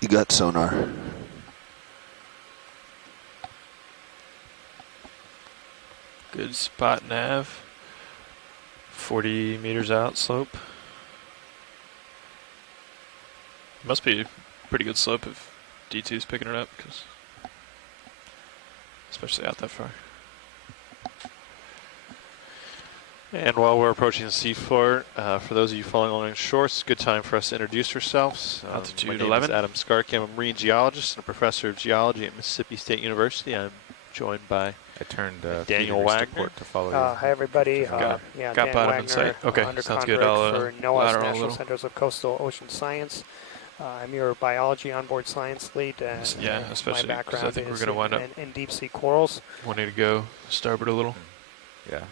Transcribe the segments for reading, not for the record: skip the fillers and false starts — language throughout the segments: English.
You got sonar. Good spot nav. 40 meters out slope. Must be a pretty good slope if D2's picking it up, because especially out that far. And while we're approaching the seafloor, for those of you following along in shorts, good time for us to introduce ourselves. Altitude my name 11. is Adam Skarke. I'm a marine geologist and a professor of geology at Mississippi State University. I'm joined by I turned Daniel Peter's Wagner. report to follow you. Hi everybody. Got Yeah, got Dan bottom in Wagner, sight. Okay, under sounds good. contract I'll for NOAA's lateral a National little. Centers of Coastal Ocean Science. I'm your biology onboard science lead. Yeah, my especially 'cause background I think we're is going to wind up in deep sea corals. wanting to go starboard a little. Yeah.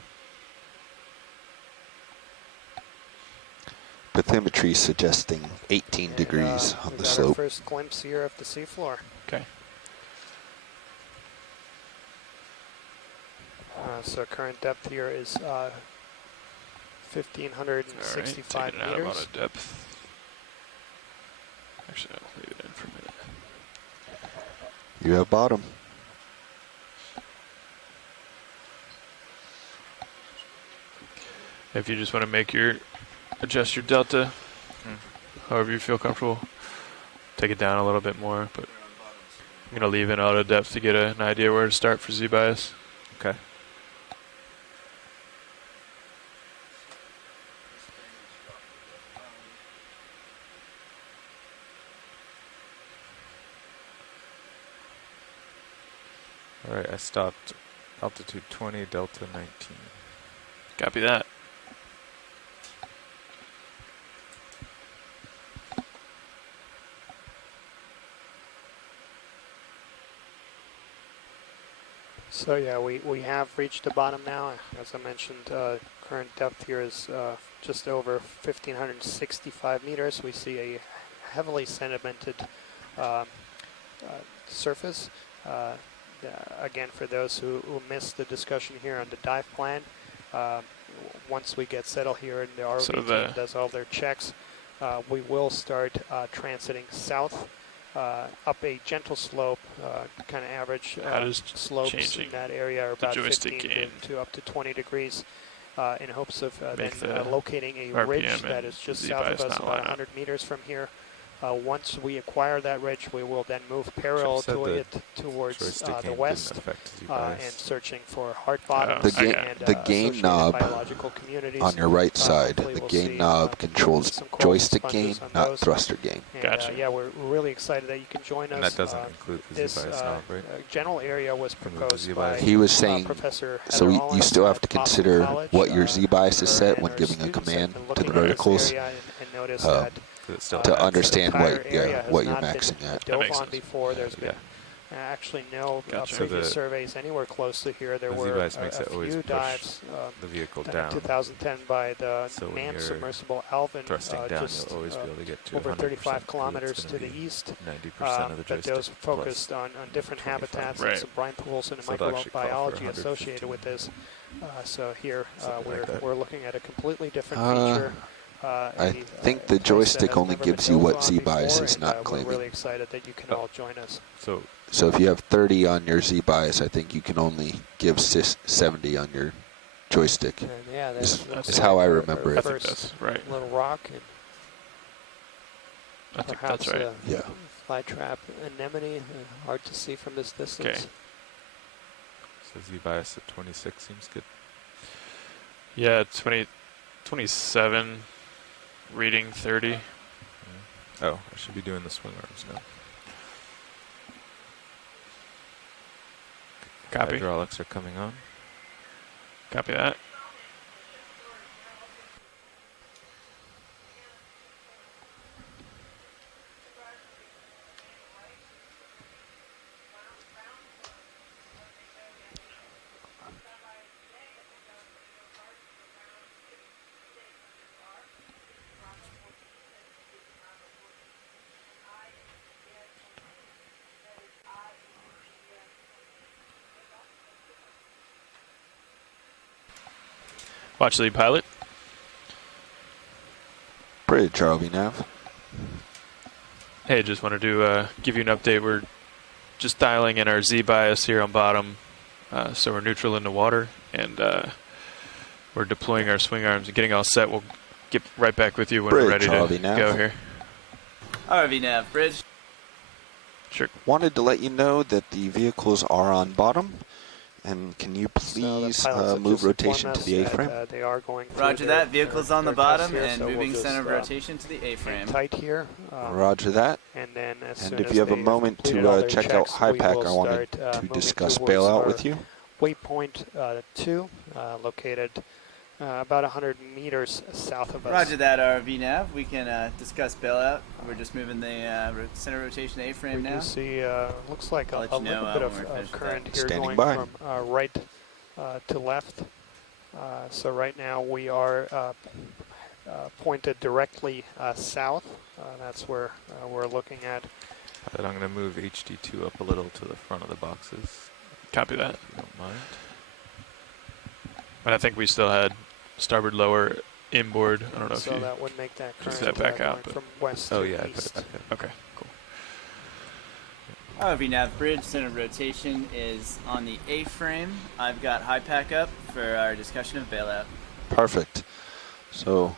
Bathymetry suggesting 18 And, degrees on we the got our slope. first glimpse here of the seafloor. Okay. So current depth here is 1,565 Alright, taking it out meters. of depth. Actually, I'll leave it in for a minute. You have bottom. If you just want to adjust your delta, however you feel comfortable, take it down a little bit more, but I'm going to leave in auto depth to get an idea where to start for Z-bias. Okay. All right, I stopped altitude 20, delta 19. Copy that. So yeah, we have reached the bottom now. As I mentioned, current depth here is just over 1,565 meters. We see a heavily sedimented surface. Again, for those who missed the discussion here on the dive plan, once we get settled here and the ROV team does all their checks, we will start transiting south up a gentle slope, kind of average slopes in that area are about 15 to up to 20 degrees, in hopes of then locating a ridge that is just south of us, about 100 meters from here. Once we acquire that ridge, we will then move parallel to it towards the west, and searching for hard bottoms the gain knob biological communities. on your right side, the gain knob controls joystick gain, not thruster gain. And, Gotcha. yeah, we're really excited that you can join us. And that doesn't include the this Z-bias knob, right? general area was proposed by He was saying, Professor so you Holland still have to at Boston consider College. what your Z-bias is set And when our giving a students have command been to looking the at this verticals. area and noticed that to understand what you're not been maxing at. dove on before. There's been actually no previous surveys anywhere close to here. There were a few dives the vehicle in down. 2010 by the So when manned you're submersible Alvin, thrusting down, just you'll always be able to get to over 35 100%, kilometers it's to gonna the be east. 90% of the But those focused on different 25. habitats Right. and some brine pools and So it'll actually call for microbiology associated 115. with this. So here Something like that. we're looking at a completely different feature. I think the joystick only gives you what Z-bias is not We're claiming. really excited that you can all join us. So if you have 30 on your Z-bias, I think you can only give 70 on your joystick. And yeah, is that's how I remember it. I think that's right. Little rock and I think perhaps that's right. Yeah. fly trap anemone, hard to see from this distance. Okay. So Z-bias at 26 seems good. Yeah, 27, reading 30. Oh, I should be doing the swing arms now. Copy. Hydraulics are coming on. Copy that. Watch lead pilot. Bridge, ROV nav. Hey, just wanted to give you an update. We're just dialing in our Z bias here on bottom, so we're neutral in the water, and we're deploying our swing arms and getting all set. We'll get right back with you when we're ready to RV nav. go here. RV nav, bridge. Sure. Wanted to let you know that the vehicles are on bottom, and can you please move rotation to the A-frame? They are going through Roger that. Vehicles on the bottom here, and so moving we'll center of just, rotation to the A-frame. tight here. Roger that. And then as And soon if as you have a they moment completed all to their check out checks, we HiPAC, will I wanted start, to moving discuss towards bailout our with you. Waypoint 2, located about 100 meters south of us. Roger that, RV nav. We can discuss bailout. We're just moving the center rotation A-frame We now. do see, looks like I'll a let you little know bit when we're finished of with current that. here Standing going by. from right to left. So right now we are pointed directly south. That's where we're looking at. But I'm going to move HD2 up a little to the front of the boxes, Copy that. if you don't mind. And I think we still had starboard lower inboard. I don't know So if you... that would make that just current that back going out, but- from west Oh to yeah, I put east. it back in. Okay, cool. RV nav, bridge center of rotation is on the A-frame. I've got HiPAC up for our discussion of bailout. Perfect. So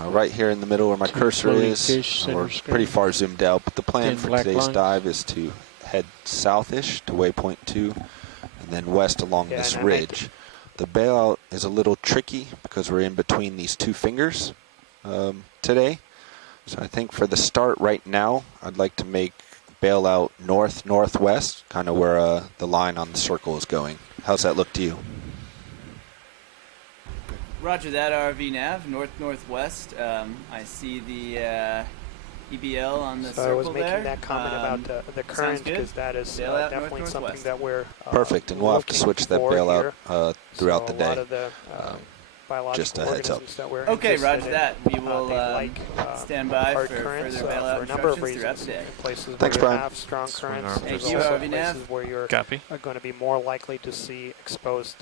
right here in the middle where my cursor is, we're pretty far zoomed out, but the plan for today's dive is to head southish to waypoint 2 and then west along Yeah, this and ridge. The bailout is a little tricky because we're in between these two fingers today. So I think for the start right now, I'd like to make bailout north-northwest, kind of where the line on the circle is going. How's that look to you? Roger that, RV nav, north-northwest. I see the EBL on the So circle I was making there. that comment about the current good. because that is Bailout definitely something north-northwest. that we're Perfect, and we'll have to looking switch that for bailout here. throughout So the a lot day. of the biological just a heads up. organisms that we're Okay, interested roger in, that. We will they like stand by hard for currents further bailout for a number of instructions throughout reasons. the day. In places Thanks, where you Brian. have strong Swing currents, arms there's Thank you, also RV places nav. where you're Copy. going to be more likely to see exposed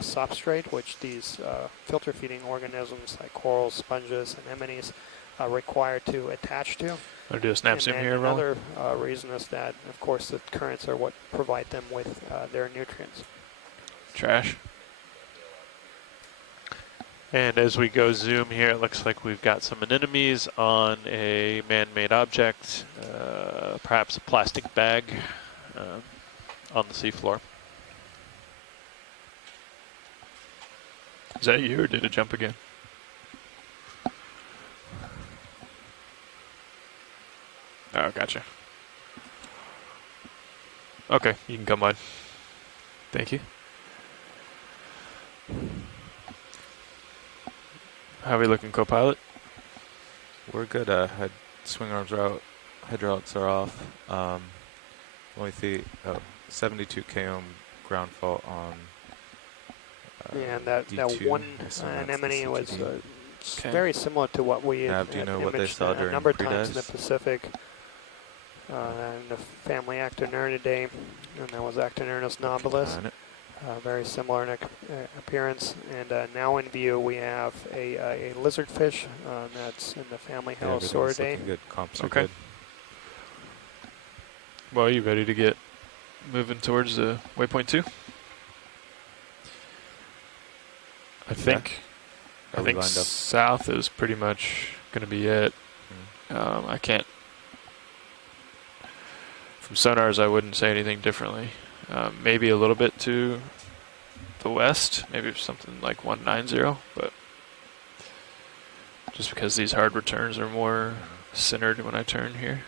substrate, which these filter feeding organisms like corals, sponges, and anemones require to attach to. I'll do a snap And zoom then here, Roland. another reason is that, of course, the currents are what provide them with their nutrients. Trash. And as we go zoom here, it looks like we've got some anemones on a man-made object, perhaps a plastic bag on the seafloor. Is that you, or did it jump again? Oh, gotcha. Okay, you can come on. Thank you. How are we looking, co-pilot? We're good. Swing arms are out. Hydraulics are off. Only 72 km ground fault on. And that D2. one I assume that's the anemone was CTD. Okay. very similar to what we Nav, had do you know what they imaged saw a during number of times in the pre-dives? Pacific. And the family Actinurnidae, and that was Actinurnus nobilis. On it. Very similar in appearance. And now in view we have a lizardfish that's in the family Yeah, everything's Halosauridae. looking good. Comps are Okay. good. Well, are you ready to get moving towards the waypoint 2? I think. Are I we think lined up? south is pretty much going to be it. I can't. From sonars, I wouldn't say anything differently. Maybe a little bit to the west, maybe something like 190, but just because these hard returns are more centered when I turn here.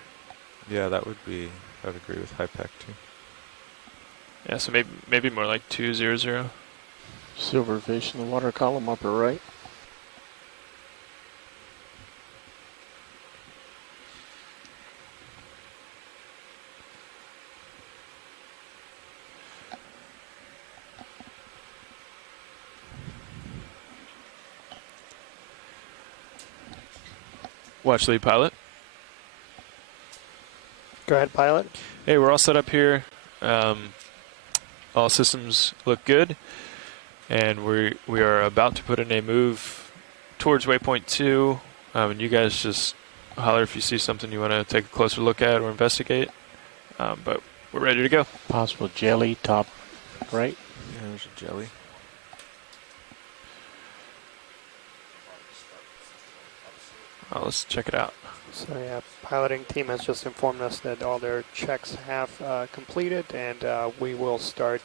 Yeah, that would be. I would agree with HiPAC too. Yeah, so maybe more like 200. Silverfish in the water column upper right. Watch lead pilot. Go ahead, pilot. Hey, we're all set up here. All systems look good, and we are about to put in a move towards waypoint 2. And you guys just holler if you see something you want to take a closer look at or investigate. But we're ready to go. Possible jelly top right. Yeah, there's a jelly. Let's check it out. So yeah, piloting team has just informed us that all their checks have completed, and we will start.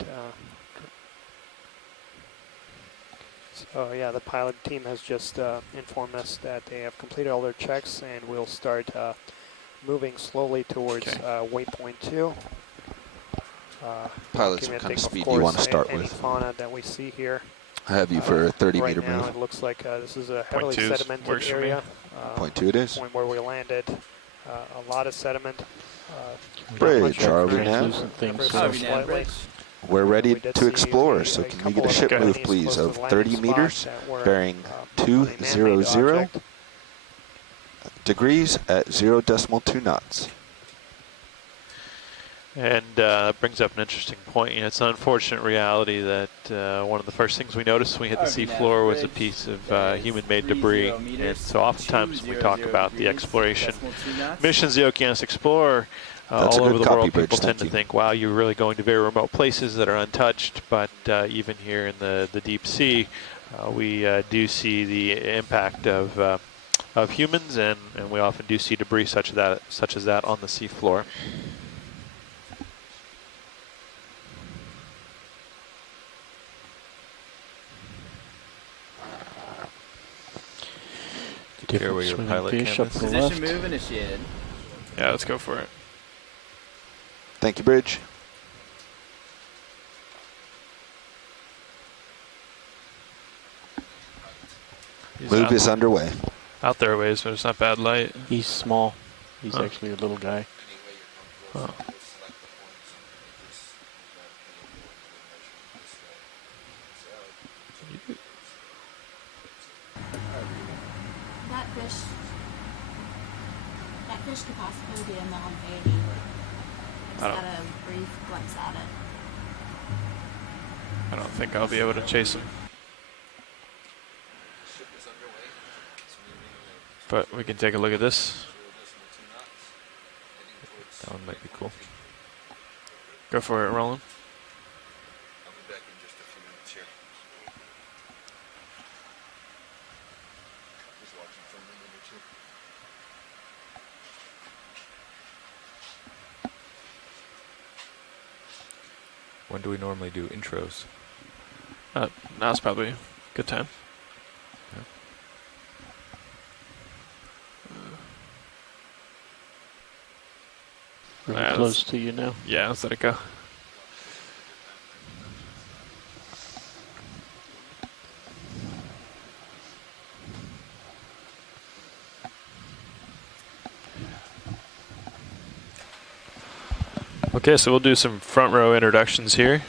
So yeah, the pilot team has just informed us that they have completed all their checks, and we'll start moving slowly towards waypoint 2. Pilots, what kind of documenting, speed do course, you want to start any with? fauna that we see here. I have you for a 30-meter right now, move. it looks like this is a heavily 0.2 sedimented works for me. area. Point 2 it is. Point where we landed, a lot of sediment. Bridge, are we now? Translucent things. Ever Oh, so we now slightly. bridge. We're ready We did to see explore, so can we get a couple ship of move, landings please, close to of the 30 landing meters, spot that were, bearing on a man-made 200 object. degrees at 0.2 knots. And that brings up an interesting point. You know, it's an unfortunate reality that one of the first things we noticed when we hit the seafloor was a piece of human-made debris. And so oftentimes when we talk about the exploration missions, the Okeanos Explorer, That's all a over good the world, copy, Bridge, people tend thank to you. think, wow, you're really going to very remote places that are untouched. But even here in the deep sea, we do see the impact of humans, and we often do see debris such as that on the seafloor. Care where Different your swimming pilot fish cam up is? the left. Position move initiated. Yeah, let's go for it. Thank you, Bridge. He's Move out, is underway. out there a ways, but it's not bad light. He's small. He's Huh. actually a little guy. Oh. That fish could possibly be a male baby. I just I don't- got a brief glimpse at it. I don't think I'll be able to chase him. But we can take a look at this. That one might be cool. Go for it, Roland. When do we normally do intros? Now's probably a good time. Really Yeah, close to you now. Yeah, let's let it go. Okay, so we'll do some front row introductions here.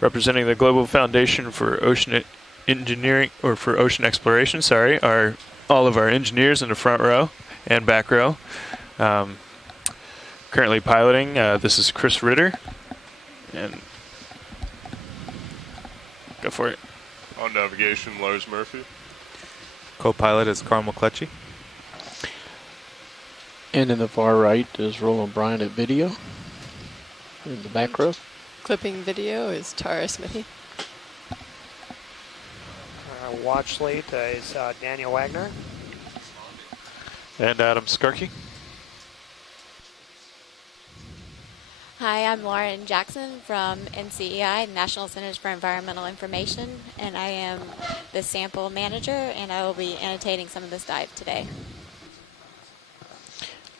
Representing the Global Foundation for Ocean Engineering, or for Ocean Exploration, sorry, are all of our engineers in the front row and back row. Currently piloting, this is Chris Ritter. And go for it. On navigation, Lars Murphy. Co-pilot is Carl McCletchy. And in the far right is Roland Bryant at video. In the back row. Clipping video is Tara Smithy. Watch late is Daniel Wagner. And Adam Skarke. Hi, I'm Lauren Jackson from NCEI, National Centers for Environmental Information, and I am the sample manager, and I will be annotating some of this dive today.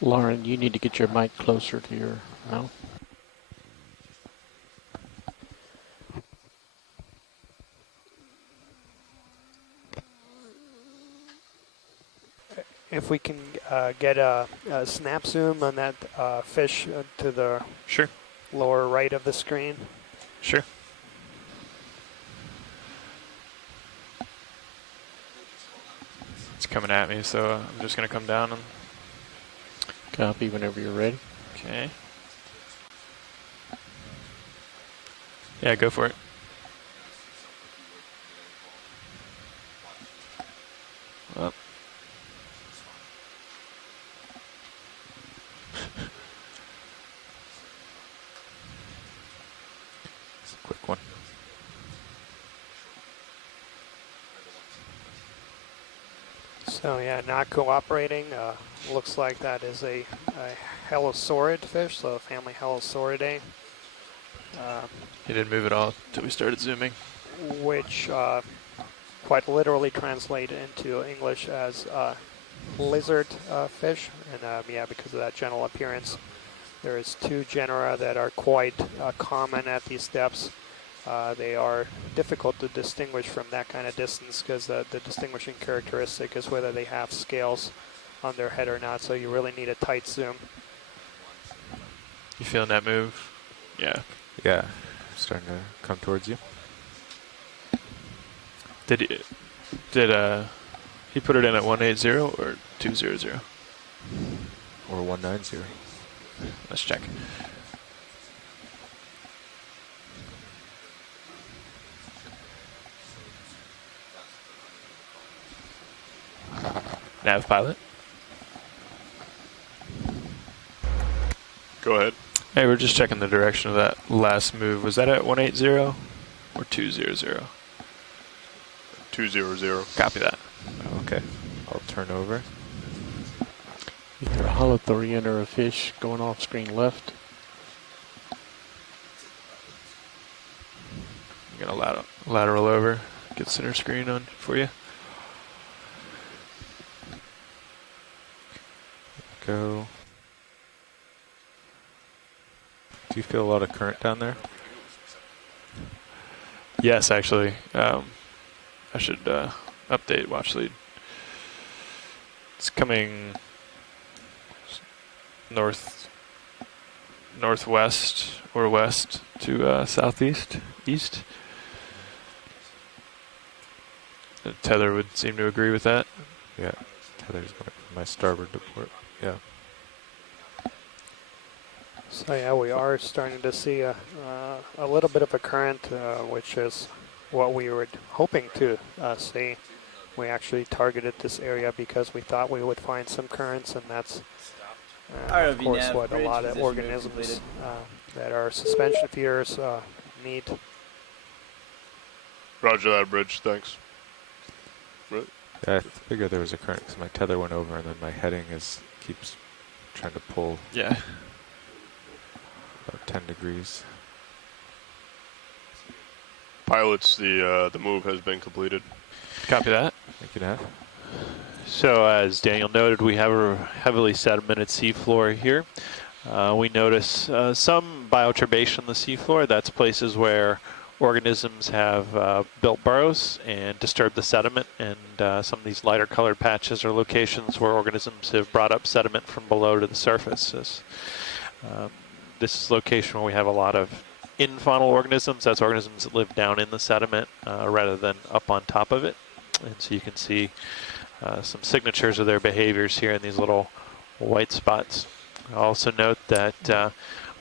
Lauren, you need to get your mic closer to your mouth. If we can get a snap zoom on that fish to the Sure, lower right of the screen. sure. It's coming at me, so I'm just going to come down and... Copy whenever you're ready. Okay. Yeah, go for it. Well, quick one. So yeah, not cooperating. Looks like that is a helosaurid fish, so family Helosauridae. He didn't move at all until we started zooming. Which quite literally translate into English as lizard fish. And yeah, because of that general appearance, there is two genera that are quite common at these depths. They are difficult to distinguish from that kind of distance because the distinguishing characteristic is whether they have scales on their head or not, so you really need a tight zoom. You feeling that move? Yeah. Yeah, starting to come towards you. Did he put it in at 180 or 200? Or 190. Let's check. Nav pilot. Go ahead. Hey, we're just checking the direction of that last move. Was that at 180 or 200? 200. Copy that. Okay, I'll turn over. Either a holothurian or a fish going off screen left. I'm gonna lateral over, get center screen on for you. Go. Do you feel a lot of current down there? Yes, actually. I should update watch lead. It's coming northwest or west to southeast, east. The tether would seem to agree with that. Yeah, tether's going from my starboard to port. Yeah. So yeah, we are starting to see a little bit of a current, which is what we were hoping to see. We actually targeted this area because we thought we would find some currents, and that's of course what a lot of organisms that are suspension feeders need. Roger that, bridge. Thanks. Right. Yeah, I figured there was a current because my tether went over, and then my heading keeps trying to pull. Yeah. About 10 degrees. Pilots, the move has been completed. Copy that. Thank you, Nav. So as Daniel noted, we have a heavily sedimented seafloor here. We notice some bioturbation on the seafloor. That's places where organisms have built burrows and disturbed the sediment, and some of these lighter colored patches are locations where organisms have brought up sediment from below to the surface. This is a location where we have a lot of in-faunal organisms. That's organisms that live down in the sediment rather than up on top of it. And so you can see some signatures of their behaviors here in these little white spots. I'll also note that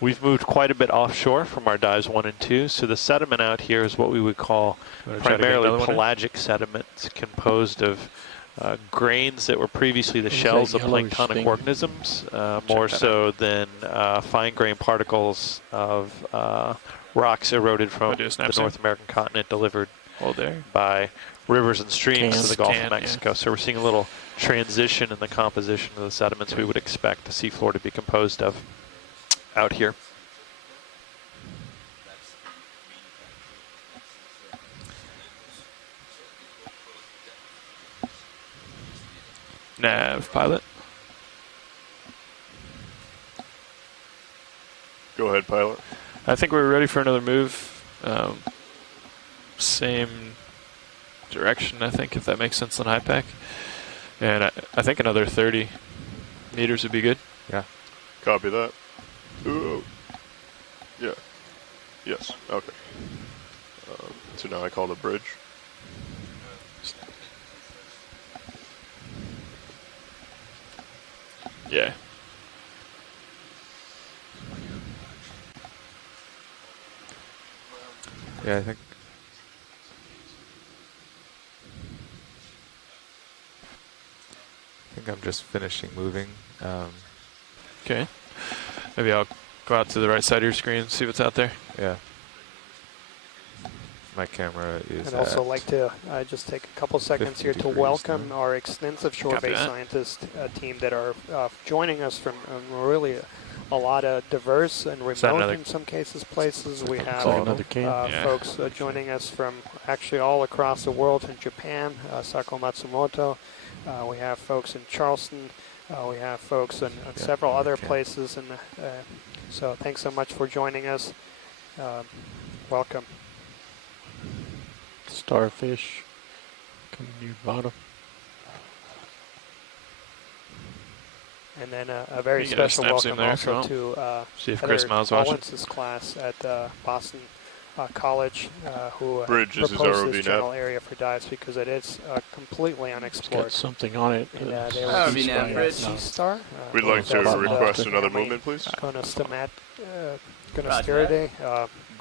we've moved quite a bit offshore from our dives 1 and 2. So the sediment out here is what we would call primarily pelagic sediment. It's composed of grains that were previously the shells of planktonic organisms, more so than fine-grained particles of rocks eroded from the North American continent delivered by rivers and streams to the Gulf of Mexico. So we're seeing a little transition in the composition of the sediments we would expect the seafloor to be composed of out here. Nav pilot. Go ahead, pilot. I think we're ready for another move. Same direction, I think, if that makes sense on high pack. And I think another 30 meters would be good. Yeah. Copy that. Ooh. Yeah. Yes. Okay. So now I call the bridge. Yeah. Yeah, I think I'm just finishing moving. Okay. Maybe I'll go out to the right side of your screen and see what's out there. Yeah. My camera is I'd also like to just take a couple seconds here to welcome our extensive shore base scientist team that are joining us from really a lot of diverse and remote, in some cases, places. We have folks joining us from actually all across the world, in Japan, Sako Matsumoto. We have folks in Charleston. We have folks in several other places. And so thanks so much for joining us. Welcome. Starfish coming near bottom. And then a very special welcome also to Heather Collins's class at Boston College, who proposed this general area for dives because it is completely unexplored. It's got something on it. Sea Star. We'd like to request another movement, please.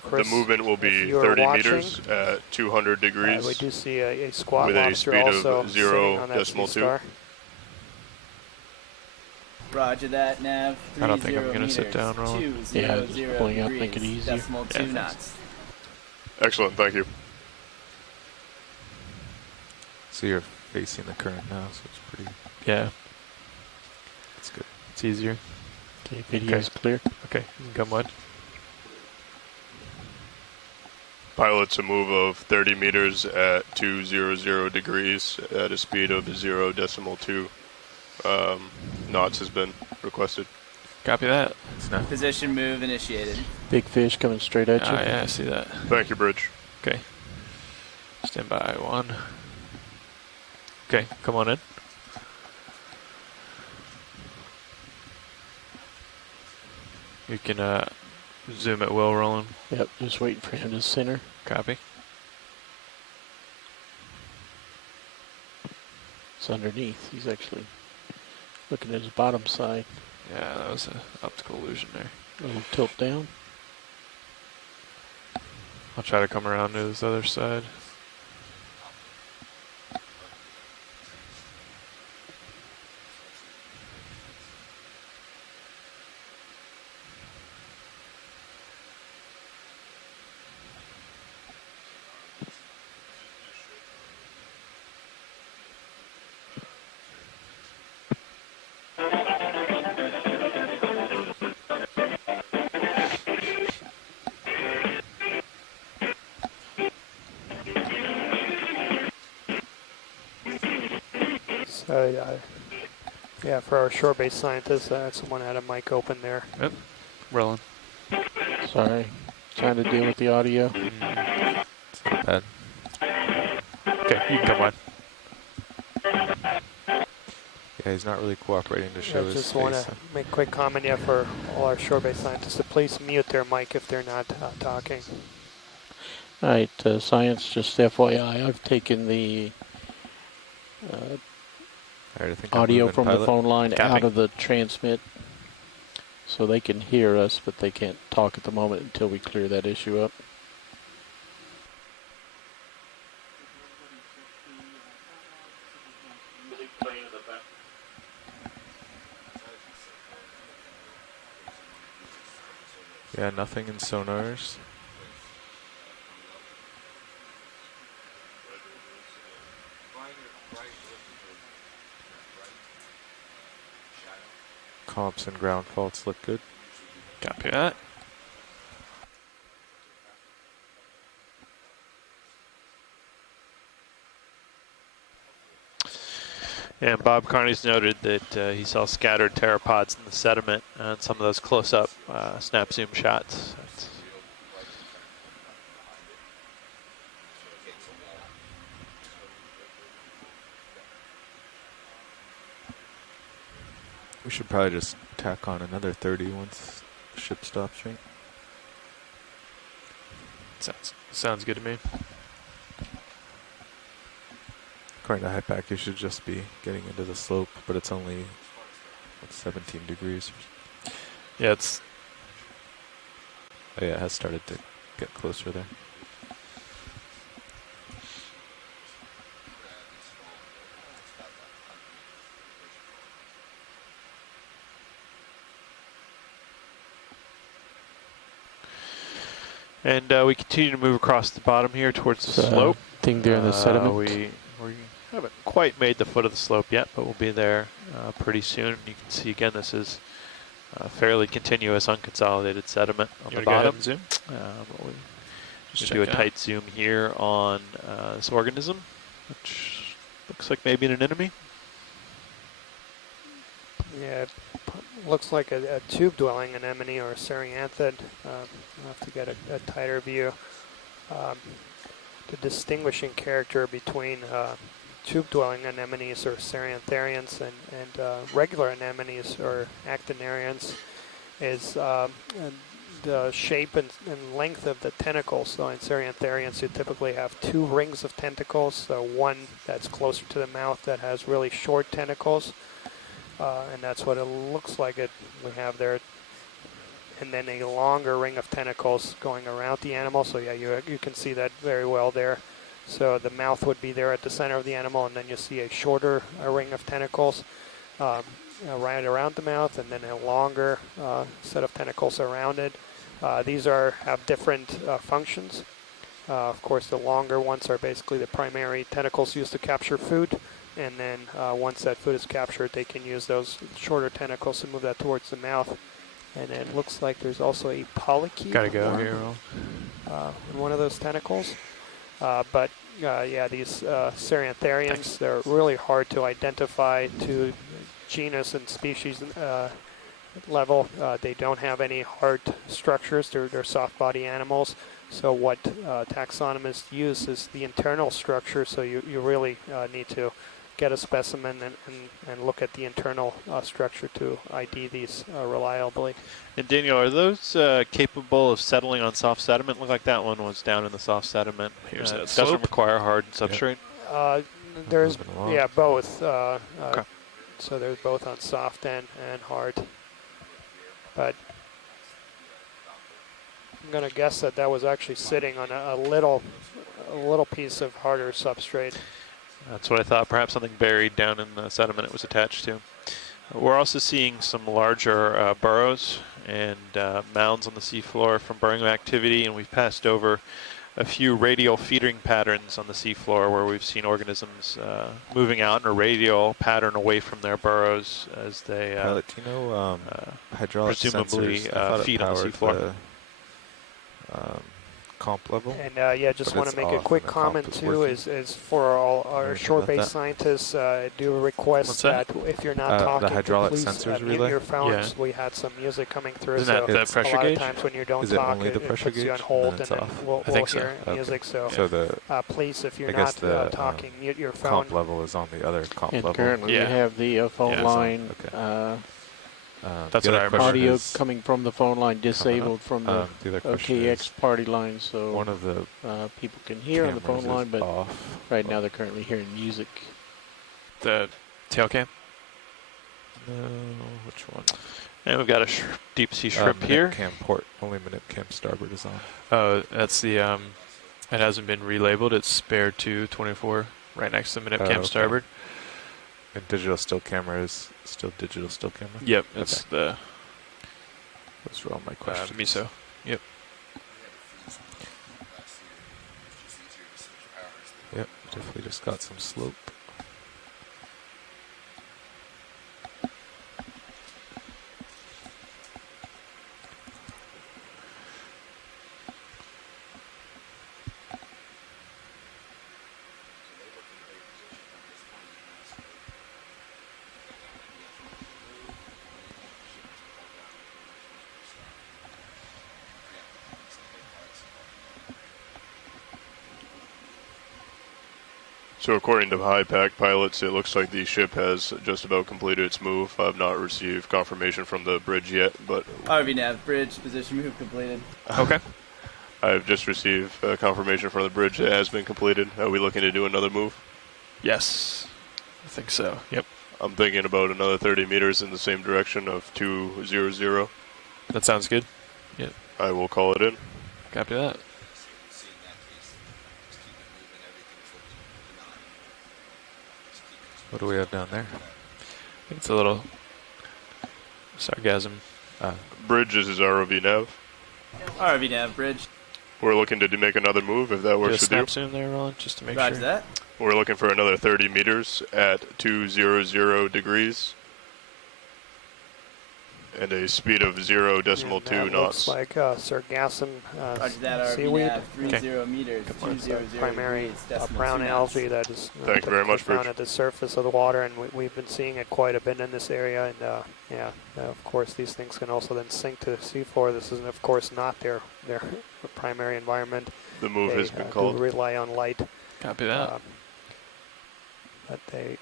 The movement will be 30 meters at 200 degrees. We do see a squat with a lobster speed also of 0.2. Roger that, Nav. I don't think I'm going to sit down, Roland. Yeah, just pulling up, make it easier. _2 knots. Excellent, thank you. So you're facing the current now, so it's pretty... Yeah. It's good. It's easier. Okay, video's clear. Okay, come on. Pilots a move of 30 meters at 200 degrees at a speed of 0.2 knots has been requested. Copy that. Position move initiated. Big fish coming straight at you. Yeah, I see that. Thank you, Bridge. Okay. Stand by 1. Okay, come on in. You can zoom at will, Roland. Yep, just waiting for him to center. Copy. It's underneath. He's actually looking at his bottom side. Yeah, that was an optical illusion there. A little tilt down. I'll try to come around to this other side. Yeah, for our shore-based scientists, someone had a mic open there. Yep, rolling. Sorry, trying to deal with the audio. It's not bad. Okay, you can come on. Yeah, he's not really cooperating to show his face. I just want to make a quick comment for all our shore-based scientists to please mute their mic if they're not talking. All right, science, just FYI, I've taken the audio from the phone line out of the transmit so they can hear us, but they can't talk at the moment until we clear that issue up. Yeah, nothing in sonars. Comps and ground faults look good. Copy that. And Bob Carney's noted that he saw scattered pteropods in the sediment on some of those close-up snap zoom shots. We should probably just tack on another 30 once the ship stops, right? Sounds good to me. According to HIPAC, you should just be getting into the slope, but it's only 17 degrees. Yeah, it's... Oh yeah, it has started to get closer there. And we continue to move across the bottom here towards the slope. Thing there in the sediment. We haven't quite made the foot of the slope yet, but we'll be there pretty soon. You can see again, this is fairly continuous, unconsolidated sediment on the bottom. Go ahead and zoom? We'll just do a tight zoom here on this organism, which looks like maybe an anemone. Yeah, it looks like a tube-dwelling anemone or a cereanthid. I'll have to get a tighter view. The distinguishing character between tube-dwelling anemones or cerantharians and regular anemones or actinarians is the shape and length of the tentacles. So in cerantharians, you typically have 2 rings of tentacles. So one that's closer to the mouth that has really short tentacles. And that's what it looks like we have there. And then a longer ring of tentacles going around the animal. So yeah, you can see that very well there. So the mouth would be there at the center of the animal, and then you see a shorter ring of tentacles right around the mouth, and then a longer set of tentacles around it. These have different functions. Of course, the longer ones are basically the primary tentacles used to capture food. And then once that food is captured, they can use those shorter tentacles to move that towards the mouth. And it looks like there's also a polychaete. Gotta go here. In one of those tentacles. But yeah, these cerantharians, they're really hard to identify to genus and species level. They don't have any hard structures. They're soft body animals. So what taxonomists use is the internal structure. So you really need to get a specimen and look at the internal structure to ID these reliably. And Daniel, are those capable of settling on soft sediment? Look like that one was down in the soft sediment. Here's that doesn't slope. require hard substrate. There's both. Okay. So there's both on soft and hard. But I'm gonna guess that was actually sitting on a little piece of harder substrate. That's what I thought, perhaps something buried down in the sediment it was attached to. We're also seeing some larger burrows and mounds on the seafloor from burrowing activity, and we've passed over a few radial feeding patterns on the seafloor where we've seen organisms moving out in a radial pattern away from their burrows as they hydraulic presumably sensors, feed on the seafloor. Comp level. And yeah, just want to make a quick comment too, is for all our shore-based scientists, do request that if you're not talking, the hydraulic please sensors mute relay? your phones. Yeah. We had some music coming through. Isn't that the pressure a lot gauge? of times when you don't Is it talk, only the it pressure puts you on gauge hold, and and then then it's we'll think so. hear music. So, So the please, if you're I guess not the talking, mute your phone. comp level is on the other comp And level. currently we have the phone line. That's what I remember. Audio coming from the phone line disabled from the other question OKX party line, so one of the people can hear on the phone line, but off. right now they're currently hearing music. The tail cam? No, which one? And we've got a deep sea shrimp here. Cam port, only minute cam starboard is on. Oh, that's the, it hasn't been relabeled. It's spare 224 right next to minute cam starboard. And digital still camera is still digital still camera? Yep, it's the Those were all my questions. MISO. Yep. Yep, definitely just got some slope. So according to HiPAC pilots, it looks like the ship has just about completed its move. I've not received confirmation from the bridge yet, but... RV nav, bridge, position move completed. Okay. I've just received confirmation from the bridge that it has been completed. Are we looking to do another move? Yes. I think so. Yep. I'm thinking about another 30 meters in the same direction of 200. That sounds good. Yep. I will call it in. Copy that. What do we have down there? I think it's a little sargasm. Bridge is ROV nav. RV nav, bridge. We're looking to make another move if that works Just with you. snap zoom there, Roland, just to make Roger sure. that. We're looking for another 30 meters at 200 degrees. And a speed of 0.2 knots. Looks like sargassum Roger that, seaweed. RV 30 meters, It's a 200 primary degrees, decimal brown 2 knots. algae that is Thank you very much, found Bridge. at the surface of the water, and we've been seeing it quite a bit in this area. And yeah, of course, these things can also then sink to the seafloor. This is, of course, not their primary environment. The move has been do called. rely on light. Copy that. But they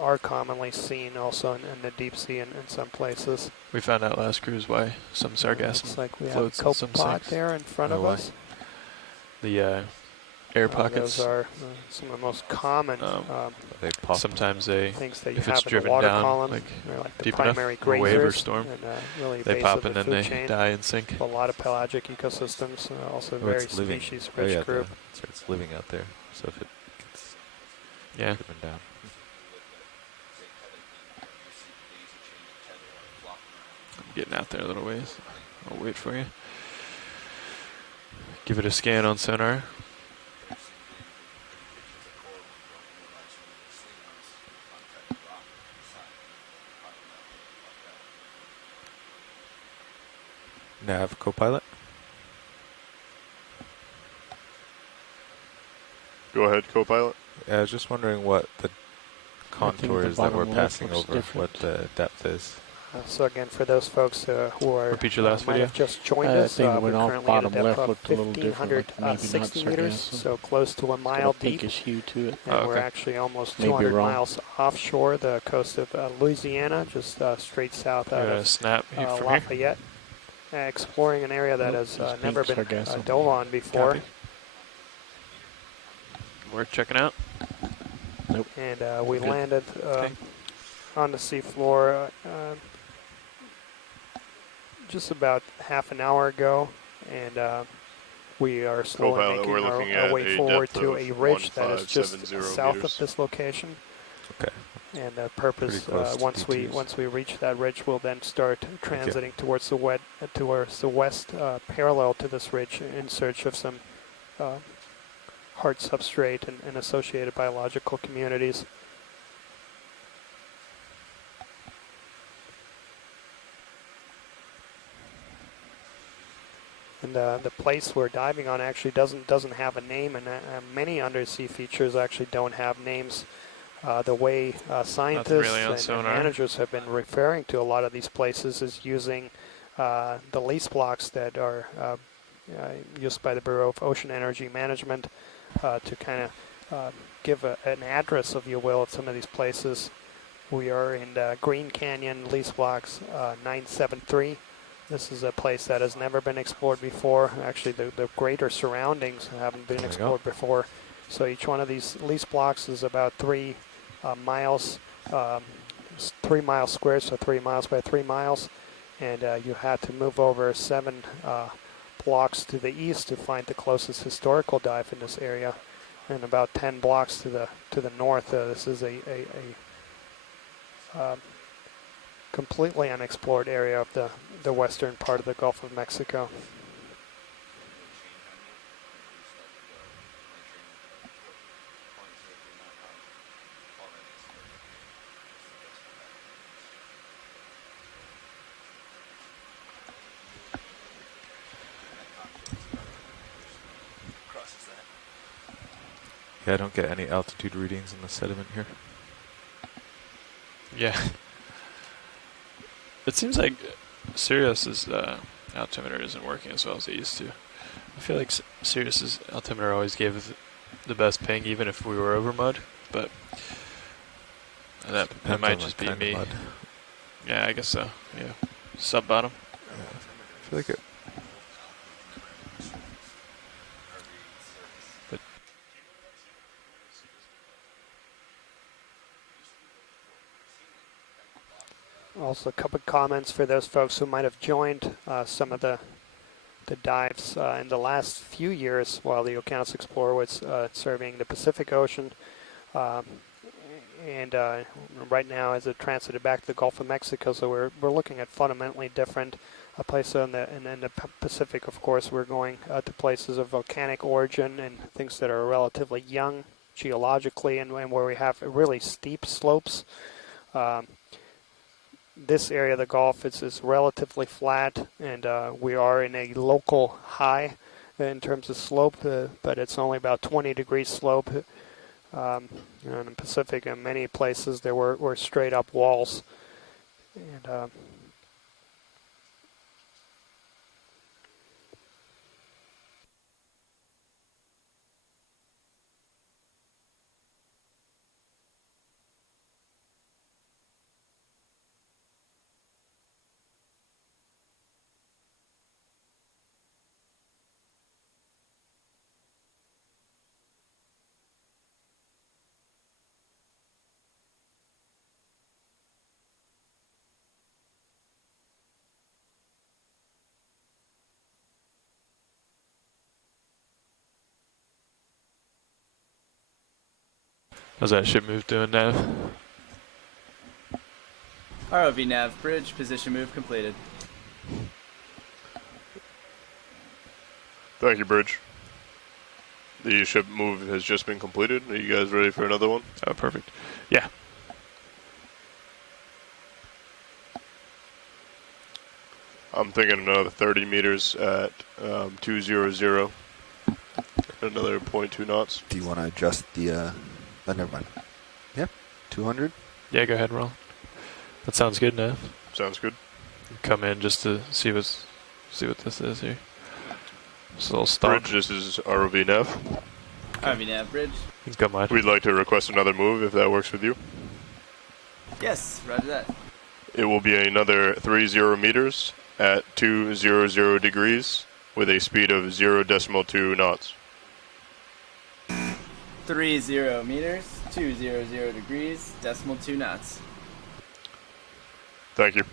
are commonly seen also in the deep sea in some places. We found out last cruise why some Looks sargassum like we have a floats in some copepod sinks. there in front of why? us. The air pockets. Those are some of the most common They pop. sometimes they, things that you if have it's in the driven water down column. like They're like the deep enough, primary a wave or grazers storm, and really they base pop of and the then food they chain. die and sink. A lot of pelagic ecosystems, also Oh, very it's living. species-rich Oh, yeah, group. it starts living out there. So if it gets Yeah. driven down. Getting out there a little ways. I'll wait for you. Give it a scan on sonar. Nav Copilot. Go ahead, co-pilot. Yeah, I was just wondering what the contours that we're bottom left passing looks over, different. what the depth is. So again, for those folks who are Repeat your last might video. have just joined I us, think it we're went off currently at a bottom depth left of looked a little different, like maybe not 1,560 meters, sargassum. so close to a Got a mile deep. pinkish hue to it. And Oh, we're okay. actually almost Maybe 200 wrong. miles offshore the coast of Louisiana, just straight south out of Snap from here. Lafayette, exploring an area that Nope, has just never pink been sargassum. dove on before. Copy. Worth checking out. And we Good. landed Okay. on the seafloor just about half an hour ago, and we are slowly Co-pilot, making we're looking our at way a forward depth to of a ridge that is just 1570 south meters. of this location. Okay. And the purpose, Pretty close to once D2s. we reach that ridge, we'll then start transiting towards the west, parallel to this ridge, in search of some hard substrate and associated biological communities. And the place we're diving on actually doesn't have a name, and many undersea features actually don't have names. The way scientists really on and sonar. managers have been referring to a lot of these places is using the lease blocks that are used by the Bureau of Ocean Energy Management to kind of give an address, if you will, of some of these places. We are in Green Canyon lease blocks 973. This is a place that has never been explored before. Actually, the greater surroundings haven't been explored before. So each one of these lease blocks is about 3 miles, 3 miles squared, so 3 miles by 3 miles. And you had to move over 7 blocks to the east to find the closest historical dive in this area, and about 10 blocks to the north. This is a completely unexplored area of the western part of the Gulf of Mexico. Yeah, I don't get any altitude readings in the sediment here. Yeah. It seems like Sirius's altimeter isn't working as well as it used to. I feel like Sirius's altimeter always gave the best ping, even if we were over mud. But that Depends might on just the be kind of me. mud. Yeah, I guess so. Yeah, sub bottom. I feel like it. Also, a couple of comments for those folks who might have joined some of the dives in the last few years while the Okeanos Explorer was surveying the Pacific Ocean. and right now as it transited back to the Gulf of Mexico, so we're looking at fundamentally different places in the Pacific. Of course, we're going to places of volcanic origin and things that are relatively young geologically, and where we have really steep slopes. This area of the Gulf is relatively flat, and we are in a local high in terms of slope, but it's only about 20 degrees slope. In the Pacific, in many places, there were straight up walls. And How's that ship move doing, Nav? ROV nav bridge position move completed. Thank you, Bridge. The ship move has just been completed. Are you guys ready for another one? Oh, perfect. Yeah. I'm thinking another 30 meters at 200. Another 0.2 knots. Do you want to adjust the, never mind. Yeah, 200? Yeah, go ahead, Roll. That sounds good, Nav. Sounds good. Come in just to see what this is here. Just a little stop. Bridge, this is ROV Nav. ROV nav bridge. You can come on. We'd like to request another move if that works with you. Yes, roger that. It will be another 30 meters at 200 degrees with a speed of 0.2 knots. 30 meters, 200 degrees, 0.2 knots. Thank you.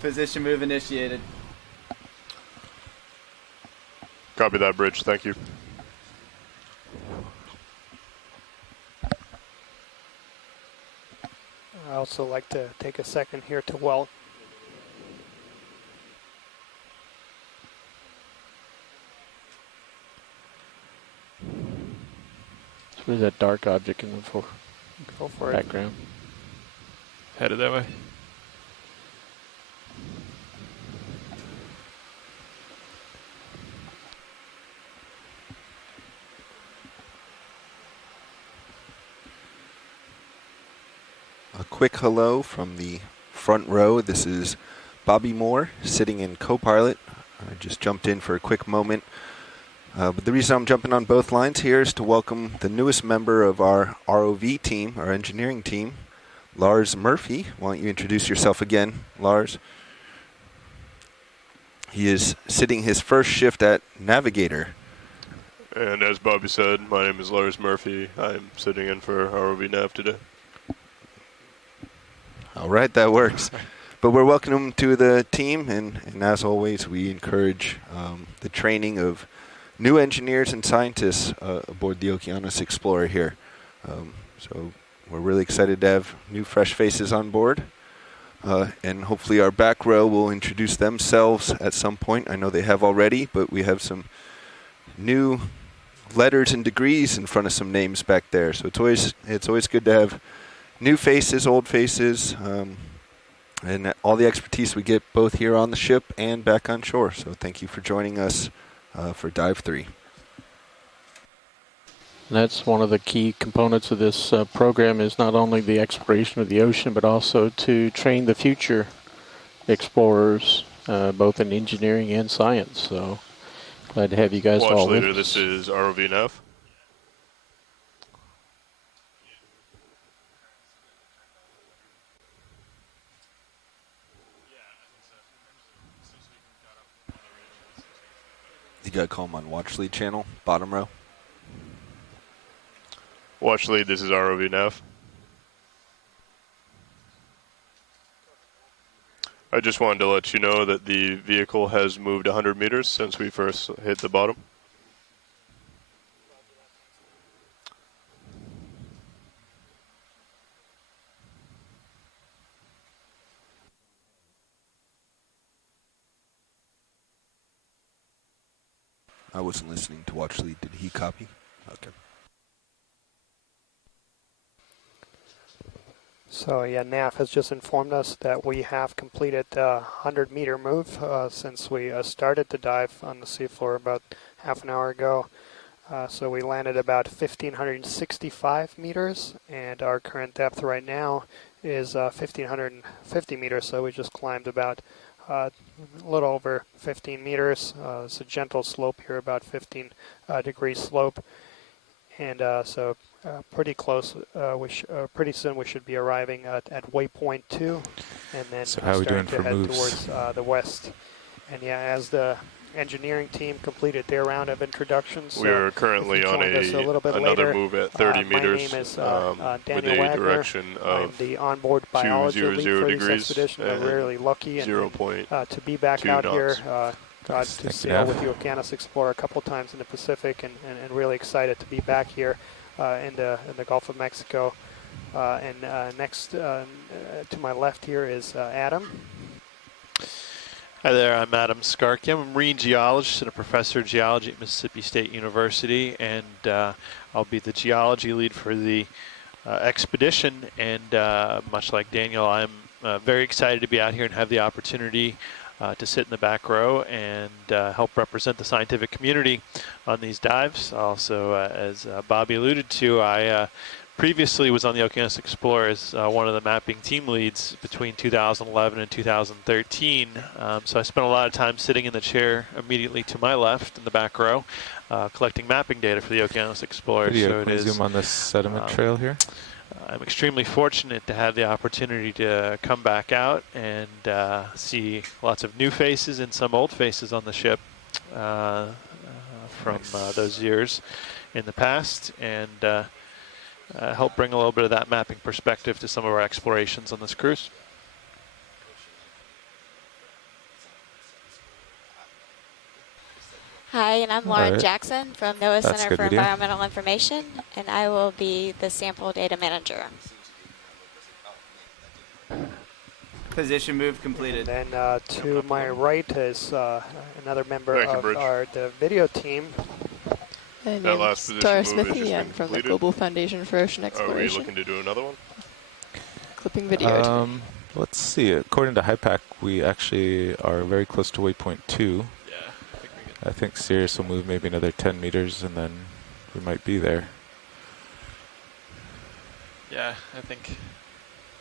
Position move initiated. Copy that, Bridge. Thank you. I also like to take a second here to weld. Where's that dark object in the Go for it. background? Headed that way. A quick hello from the front row. This is Bobby Moore sitting in co-pilot. I just jumped in for a quick moment. But the reason I'm jumping on both lines here is to welcome the newest member of our ROV team, our engineering team, Lars Murphy. Why don't you introduce yourself again, Lars? He is sitting his first shift at Navigator. And as Bobby said, my name is Lars Murphy. I'm sitting in for ROV Nav today. All right, that works. But we're welcoming him to the team, and as always, we encourage the training of new engineers and scientists aboard the Okeanos Explorer here. So we're really excited to have new, fresh faces on board. And hopefully our back row will introduce themselves at some point. I know they have already, but we have some new letters and degrees in front of some names back there. So it's always good to have new faces, old faces, and all the expertise we get both here on the ship and back on shore. So thank you for joining us for Dive 3. That's one of the key components of this program is not only the exploration of the ocean, but also to train the future explorers, both in engineering and science. So glad to have you guys Watch all leader, with this us. is ROV Nav. You gotta call him on watch lead channel, bottom row. Watch lead, this is ROV nav. I just wanted to let you know that the vehicle has moved 100 meters since we first hit the bottom. I wasn't listening to watch lead. Did he copy? Okay. So yeah, NAF has just informed us that we have completed the 100-meter move since we started the dive on the seafloor about half an hour ago. So we landed about 1,565 meters, and our current depth right now is 1,550 meters. So we just climbed about a little over 15 meters. It's a gentle slope here, about 15 degree slope. And so pretty close. Pretty soon we should be arriving at waypoint 2, and then So how are we doing starting to for head moves? towards the west. And yeah, as the engineering team completed their round of introductions, We are currently on another later, move at 30 meters my name is with Daniel a Wagner. direction I'm of the onboard biology lead 200 for this degrees expedition. We're and really lucky and 0.2 to be back out here. knots. Got Nice. to Thank you, sail Nav. with the Okeanos Explorer a couple times in the Pacific, and really excited to be back here in the Gulf of Mexico. Next to my left here is Adam. Hi there, I'm Adam Skarke. I'm a marine geologist and a professor of geology at Mississippi State University, and I'll be the geology lead for the expedition. And much like Daniel, I'm very excited to be out here and have the opportunity to sit in the back row and help represent the scientific community on these dives. Also, as Bobby alluded to, I previously was on the Okeanos Explorer as one of the mapping team leads between 2011 and 2013. So I spent a lot of time sitting in the chair immediately to my left in the back row, collecting mapping data for the Okeanos Explorer. Video, So can we zoom on this sediment trail here? I'm extremely fortunate to have the opportunity to come back out and see lots of new faces and some old faces on the ship from those years in the past, and help bring a little bit of that mapping perspective to some of our explorations on this cruise. Hi, and I'm Lauren right. Jackson from NOAA That's Center good for video. Environmental Information, and I will be the sample data manager. Position move completed. And then to my right is another member Thank you, of Bridge. the video team. My That last name's position Tara move has Smithy. just I'm been from the completed. Global Foundation for Ocean Are we Exploration. looking to do another one? Clipping video today. Let's see. According to HIPAC, we actually are very close to waypoint 2. Yeah, I think we I think Sirius will move maybe another 10 meters, and then we might be there. Yeah, I think.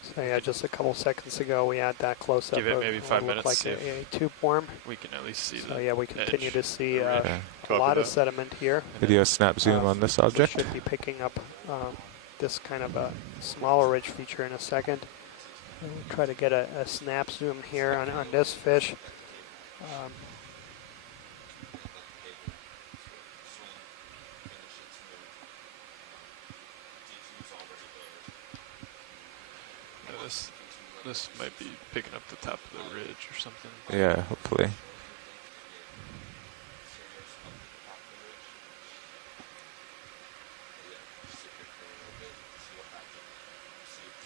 So yeah, just a couple seconds ago we had that close up Give it of maybe what 5 looked minutes, like see a tube worm. we can at least see So the yeah, we continue edge. to see The ridge. Okay. a Copy lot of that. sediment here. Video snap zoom on this object. We should be picking up this kind of a smaller ridge feature in a second. And we'll try to get a snap zoom here on this fish. Yeah, this might be picking up the top of the ridge or something. Yeah, hopefully.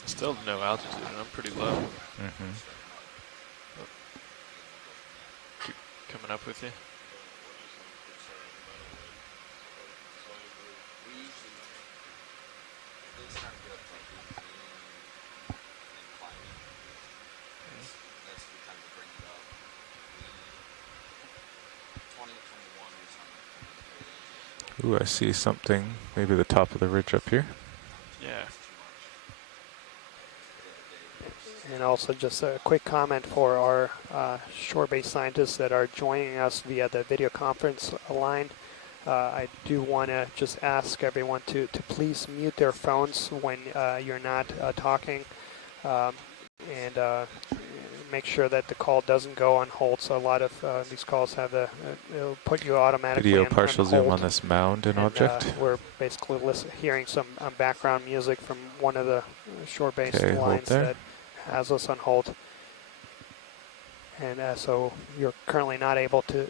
Still no altitude, and I'm pretty low. Mm-hmm. Keep coming up with you. Ooh, I see something. Maybe the top of the ridge up here. Yeah. And also just a quick comment for our shore-based scientists that are joining us via the video conference line. I do want to just ask everyone to please mute their phones when you're not talking. And make sure that the call doesn't go on hold. So a lot of these calls have it'll put you automatically Video on partial hold. zoom on this mound and object. We're basically hearing some background music from one of the shore-based Okay, hold lines there. that has us on hold. And so you're currently not able to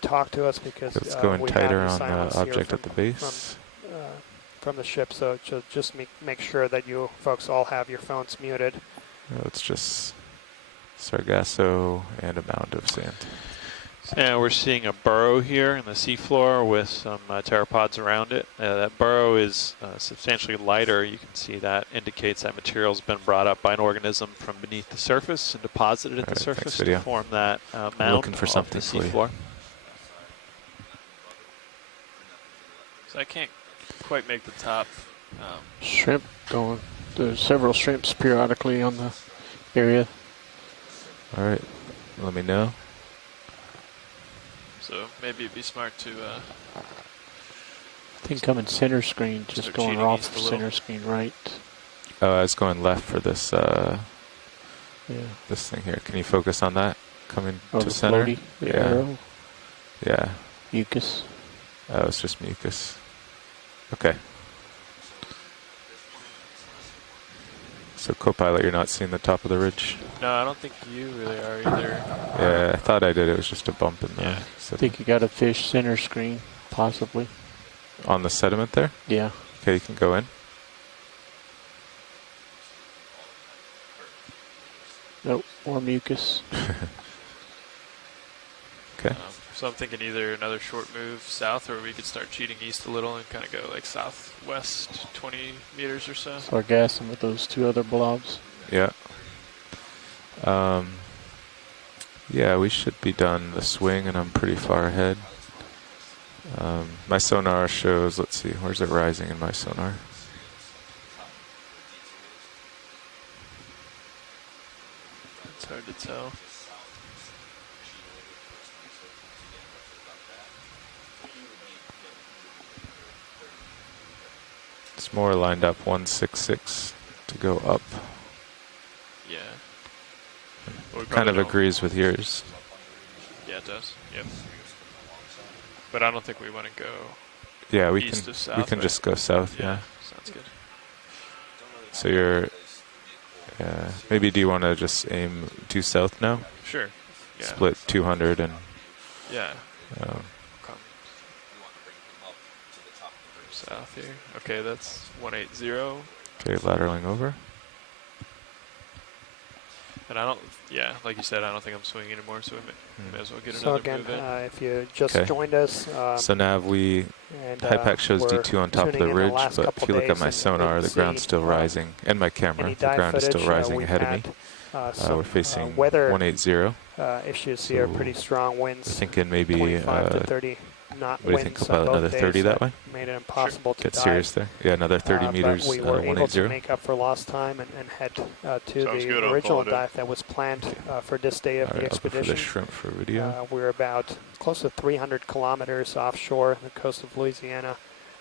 talk to us because It's going we tighter have on silence the here object at the base. from the ship. So just make sure that you folks all have your phones muted. It's just Sargasso and a mound of sand. And we're seeing a burrow here in the seafloor with some pteropods around it. That burrow is substantially lighter. You can see that indicates that material's been brought up by an organism from beneath the surface and deposited at the surface to form that mound looking for something off the seafloor. So I can't quite make the top. Shrimp going. There's several shrimps periodically on the area. All right, let me know. So maybe it'd be smart to. I think coming center screen, just start going cheating off east a of little. center screen right. Oh, I was going left for this Yeah. this thing here. Can you focus on that? Coming Oh, to the center? floaty, the Yeah. arrow, Yeah. mucus. Oh, it's just mucus. Okay. So Copilot, you're not seeing the top of the ridge? No, I don't think you really are either. Yeah, I thought I did. It was just a bump in the Yeah. I sediment. think you got a fish center screen, possibly. On the sediment there? Yeah. Okay, you can go in. Nope, more mucus. Okay. So I'm thinking either another short move south, or we could start cheating east a little and kind of go like southwest 20 meters or so. Sargassum with those two other blobs. Yeah. Yeah, we should be done the swing, and I'm pretty far ahead. My sonar shows, let's see, where's it rising in my sonar? It's hard to tell. It's more lined up 166 to go up. Yeah. Well, we Kind of probably don't- agrees with yours. Yeah, it does. Yep. But I don't think we want to go. Yeah, we East can to south, we can right? just go south, yeah. Sounds good. So you're maybe do you want to just aim due south now? Sure. Yeah. Split 200 and Yeah. um, Come south here. Okay, that's 180. okay, lateraling over. And I don't, yeah, like you said, I don't think I'm swinging anymore, so we may as well get So another again, move in. if you just Okay. joined us, So nav we and HiPAC shows we're D2 on top of tuning the in ridge, last but couple if you look at days my and sonar, the see, ground's still rising, and my camera, any the dive ground is still footage, rising we ahead of had, me. some We're facing weather 180. issues here, So pretty strong winds, Thinking maybe 25 to 30 knot what do you winds think on about both another days 30 that way? made it impossible to Get dive. serious there. Yeah, another 30 meters, But we were able to 180. make up for lost time and head to Sounds the good, I'll original call it in. dive that was planned for this day of All the right, I'll go for the expedition. shrimp for video. We're about close to 300 kilometers offshore the coast of Louisiana,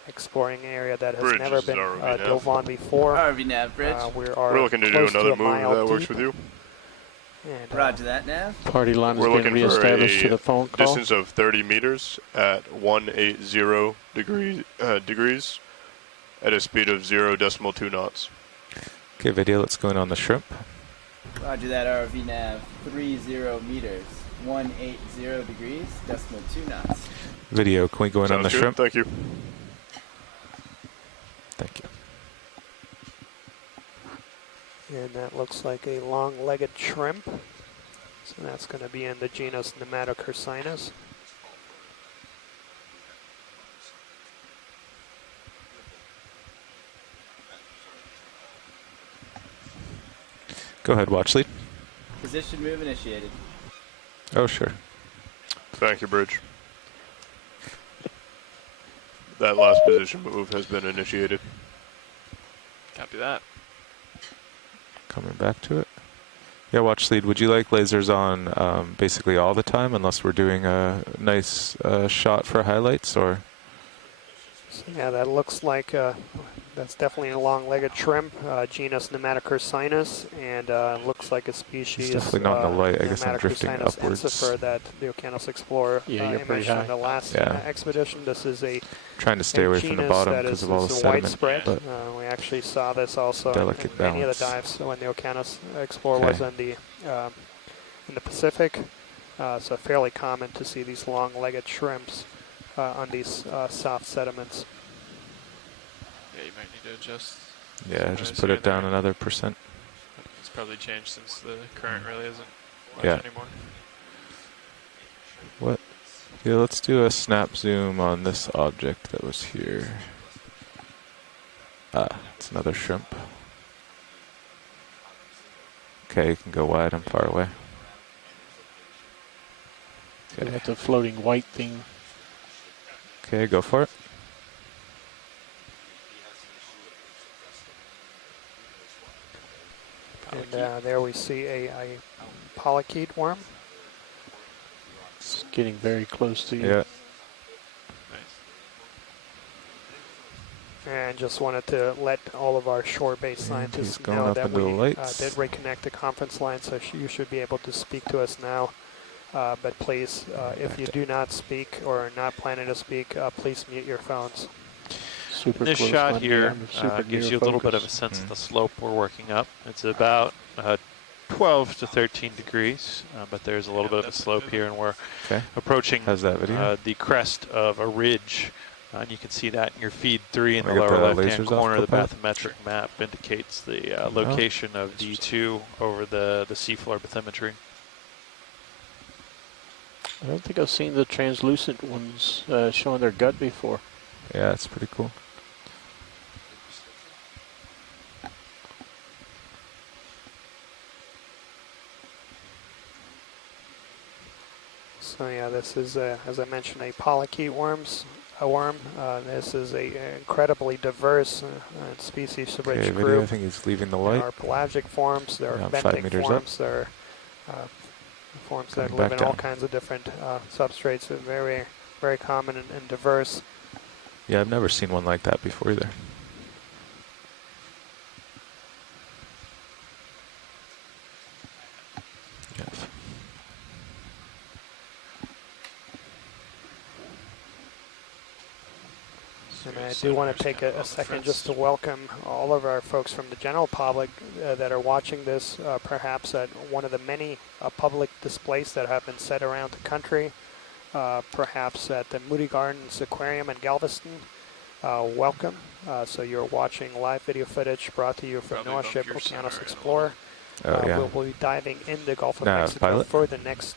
exploring an area that has Bridge never is been RV nav. dove on before. RV nav bridge. We're looking to do close another a move mile if that works deep. with you. And, Roger that, Nav. Party line has We're been looking for reestablished to the phone call. distance of 30 meters at 180 degrees at a speed of 0.2 knots. Okay, video, let's go in on the shrimp. Roger that, RV nav. 30 meters, 180 degrees, 0.2 knots. Video, can we go in on the Sounds good, shrimp? thank you. Thank you. and that looks like a long-legged shrimp. So that's going to be in the genus Nematochircinus. Go ahead, watch lead. Position move initiated. Oh, sure. Thank you, Bridge. That last position move has been initiated. Copy that. Coming back to it. Yeah, watch lead. Would you like lasers on basically all the time, unless we're doing a nice shot for highlights, or? So yeah, that looks like That's definitely a long-legged shrimp, genus Pneumatochircinus, and looks like a species. It's definitely not in the light. I guess I'm drifting Pneumatochircinus upwards. ensifer that the Okeanos Explorer Yeah, you're pretty imaged on high. the last expedition. This is a Trying to stay away from the bottom because of all the sediment. widespread. But We actually saw this also delicate in many of the balance. dives when the Okeanos Explorer was in the Pacific. So fairly common to see these long-legged shrimps on these soft sediments. Yeah, you might need to adjust. yeah, just put it down another %. It's probably changed since the current really isn't much Yeah. anymore. What? Yeah, let's do a snap zoom on this object that was here. It's another shrimp. Okay, you can go wide. I'm far away. Okay. That's a floating white thing. Okay, go for it. And there we see a polychaete worm. It's getting very close to you. Yeah. And just wanted to let all of our shore-based he's scientists going know up that into the we lights. did reconnect the conference line, so you should be able to speak to us now. But please, if you do not speak or are not planning to speak, please mute your phones. Super This close shot on here me. Super gives near you a little bit of a focus. sense of the slope we're working up. It's about 12 to 13 degrees, but there's a little bit of a slope here, and we're approaching How's that video? the crest of a ridge. And you can see that in your feed 3 in the Wanna get lower the left-hand lasers off corner. The Copilot? bathymetric map indicates the location of D2 over the seafloor bathymetry. I don't think I've seen the translucent ones showing their gut before. Yeah, it's pretty cool. So yeah, this is, as I mentioned, a polychaete worm. This is a incredibly diverse species-rich Okay, group. video. I think he's leaving the There light. are pelagic forms, there are Yeah, 5 benthic meters forms, there are forms that Coming live back in all down. kinds of different substrates. They're very, very common and diverse. Yeah, I've never seen one like that before either. Yeah. And I do want to take a second just to welcome all of our folks from the general public that are watching this, perhaps at one of the many public displays that have been set around the country, perhaps at the Moody Gardens Aquarium in Galveston. Welcome. So you're watching live video footage brought to you from NOAA ship Okeanos Explorer. We'll be diving in the Gulf of Mexico for the next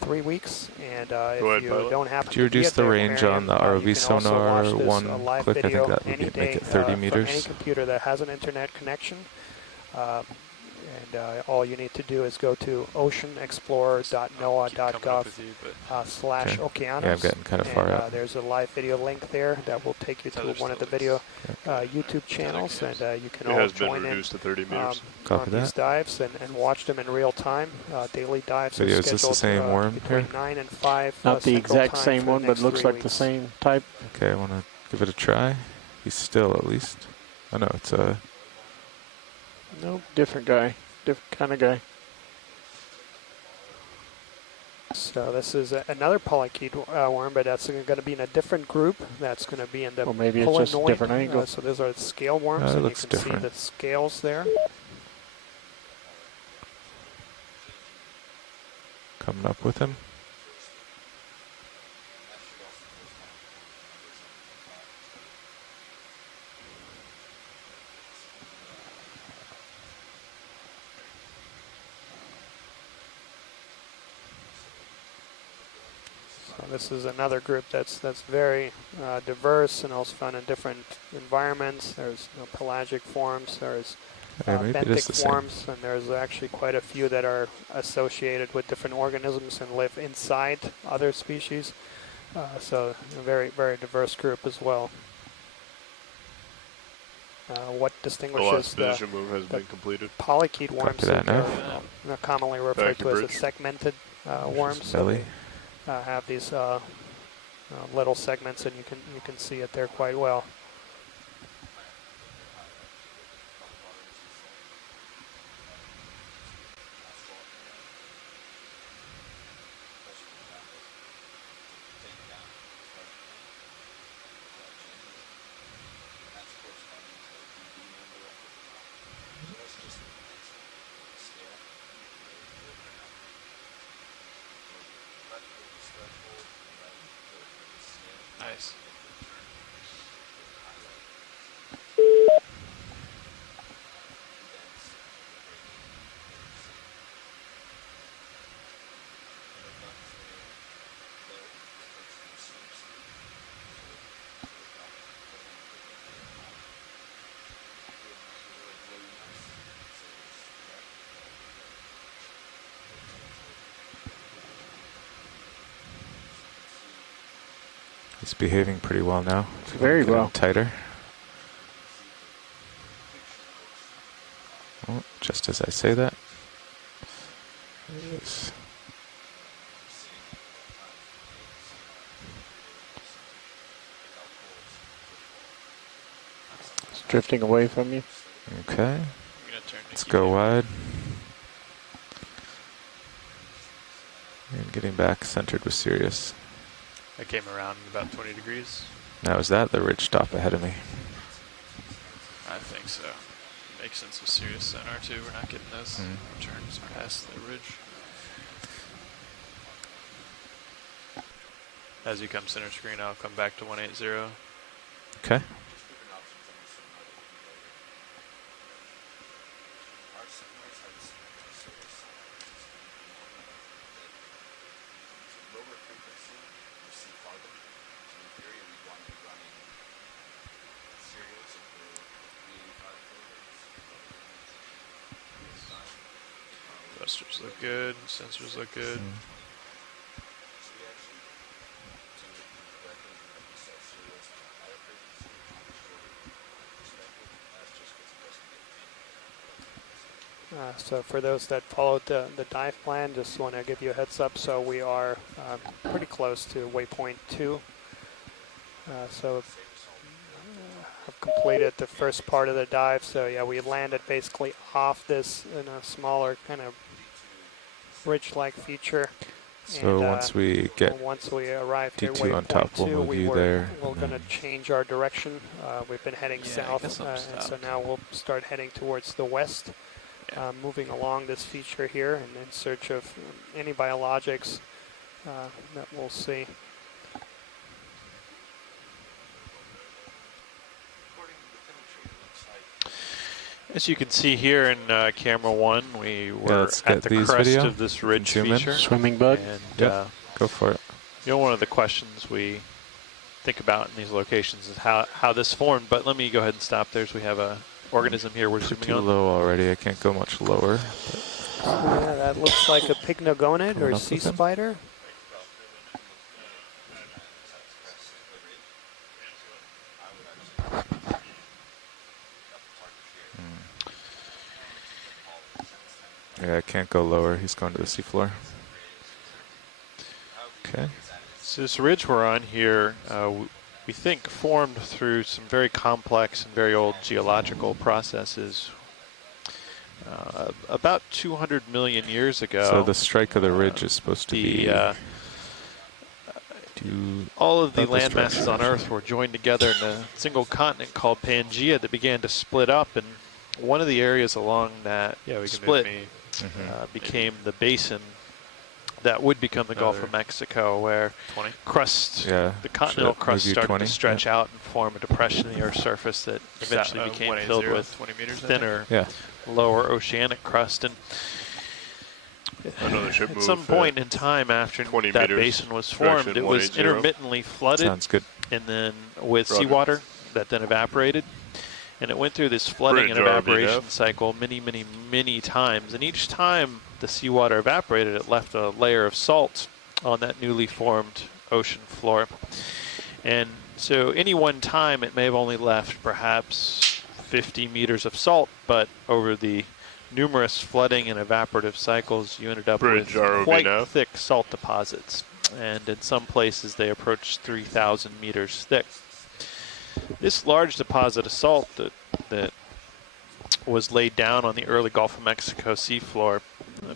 3 weeks, and if you don't happen to reduce the range on the ROV sonar one click, I think that would make it 30 meters. From any computer that has an internet connection. All you need to do is go to oceanexplorer.noaa.gov/Okeanos. Yeah, I'm getting kind of far out. There's a live video link there that will take you to one of the video YouTube channels, and you can all join in to 30 meters. on these dives and watch them in real time. Daily dives Video, are is this the scheduled same worm between here? 9 and 5 Not the Central exact Time same for the one, but next looks 3 like the weeks. same type. Okay, I want to give it a try. He's still at least. Oh no, it's a... No, different guy. Different kind of guy. So this is another polychaete worm, but that's going to be in a different group. That's going to be in the Or maybe it's just a Polanoid. different angle. So those are scale worms, it and you looks can different. see the scales there. Coming up with him. So this is another group that's very diverse and also found in different environments. There's pelagic forms, there's Maybe it is benthic the same. forms, and there's actually quite a few that are associated with different organisms and live inside other species. So a very, very diverse group as well. What The distinguishes last the vision move has been completed. polychaete worms, Copy that now. they're commonly referred Back to to as the bridge. segmented worms. So Belly. they have these little segments, and you can see it there quite well. Nice. He's behaving pretty well now. Very Getting well. tighter. Oh, just as I say that. Yes. It's drifting away from you. Okay. Let's go wide. And getting back centered with Sirius. I came around about 20 degrees. Now is that the ridge stop ahead of me? I think so. Makes sense with Sirius and R2. We're not getting those turns past the ridge. As you come center screen, I'll come back to 180. Okay. Thrusters look good. Sensors look good. So for those that followed the dive plan, just want to give you a heads up. So we are pretty close to waypoint 2. So I've completed the first part of the dive. So yeah, we landed basically off this in a smaller kind of ridge-like feature. So and, once we arrive here, D2 on top, waypoint 2, we'll move you there. we're going to change our direction. We've been heading south, and so now we'll start heading towards the west. Moving along this feature here and in search of any biologics that we'll see. As you can see here in camera 1, we were at the crest video. of this ridge Zoom in. feature. Swimming bug. And go for it. you know, one of the questions we think about in these locations is how this formed, but let me go ahead and stop there as we have a organism here we're zooming Pretty on. low already. I can't go much lower. Yeah, that looks like a pycnogonid or a sea spider. Yeah, I can't go lower. He's going to the seafloor. Okay. So this ridge we're on here, we think formed through some very complex and very old geological processes. About 200 million years ago. So the strike of the ridge is supposed to be all of the land masses on Earth were joined together in a single continent called Pangaea that began to split up, and one of the areas along that split became the basin that would become the Gulf of Mexico, where the continental crust started to stretch out and form a depression in the Earth's surface that eventually became filled with thinner, lower oceanic crust. And at some point in time after that basin was formed, it was intermittently flooded. Sounds good. And then with seawater that then evaporated. And it went through this flooding and evaporation cycle many, many, many times. And each time the seawater evaporated, it left a layer of salt on that newly formed ocean floor. And so any one time it may have only left perhaps 50 meters of salt, but over the numerous flooding and evaporative cycles, you ended up with quite thick salt deposits. And in some places they approached 3,000 meters thick. This large deposit of salt that was laid down on the early Gulf of Mexico seafloor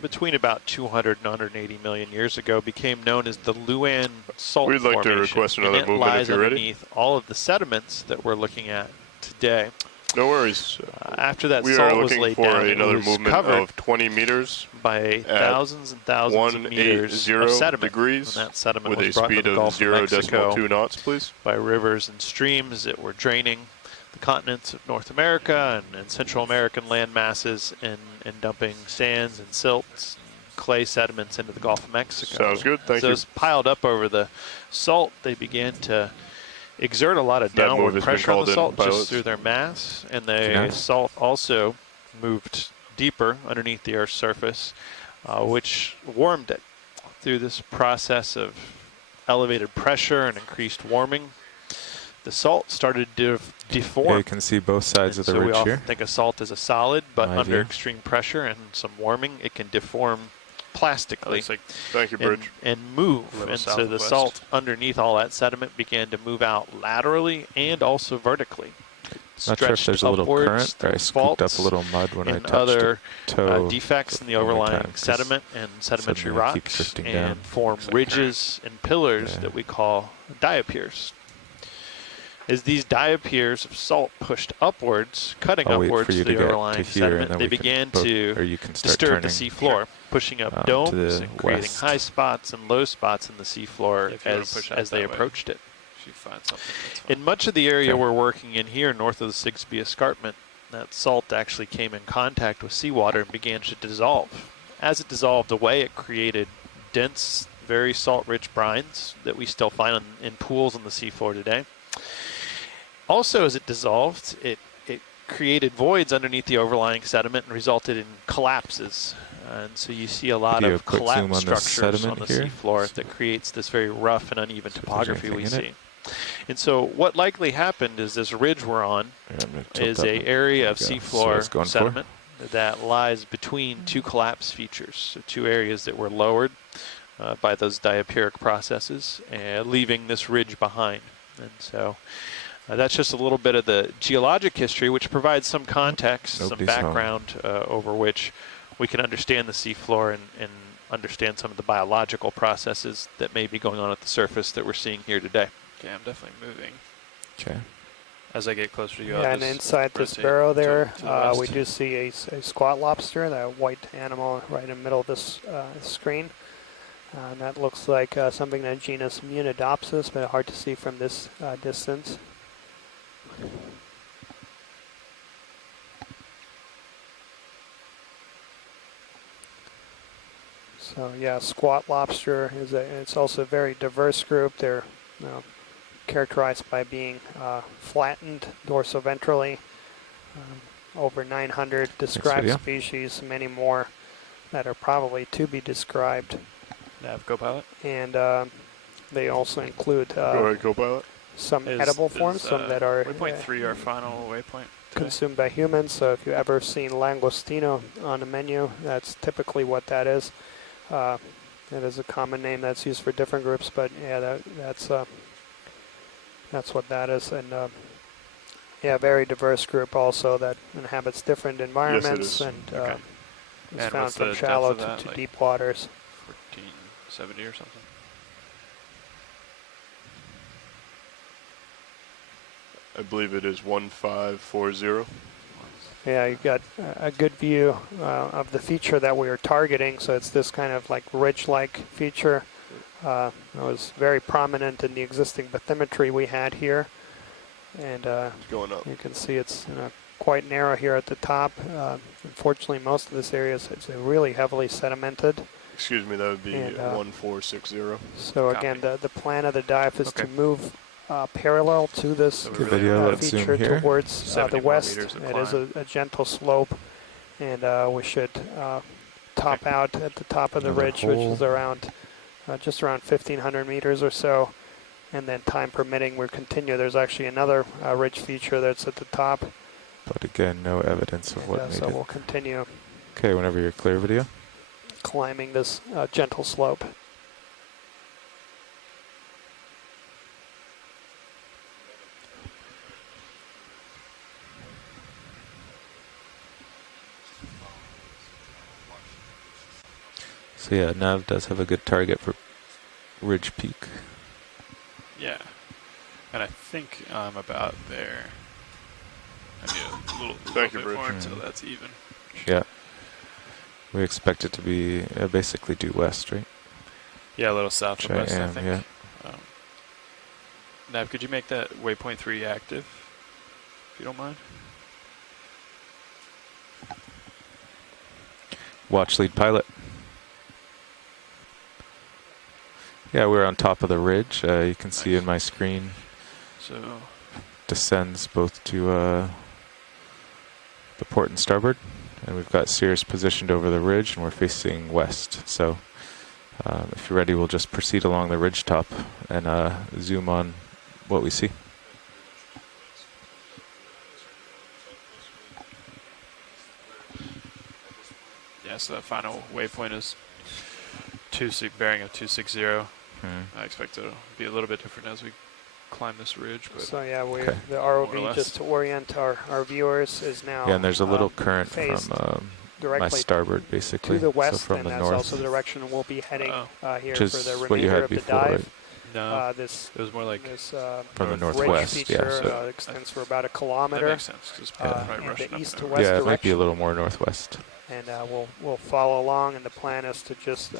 between about 200 and 180 million years ago became known as the Luan Salt Formation. We'd like to request another movement if you're ready. Underneath all of the sediments that we're looking at today. No worries. After that we salt are was looking laid for down, another it was movement covered of 20 meters by thousands and thousands of meters of sediment. degrees And that sediment with was a brought into speed the of Gulf of Mexico 0.2 knots, please. by rivers and streams that were draining the continents of North America and Central American land masses and dumping sands and silts, and clay sediments into the Gulf of Mexico. Sounds good, thank so you. Those piled up over the salt, they began to exert a lot of That move downward has been pressure on called the in, salt pilots. just through their mass, and the salt also moved deeper underneath the Earth's surface, which warmed it through this process of elevated pressure and increased warming. The salt started to deform. Yeah, you can see both sides of the ridge we often here. think of salt as a solid, but My under view. extreme pressure and some warming, it can deform plastically Thank you, Bridge. and move. A little And south so of the west. salt underneath all that sediment began to move out laterally and also vertically. Not sure if Stretched there's a little upwards current there. I through scooped up faults a little mud when I and touched other a toe. defects in the only overlying time, 'cause sediment and sedimentary suddenly I keep rocks, drifting and down. form ridges and pillars that we call diapiers. As these diapiers of salt pushed upwards, cutting I'll wait upwards for you the to get overlying to here, and sediment, then they we can began both- to or you can start disturb the turning, seafloor, pushing up to domes the and creating west. high spots and low spots in the seafloor If you wanna push out as they that way. approached it. If you find something, that's fine. In much of the area Okay. we're working in here, north of the Sigsbee Escarpment, that salt actually came in contact with seawater and began to dissolve. As it dissolved away, it created dense, very salt-rich brines that we still find in pools on the seafloor today. Also, as it dissolved, it created voids underneath the overlying sediment and resulted in collapses. And so you see a lot Do a of quick zoom collapse on the structures on sediment the here? seafloor that creates this very rough and uneven See if there's topography we anything in see. And so what likely happened is this ridge we're on Here, I'm gonna tilt is up. a area of There we go. So I was seafloor going for. sediment that lies between two collapse features, so two areas that were lowered by those diapiric processes, leaving this ridge behind. And so that's just a little bit of the geologic history, which provides some context, Nobody's some home. background over which we can understand the seafloor and understand some of the biological processes that may be going on at the surface that we're seeing here today. Okay, I'm definitely moving. Okay. As I get closer to you, Yeah, I'll and just inside this rotate barrow there, to the we west. do see a squat lobster, that white animal right in the middle of this screen. And that looks like something in the genus Munidopsis, but hard to see from this distance. So yeah, squat lobster it's also a very diverse group. They're characterized by being flattened dorsoventrally. Over 900 described video. species, many more that are probably to be described. Nav, co-pilot. And they also include Go ahead, co-pilot. some edible forms, some that are waypoint 3 our final waypoint today? consumed by humans. So if you've ever seen langostino on the menu, that's typically what that is. That is a common name that's used for different groups, but yeah, that's what that is. And yeah, very diverse group also that inhabits different environments is. and Okay. is And found what's from the depth shallow of that, to like- deep waters. 1470 or something. I believe it is 1540. Yeah, you got a good view of the feature that we are targeting. So it's this kind of like ridge-like feature. It was very prominent in the existing bathymetry we had here. And Going up. you can see it's quite narrow here at the top. Unfortunately, most of this area is really heavily sedimented. Excuse me, that would be And, 1460. So again, the plan of the dive is Okay. to move parallel to this So we Good really video, want let's zoom feature here. towards 70 the more west. meters of It is climb. a gentle slope, and we should top out at the top of the Another ridge, which hole. is around just around 1,500 meters or so. And then time permitting, we'll continue. There's actually another ridge feature that's at the top. But again, no evidence of what And, made so it. we'll continue Okay, whenever you're clear, video. climbing this gentle slope. So yeah, Nav does have a good target for Ridge Peak. Yeah. And I think I'm about there. Maybe a little Thank you, bit Bridge. more until that's even. Yeah. We expect it to be basically due west, right? Yeah, a little south Which of west, I am, think. yeah. Nav, could you make that waypoint 3 active, if you don't mind? Watch lead pilot. Yeah, we're on top of the ridge. You can see in my screen. So Descends both to the port and starboard, and we've got Cirrus positioned over the ridge, and we're facing west. So if you're ready, we'll just proceed along the ridge top and zoom on what we see. yeah, so that final waypoint is bearing of 260. I expect it'll be a little bit different as we climb this ridge. But So yeah, Okay. the More or ROV, less. just to orient our viewers, is now Yeah, and there's a little current faced from my directly starboard, basically. to the west, so from and the that's north, also the direction we'll be heading here which for is the what you remainder had of the before, dive. right? no, This it was more like this From the ridge northwest, feature yeah. So extends for about a that kilometer. makes sense. 'Cause it's probably in rushing the up east and to over. west yeah, it might be a direction. little more northwest. And we'll follow along, and the plan is to just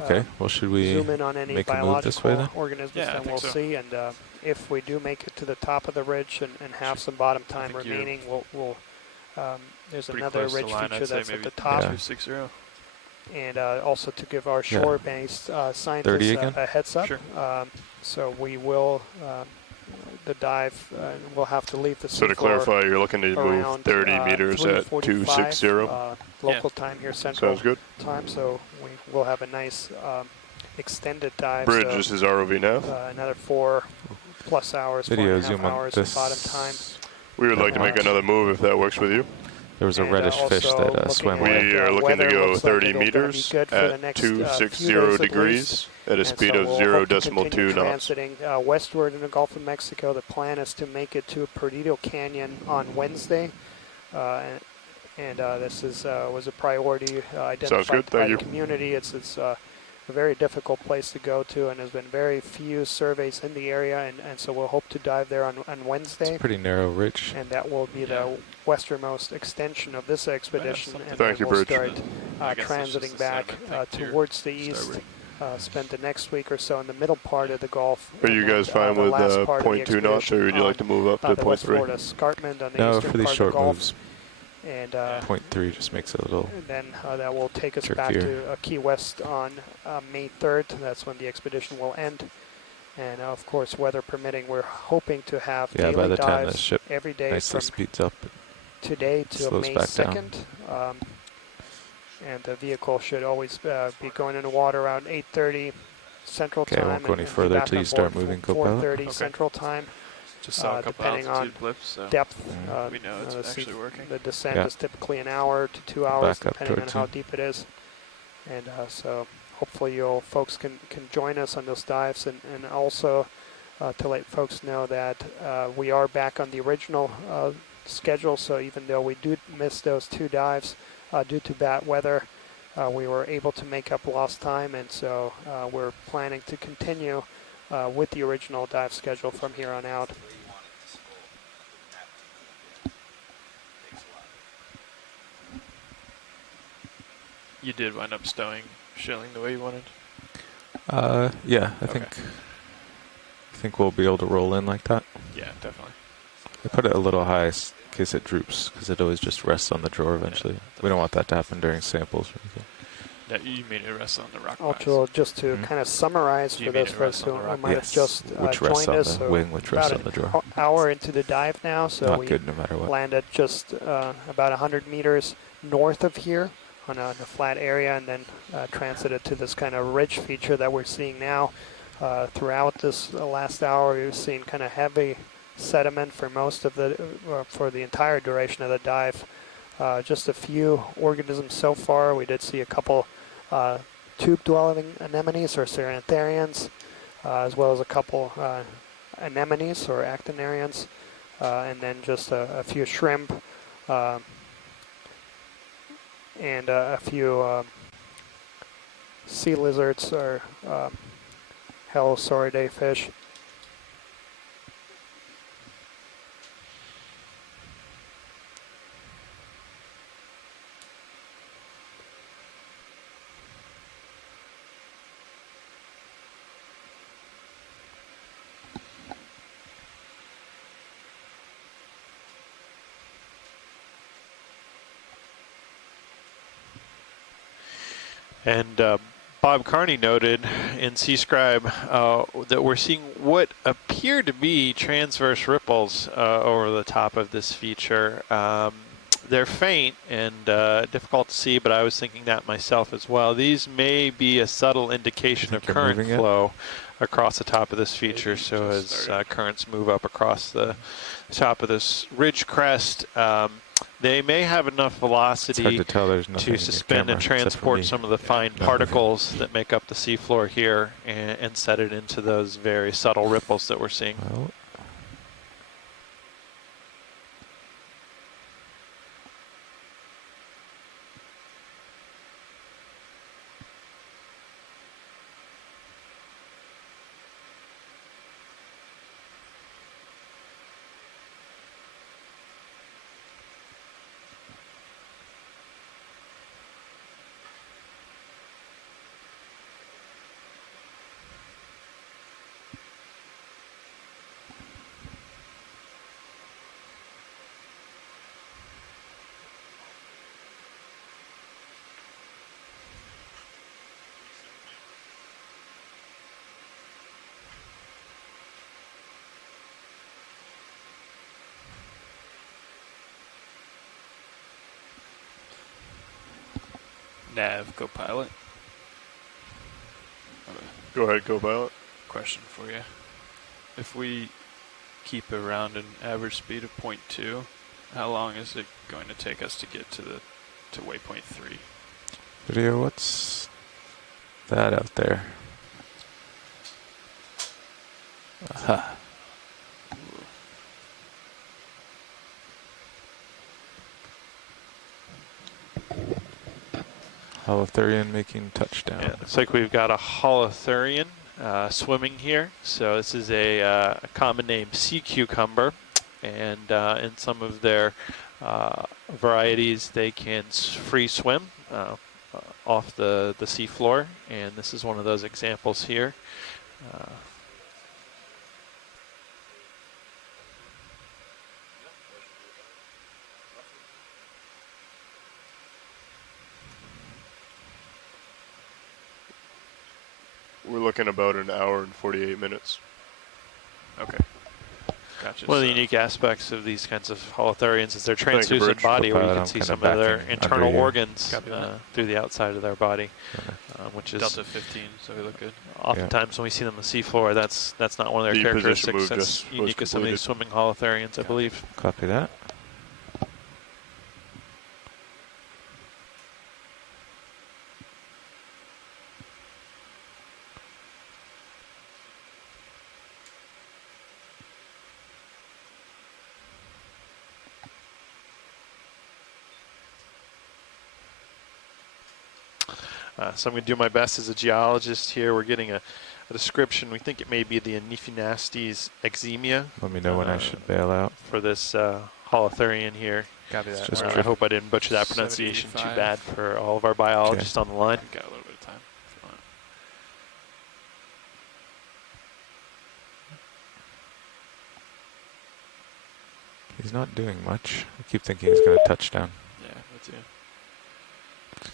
Okay, well, should we zoom in on any make a move this way biological then? organisms Yeah, I that think we'll so. see. And if we do make it to the top of the ridge and have some bottom time think you're remaining, we'll there's Pretty another close to ridge line, feature I'd say that's at maybe the top. Yeah. 260. And also to give our Yeah. shore-based 30 scientists again? a heads up. Sure. So we will, the dive, we'll have to leave the So to seafloor clarify, you're looking to move around 30 meters at 3:45, 260. local time here, Central Sounds good. time. So we will have a nice extended dive. Bridge, so, this is ROV now. another 4+ hours, Video 4.5 zoom on hours this. of bottom time. We would like to make another move if that works with you. There was a And, reddish fish also that looking swam at, away. We are looking to weather go looks like 30 it'll gonna be meters good for the at next, few 260 days at least. degrees at a And speed so of we'll 0 hope to decimal continue 2 knots. transiting westward in the Gulf of Mexico. The plan is to make it to Perdido Canyon on Wednesday, and this was a priority identified good, by thank the you. community. It's a very difficult place to go to, and there's been very few surveys in the area, and so we'll hope to dive there on Wednesday. It's a pretty narrow ridge. And that will be the westernmost extension of this expedition, something. and Thank then you, we'll Bridge. start I guess it's transiting just the back sediment thing to your towards the east. starboard. Spend the next week or so in the middle part of the Gulf. Are and you then, guys fine the with last part of the 0.2 knots, or would you like to move up to the West 0.3? Florida escarpment on the No, eastern for these part short of the Gulf. moves, And 0.3 just makes it a little. and then that will take us back Trickier. to Key West on May 3rd. That's when the expedition will end. And of course, weather permitting, we're hoping to have Yeah, by daily the time the dives ship every day nicely from speeds up. today to slows May back 2nd. And the vehicle should always be going in the water around 8:30 Central Okay, Time. I won't go any and be further back till on you start board moving, for co-pilot. 4:30 Okay. Central Time. Just saw a couple Depending on altitude blips, so depth. we know it's actually working. The descent Yeah. is typically an hour to 2 hours, Back up depending on towards how you. deep it is. And so hopefully folks can join us on those dives, and also to let folks know that we are back on the original schedule. So even though we do miss those 2 dives due to bad weather, we were able to make up lost time, and so we're planning to continue with the original dive schedule from here on out. You did wind up shilling the way you wanted. Yeah, I Okay. think we'll be able to roll in like that. Yeah, definitely. I put it a little high in case it droops, because it always just rests on the drawer eventually. We don't want that to happen during samples or anything. Yeah, you made it rest on the rock. Also, just to kind of summarize You for mean those it folks rests who on the rock? might have just which rests joined on us. the So wing, which rests about on the an drawer. hour into the dive now, so Not we good no matter what. landed just about 100 meters north of here on a flat area, and then transited to this kind of ridge feature that we're seeing now. Throughout this last hour, we've seen kind of heavy sediment for most of for the entire duration of the dive. Just a few organisms so far. We did see a couple tube-dwelling anemones or cerintherians, as well as a couple anemones or actinarians, and then just a few shrimp and a few sea lizards or Halosauridae fish. And Bob Carney noted in CScribe that we're seeing what appear to be transverse ripples over the top of this feature. They're faint and difficult to see, but I was thinking that myself as well. These may be a subtle indication of current flow across the top of this feature. So as currents move up across the top of this ridge crest, they may have enough velocity to suspend and transport some of the fine particles that make up the seafloor here and set it into those very subtle ripples that we're seeing. Well, Nav, co-pilot. Go ahead, co-pilot. Question for you. If we keep around an average speed of 0.2, how long is it going to take us to get to waypoint 3? Video, what's that out there? Aha. Holothurian making touchdown. Yeah, looks like we've got a Holothurian swimming here. So this is a common name sea cucumber, and in some of their varieties they can free swim off the seafloor, and this is one of those examples here. We're looking about an hour and 48 minutes. Okay. Gotcha. One of the unique aspects of these kinds of holothurians is their translucent body, where you can see some of their internal organs through the outside of their body, which is Delta 15, so we look good. Oftentimes when we see them on the seafloor, that's not one of their characteristics. That's unique to some of these swimming holothurians, I believe. Copy that. So I'm going to do my best as a geologist here. We're getting a description. We think it may be the Aniphonastes exemia. Let me know when I should bail out. For this holothurian here. Copy that. I hope I didn't butcher that pronunciation too bad for all of our biologists on the line. Got a little bit of time. He's not doing much. I keep thinking he's going to touchdown. Yeah, me too.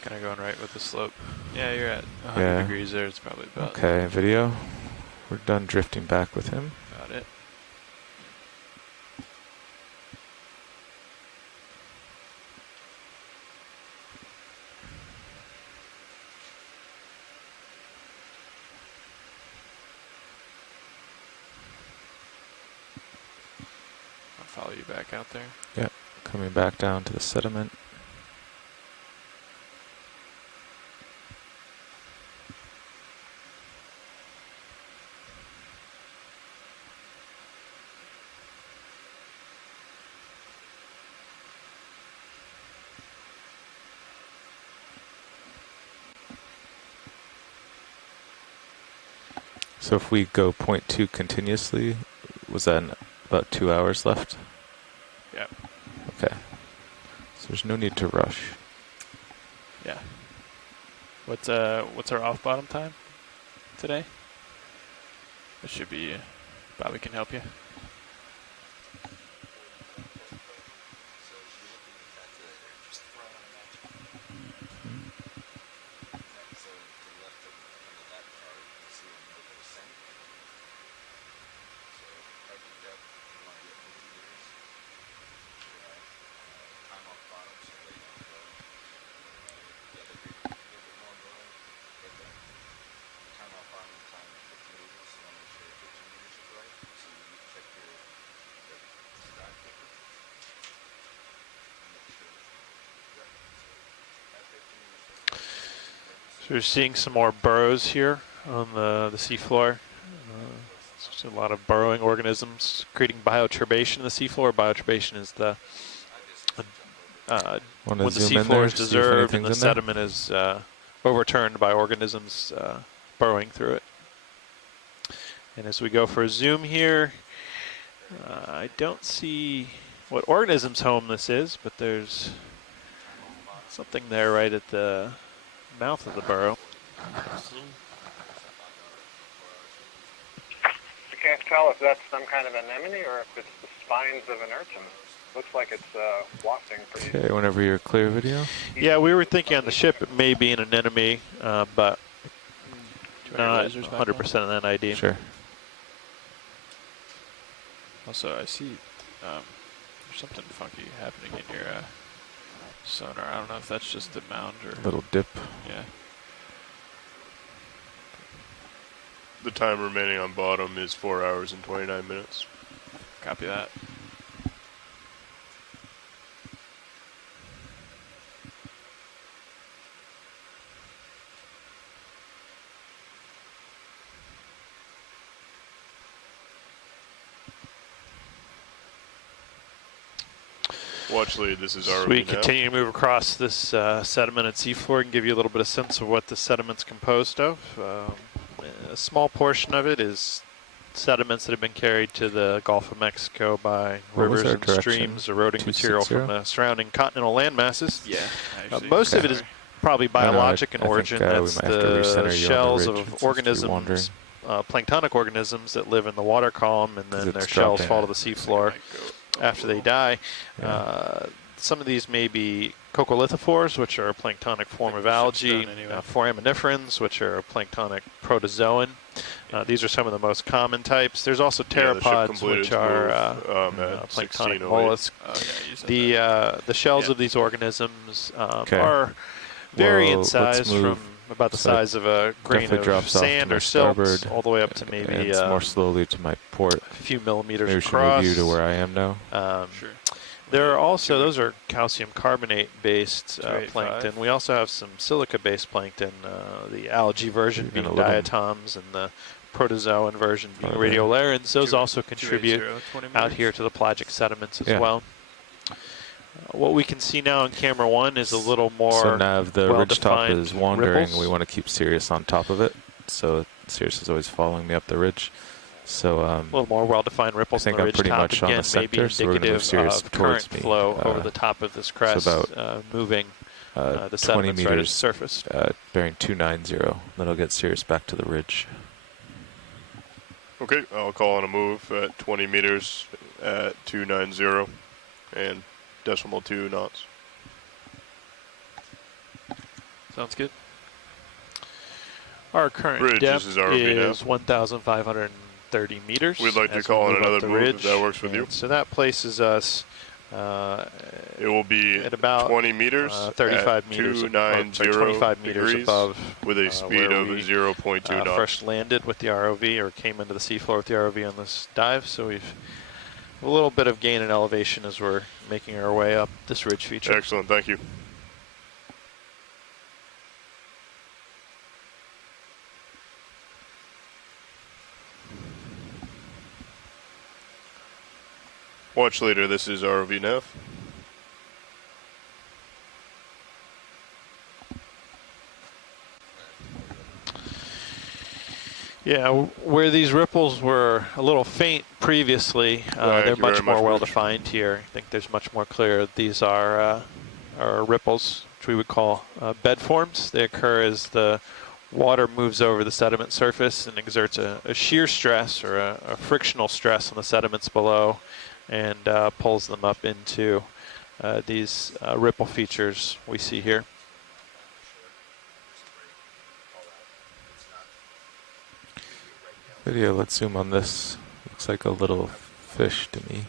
Kind of going right with the slope. Yeah, you're at 100 degrees there. It's probably about. Okay, video. We're done drifting back with him. Got it. I'll follow you back out there. Yep, coming back down to the sediment. So if we go 0.2 continuously, was that about 2 hours left? Yeah. Okay. So there's no need to rush. Yeah. What's our off bottom time today? It should be. Bobby can help you. So we're seeing some more burrows here on the seafloor. Just a lot of burrowing organisms creating bioturbation in the seafloor. Bioturbation is the when the seafloor is disturbed and the sediment is overturned by organisms burrowing through it. And as we go for a zoom here, I don't see what organism's home this is, but there's something there right at the mouth of the burrow. I can't tell if that's some kind of anemone or if it's the spines of an urchin. Looks like it's wafting pretty. Okay, whenever you're clear, video. Yeah, we were thinking on the ship it may be an anemone, but not 100% an ID. Sure. Also, I see there's something funky happening in your sonar. I don't know if that's just the mound or... Little dip. Yeah. The time remaining on bottom is 4 hours and 29 minutes. Copy that. Watch lead, this is our. So we continue to move across this sedimented seafloor and give you a little bit of sense of what the sediment's composed of. A small portion of it is sediments that have been carried to the Gulf of Mexico by rivers and streams, eroding material from the surrounding continental land masses. Yeah. Most of it is probably biologic in origin. That's the shells of organisms, planktonic organisms that live in the water column, and then their shells fall to the seafloor after they die. Some of these may be coccolithophores, which are a planktonic form of algae, foraminiferans, which are a planktonic protozoan. These are some of the most common types. There's also pteropods, which are planktonic mollusks. The shells of these organisms are vary in size from about the size of a grain of sand or silt all the way up to maybe it's more slowly to my port. A few millimeters maybe across. Review to where I am now. Sure. There are also, those are calcium carbonate-based plankton. We also have some silica-based plankton, the algae version being diatoms and the protozoan version being radiolarans. Those also contribute out here to the pelagic sediments as well. What we can see now on camera one is a little more So Nav, the ridge top is wandering. ripples. We want to keep Sirius on top of it. So Sirius is always following me up the ridge. So a little more well-defined ripples I on think the I'm ridge pretty top. much on Again, the center, so we're going to move Sirius of towards current me. flow over the top of this crest, moving the 20 sediments meters right at the surface. bearing 290. Then I'll get Sirius back to the ridge. Okay, I'll call on a move at 20 meters at 290 and .2 knots. Sounds good. Our current Bridge, depth this is ROV now. is 1,530 meters. We'd like to as call we on move up another the move if ridge. that works with you. So that places us it will be at about 20 meters 35 at meters, 290 meters degrees above with a speed of 0.2 knots. First landed with the ROV or came into the seafloor with the ROV on this dive. So we've a little bit of gain in elevation as we're making our way up this ridge feature. Excellent, thank you. Watch leader, this is ROV Nav. Yeah, where these ripples were a little faint previously, they're much more well defined here. I think there's much more clear. These are ripples, which we would call bed forms. They occur as the water moves over the sediment surface and exerts a shear stress or a frictional stress on the sediments below and pulls them up into these ripple features we see here. Video, let's zoom on this. Looks like a little fish to me.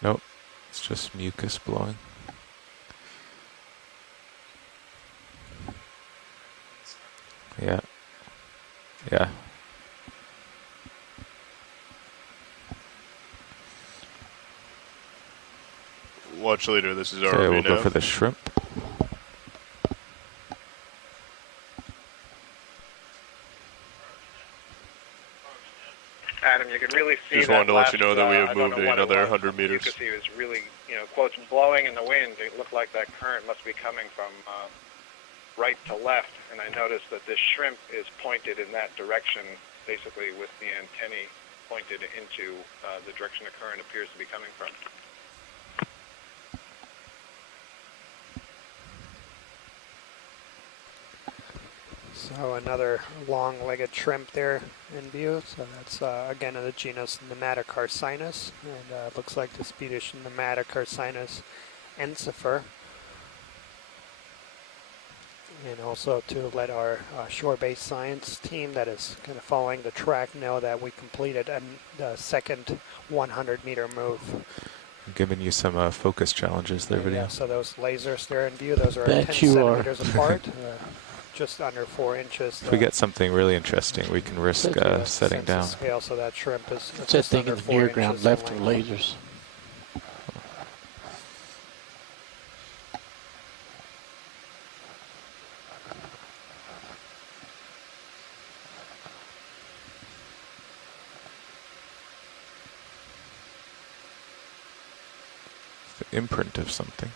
Nope, it's just mucus blowing. Yeah. Yeah. Watch leader, this is Okay, ROV we'll now. go for the shrimp. Adam, you could really see Just that wanted to let last, you know that we have I don't moved know what it another was. 100 meters. You could see it was really, quotes, blowing in the wind. It looked like that current must be coming from right to left, and I noticed that this shrimp is pointed in that direction, basically with the antennae pointed into the direction the current appears to be coming from. So another long-legged shrimp there in view. So that's again in the genus Nematocarcinus, and it looks like the species Nematocarcinus ensifer. And also to let our shore-based science team that is kind of following the track know that we completed the second 100-meter move. I'm giving you some focus challenges there, video. Yeah, so those lasers there in view, those are Bet 10 you are. centimeters apart, just under 4 inches. If we get something really interesting, we can risk setting down. Scale, so that shrimp is It's that just thing under in the 4 near inches ground in left of length. lasers. The imprint of something.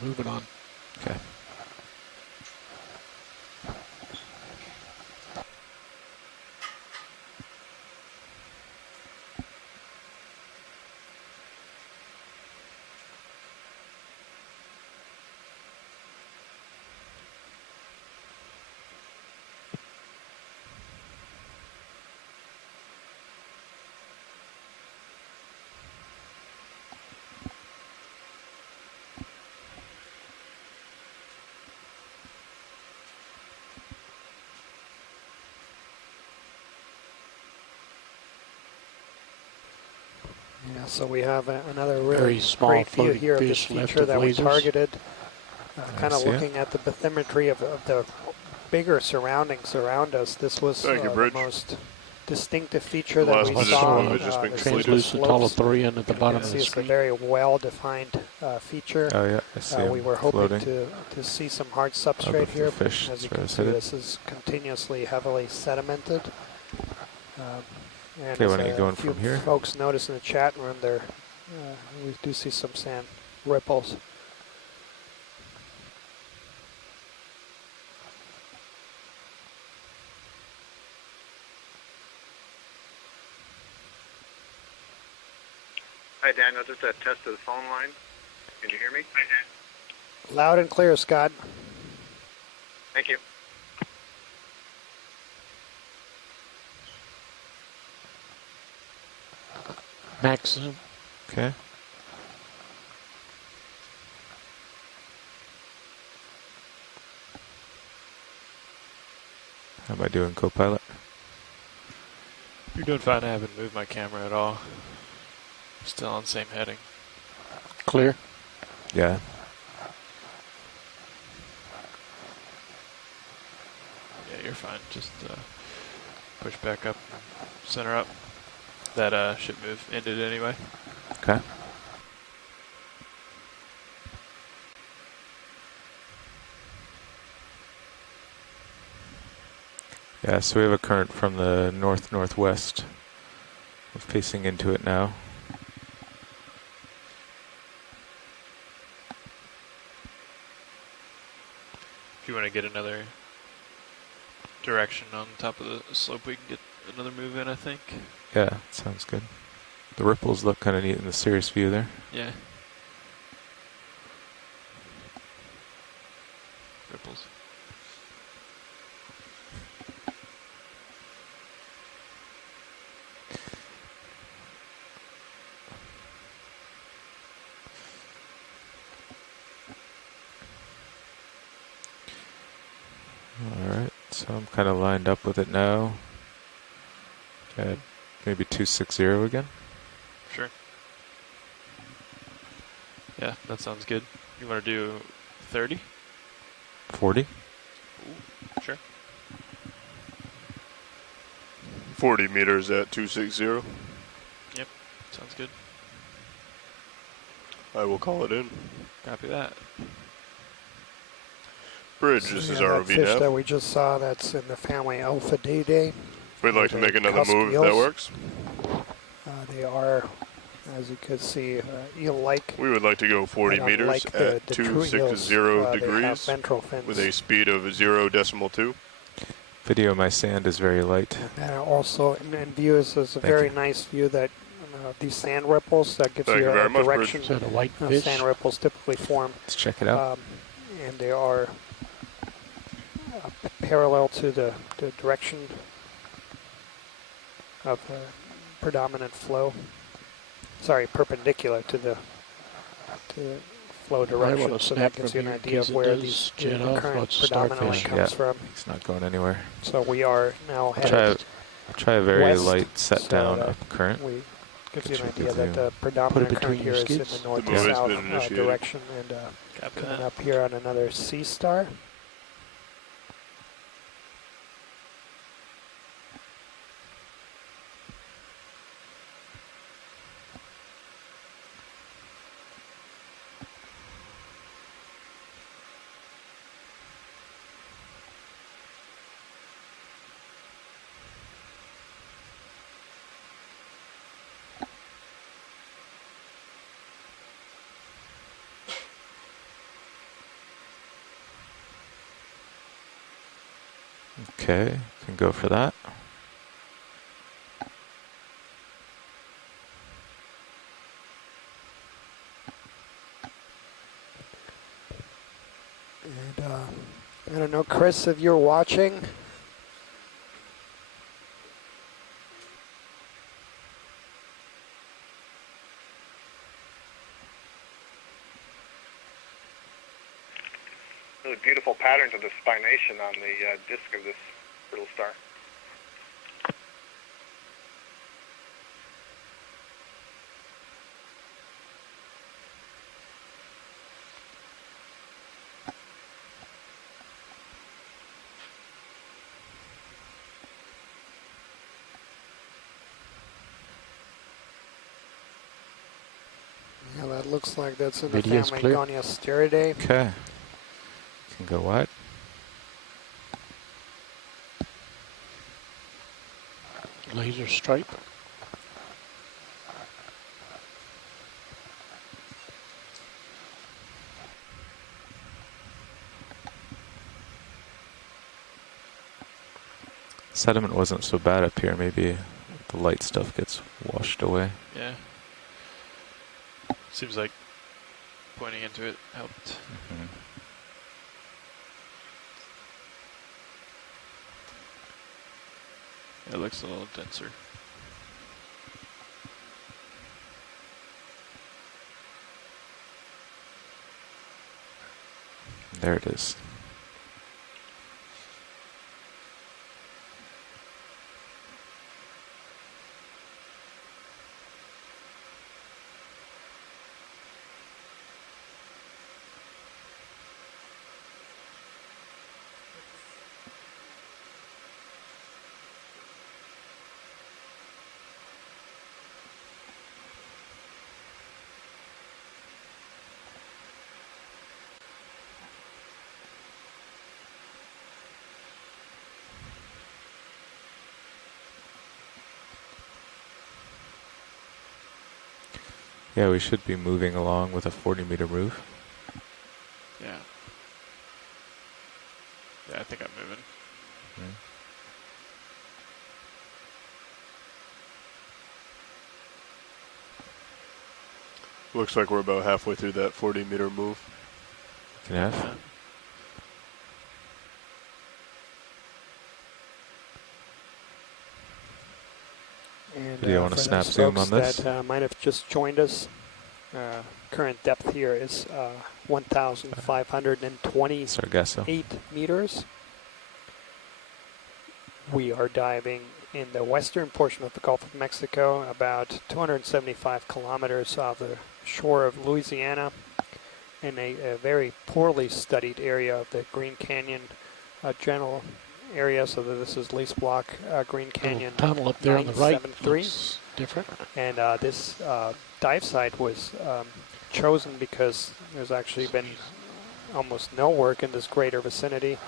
Moving on. Okay. Yeah, so we have another Very really small great view floating here of this fish left feature of that we lasers. targeted. Kind of see it. looking at the bathymetry of the bigger surroundings around us. This was Thank you, the Bridge. most distinctive feature The that last we position saw. move has just been the completed. Translucent slopes. hollow-3 at the You bottom can of see the it's a screen. very well-defined feature. Oh yeah, I see We him were hoping floating. to see some hard Above substrate the here. fish, As you that's where I can was see, headed. this is continuously heavily sedimented. And Okay, as why don't you go in few from here? folks notice in the chat room, there we do see some sand ripples. Hi, Daniel. Just a test of the phone line. Can you hear me? Loud and clear, Scott. Thank you. Maximum. Okay. How am I doing, co-pilot? You're doing fine. I haven't moved my camera at all. Still on same heading. Clear. Yeah. Yeah, you're fine. Just push back up, center up. That ship move ended anyway. Okay. Yeah, so we have a current from the north-northwest. We're facing into it now. If you want to get another direction on top of the slope, we can get another move in, I think. Yeah, sounds good. The ripples look kind of neat in the Sirius view there. Yeah. Ripples. Alright, so I'm kind of lined up with it now. At maybe 260 again. Sure. Yeah, that sounds good. You want to do 30? 40? Ooh, sure. 40 meters at 260. Yep, sounds good. I will call it in. Copy that. Bridge, So this yeah, is that ROV fish nav. that we just saw, that's in the family Alpha Day. We'd like to They're make another cusped move if that eels. works. They are, as you can see, eel-like. We would like to go 40 And meters unlike at the true eels, 260 they have degrees ventral fins. with a speed of 0.2. Video, my sand is very light. And also, in view is a very nice view that these sand ripples that gives Thank you you very a much, direction. Bridge. Is that a white fish? Sand ripples typically form. Let's check it out. And they are parallel to the direction of the predominant flow. Sorry, perpendicular to the flow direction. want a So snap that gives you from an here idea in of case it where does these jet the off. current Watch predominantly starfish. comes from. It's not going anywhere. So we are now I'll try a very west, light set so down that up current. we gives Get you an you a idea good that the predominant current between here your is in skids. the north The to move has south been initiated. direction, and Copy coming that. up here on another sea star. Okay, can go for that. And I don't know, Chris, if you're watching. Really beautiful patterns of the spination on the disk of this little star. Yeah, that looks like that's in Video's the family clear. Goniosteridae. Okay, can go wide. Laser stripe. Sediment wasn't so bad up here. Maybe the light stuff gets washed away. Yeah. Seems like pointing into it helped. It looks a little denser. There it is. Yeah, we should be moving along with a 40-meter move. Yeah. Yeah, I think I'm moving. Looks like we're about halfway through that 40-meter move. Can have. And Do you want to for snap those zoom folks on this? that might have just joined us, current depth here is 1,528 Sargasso. meters. We are diving in the western portion of the Gulf of Mexico, about 275 kilometers off the shore of Louisiana. in a very poorly studied area of the Green Canyon general area. So this is lease block Green Canyon tunnel up there on the right 973. looks different. And this dive site was chosen because there's actually been almost no work in this greater vicinity.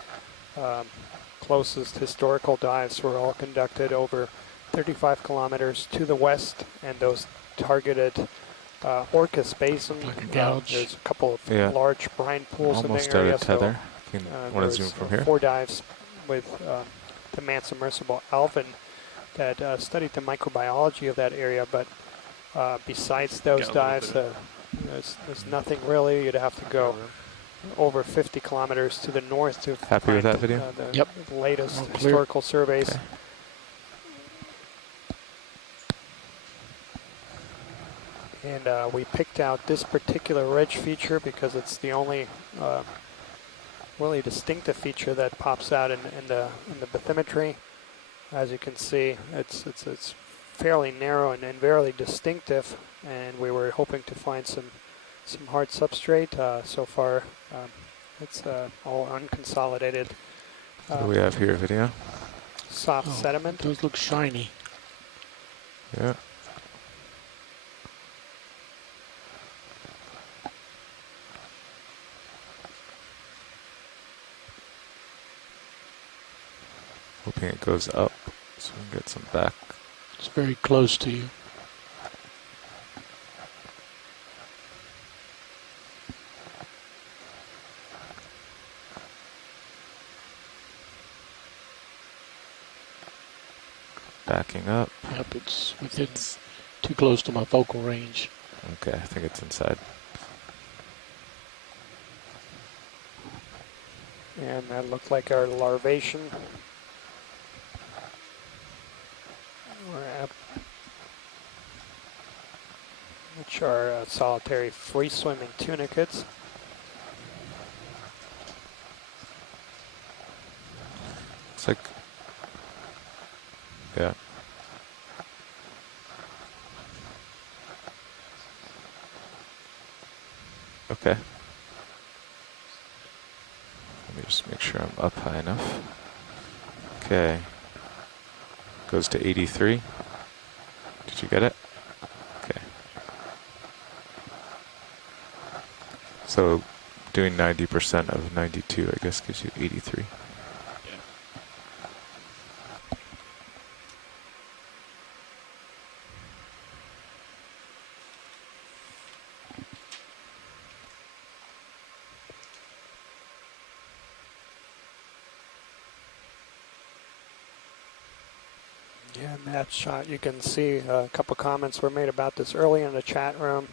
Closest historical dives were all conducted over 35 kilometers to the west, and those targeted Orcas Basin. Like a gouge. There's a couple of large brine pools Almost in the area. out of tether. Want to zoom from here? 4 dives with the manned submersible Alvin that studied the microbiology of that area, but besides those dives, there's nothing really. You'd have to go over 50 kilometers to the north to Happy with that video? The latest historical surveys. Okay. And we picked out this particular ridge feature because it's the only really distinctive feature that pops out in the bathymetry. As you can see, it's fairly narrow and very distinctive, and we were hoping to find some hard substrate. So far, it's all unconsolidated. What do we have here, video? Soft sediment. Those look shiny. Yeah. Hoping it goes up so we can get some back. It's very close to you. Backing up. Yep, it's within too close to my focal range. Okay, I think it's inside. And that looked like our larvation. Which are solitary free-swimming tunicates. It's like, yeah. Okay. Let me just make sure I'm up high enough. Okay. Goes to 83. Did you get it? Okay. So doing 90% of 92, I guess, gives you 83. Yeah, in that shot you can see a couple comments were made about this early in the chat room.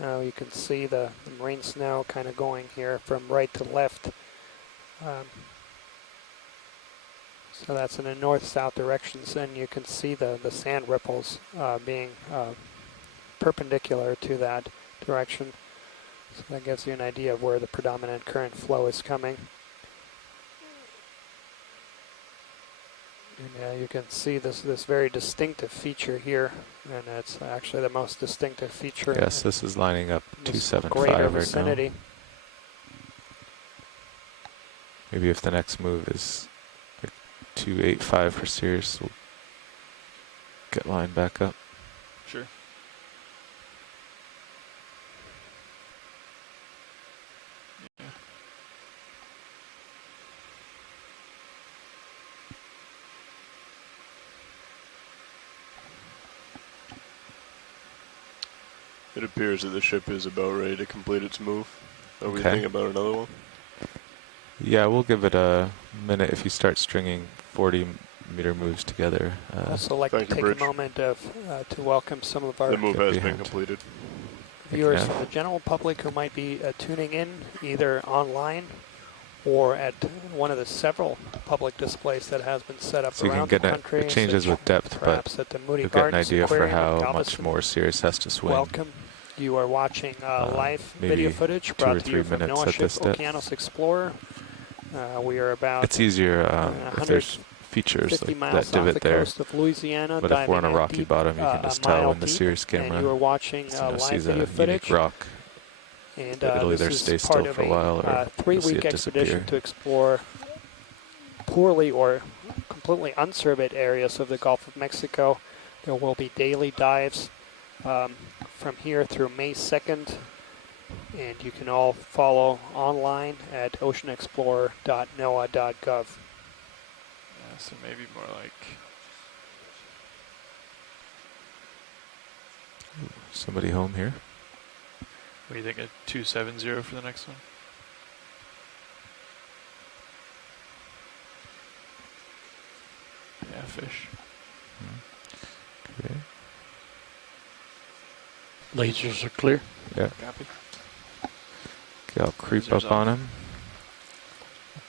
You can see the marine snow kind of going here from right to left. So that's in the north-south directions, and you can see the sand ripples being perpendicular to that direction. So that gives you an idea of where the predominant current flow is coming. And you can see this very distinctive feature here, and it's actually the most distinctive feature. Yes, this is lining up 275 greater right vicinity. now. Maybe if the next move is like 285 for Sirius, we'll get line back up. Sure. It appears that the ship is about ready to complete its move. Are we Okay. thinking about another one? Yeah, we'll give it a minute if you start stringing 40-meter moves together. Also like to take a moment to welcome some of our The move has been completed. viewers from the general public who might be tuning in either online or at one of the several public displays that has been set up So you can around get the country. it changes with depth, but perhaps at the Moody you'll get an Gardens idea for Aquarium in how much Galveston. more Sirius has to swim. Welcome. You are watching live maybe video footage 2 or brought to 3 you from minutes NOAA at ship this depth. Okeanos Explorer. We are about It's easier if there's features 50 like miles that off divot the there. coast of Louisiana, But if we're on a diving rocky deep, bottom, you can just tell in the Sirius and camera. you are watching So you'll see live the video unique footage. rock. And It'll either this stay is part still of for a while or a you'll see three-week it expedition disappear. to explore poorly or completely unsurveyed areas of the Gulf of Mexico. There will be daily dives from here through May 2nd, and you can all follow online at oceanexplorer.noaa.gov. Yeah, so maybe more like Somebody home here? what do you think, a 270 for the next one? Yeah, fish. Okay. Lasers are clear. Yeah. Copy. Okay, I'll creep Lasers up on off. him.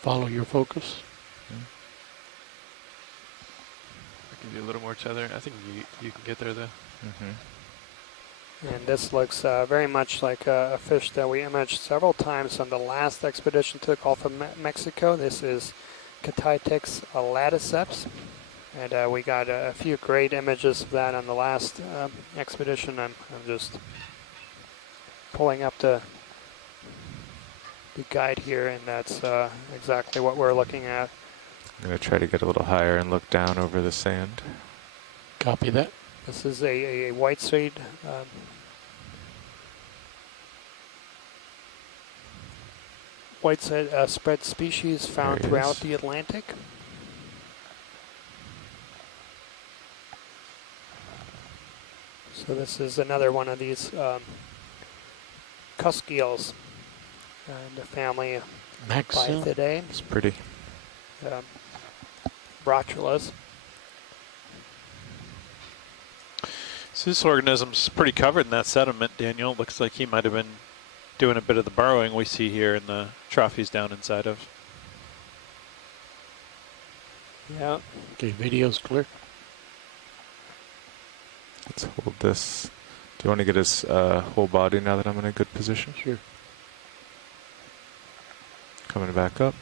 Follow your focus. I'll give you a little more tether. I think you can get there though. And this looks very much like a fish that we imaged several times on the last expedition to the Gulf of Mexico. This is Catitex laticeps. And we got a few great images of that on the last expedition. I'm just pulling up the guide here, and that's exactly what we're looking at. I'm going to try to get a little higher and look down over the sand. Copy that. This is a white-suede spread species found throughout the Atlantic. So this is another one of these cusk eels in the family Bythidae. It's pretty. Brotulas. So this organism's pretty covered in that sediment, Daniel. Looks like he might have been doing a bit of the burrowing we see here in the trough he's down inside of. Yeah. Okay, video's clear. Let's hold this. Do you want to get his whole body now that I'm in a good position? Sure. Coming back up.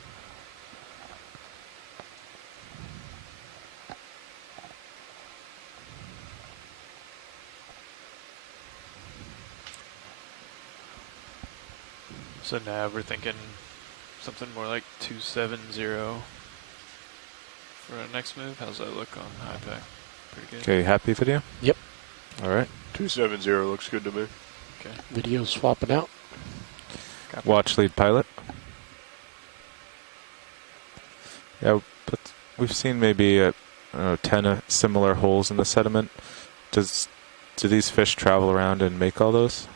So now we're thinking something more like 270 for our next move. How's that look on high pack? Pretty good. Okay, happy video? Yep. All right. 270 looks good to me. Okay. Video's swapping out. Copy. Watch lead pilot. Yeah, but we've seen maybe 10 similar holes in the sediment. Do these fish travel around and make all those?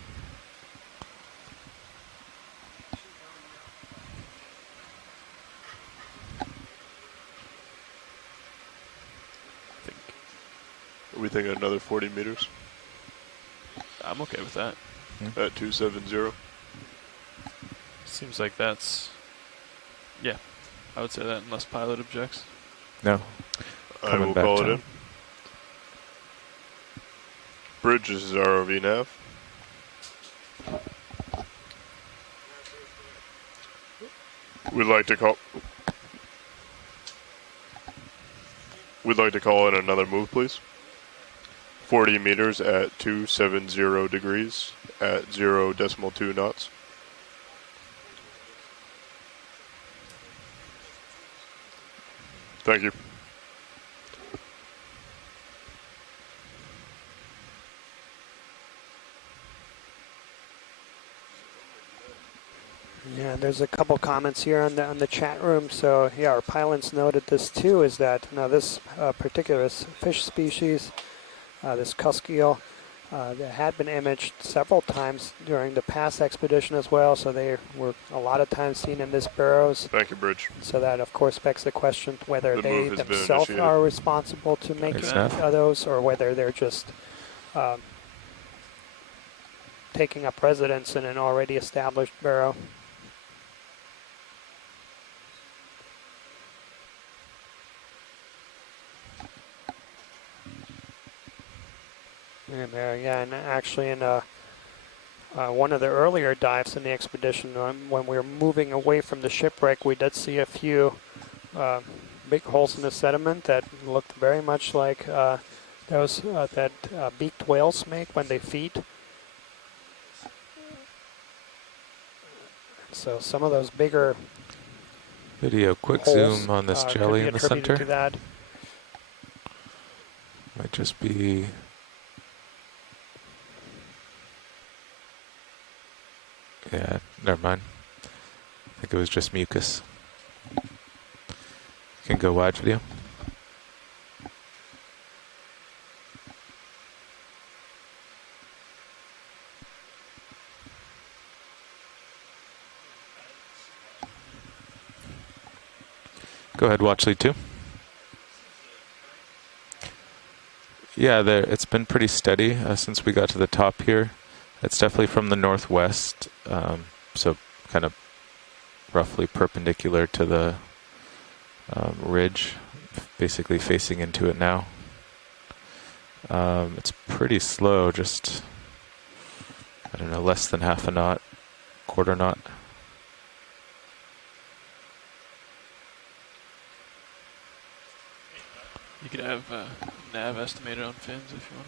We think another 40 meters I'm okay with that. at 270. Seems like that's, yeah, I would say that unless pilot objects. No. I Coming will back call it down. in. Bridge, this is ROV nav. We'd like to call in another move, please. 40 meters at 270 degrees at 0.2 knots. Thank you. Yeah, there's a couple comments here on the chat room. So yeah, our pilots noted this too. Is that now this particular fish species, this cusk eel, that had been imaged several times during the past expedition as well. So they were a lot of times seen in this burrows. Thank you, Bridge. So that of course begs the question whether The they move has been themselves initiated. are responsible to making those, or whether they're just taking up residence in an already established burrow. And and actually in one of the earlier dives in the expedition, when we were moving away from the shipwreck, we did see a few big holes in the sediment that looked very much like those that beaked whales make when they feed. So some of those bigger Video, quick holes, zoom on this could jelly be in the attributed center. to that. Might just be. Yeah, never mind. I think it was just mucus. You can go wide, video. Go ahead, watch lead 2. Yeah, it's been pretty steady since we got to the top here. It's definitely from the northwest, so kind of roughly perpendicular to the ridge, basically facing into it now. It's pretty slow, just, I don't know, less than half a knot, quarter knot. You could have nav estimated on fins if you want.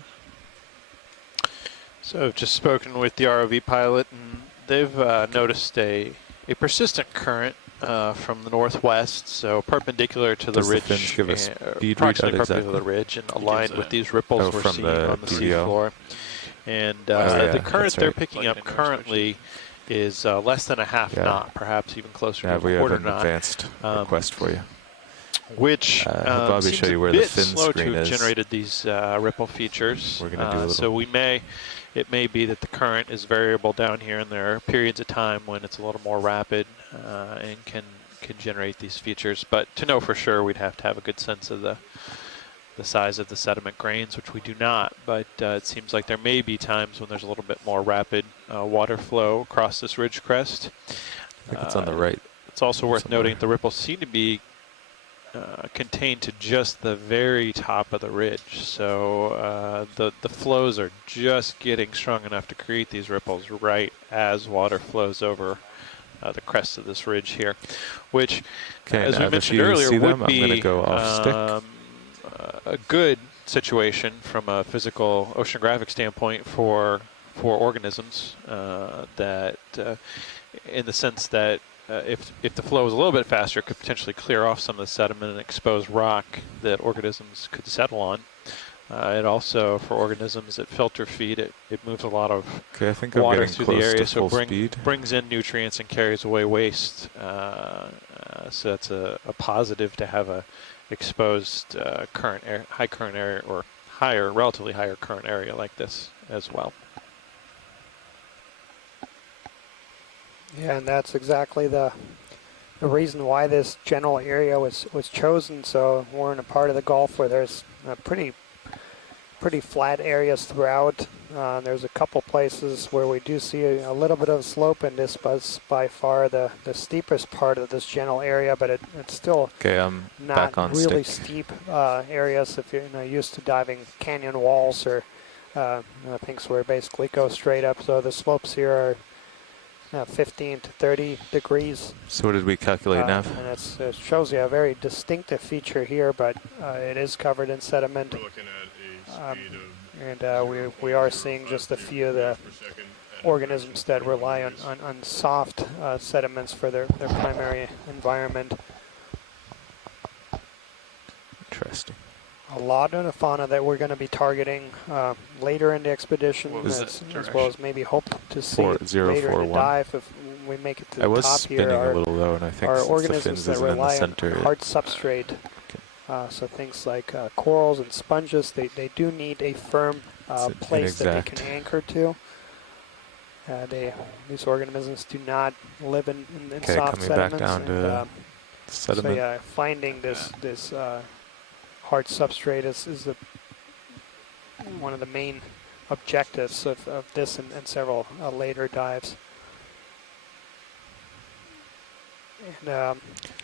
So I've just spoken with the ROV pilot, and they've noticed a persistent current from the northwest, so perpendicular to the Does ridge, the fins give us speed approximately readout perpendicular to the ridge, and aligned with these ripples we're from seeing the on the DVO. seafloor. And yeah, the current that's they're right. picking up currently is less than a half knot, perhaps even closer to we a have quarter an knot. advanced request for you. Which Bobby seems show you a where the bit fin slow screen to have is. generated these ripple features. We're gonna do a little. So it may be that the current is variable down here, and there are periods of time when it's a little more rapid and can generate these features. But to know for sure, we'd have to have a good sense of the size of the sediment grains, which we do not. But it seems like there may be times when there's a little bit more rapid water flow across this ridge crest. I think it's on the right. It's also worth somewhere. noting the ripples seem to be contained to just the very top of the ridge. So the flows are just getting strong enough to create these ripples right as water flows over the crest of this ridge here, which, as we mentioned earlier, would be go off stick. A good situation from a physical oceanographic standpoint for organisms that in the sense that if the flow is a little bit faster, it could potentially clear off some of the sediment and expose rock that organisms could settle on. It also, for organisms that filter feed, it moves a lot of water through the area, so it brings in nutrients and carries away waste. So that's a positive to have a exposed high current area, or relatively higher current area like this as well. Yeah, and that's exactly the reason why this general area was chosen. So we're in a part of the Gulf where there's pretty flat areas throughout. There's a couple places where we do see a little bit of slope, and this was by far the steepest part of this general area, but it's still not really steep areas if you're used to diving canyon walls or things where basically go straight up. So the slopes here are 15 to 30 degrees. So what did we calculate now? And it shows you a very distinctive feature here, but it is covered in sediment. We're looking at a speed and we are seeing just a few of the organisms that rely on soft sediments for their primary environment. Interesting. A lot of the fauna that we're going to be targeting later in the expedition, as well as maybe hope to see later in the dive if we make it to the top here, are organisms that rely on hard substrate. So things like corals and sponges, they do need a firm place that they can anchor to. These organisms do not live in soft sediments. Back down to sediment. So yeah, finding this hard substrate is one of the main objectives of this and several later dives. And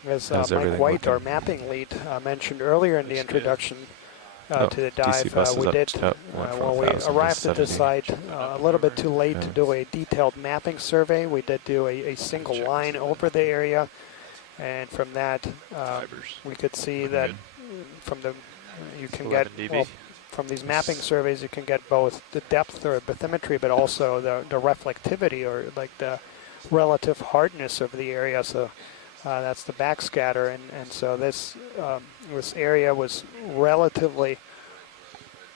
as Mike White, our mapping lead, mentioned earlier in the introduction to the dive, we did, when we arrived at the site a little bit too late to do a detailed mapping survey. We did do a single line over the area, and from that we could see that from from these mapping surveys you can get both the depth or bathymetry, but also the reflectivity, or like the relative hardness of the area. So that's the backscatter, and so this this area was relatively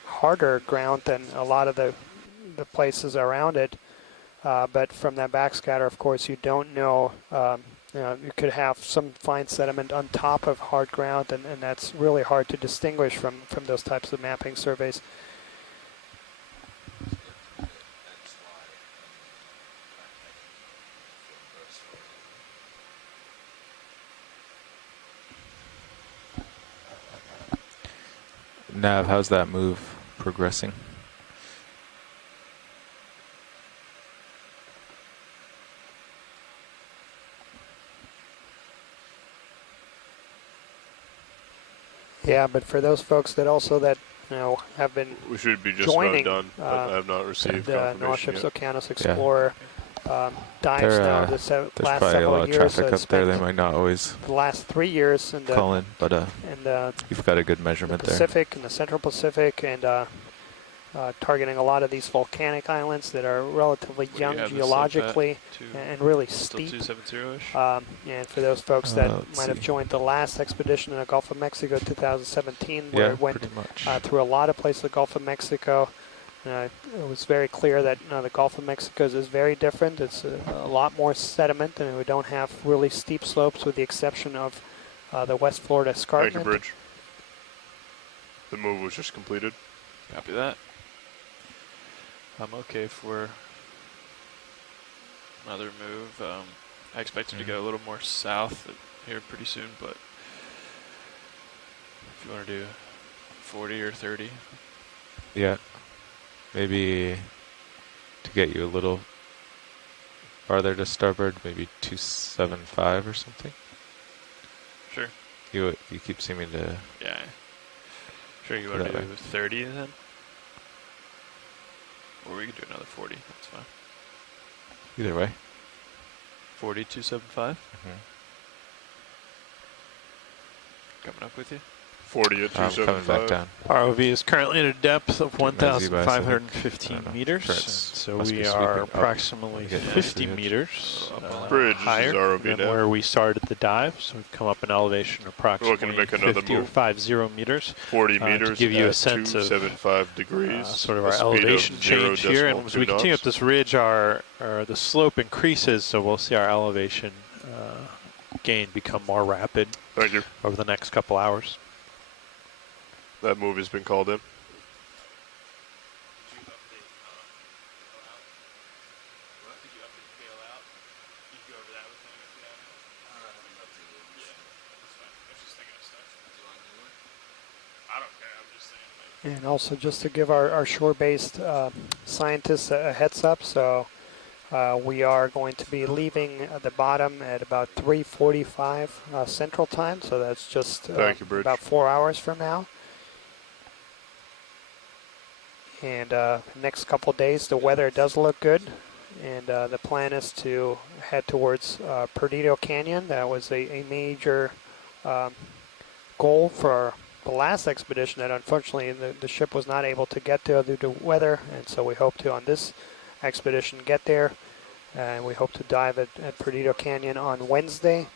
harder ground than a lot of the places around it. But from that backscatter, of course, you don't know. You could have some fine sediment on top of hard ground, and that's really hard to distinguish from those types of mapping surveys. Nav, how's that move progressing? Yeah, but for those folks that also have been We should be just joining, about done, but I have not received the confirmation Norship's yet. Okeanos Explorer dives now the There's last probably a several lot of years. traffic up there. They might not always The last 3 years in the call in, but you've got a good the measurement there. Pacific and the Central Pacific, and targeting a lot of these volcanic islands that are relatively What do you young have this geologically slope at? and really Still steep. 270-ish? And for those folks that let's might have see. joined the last expedition in the Gulf of Mexico 2017, where Yeah, it went pretty much. through a lot of places in the Gulf of Mexico, it was very clear that the Gulf of Mexico is very different. It's a lot more sediment, and we don't have really steep slopes with the exception of the West Florida Thank you, escarpment. Bridge. The move was just completed. Copy that. I'm okay for another move. I expect it to get a little more south here pretty soon, but if you want to do 40 or 30. Yeah. Maybe to get you a little farther to starboard, maybe 275 or something. Sure. You keep seeming to. Yeah. Sure, you Go want to that do way. 30 then? Or we could do another 40. That's fine. Either way. 40, 275. Mm-hmm. Coming up with you. 40 at I'm coming back 275. down. ROV is currently at a depth of Doing my Z-bias, I think. 1,515 I don't know. meters, Sure, and it's- so must be we sweeping are up. approximately Get 50 closer. meters Bridge, this higher is ROV than now. where we started the dive. So we've come up an elevation approximately make another 50 or move. 50 meters. 40 to meters give you a at sense of 275 degrees. sort of a our speed elevation change here, and 0.2 as we continue up knots. this ridge, the slope increases, so we'll see our elevation gain become more rapid Thank you. over the next couple hours. That move has been called in. And also just to give our shore-based scientists a heads up, so we are going to be leaving the bottom at about 3:45 Central Time, so that's just Thank you, Bridge. about 4 hours from now. And next couple days, the weather does look good, and the plan is to head towards Perdido Canyon. That was a major goal for the last expedition that unfortunately the ship was not able to get to due to weather, and so we hope to on this expedition get there, and we hope to dive at Perdido Canyon on Wednesday,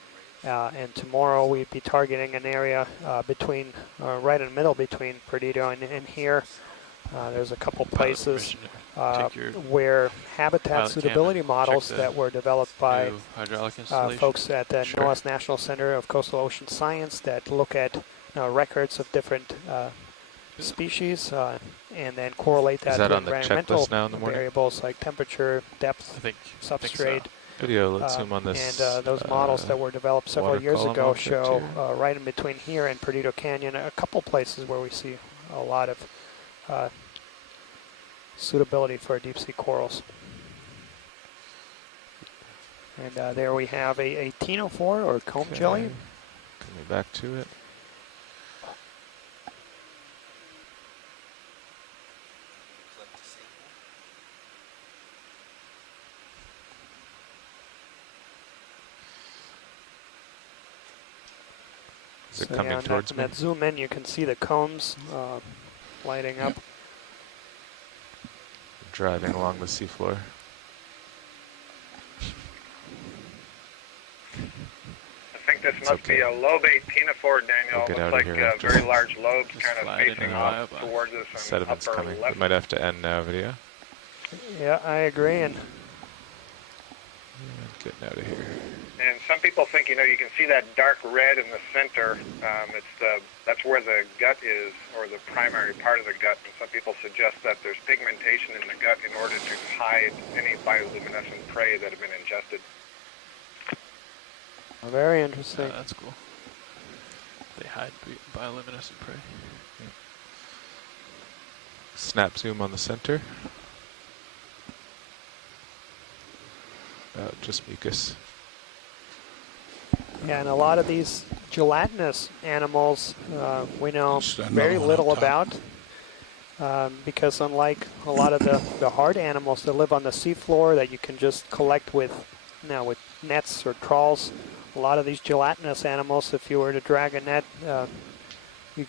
and tomorrow we'd be targeting an area between right in the middle between Perdido and here. There's a couple places where habitat pilot suitability camera, models check the that were developed by new hydraulic installation. folks at the Sure. NOAA's National Center of Coastal Ocean Science that look at records of different species and then correlate that Is that to on the environmental checklist now in the morning? variables like temperature, depth, I think substrate. Video, let's zoom on this. And those models that were developed several water years column ago object show here. right in between here and Perdido Canyon a couple places where we see a lot of suitability for deep sea corals. And there we have a Tino-4 or comb jelly. Coming back to it. Is it coming on towards that, me? that zoom in, you can see the cones lighting up. Driving along the seafloor. think this must be a lobate pinafore, Daniel. We'll Looks like very large lobes kind of facing off towards us. Sediment's coming. We might have to end now, video. Yeah, I agree. And getting out of here. And some people think, you can see that dark red in the center. That's where the gut is, or the primary part of the gut. And some people suggest that there's pigmentation in the gut in order to hide any bioluminescent prey that have been ingested. Very interesting. That's cool. They hide bioluminescent prey. Snap zoom on the center. Just mucus. Yeah, and a lot of these gelatinous animals we know very little about because unlike a lot of the hard animals that live on the seafloor that you can just collect with nets or trawls, a lot of these gelatinous animals, if you were to drag a net, you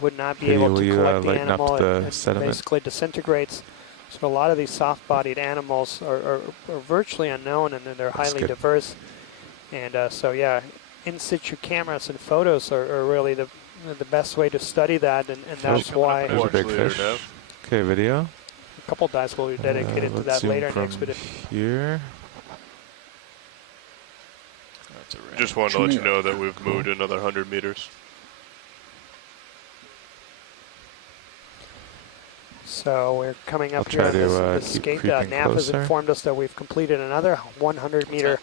would not be able to collect the animal. It basically disintegrates. So a lot of these soft-bodied animals are virtually unknown, and then they're highly diverse. And so yeah, in situ cameras and photos are really the best way to study that, and that's why. There's a big fish. Okay, video. A couple dives will be dedicated to that later in the expedition. Here. Just wanted to let you know that we've moved another 100 meters. So we're coming up here on this skate. NAP has informed us that we've completed another 100-meter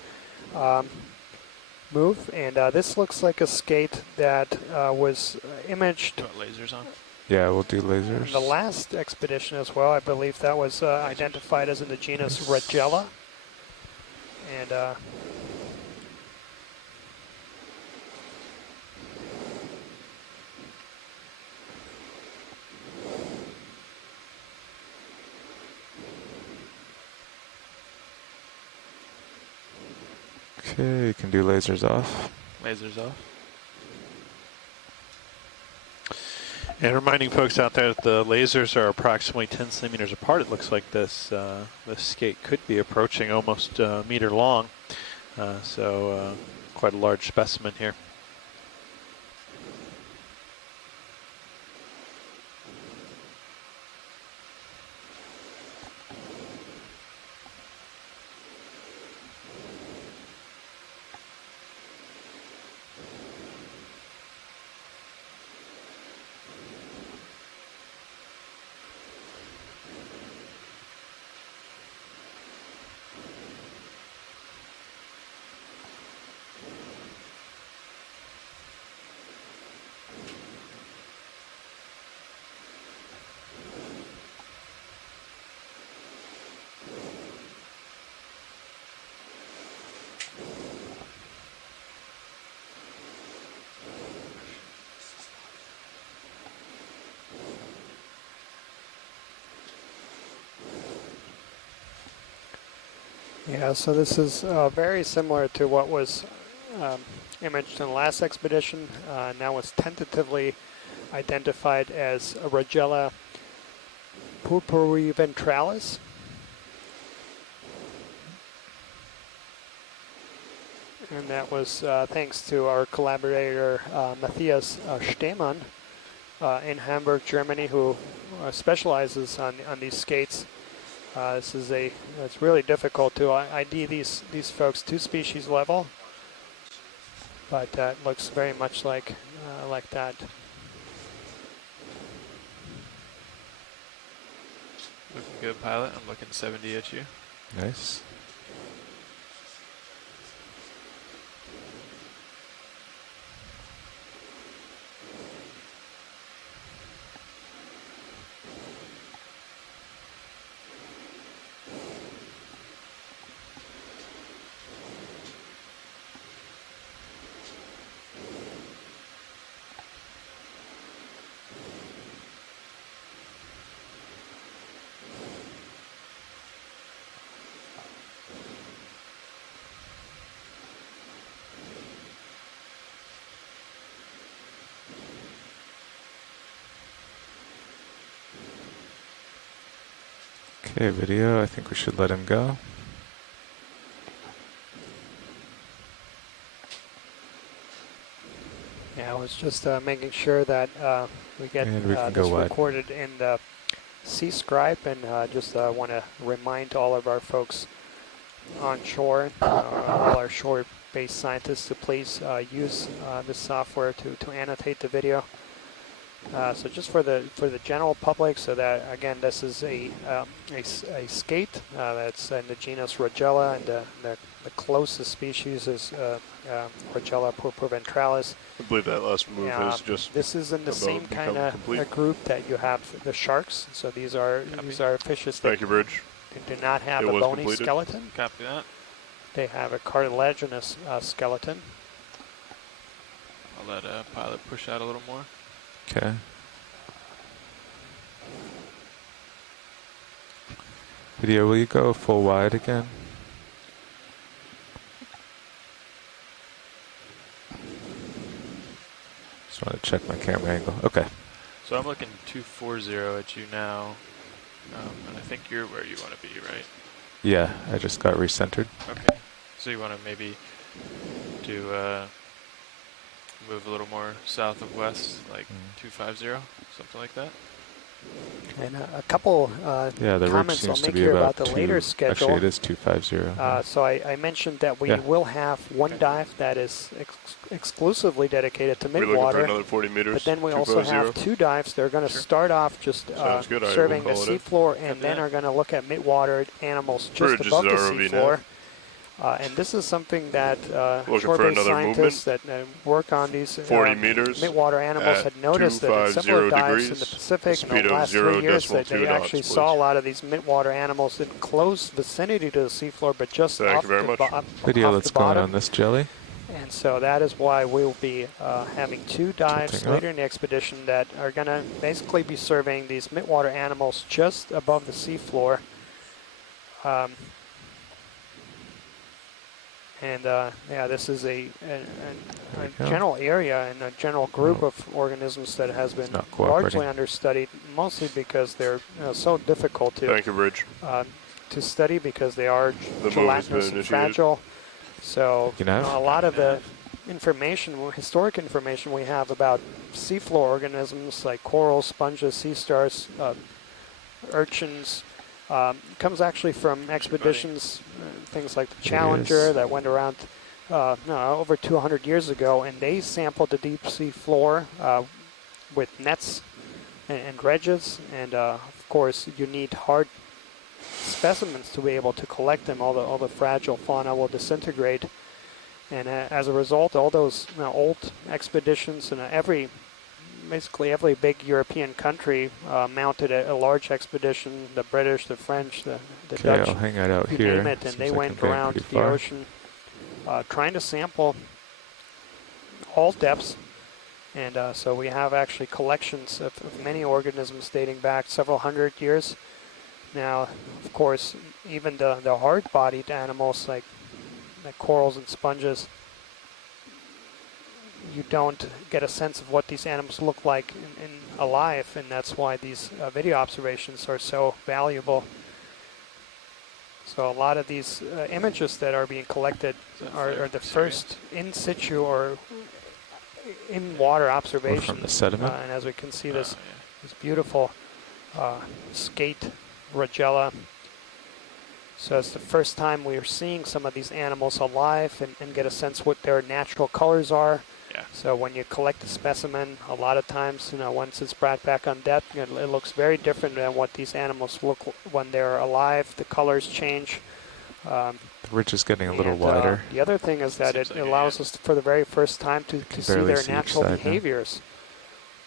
move, and this looks like a skate that was imaged. Lasers on? Yeah, we'll do lasers. In the last expedition as well, I believe that was identified as in the genus Rogella. And okay, you can do lasers off. Lasers off. And reminding folks out there that the lasers are approximately 10 centimeters apart. It looks like this skate could be approaching almost a meter long. So quite a large specimen here. yeah, so this is very similar to what was imaged in the last expedition. Now it's tentatively identified as a Rogella purpureventralis. And that was thanks to our collaborator Matthias Stemann in Hamburg, Germany, who specializes on these skates. It's really difficult to ID these folks to species level, but that looks very much like that. Looking good, pilot. I'm looking 70 at you. Nice. Okay, video, I think we should let him go. Yeah, I was just making sure that we get this recorded in the C-Scribe, and just want to remind all of our folks on shore, all our shore-based scientists, to please use this software to annotate the video. So just for the general public, so that again, this is a skate that's in the genus Rogella, and the closest species is Rogella purpurentralis. I believe that last move is just. This is in the same kind of group that you have the sharks. So these are fishes that do not have a bony skeleton. Copy that. They have a cartilaginous skeleton. I'll let pilot push out a little more. Okay. Video, will you go full wide again? Just want to check my camera angle. Okay. So I'm looking 240 at you now, and I think you're where you want to be, right? Yeah, I just got recentered. Okay. So you want to maybe do move a little more south of west, like 250, something like that. And a couple comments I'll make here about the later schedule. Actually, it is 250. So I mentioned that we will have one dive that is exclusively dedicated to midwater. We're looking for another 40 meters. But then we also have two dives. They're going to start off just serving the seafloor, and then are going to look at midwater animals just above the seafloor. And this is something that shore-based scientists that work on these 40 meters midwater animals had noticed that in similar dives in the Pacific in the last 3 years that they actually saw a lot of these midwater animals in close vicinity to the seafloor, but just off the Video that's going on this jelly. And so that is why we'll be having two dives later in the expedition that are going to basically be serving these midwater animals just above the seafloor. And yeah, this is a general area and a general group of organisms that has been largely understudied, mostly because they're so difficult to study because they are gelatinous and fragile. So a lot of the information, historic information we have about seafloor organisms like corals, sponges, sea stars, urchins, comes actually from expeditions, things like the Challenger that went around over 200 years ago, and they sampled the deep sea floor with nets and dredges, and of course you need hard specimens to be able to collect them. All the fragile fauna will disintegrate, and as a result, all those old expeditions and basically every big European country mounted a large expedition. The British, the French, the Dutch, I'll hang out you here. name it, and they went around the ocean trying to sample all depths. And so we have actually collections of many organisms dating back several hundred years. Now, of course, even the hard-bodied animals like corals and sponges, you don't get a sense of what these animals look like in alive, and that's why these video observations are so valuable. So a lot of these images that are being collected are the first in situ or in water observations. From the sediment. And as we can see, this beautiful skate Rogella. So it's the first time we are seeing some of these animals alive and get a sense what their natural colors are. So when you collect a specimen, a lot of times, once it's brought back on deck, it looks very different than what these animals look when they're alive. The colors change. The ridge is getting a little wider. The other thing is that it allows us for the very first time to see their natural behaviors.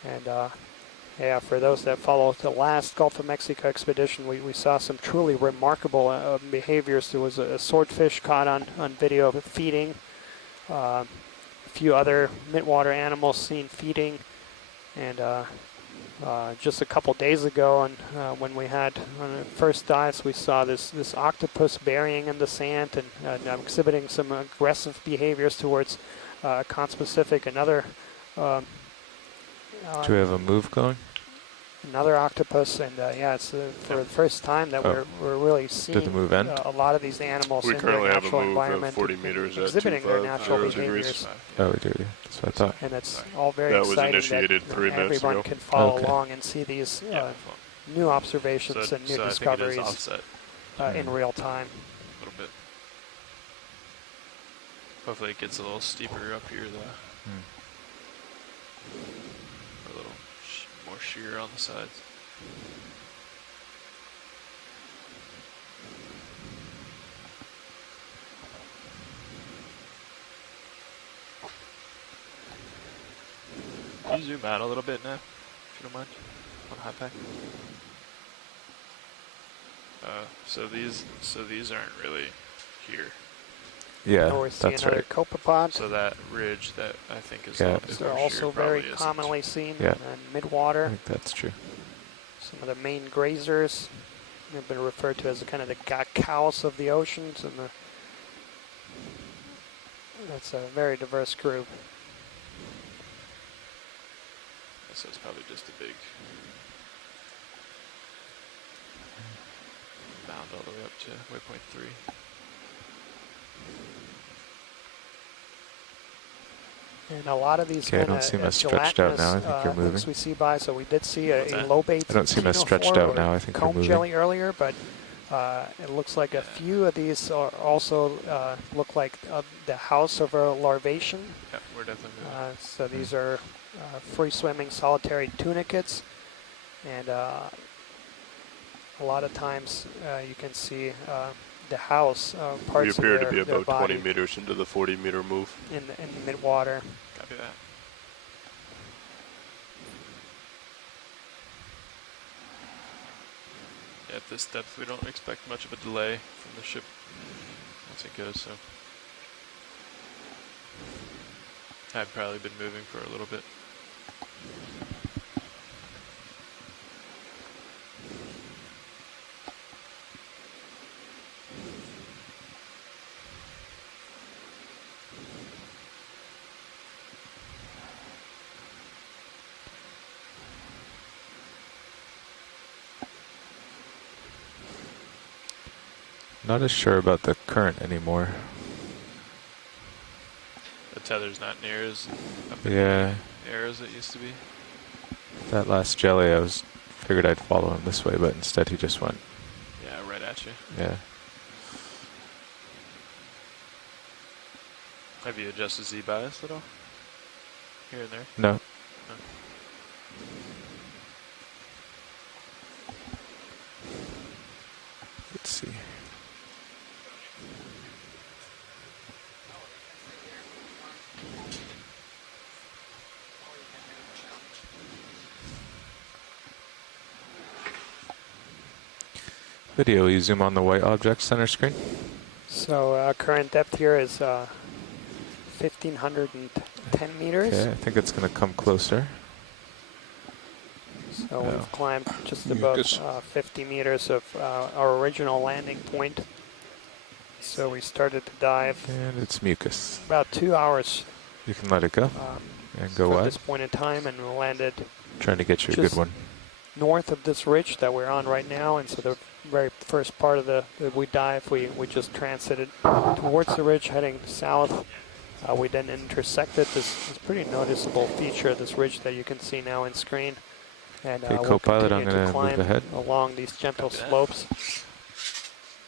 And yeah, for those that followed the last Gulf of Mexico expedition, we saw some truly remarkable behaviors. There was a swordfish caught on video of it feeding. A few other midwater animals seen feeding, and just a couple days ago, and when we had on the first dives, we saw this octopus burying in the sand and exhibiting some aggressive behaviors towards conspecific. Another. Do we have a move going? Another octopus, and yeah, it's for the first time that we're really seeing the move end? A lot of these animals We in their currently have a natural move environment, of 40 meters at exhibiting their natural 250 behaviors. degrees. Oh, we do. Yeah. That's what I thought. And it's all very That was exciting initiated that 3 minutes everyone ago. can follow Okay. along and see these new observations and new I think it is discoveries offset in real time. a little bit. Hopefully it gets a little steeper up here though. A little more sheer on the sides. Can you zoom out a little bit now, if you don't mind, on high pack? So these aren't really here. Yeah, Now we're seeing that's another right. copepod. So that ridge that I think is Yeah. is They're more also sheer very probably commonly seen Yeah. in midwater. I think that's true. Some of the main grazers have been referred to as kind of the cows of the oceans, and that's a very diverse group. So it's probably just a big mound all the way up to waypoint 3. And a lot of these Okay, I kind don't of seem as stretched out now. I think you're moving. things we see by. So we did see What's a that? lobate I don't seem as stretched out now. I think you're comb moving. jelly earlier, but it looks like a few of these are also look like the house of a larvation. Yeah, we're definitely moving. So these are free-swimming solitary tunicates, and a lot of times you can see the house parts We of appear their, to be their about body 20 meters into the 40 meter move. in the mid-water. Copy that. Yeah, at this depth we don't expect much of a delay from the ship once it goes, so. I've probably been moving for a little bit. Not as sure about the current anymore. The tether's not near as up in Yeah. the air as it used to be. That last jelly, I figured I'd follow him this way, but instead he just went. Yeah, right at you. Yeah. Have you adjusted Z bias at all? Here and there? No. No. Let's see. Video, you zoom on the white object center screen. So current depth here is 1,510 meters. Okay, I think it's going to come closer. So we've climbed just about 50 meters of our original landing point. So we started to dive And it's mucus. about 2 hours You can let it go and go from wide. this point in time, and we landed Trying to get you a just good one. north of this ridge that we're on right now. And so the very first part of we dive, we just transited towards the ridge heading south. We then intersected this pretty noticeable feature of this ridge that you can see now in screen. And Okay, we'll co-pilot, I'm continue going to to move climb ahead. along these gentle slopes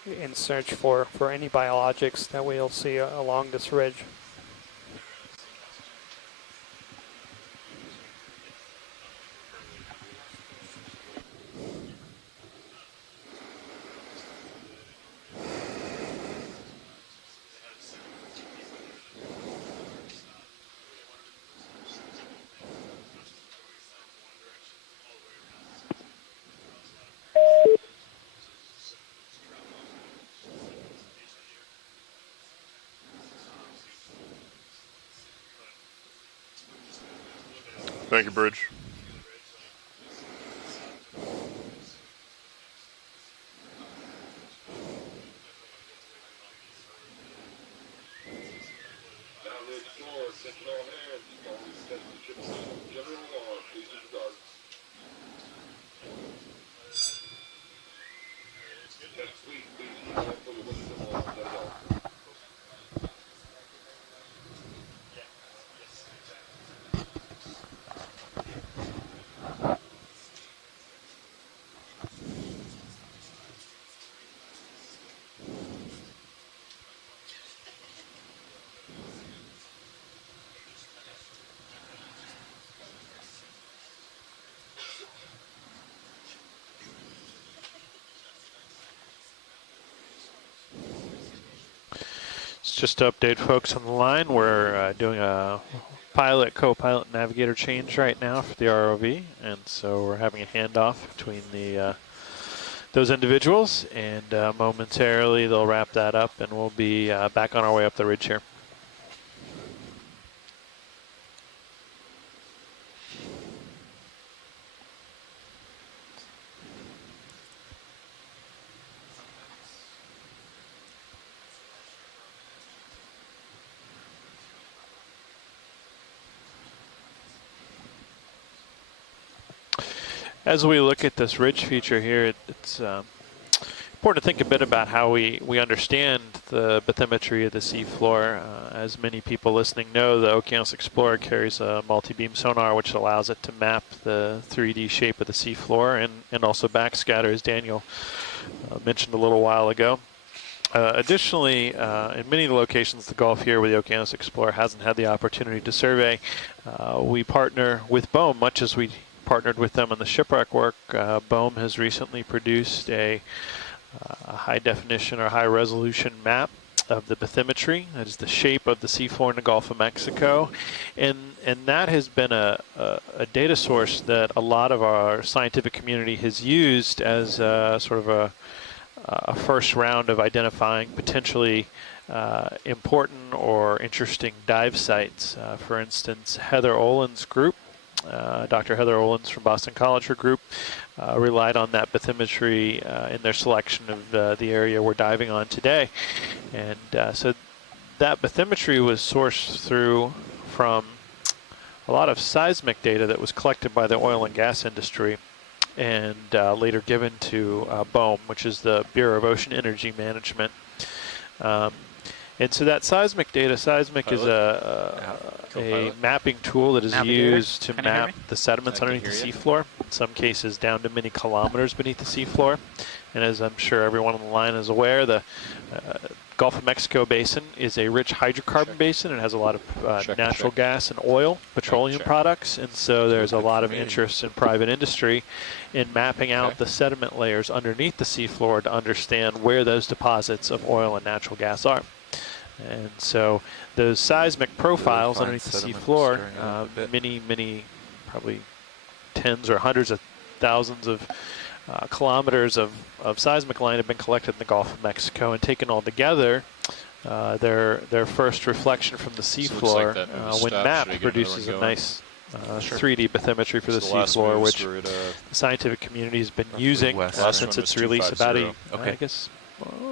in search for any biologics that we'll see along this ridge. Thank you, Bridge. Just to update folks on the line, we're doing a pilot, co-pilot, navigator change right now for the ROV, and so we're having a handoff between the those individuals, and momentarily they'll wrap that up, and we'll be back on our way up the ridge here. As we look at this ridge feature here, it's important to think a bit about how we understand the bathymetry of the seafloor. As many people listening know, the Okeanos Explorer carries a multi-beam sonar which allows it to map the 3D shape of the seafloor and also backscatter, as Daniel mentioned a little while ago. Additionally, in many of the locations of the Gulf here where the Okeanos Explorer hasn't had the opportunity to survey, we partner with BOEM, much as we partnered with them on the shipwreck work. BOEM has recently produced a high definition or high resolution map of the bathymetry. That is the shape of the seafloor in the Gulf of Mexico. And that has been a data source that a lot of our scientific community has used as sort of a first round of identifying potentially important or interesting dive sites. For instance, Heather Olin's group, Dr. Heather Olins from Boston College, her group, relied on that bathymetry in their selection of the area we're diving on today. And so that bathymetry was sourced through from a lot of seismic data that was collected by the oil and gas industry and later given to BOEM, which is the Bureau of Ocean Energy Management. And so that seismic data, is a mapping tool that is used to map the sediments underneath the seafloor, in some cases down to many kilometers beneath the seafloor. And as I'm sure everyone on the line is aware, the Gulf of Mexico basin is a rich hydrocarbon basin. It has a lot of natural gas and oil, petroleum products, and so there's a lot of interest in private industry in mapping out the sediment layers underneath the seafloor to understand where those deposits of oil and natural gas are. And so those seismic profiles underneath the seafloor, many, probably tens or hundreds of thousands of kilometers of seismic line have been collected in the Gulf of Mexico and taken all together. Their first reflection from the seafloor, when mapped, produces a nice 3D bathymetry for the seafloor, which the scientific community has been using since its release about I guess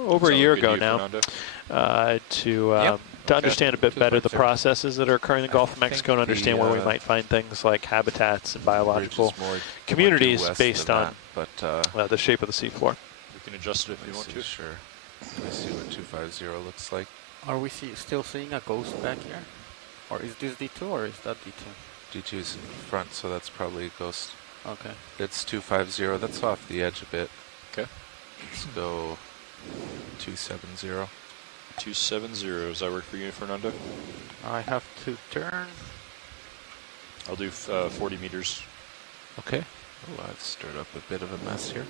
over a year ago now, to understand a bit better the processes that are occurring in the Gulf of Mexico and understand where we might find things like habitats and biological communities based on the shape of the seafloor. We can adjust it if you want to. Sure. Let's see what 250 looks like. Are we still seeing a ghost back here? Or is this D2 or is that D2? D2 is in front, so that's probably a ghost. Okay. It's 250. That's off the edge a bit. Okay. Let's go 270. 270. Does that work for you, Fernando? I have to turn. I'll do 40 meters. Okay. Oh, I've stirred up a bit of a mess here.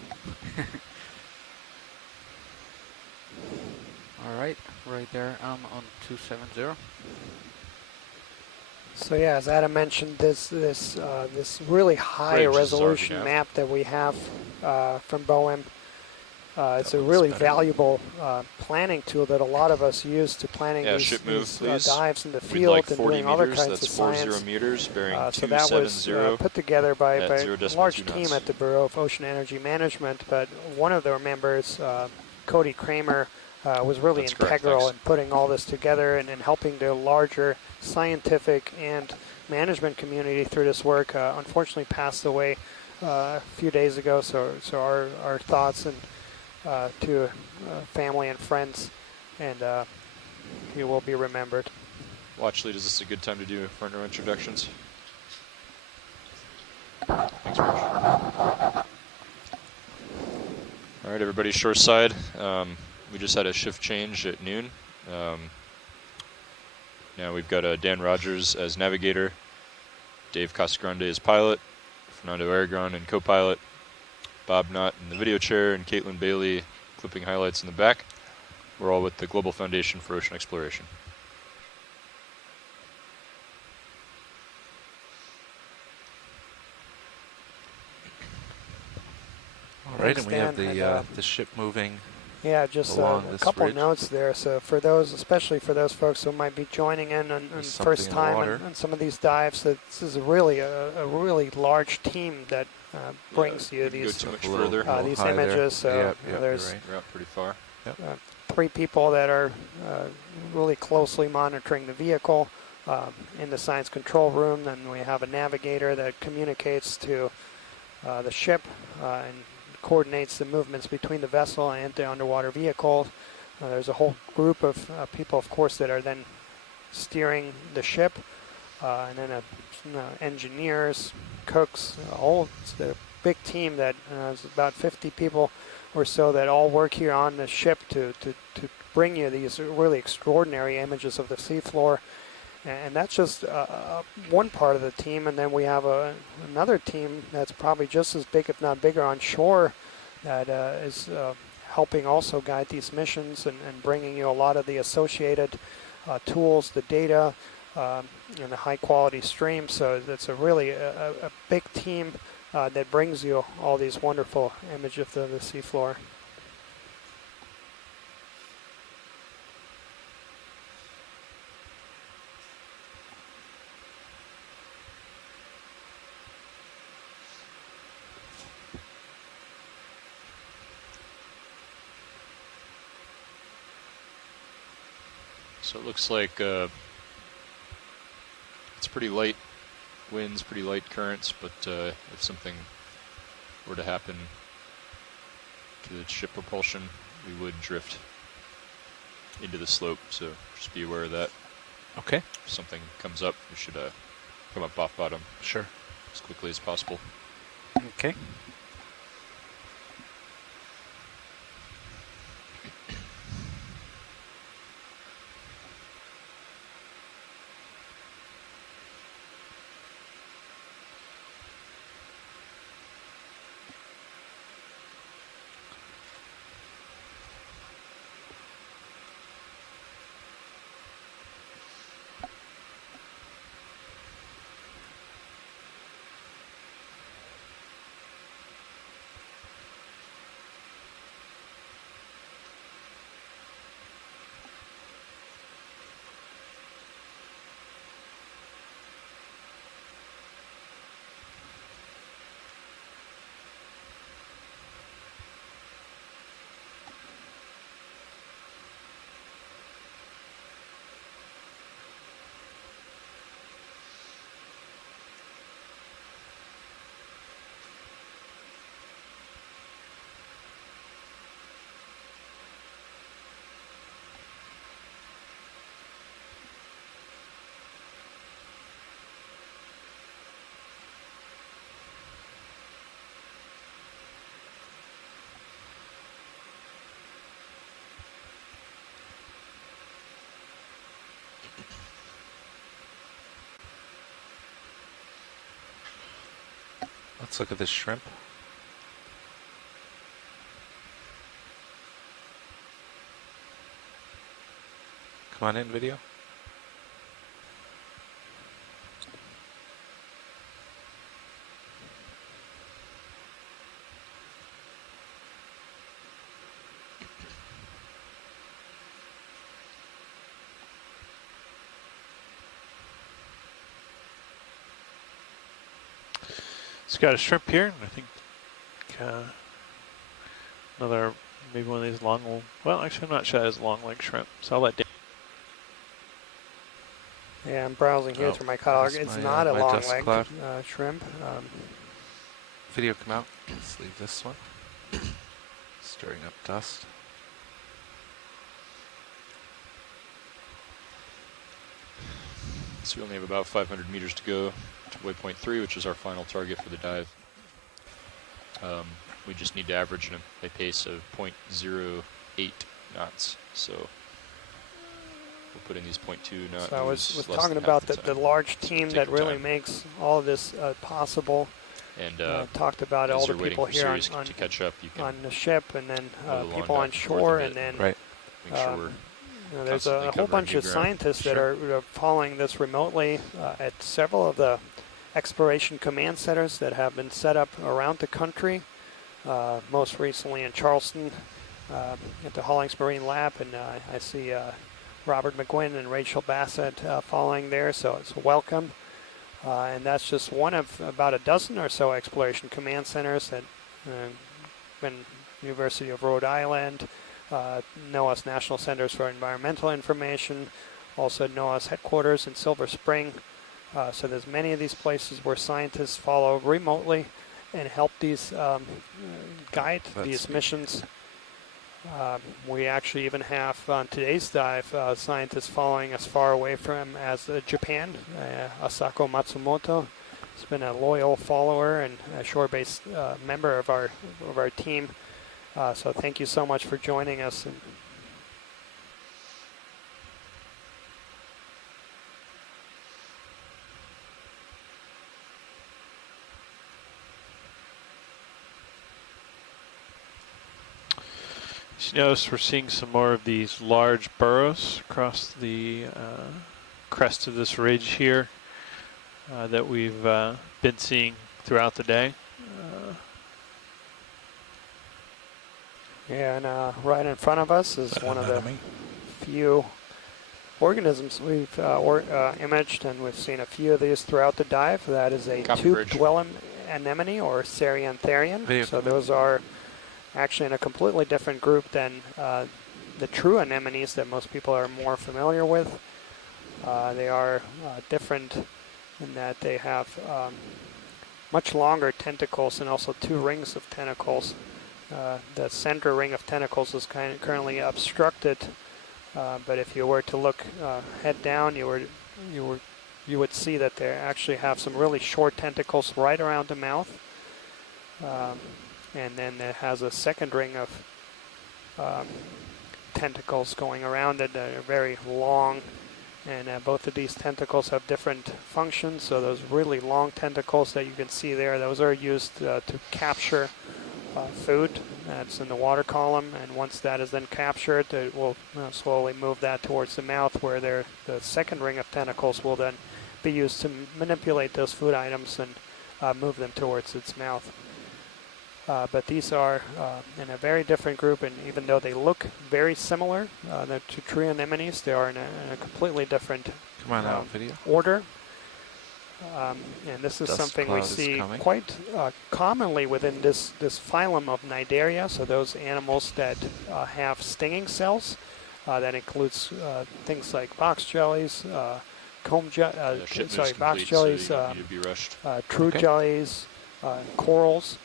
All right, right there. I'm on 270. So yeah, as Adam mentioned, this really high resolution map that we have from BOEM. It's a really valuable planning tool that a lot of us use to planning these dives in the field and doing other kinds of science. 40 meters, bearing so that was put together by a large team at the Bureau of Ocean Energy Management, but one of their members, Cody Kramer, was really integral in putting all this together and in helping the larger scientific and management community through this work. Unfortunately passed away a few days ago, so our thoughts and to family and friends, and he will be remembered. Watch lead, is this a good time to do partner introductions? Thanks, Rich. All right, everybody, shore side. We just had a shift change at noon. Now we've got Dan Rogers as navigator, Dave Casagrande as pilot, Fernando Aragon and co-pilot, Bob Knott in the video chair, and Caitlin Bailey clipping highlights in the back. We're all with the Global Foundation for Ocean Exploration. All right, and we have the ship moving. Yeah, just a couple of notes there. So for those, especially for those folks who might be joining in on first time on some of these dives, that this is really a really large team that brings you these go too much further. These images. So there's you're out pretty far. 3 people that are really closely monitoring the vehicle in the science control room. Then we have a navigator that communicates to the ship and coordinates the movements between the vessel and the underwater vehicle. There's a whole group of people, of course, that are then steering the ship, and then engineers, cooks, it's a big team that is about 50 people or so that all work here on the ship to bring you these really extraordinary images of the seafloor. And that's just one part of the team, and then we have another team that's probably just as big, if not bigger, on shore that is helping also guide these missions and bringing you a lot of the associated tools, the data, and the high-quality stream. So it's a really a big team that brings you all these wonderful images of the seafloor. So it looks like it's pretty light winds, pretty light currents, but if something were to happen to the ship propulsion, we would drift into the slope, so just be aware of that. Okay. If something comes up, we should come up off bottom. Sure. As quickly as possible. Okay. Let's look at this shrimp. Come on in, video. It's got a shrimp here. I think another, maybe one of these long, well, actually I'm not sure that is long leg shrimp, so I'll let Dan. Yeah, I'm browsing here through my catalog. It's not a long leg shrimp. Video come out. Let's leave this one. Stirring up dust. So we only have about 500 meters to go to waypoint 3, which is our final target for the dive. We just need to average a pace of 0.08 knots. So we'll put in these 0.2 knots. So I was talking about the large team that really makes all of this possible. And talked about all the people here to catch up, on the ship, and then people on shore, and then make sure we're there's constantly a whole covering bunch new of ground. scientists that are following this remotely at several of the exploration command centers that have been set up around the country. Most recently in Charleston at the Hollings Marine Lab, and I see Robert McGuinn and Rachel Bassett following there, so it's welcome. And that's just one of about a dozen or so exploration command centers at University of Rhode Island, NOAA's National Centers for Environmental Information, also NOAA's headquarters in Silver Spring. So there's many of these places where scientists follow remotely and help these guide these missions. We actually even have on today's dive scientists following as far away from as Japan. Asako Matsumoto has been a loyal follower and a shore-based member of our team. So thank you so much for joining us. You notice we're seeing some more of these large burrows across the crest of this ridge here that we've been seeing throughout the day. Yeah, and right in front of us is one of the few organisms we've imaged, and we've seen a few of these throughout the dive. That is a tube-dwelling anemone, or Seriantherian. So those are actually in a completely different group than the true anemones that most people are more familiar with. They are different in that they have much longer tentacles and also two rings of tentacles. The center ring of tentacles is currently obstructed, but if you were to look head down, you would see that they actually have some really short tentacles right around the mouth. And then it has a second ring of tentacles going around it that are very long, and both of these tentacles have different functions. So those really long tentacles that you can see there, those are used to capture food that's in the water column, and once that is then captured, it will slowly move that towards the mouth, where the second ring of tentacles will then be used to manipulate those food items and move them towards its mouth. But these are in a very different group, and even though they look very similar to true anemones, they are in a completely different order. And this is something we see quite commonly within this phylum of Cnidaria. So those animals that have stinging cells, that includes things like box jellies, box jellies, true jellies, corals,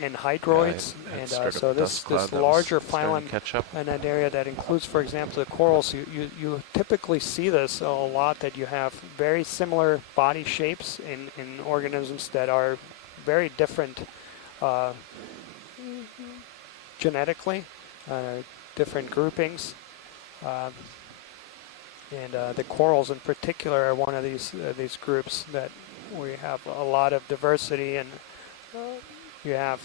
and hydroids. And so this larger phylum Cnidaria that includes, for example, the corals, you typically see this a lot, that you have very similar body shapes in organisms that are very different genetically, different groupings. And the corals in particular are one of these groups that we have a lot of diversity, and you have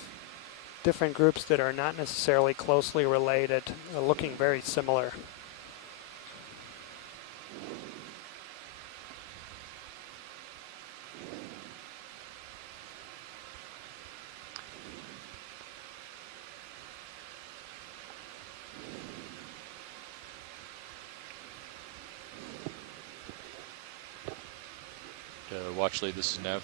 different groups that are not necessarily closely related, looking very similar. Watch lead, this is Nev.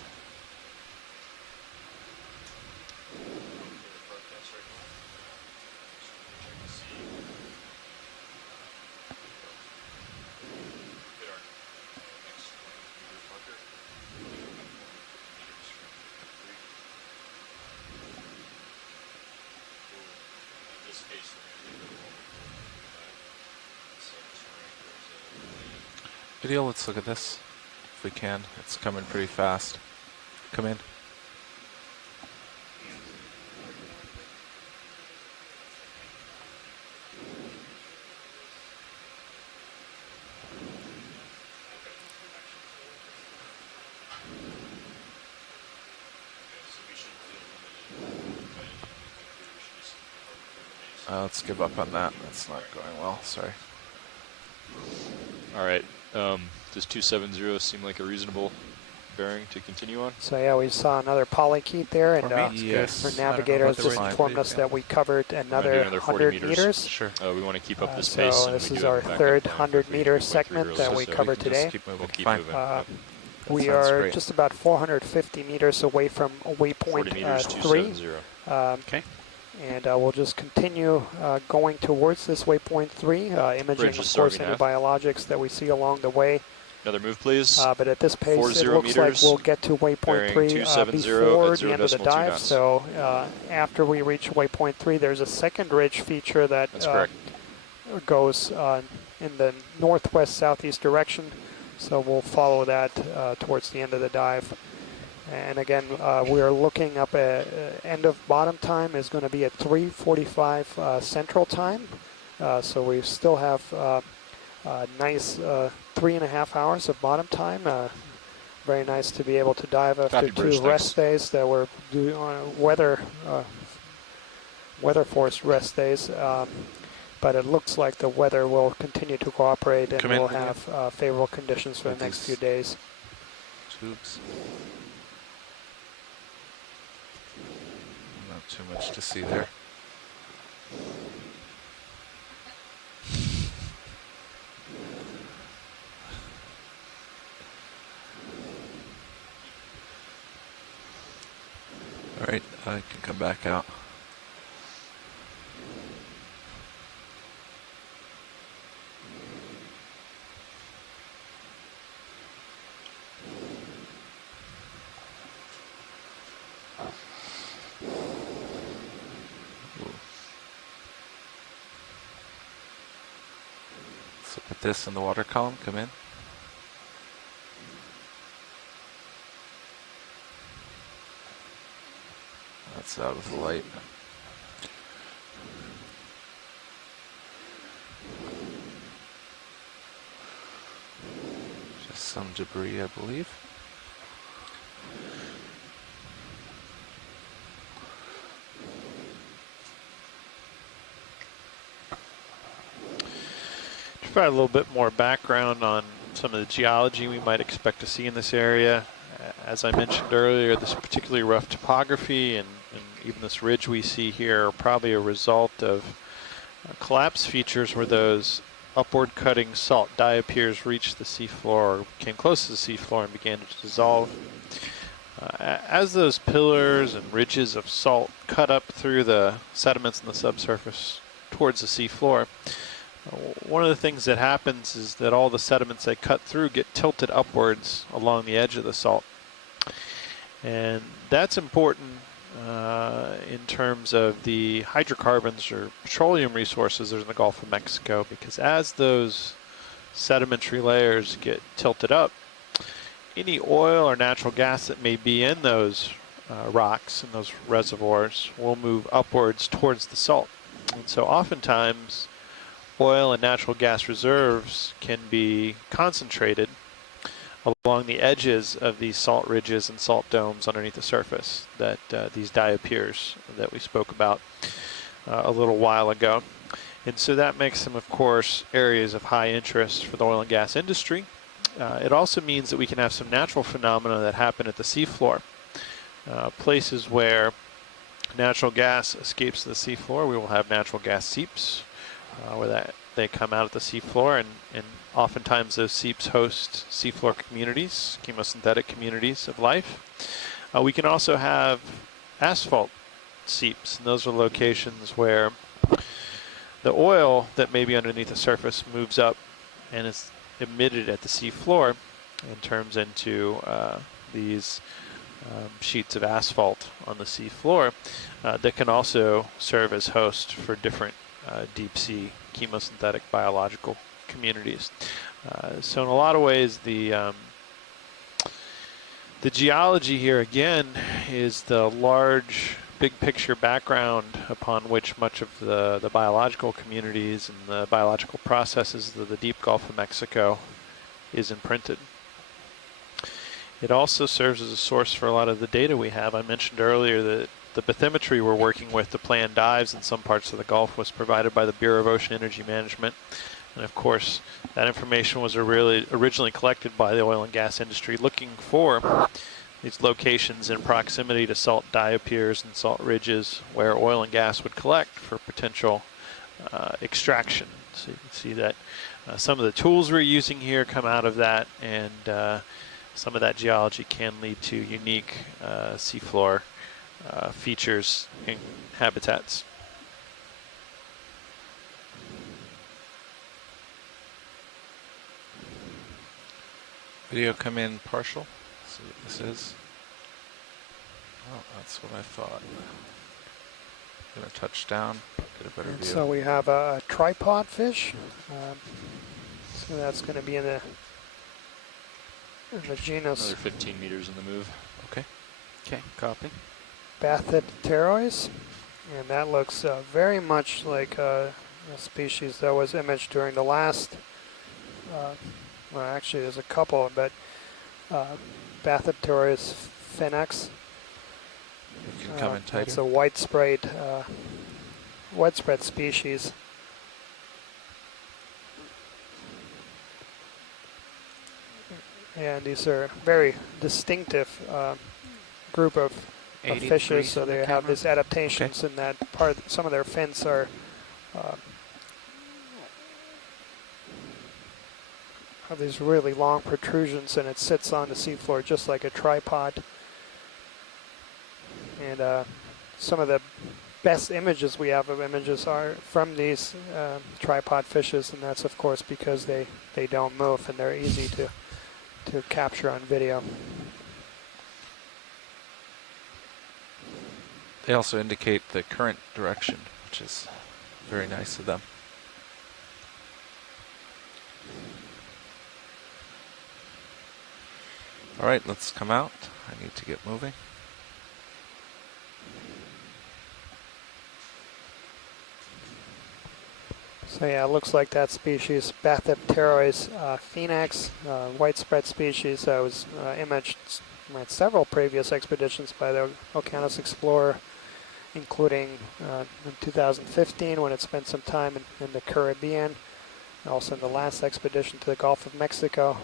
Video, let's look at this if we can. It's coming pretty fast. Come in. Let's give up on that. That's not going well. Sorry. All right. Does 270 seem like a reasonable bearing to continue on? So yeah, we saw another polykeet there, and Yes. our navigator has just informed us that we covered another 100 meters. Sure. We want to keep up this pace. So this is our third 100-meter segment that we cover today. We'll keep moving. We are just about 450 meters away from waypoint 3. Okay. And we'll just continue going towards this waypoint 3, imaging, of course, any biologics that we see along the way. Another move, please. But at this pace, it looks like we'll get to waypoint 3 before the end of the dive. So after we reach waypoint 3, there's a second ridge feature that goes in the northwest-southeast direction. So we'll follow that towards the end of the dive. And again, we are looking up at end of bottom time is going to be at 3:45 Central Time. So we still have a nice 3.5 hours of bottom time. Very nice to be able to dive after 2 rest days that were due on weather forced rest days. But it looks like the weather will continue to cooperate, and we'll have favorable conditions for the next few days. Tubes. Not too much to see there. All right, I can come back out. Let's look at this in the water column. Come in. That's out of the light. Just some debris, I believe. To provide a little bit more background on some of the geology we might expect to see in this area. As I mentioned earlier, this particularly rough topography and even this ridge we see here are probably a result of collapse features where those upward cutting salt diapirs reached the seafloor or came close to the seafloor and began to dissolve. As those pillars and ridges of salt cut up through the sediments in the subsurface towards the seafloor, one of the things that happens is that all the sediments they cut through get tilted upwards along the edge of the salt. And that's important in terms of the hydrocarbons or petroleum resources that are in the Gulf of Mexico, because as those sedimentary layers get tilted up, any oil or natural gas that may be in those rocks and those reservoirs will move upwards towards the salt. And so oftentimes oil and natural gas reserves can be concentrated along the edges of these salt ridges and salt domes underneath the surface, that these diapirs that we spoke about a little while ago. And so that makes them, of course, areas of high interest for the oil and gas industry. It also means that we can have some natural phenomena that happen at the seafloor. Places where natural gas escapes the seafloor, we will have natural gas seeps, where they come out at the seafloor, and oftentimes those seeps host seafloor communities, chemosynthetic communities of life. We can also have asphalt seeps, and those are locations where the oil that may be underneath the surface moves up and is emitted at the seafloor and turns into these sheets of asphalt on the seafloor that can also serve as host for different deep sea chemosynthetic biological communities. So in a lot of ways, the geology here again is the large big picture background upon which much of the biological communities and the biological processes of the deep Gulf of Mexico is imprinted. It also serves as a source for a lot of the data we have. I mentioned earlier that the bathymetry we're working with to plan dives in some parts of the Gulf was provided by the Bureau of Ocean Energy Management. And of course, that information was originally collected by the oil and gas industry looking for these locations in proximity to salt dive piers and salt ridges where oil and gas would collect for potential extraction. So you can see that some of the tools we're using here come out of that, and some of that geology can lead to unique seafloor features and habitats. Video come in partial. See what this is. Oh, that's what I thought. Gonna touch down, get a better view. So we have a tripod fish. So that's going to be in the genus. Another 15 meters in the move. Okay. Okay, copy. Bathypterois, and that looks very much like a species that was imaged during the last. Well, actually, there's a couple, but Bathypterois phoenix. You can come in tighter. It's a widespread species. And these are very distinctive group of fishes, so they have these adaptations in that part. Some of their fins are have these really long protrusions, and it sits on the seafloor just like a tripod. And some of the best images we have of images are from these tripod fishes, and that's of course because they don't move and they're easy to capture on video. They also indicate the current direction, which is very nice of them. All right, let's come out. I need to get moving. So yeah, it looks like that species, Bathypterois phoenix, widespread species that was imaged at several previous expeditions by the Okeanos explorer, including in 2015 when it spent some time in the Caribbean, and also in the last expedition to the Gulf of Mexico.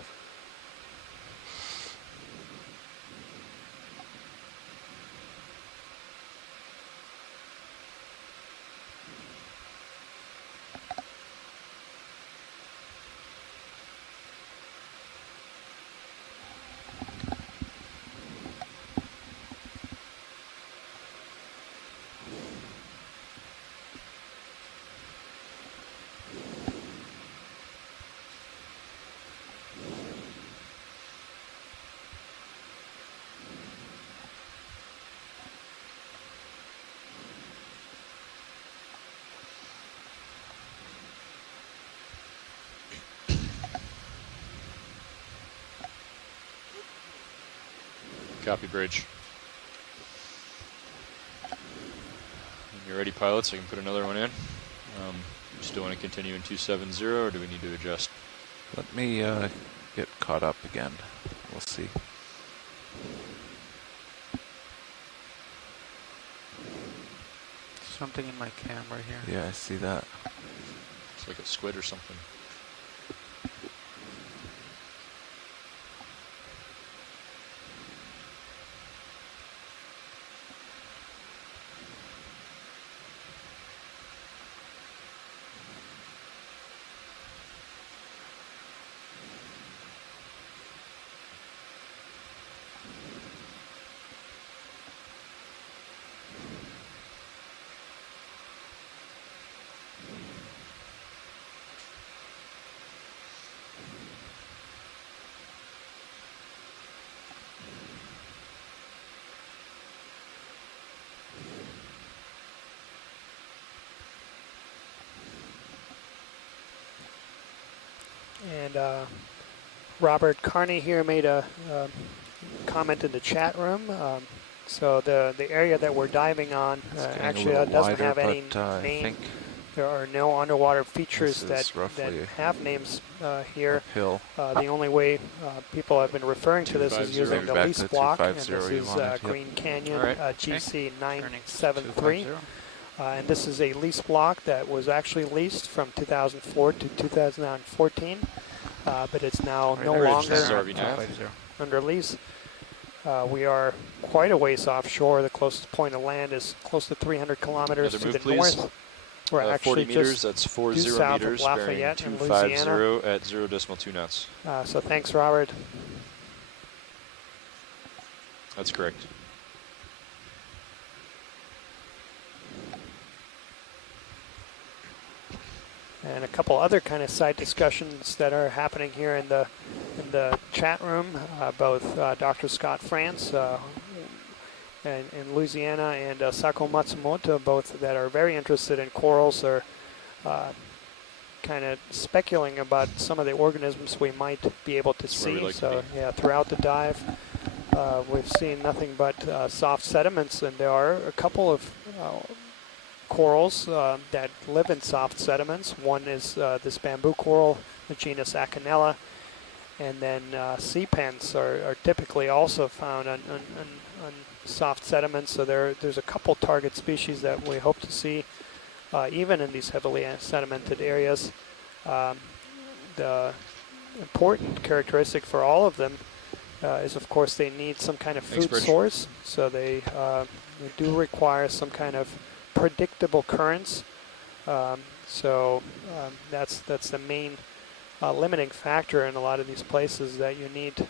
Copy, bridge. When you're ready, pilots, I can put another one in. You still want to continue in 270, or do we need to adjust? Let me get caught up again. We'll see. Something in my camera here. Yeah, I see that. It's like a squid or something. And Robert Carney here made a comment in the chat room. So the area that we're diving on actually doesn't have any name There are no underwater features This is that roughly have names here. uphill. The only way people have been referring to this is using the Back lease to block, and 250 this you is wanted, yep. Green Canyon All right. GC973. And this is a lease block that was actually leased from 2004 to 2014, but it's now no longer under lease. We are quite a ways offshore. The closest point of land is close to 300 kilometers to the north. We're actually 40 meters, just that's 40 due south meters, of Lafayette bearing in Louisiana. 250 at 0.2 knots. So thanks, Robert. That's correct. And a couple other kind of side discussions that are happening here in the chat room. Both Dr. Scott France in Louisiana and Sako Matsumoto, both that are very interested in corals, are kind of speculating about some of the organisms we might be able to see. Like so yeah, throughout the dive, we've seen nothing but soft sediments, and there are a couple of corals that live in soft sediments. One is this bamboo coral, the genus Acanella, and then sea pens are typically also found on soft sediments. So there's a couple target species that we hope to see even in these heavily sedimented areas. The important characteristic for all of them is, of course, they need some kind of food source. So they do require some kind of predictable currents. So that's the main limiting factor in a lot of these places, that you need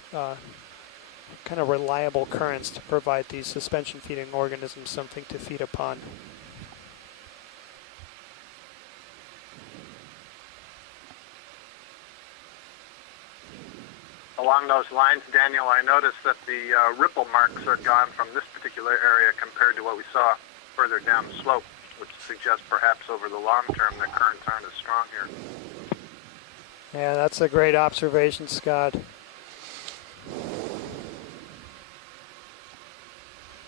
kind of reliable currents to provide these suspension feeding organisms something to feed upon. Along those lines, Daniel, I noticed that the ripple marks are gone from this particular area compared to what we saw further down the slope, which suggests perhaps over the long term the currents aren't as strong here. Yeah, that's a great observation, Scott.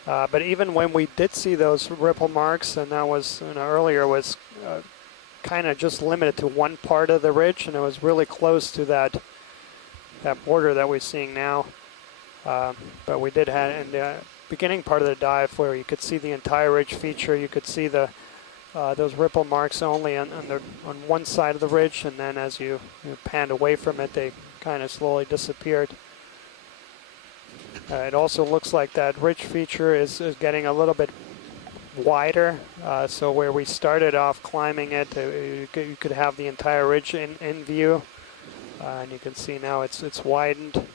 But even when we did see those ripple marks, and that was earlier, was kind of just limited to one part of the ridge, and it was really close to that border that we're seeing now. But we did have in the beginning part of the dive where you could see the entire ridge feature. You could see those ripple marks only on one side of the ridge, and then as you panned away from it, they kind of slowly disappeared. It also looks like that ridge feature is getting a little bit wider. So where we started off climbing it, you could have the entire ridge in view, and you can see now it's widened.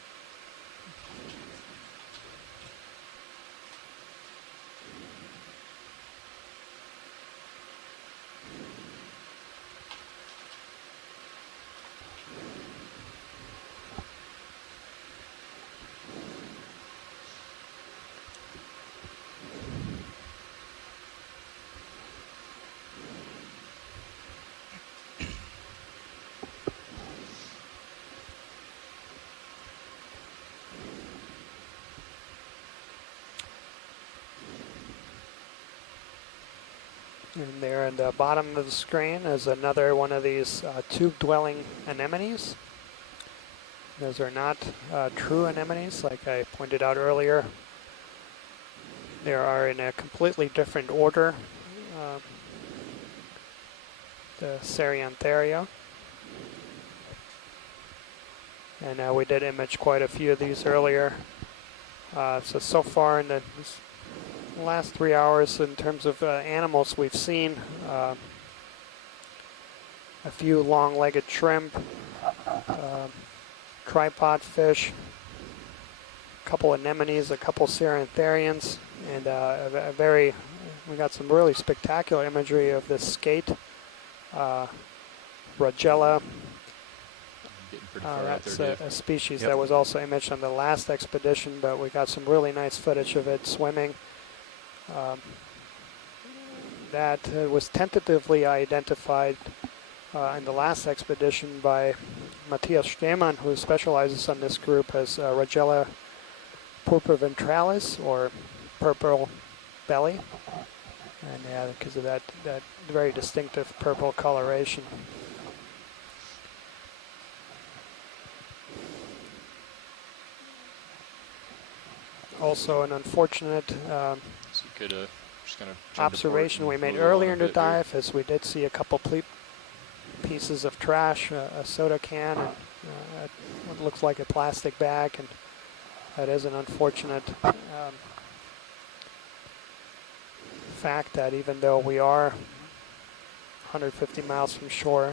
And there at the bottom of the screen is another one of these tube-dwelling anemones. Those are not true anemones, like I pointed out earlier. They are in a completely different order, the Cereantheria. And we did image quite a few of these earlier. So far in the last 3 hours, in terms of animals we've seen, a few long-legged shrimp, tripod fish, a couple anemones, a couple Cerantherians, and we got some really spectacular imagery of this skate, Rogella. That's a species that was also imaged on the last expedition, but we got some really nice footage of it swimming. That was tentatively identified in the last expedition by Matthias Stemann, who specializes on this group, as Rogella purpureventralis, or purple belly. And yeah, because of that very distinctive purple coloration. Also an unfortunate So you could just kind of observation we made earlier in the dive, as we did see a couple pieces of trash, a soda can, and what looks like a plastic bag, and that is an unfortunate fact that even though we are 150 miles from shore,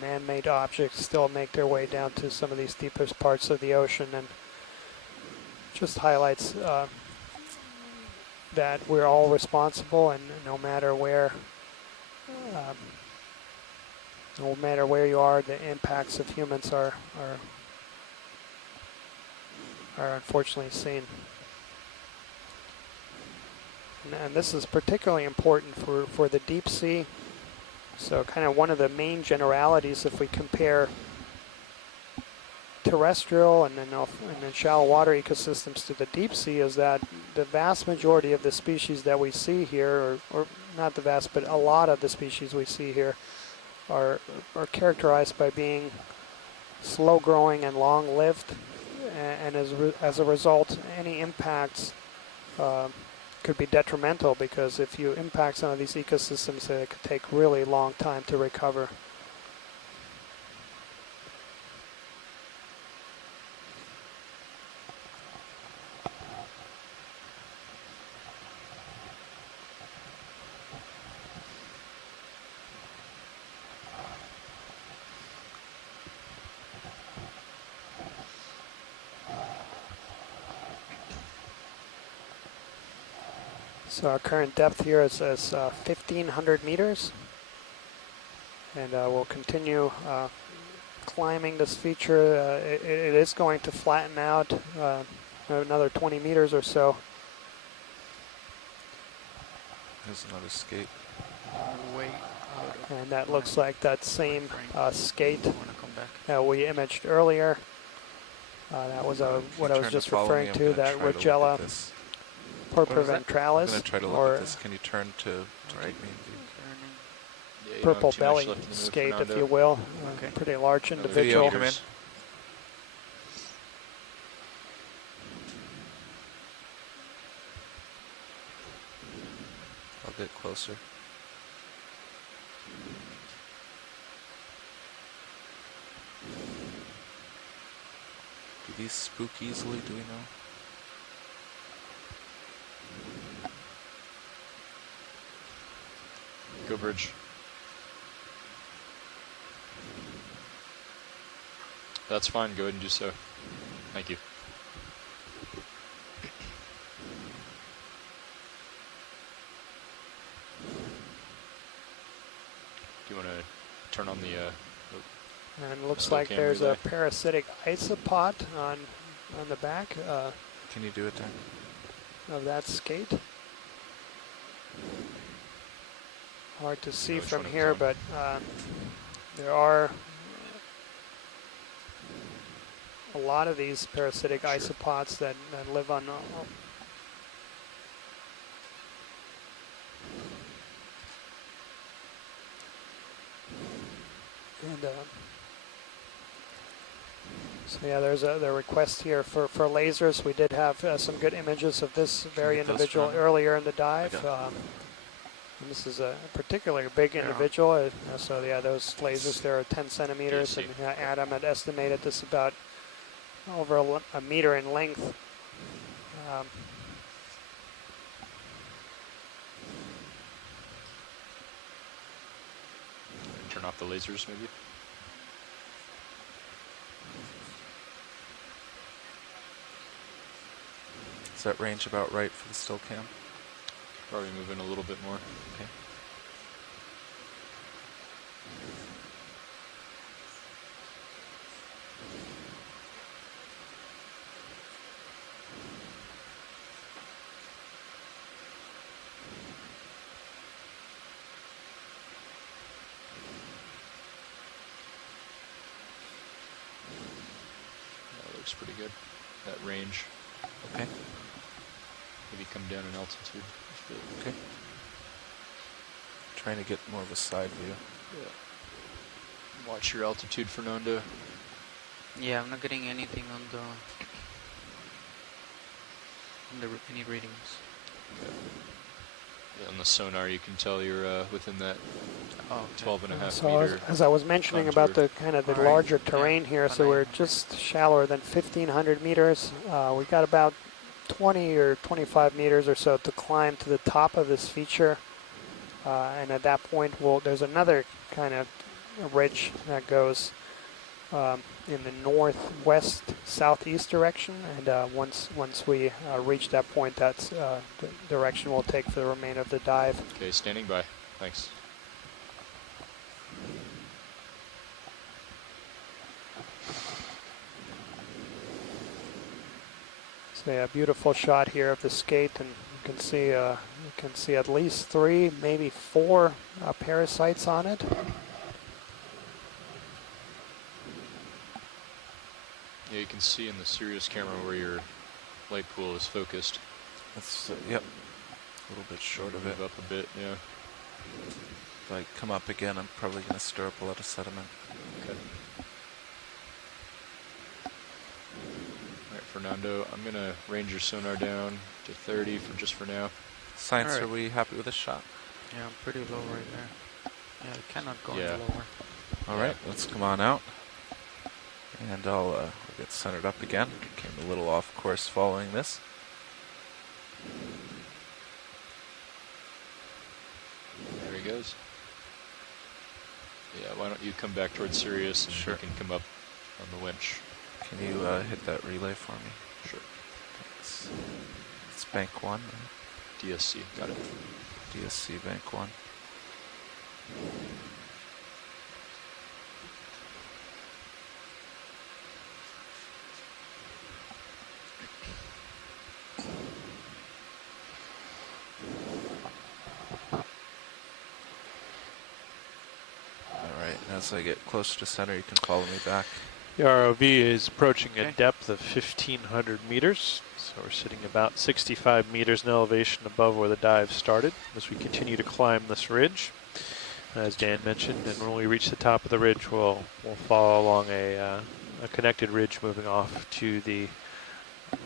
man-made objects still make their way down to some of these deepest parts of the ocean, and just highlights that we're all responsible, and no matter where you are, the impacts of humans are unfortunately seen. And this is particularly important for the deep sea. So kind of one of the main generalities, if we compare terrestrial and then shallow water ecosystems to the deep sea, is that the vast majority of the species that we see here, or not the vast, but a lot of the species we see here, are characterized by being slow growing and long lived, and as a result, any impacts could be detrimental, because if you impact some of these ecosystems, it could take really long time to recover. So our current depth here is 1,500 meters, and we'll continue climbing this feature. It is going to flatten out another 20 meters or so. There's another skate. And that looks like that same skate that we imaged earlier. That was what I was just referring to, that Rogella purpureventralis, I'm going to try to look at this. Can you turn to keep me in view? Yeah, purple belly skate, if you will. Okay. Pretty large individual. Come in. I'll get closer. Do these spook easily, do we know? Go bridge. That's fine, go ahead and do so. Thank you. Do you want to turn on the And it looks like there's a parasitic isopod on the back Can you do it, Dan? of that skate. Hard to see from here, but there are a lot of these parasitic isopods that live on so yeah, there's the request here for lasers. We did have some good images of this very individual earlier in the dive. And this is a particularly big individual. So yeah, those lasers there are 10 centimeters, and Adam had estimated this about over a meter in length. turn off the lasers maybe? Is that range about right for the still cam? Probably move in a little bit more. Okay. That looks pretty good. That range. Okay. Maybe come down in altitude. Okay. trying to get more of a side view. Yeah. Watch your altitude, Fernando. Yeah, I'm not getting anything on any readings. Yeah, on the sonar, you can tell you're within that 12.5 So meter. as I was mentioning contour. about the kind of the larger terrain here, so we're just shallower than 1,500 meters. We got about 20 or 25 meters or so to climb to the top of this feature. And at that point, there's another kind of ridge that goes in the northwest southeast direction, and once we reach that point, that's the direction we'll take for the remainder of the dive. Okay, standing by. Thanks. So yeah, beautiful shot here of the skate, and you can see at least 3, maybe 4 parasites on it. Yeah, you can see in the Sirius camera where your light pool is focused. That's, yep, a little bit short of it. Move up a bit, yeah. If I come up again, I'm probably going to stir up a lot of sediment. Okay. All right, Fernando, I'm going to range your sonar down to 30 just for now. Science, All right. are we happy with this shot? Yeah, I'm pretty low right there. Yeah, I cannot go any lower. All right, let's come on out. And I'll get centered up again. Came a little off course following this. There he goes. Yeah, why don't you come back towards Sirius and you can come up on the winch. Can you hit that relay for me? Sure. It's bank 1. DSC, got it. DSC bank 1. As I get closer to center, you can follow me back. The ROV is approaching a depth of 1,500 meters, so we're sitting about 65 meters in elevation above where the dive started as we continue to climb this ridge. As Dan mentioned, and when we reach the top of the ridge, we'll follow along a connected ridge moving off to the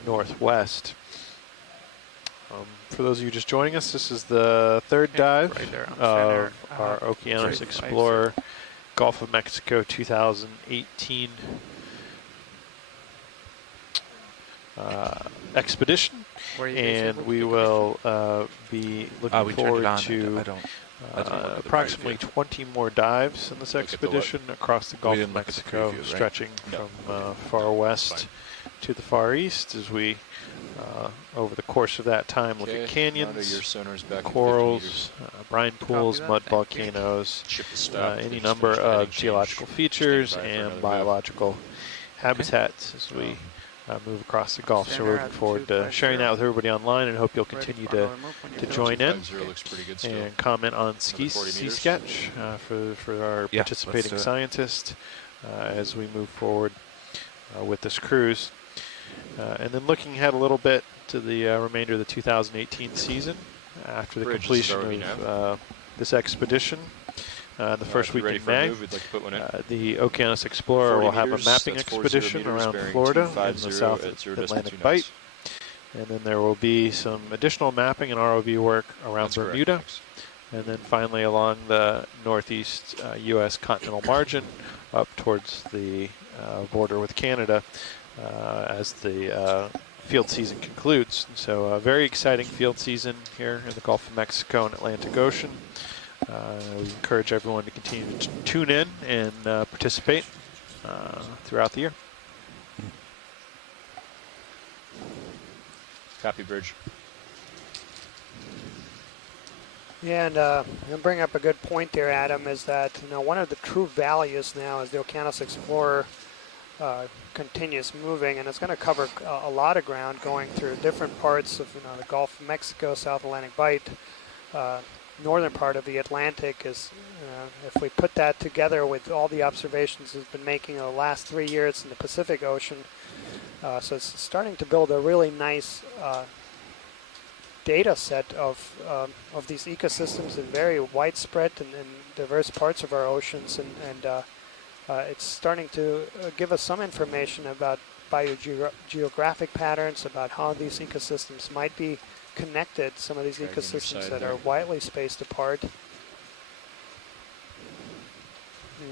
northwest. For those of you just joining us, this is the third dive of our Okeanos Explorer Gulf of Mexico 2018 expedition, and we will be looking forward to approximately 20 more dives in this expedition across the Gulf of Mexico, stretching from far west to the far east as we over the course of that time look at canyons, corals, brine pools, mud volcanoes, any number of geological features and biological habitats as we move across the Gulf. So we're looking forward to sharing that with everybody online, and hope you'll continue to join in and comment on Sea Sketch for our participating scientists as we move forward with this cruise. And then looking ahead a little bit to the remainder of the 2018 season after the completion of this expedition. The first week in May, the Okeanos Explorer will have a mapping expedition around Florida in the South Atlantic Bight. And then there will be some additional mapping and ROV work around Bermuda. And then finally along the northeast U.S. continental margin up towards the border with Canada as the field season concludes. So a very exciting field season here in the Gulf of Mexico and Atlantic Ocean. We encourage everyone to continue to tune in and participate throughout the year. Copy, Bridge. Yeah, and you bring up a good point there, Adam, is that one of the true values now is the Okeanos Explorer continues moving, and it's going to cover a lot of ground going through different parts of the Gulf of Mexico, South Atlantic Bight, northern part of the Atlantic. Is if we put that together with all the observations it's been making in the last 3 years in the Pacific Ocean, so it's starting to build a really nice data set of these ecosystems in very widespread and diverse parts of our oceans, and it's starting to give us some information about biogeographic patterns, about how these ecosystems might be connected, some of these ecosystems that are widely spaced apart.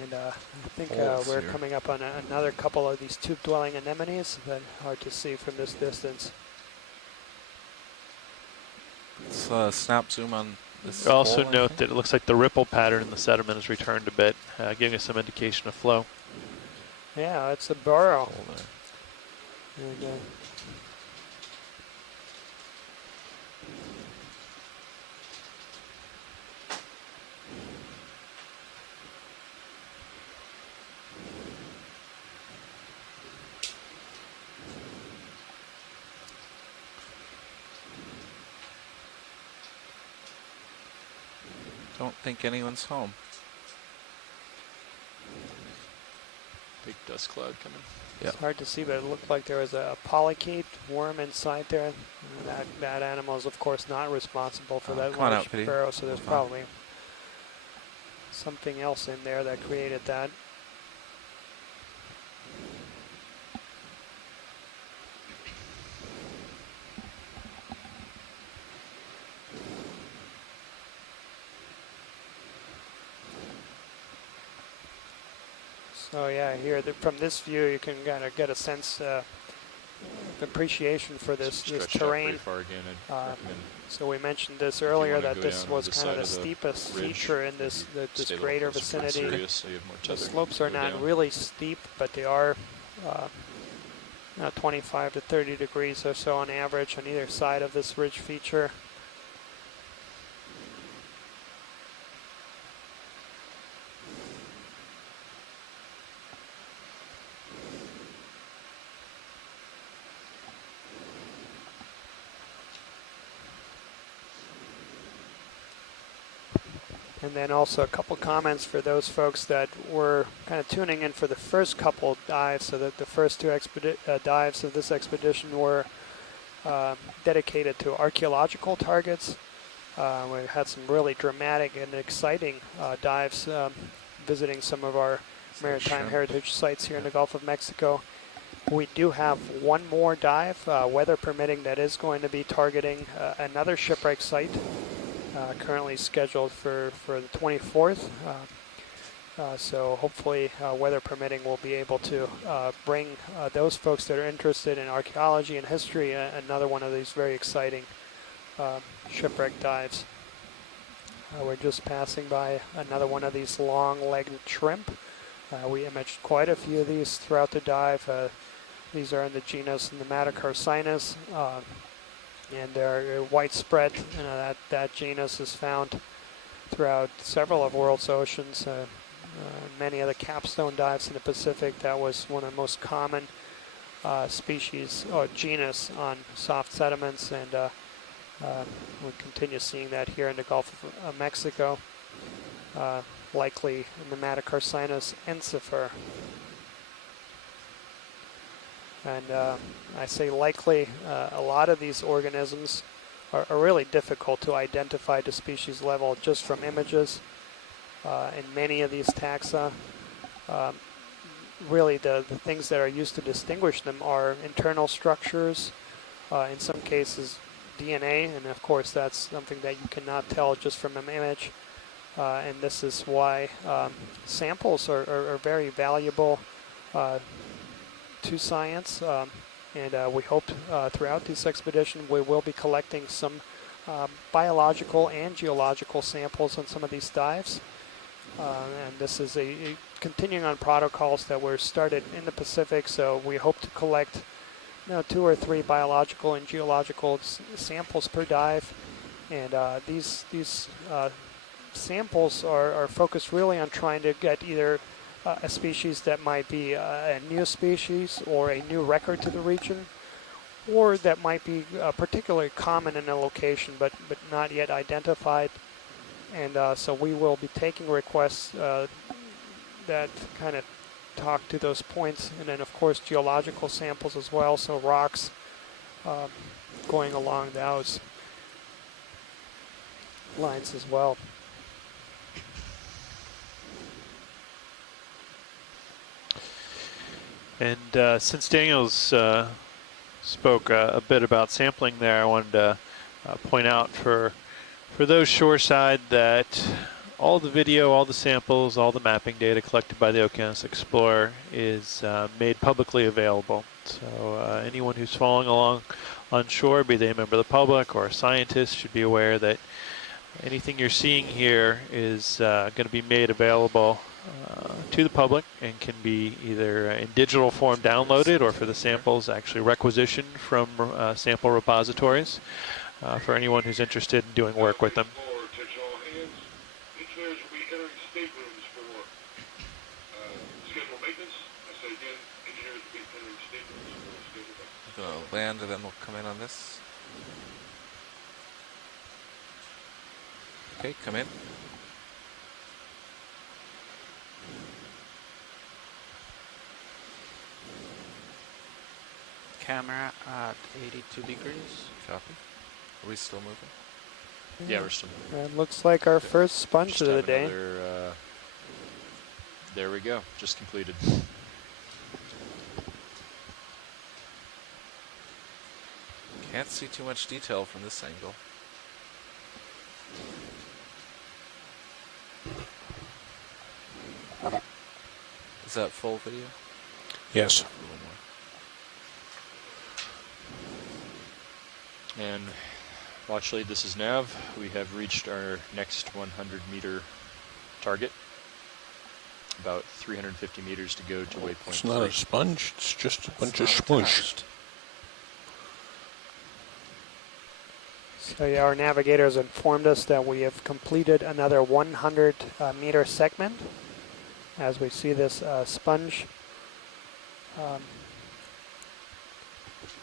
And I think we're coming up on another couple of these tube-dwelling anemones that are hard to see from this distance. Let's snap zoom on this. Also note that it looks like the ripple pattern in the sediment has returned a bit, giving us some indication of flow. Yeah, it's a burrow. And, don't think anyone's home. Big dust cloud coming. It's hard to see, but it looked like there was a polychaete worm inside there. That animal is, of course, not responsible for that large burrow, so there's probably something else in there that created that. So yeah, here from this view, you can kind of get a sense of appreciation for this terrain. So we mentioned this earlier, that this was kind of the steepest feature in this greater vicinity. The slopes are not really steep, but they are 25 to 30 degrees or so on average on either side of this ridge feature. And then also a couple comments for those folks that were kind of tuning in for the first couple dives, so that the first two dives of this expedition were dedicated to archaeological targets. We had some really dramatic and exciting dives visiting some of our maritime heritage sites here in the Gulf of Mexico. We do have one more dive, weather permitting, that is going to be targeting another shipwreck site. Currently scheduled for the 24th. So hopefully, weather permitting, we'll be able to bring those folks that are interested in archaeology and history another one of these very exciting shipwreck dives. We're just passing by another one of these long-legged shrimp. We imaged quite a few of these throughout the dive. These are in the genus Nematocarcinus. And they're widespread. That genus is found throughout several of the world's oceans. Many of the capstone dives in the Pacific, that was one of the most common species or genus on soft sediments, and we continue seeing that here in the Gulf of Mexico. Likely Nematocarcinus ensifer. And I say likely, a lot of these organisms are really difficult to identify at the species level just from images. In many of these taxa, really the things that are used to distinguish them are internal structures, in some cases DNA, and of course that's something that you cannot tell just from an image. And this is why samples are very valuable to science, and we hope throughout this expedition we will be collecting some biological and geological samples on some of these dives. And this is a continuing on protocols that were started in the Pacific, so we hope to collect 2 or 3 biological and geological samples per dive. And these samples are focused really on trying to get either a species that might be a new species or a new record to the region, or that might be particularly common in a location but not yet identified. And so we will be taking requests that kind of talk to those points, and then of course geological samples as well, so rocks going along those. lines as well. And since Daniel's spoke a bit about sampling there, I wanted to point out for those shoreside that all the video, all the samples, all the mapping data collected by the Okeanos Explorer is made publicly available. So anyone who's following along on shore, be they a member of the public or a scientist, should be aware that anything you're seeing here is going to be made available to the public and can be either in digital form downloaded or for the samples actually requisitioned from sample repositories for anyone who's interested in doing work with them. Gonna land and then we'll come in on this. Okay, come in. Camera at 82 degrees. Copy. Are we still moving? Yeah, we're still moving. It looks like our first sponge Just of the have day. another, there we go. Just completed. Can't see too much detail from this angle. Is that full video? Yes. And watch lead, this is Nav. We have reached our next 100 meter target. About 350 meters to go to waypoint. It's not a sponge, it's just a bunch of smush. So yeah, our navigators informed us that we have completed another 100 meter segment. As we see this sponge.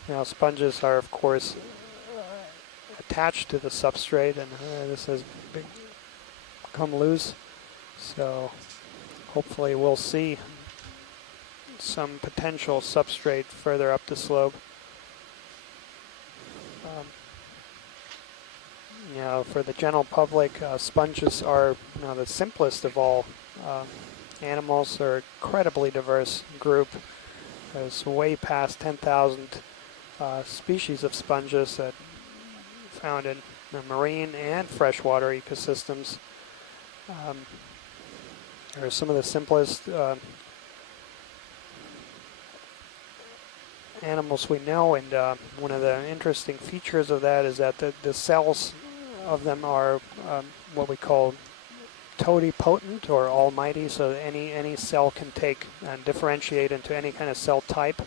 Now sponges are of course attached to the substrate, and this has become loose. So hopefully we'll see some potential substrate further up the slope. You know, for the general public, sponges are the simplest of all animals. They're an incredibly diverse group. There's way past 10,000 species of sponges that found in the marine and freshwater ecosystems. They're some of the simplest animals we know, and one of the interesting features of that is that the cells of them are what we call totipotent or almighty, so any cell can take and differentiate into any kind of cell type.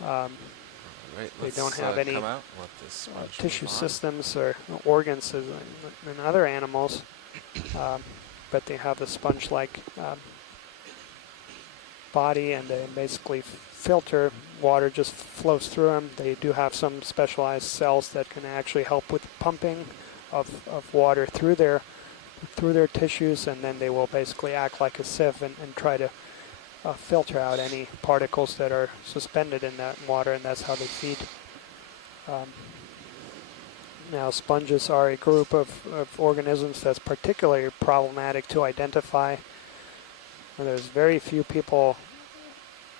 They don't have any tissue systems or organs in other animals, but they have a sponge-like body, and they basically filter water, just flows through them. They do have some specialized cells that can actually help with pumping of water through their tissues, and then they will basically act like a sieve and try to filter out any particles that are suspended in that water, and that's how they feed. Now sponges are a group of organisms that's particularly problematic to identify. And there's very few people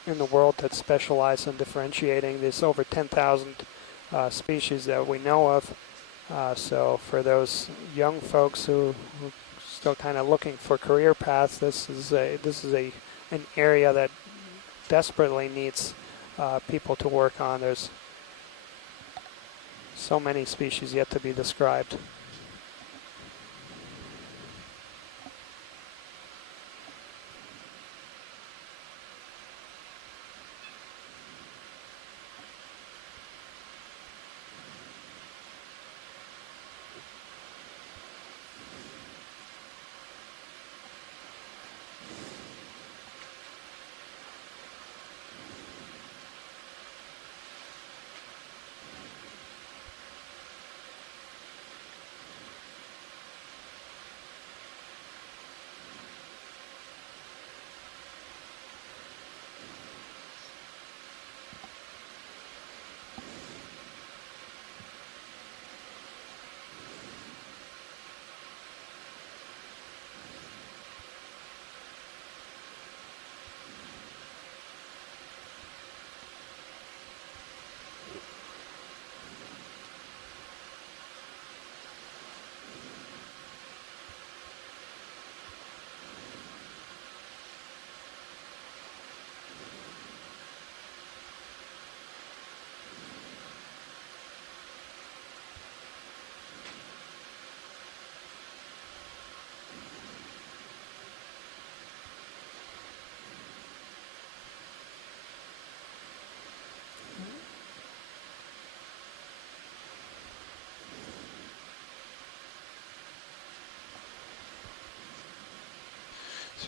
in the world that specialize in differentiating. There's over 10,000 species that we know of. So for those young folks who still kind of looking for career paths, this is an area that desperately needs people to work on. There's so many species yet to be described.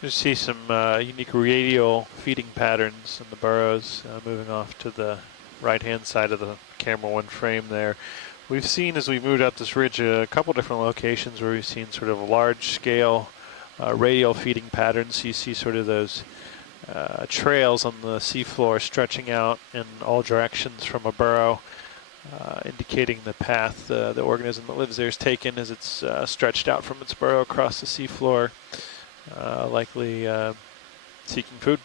You see some unique radial feeding patterns in the burrows, moving off to the right-hand side of the camera one frame there. We've seen, as we've moved up this ridge, a couple different locations where we've seen sort of large-scale radial feeding patterns. You see sort of those trails on the seafloor stretching out in all directions from a burrow, indicating the path the organism that lives there is taken as it's stretched out from its burrow across the seafloor, likely seeking food.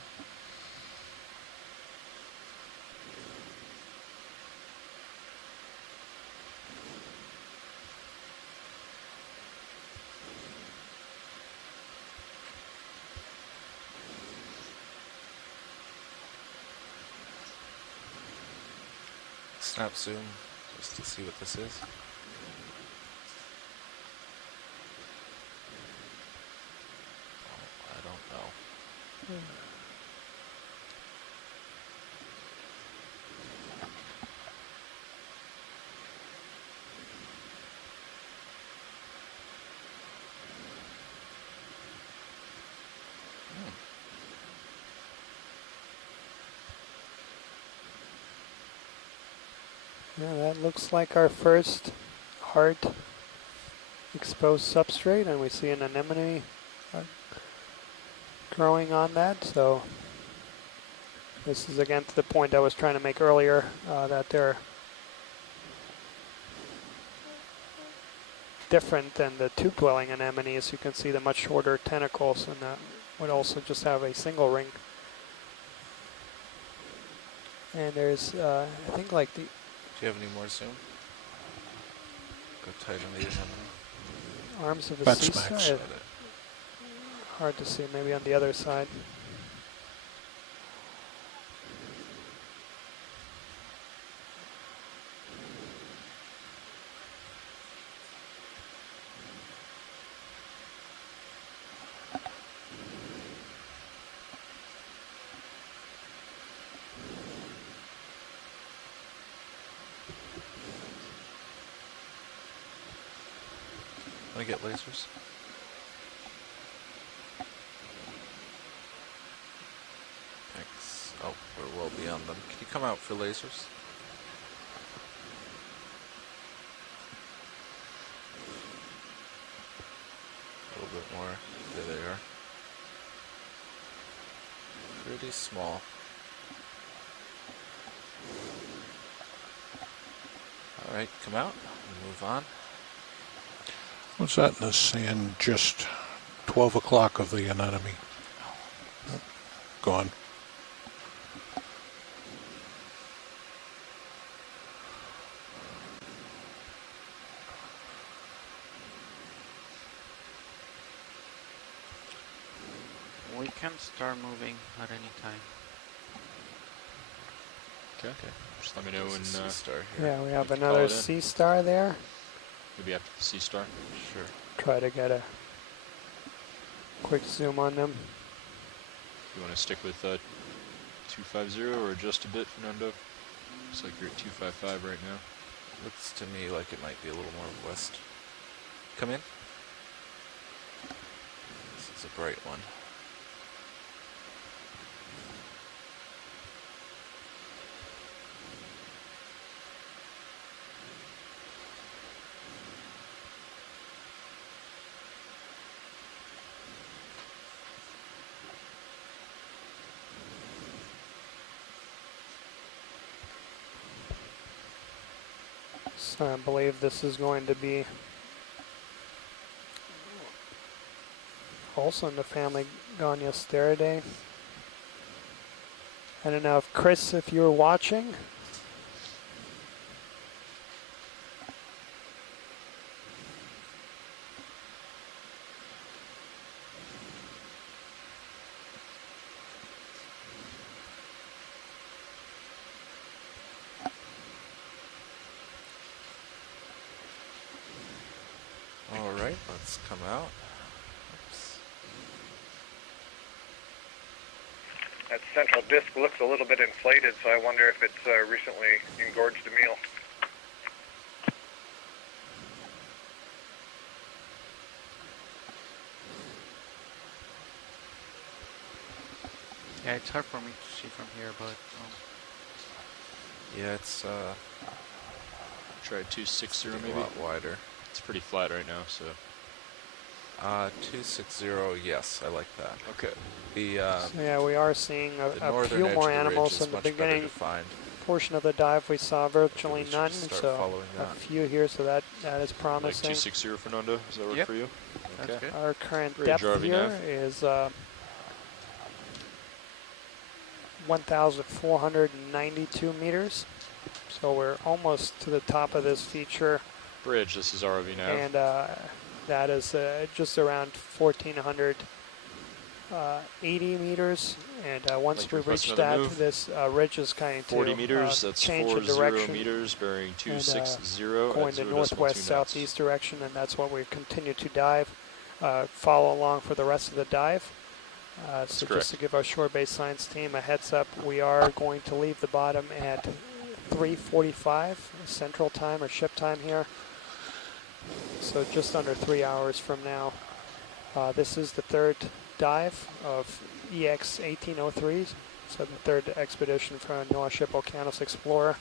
Snap zoom just to see what this is. Oh, I don't know. Yeah, that looks like our first hard exposed substrate, and we see an anemone growing on that. So this is again to the point I was trying to make earlier, that they're different than the tube-dwelling anemones. You can see the much shorter tentacles, and that would also just have a single ring. And there's, I think, like the... Do you have any more zoom? Go tighten the anemone. Arms of a That's sea max. star. Hard to see, maybe on the other side. Want to get lasers? Thanks. Oh, we're well beyond them. Can you come out for lasers? A little bit more. There they are. Pretty small. Alright, come out and move on. What's that in the sand? Just 12 o'clock of the anatomy. Gone. We can start moving at any time. Okay. Just let me know when. Star here. Yeah, we have another sea star there. Maybe after the sea star. Sure. Try to get a quick zoom on them. You want to stick with 250 or just a bit, Fernando? Looks like you're at 255 right now. Looks to me like it might be a little more west. Come in. This is a bright one. So I believe this is going to be also in the family Goniosteridae. I don't know if Chris, if you're watching. Alright, let's come out. Oops. That central disc looks a little bit inflated, so I wonder if it's recently engorged a meal. Yeah, it's hard for me to see from here, but yeah, it's Try 260 getting maybe. a lot wider. It's pretty flat right now, so 260. Yes, I like that. okay. The So yeah, we are seeing the a northern few edge more of the ridge animals is in the much better beginning defined. portion of the dive. We saw virtually should none, just start so following a that. few here, so that is Like promising. 260 Fernando. Does that work Yep. for you? that's Okay. good. Our current Bridge depth RV here nav. is 1,492 meters. So we're almost to the top of this feature, Bridge. This is ROV nav. and that is just around 1,480 meters. And once Like we request reach another that, move. this ridge is going 40 to meters. That's change 40 the direction. meters, bearing 260 Going at the 0.2 northwest knots. southeast direction, and that's what we continue to dive. Follow along for the rest of the dive. So correct. just to give our shore base science team a heads up, we are going to leave the bottom at 3:45 Central Time or ship time here. So just under 3 hours from now. This is the third dive of EX1803, so the third expedition from NOAA ship Okeanos Explorer.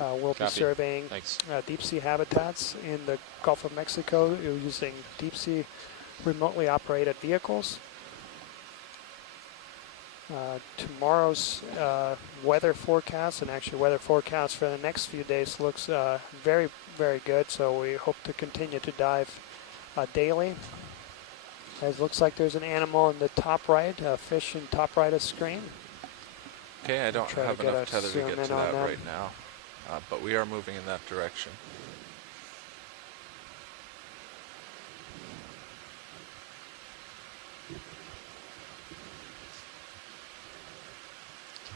We'll be Copy. surveying Thanks. deep sea habitats in the Gulf of Mexico using deep sea remotely operated vehicles. Tomorrow's weather forecast, and actually weather forecast for the next few days, looks very, very good. So we hope to continue to dive daily. It looks like there's an animal in the top right, a fish in top right of screen. Okay, I don't Try to have get enough a tether to zoom get in to on that them. right now, but we are moving in that direction.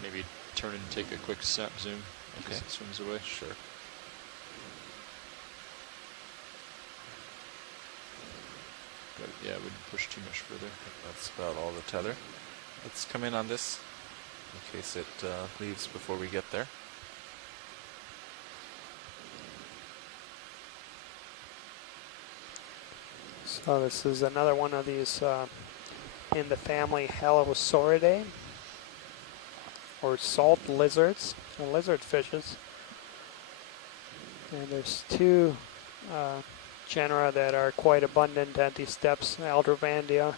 Maybe turn and take a quick snap zoom as it swims away. Sure. But yeah, it wouldn't push too much further. That's about all the tether. Let's come in on this in case it leaves before we get there. So this is another one of these in the family Halosauridae, or salt lizards, or lizard fishes. And there's two genera that are quite abundant at these depths, Aldrovandia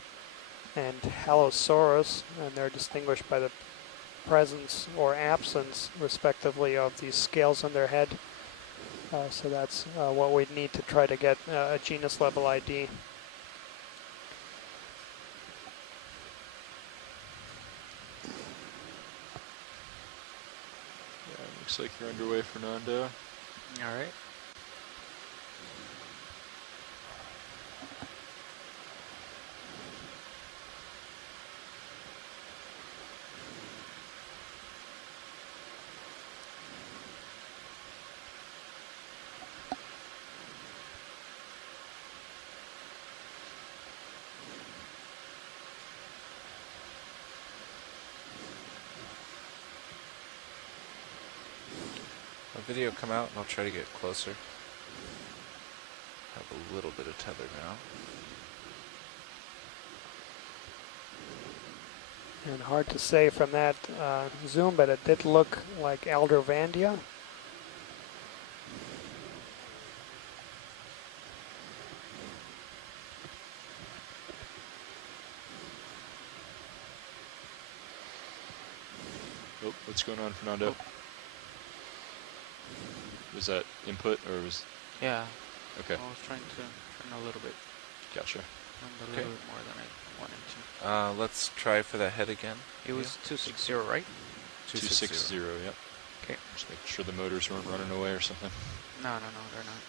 and Halosaurus, and they're distinguished by the presence or absence, respectively, of these scales on their head. So that's what we'd need to try to get a genus level ID. Yeah, looks like you're underway, Fernando. All right. A video come out and I'll try to get closer. Have a little bit of tether now. And hard to say from that zoom, but it did look like Aldrovandia. Oh, what's going on, Fernando? Was that input or was? Yeah. Okay. I was trying to turn a little bit. Gotcha. A little bit more than I wanted to. Let's try for the head again. It was 260, right? 260, yep. Okay. Just make sure the motors weren't running away or something. No, they're not.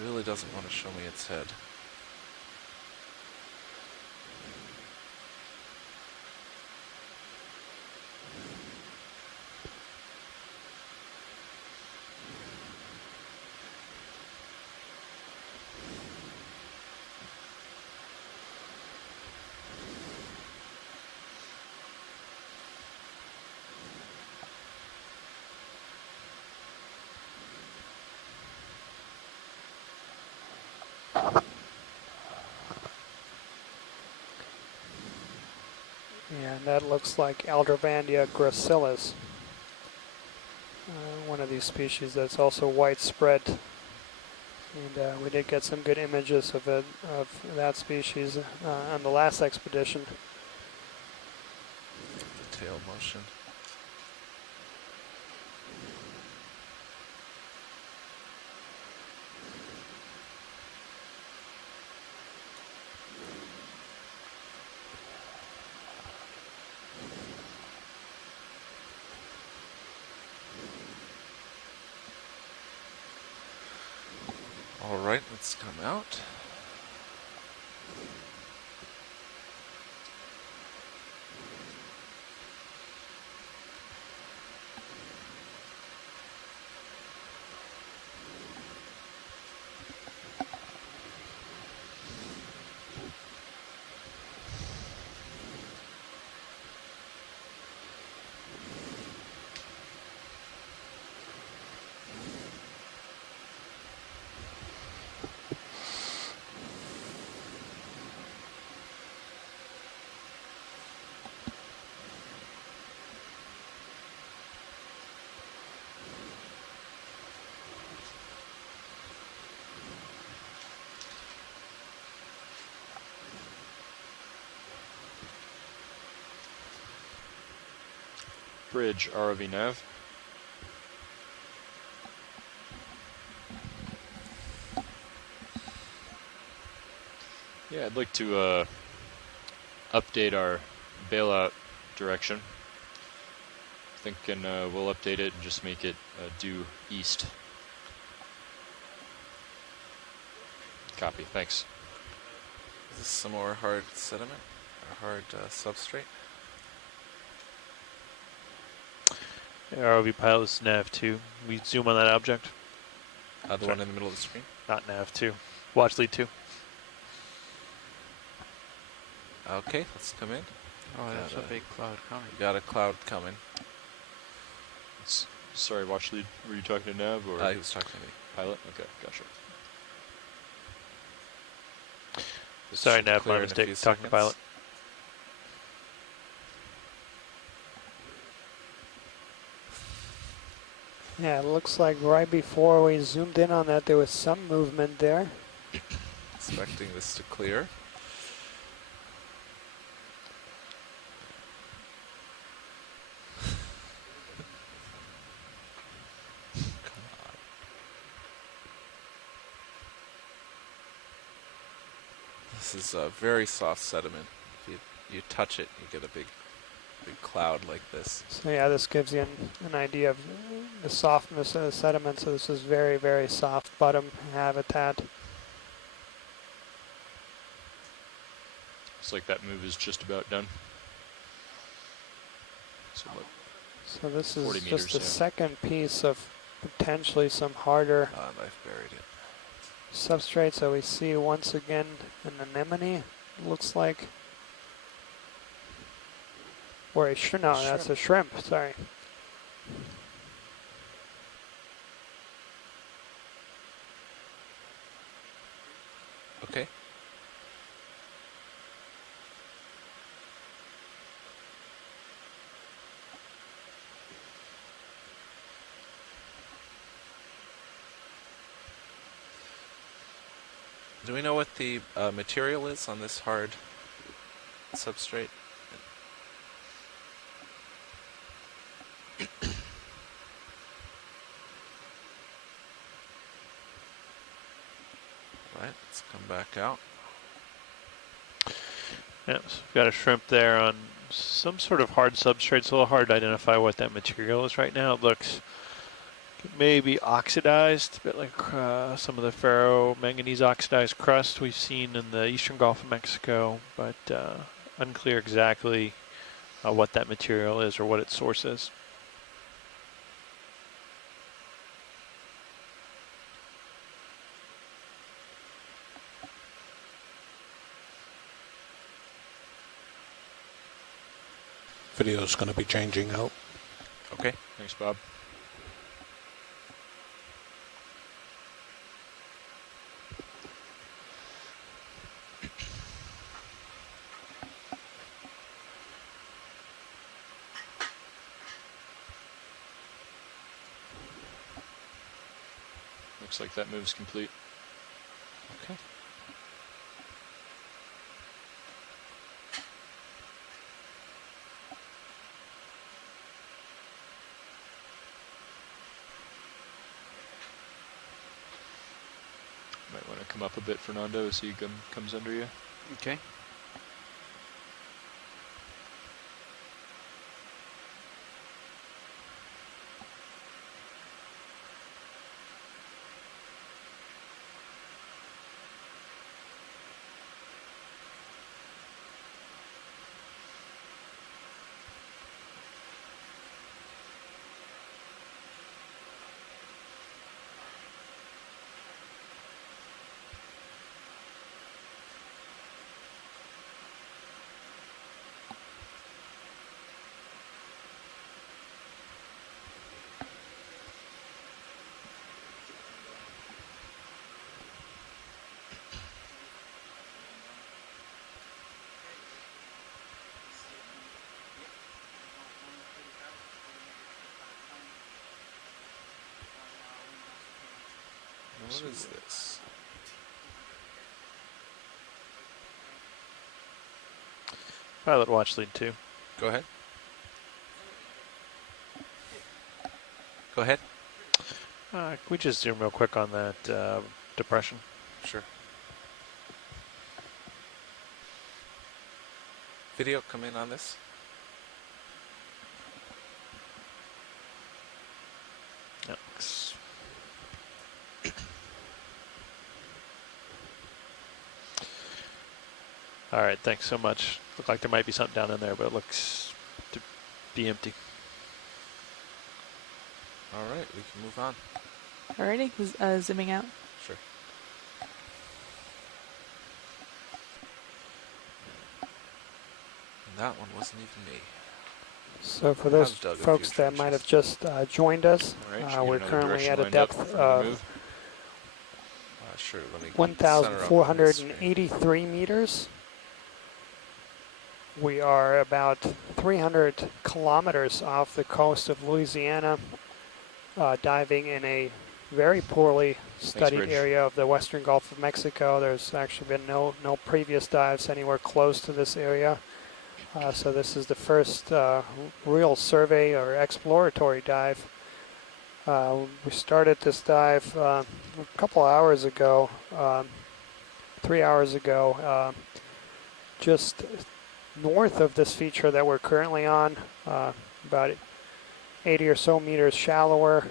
It really doesn't want to show me its head. And that looks like Aldrobandia gracilis, one of these species that's also widespread. And we did get some good images of that species on the last expedition. Tail motion. All right, let's come out. Bridge, ROV nav. Yeah, I'd like to update our bailout direction. Thinking we'll update it and just make it due east. Copy, thanks. Is this some more hard sediment or hard substrate? ROV pilots nav 2. We zoom on that object. The one in the middle of the screen? Not nav 2. Watch lead 2. Okay, let's come in. Oh, there's a big cloud coming. You got a cloud coming. Sorry, watch lead. Were you talking to nav or? He was talking to me. Pilot? Okay, gotcha. Sorry, nav, my mistake. Talking to pilot. Yeah, it looks like right before we zoomed in on that, there was some movement there. Expecting this to clear. This is a very soft sediment. If you touch it, you get a big cloud like this. So yeah, this gives you an idea of the softness of the sediment. So this is very, very soft bottom habitat. Looks like that move is just about done. So, so this is just meters, the second piece of potentially some harder I've buried it. substrate. So we see once again an anemone, looks like. Or a shrimp. No, that's a shrimp. Sorry. Okay. Do we know what the material is on this hard substrate? Right, let's come back out. Yeah, so we've got a shrimp there on some sort of hard substrate. It's a little hard to identify what that material is right now. It looks maybe oxidized, a bit like some of the ferromanganese oxidized crust we've seen in the eastern Gulf of Mexico, but unclear exactly what that material is or what its source is. Video is going to be changing out. okay, thanks, Bob. Looks like that move's complete. Okay. Might want to come up a bit, Fernando, as he comes under you. Okay. What is this? Pilot watch lead 2. Go ahead. Go ahead. Can we just zoom real quick on that depression? Sure. Video come in on this? That looks all right, thanks so much. Look like there might be something down in there, but it looks to be empty. All right, we can move on. Alrighty, zooming out. Sure. And that one wasn't even me. So for those folks that might have just joined us, we're currently at a depth of sure, let me 1,483 meters. We are about 300 kilometers off the coast of Louisiana, diving in a very poorly studied area of the western Gulf of Mexico. There's actually been no previous dives anywhere close to this area. So this is the first real survey or exploratory dive. We started this dive a couple hours ago, 3 hours ago, just north of this feature that we're currently on, about 80 or so meters shallower,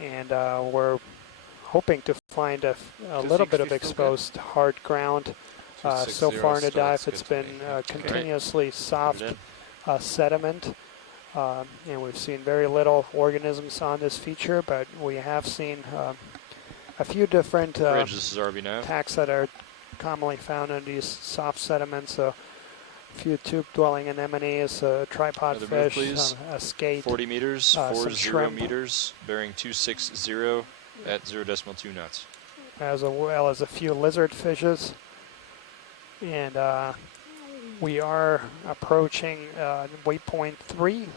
and we're hoping to find a little bit of exposed hard ground. So far in the dive, it's been continuously soft sediment, and we've seen very little organisms on this feature, but we have seen a few different packs that are commonly found in these soft sediments. So a few tube-dwelling anemones, tripod fish, a skate, 40 meters, some 40 meters, bearing 260 at 0.2 knots. As well as a few lizard fishes. And we are approaching waypoint 3,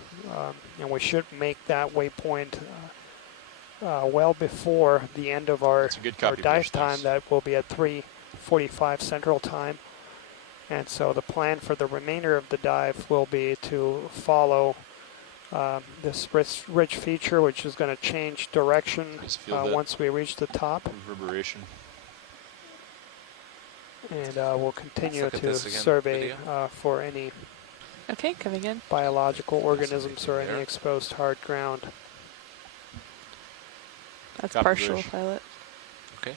and we should make that waypoint well before the end of our dive time. That will be at 3:45 Central Time. And so the plan for the remainder of the dive will be to follow this ridge feature, which is going to change direction once we reach the top. Reverberation. And we'll continue to survey for any coming in. biological organisms or any exposed hard ground. That's partial, pilot. Okay.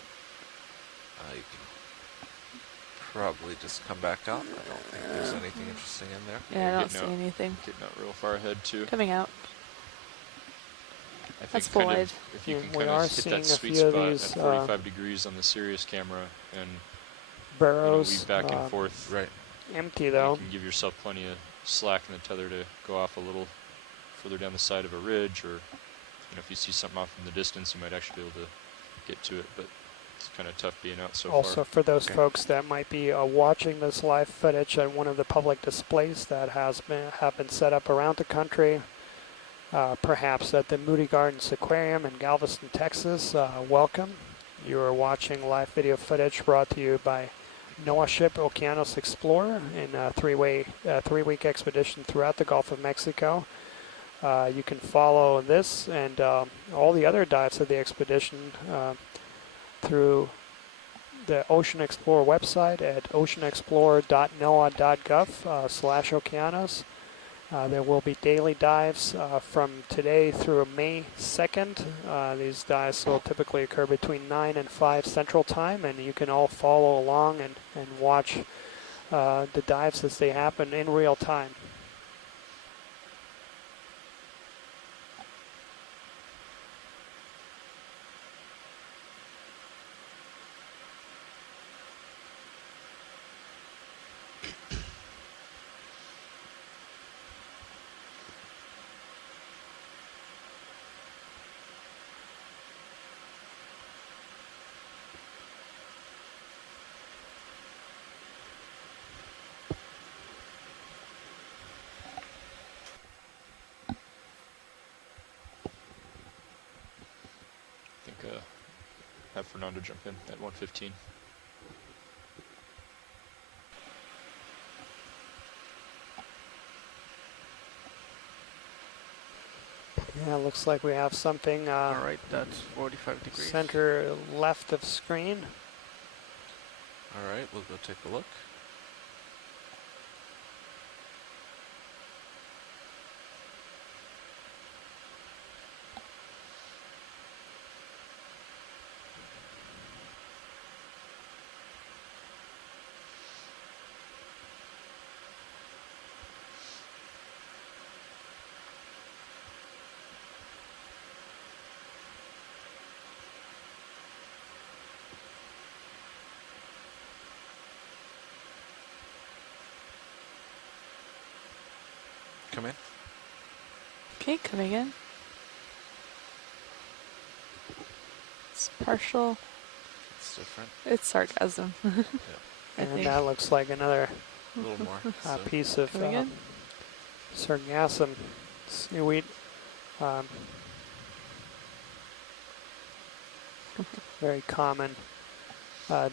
You can probably just come back out. I don't think there's anything interesting in there. Yeah, I don't see anything. Getting out real far ahead, too. Coming out. I think that's full wide. If you can kind of hit that sweet spot at 45 degrees on the Sirius camera and burrows, weave back and forth. Right. Empty though. You can give yourself plenty of slack in the tether to go off a little further down the side of a ridge, or if you see something off in the distance, you might actually be able to get to it. But it's kind of tough being out so far. Also, for those folks that might be watching this live footage at one of the public displays that have been set up around the country, perhaps at the Moody Gardens Aquarium in Galveston, Texas, welcome. You are watching live video footage brought to you by NOAA ship Okeanos Explorer in a three-week expedition throughout the Gulf of Mexico. You can follow this and all the other dives of the expedition through the Ocean Explorer website at oceanexplorer.noaa.gov/Okeanos. There will be daily dives from today through May 2nd. These dives will typically occur between 9 and 5 Central Time, and you can all follow along and watch the dives as they happen in real time. Have Fernando jump in at 115. Yeah, looks like we have something All right, that's 45 degrees. center left of screen. All right, we'll go take a look. Come in. Okay, coming in. It's partial. It's different. It's sarcasm. Yeah. And that looks like another A little more. So. piece of sargassum seaweed. Very common to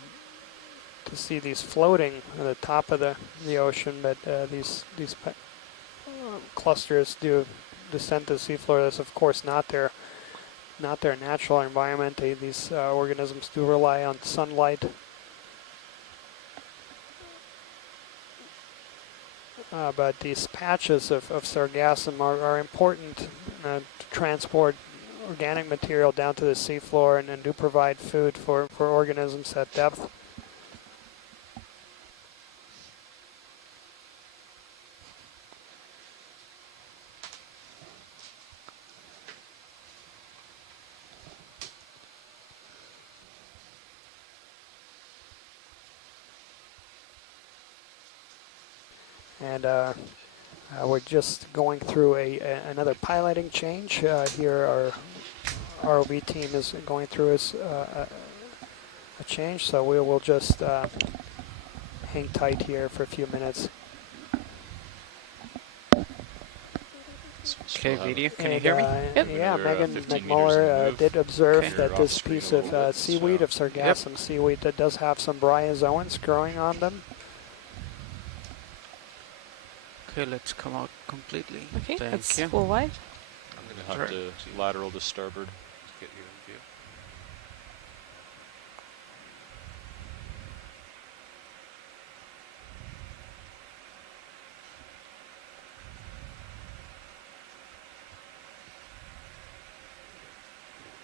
see these floating at the top of the ocean, but these clusters do descend to the seafloor. That's of course not their natural environment. These organisms do rely on sunlight. But these patches of sargassum are important to transport organic material down to the seafloor and do provide food for organisms at depth. And we're just going through another piloting change. Here our ROV team is going through a change, so we will just hang tight here for a few minutes. Okay, video, can you And, hear me? Yep. Yeah, Another, Megan 15 McMuller meters in the did observe Okay. that Off this screen piece a of little bit, seaweed, so- of sargassum seaweed, that does have some bryozoans growing on them. Okay, let's come out completely. Okay, Thank that's you. full wide. I'm going to have to lateral to starboard. Let's get you in view.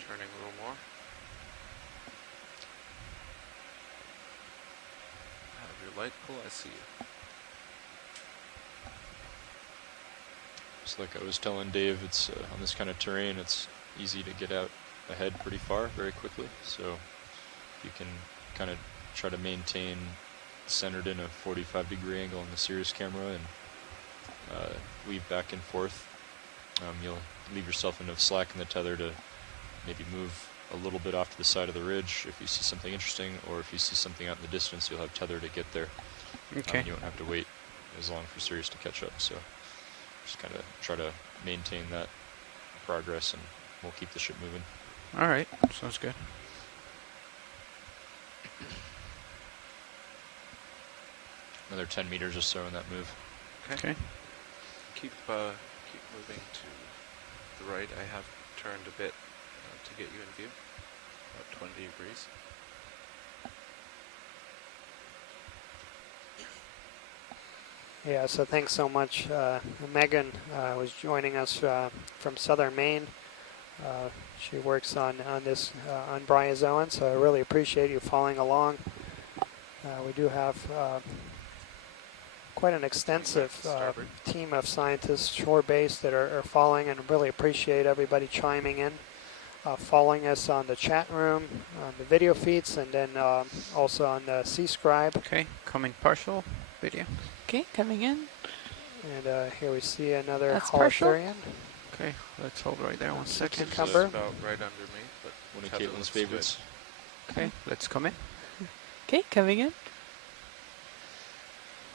Turning a little more. Have your light pull, I see you. Just like I was telling Dave, it's on this kind of terrain, it's easy to get out ahead pretty far very quickly. So you can kind of try to maintain centered in a 45-degree angle on the Sirius camera and weave back and forth. You'll leave yourself enough slack in the tether to maybe move a little bit off to the side of the ridge if you see something interesting, or if you see something out in the distance, you'll have tether to get there. Okay. You won't have to wait as long for Sirius to catch up. So just kind of try to maintain that progress, and we'll keep the ship moving. All right, sounds good. Another 10 meters or so in that move. Okay. Keep moving to the right. I have turned a bit to get you in view. About 20 degrees. Yeah, so thanks so much. Megan was joining us from Southern Maine. She works on this on bryozoan, so I really appreciate you following along. We do have quite an extensive team of scientists shore-based that are following, and really appreciate everybody chiming in, following us on the chat room, on the video feeds, and then also on the C-Scribe. Okay, coming partial video. Okay, coming in. And here we see another That's partial. Holothurian. Okay, let's hold right there 1 second. Cucumber. About right under me, but One of Heather Caitlin's looks favorites. Okay, let's come in. Okay, coming in.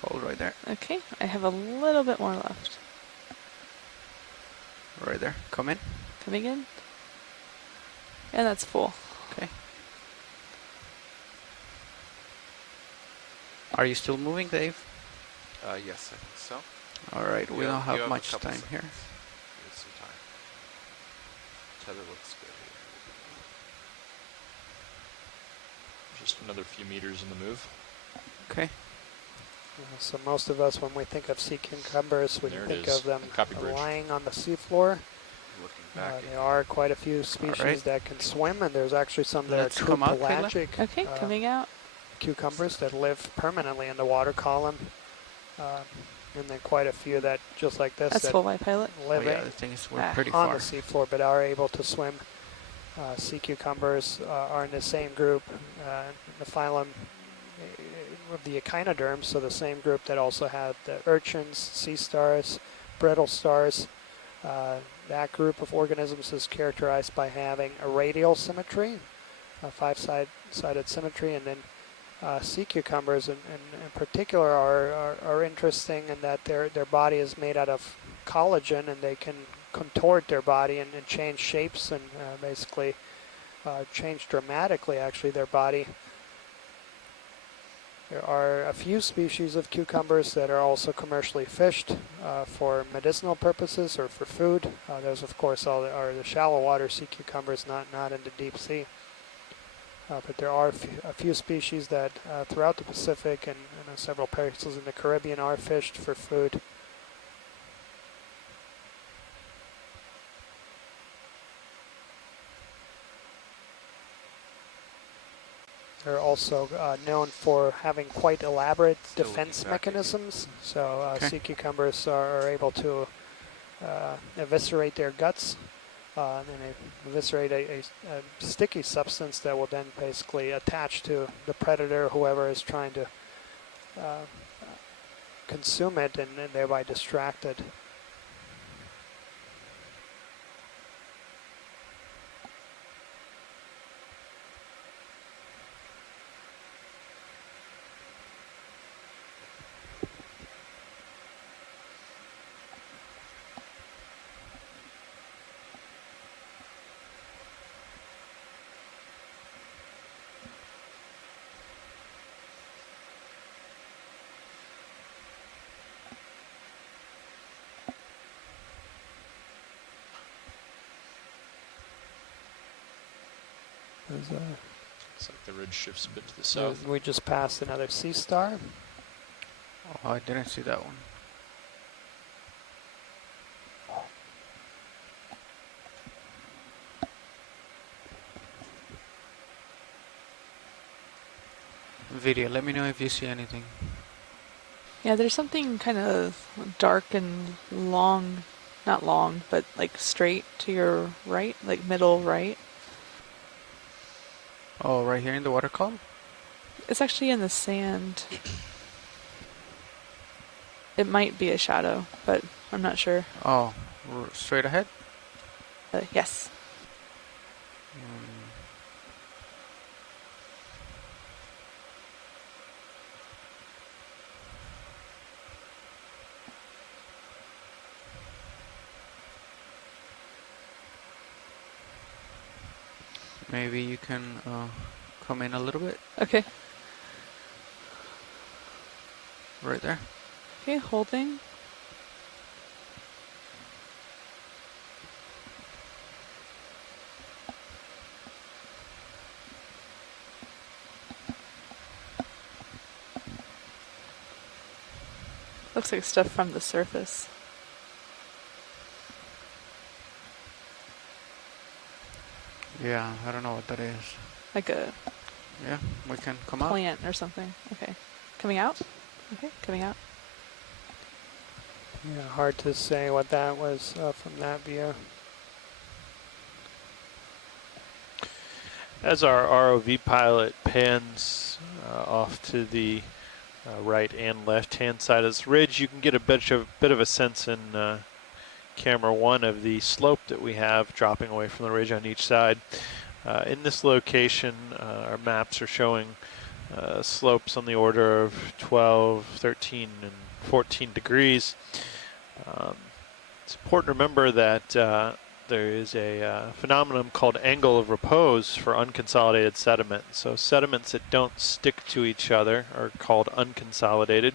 Hold right there. Okay, I have a little bit more left. Right there. Come in. Coming in. And that's full. Okay. Are you still moving, Dave? Yes, I think so. All right, we You don't you have a much couple time here. seconds. You have some time. Tether looks good. Just another few meters in the move. Okay. So most of us, when we think of sea cucumbers, we There it think is. of them Copy bridge. lying on the seafloor. Looking back. There are quite a few species that can swim, and there's actually some that Let's are come true out, Kayla. pelagic Okay, coming out. cucumbers that live permanently in the water column. And then quite a few that, just like this, That's that full by pilot. live Oh, yeah, the thing is we're pretty on far. the seafloor, but are able to swim. Sea cucumbers are in the same group, the phylum of the echinoderms, so the same group that also had the urchins, sea stars, brittle stars. That group of organisms is characterized by having a radial symmetry, a five-sided symmetry, and then sea cucumbers in particular are interesting in that their body is made out of collagen, and they can contort their body and change shapes and basically change dramatically actually their body. There are a few species of cucumbers that are also commercially fished for medicinal purposes or for food. Those, of course, are the shallow water sea cucumbers, not in the deep sea. But there are a few species that throughout the Pacific and several places in the Caribbean are fished for food. They're also known for having quite elaborate defense mechanisms. So sea cucumbers are able to eviscerate their guts, and they eviscerate a sticky substance that will then basically attach to the predator, whoever is trying to consume it, and thereby distract it. Looks like the ridge shifts a bit to the south. We just passed another sea star. Oh, I didn't see that one. Video, let me know if you see anything. Yeah, there's something kind of dark and long, not long, but like straight to your right, like middle right. Oh, right here in the water column? It's actually in the sand. It might be a shadow, but I'm not sure. Oh, straight ahead? Yes. Maybe you can come in a little bit. Okay. Right there. Okay, holding. Looks like stuff from the surface. Yeah, I don't know what that is. Like a Yeah, we can come out. plant or something. Okay. Coming out? Okay, coming out. Yeah, hard to say what that was from that view. As our ROV pilot pans off to the right and left-hand side of this ridge, you can get a bit of a sense in camera 1 of the slope that we have dropping away from the ridge on each side. In this location, our maps are showing slopes on the order of 12, 13, and 14 degrees. It's important to remember that there is a phenomenon called angle of repose for unconsolidated sediment. So sediments that don't stick to each other are called unconsolidated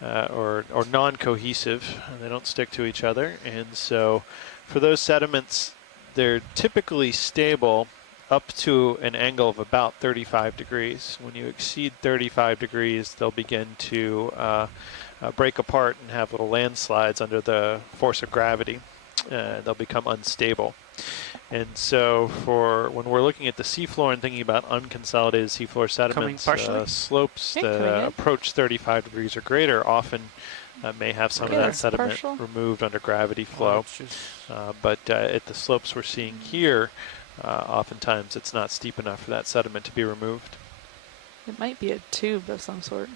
or non-cohesive. They don't stick to each other. And so for those sediments, they're typically stable up to an angle of about 35 degrees. When you exceed 35 degrees, they'll begin to break apart and have little landslides under the force of gravity. They'll become unstable. And so for when we're looking at the seafloor and thinking about unconsolidated seafloor sediments, slopes that approach 35 degrees or greater often may have some of that sediment removed under gravity flow. But at the slopes we're seeing here, oftentimes it's not steep enough for that sediment to be removed. It might be a tube of some sort.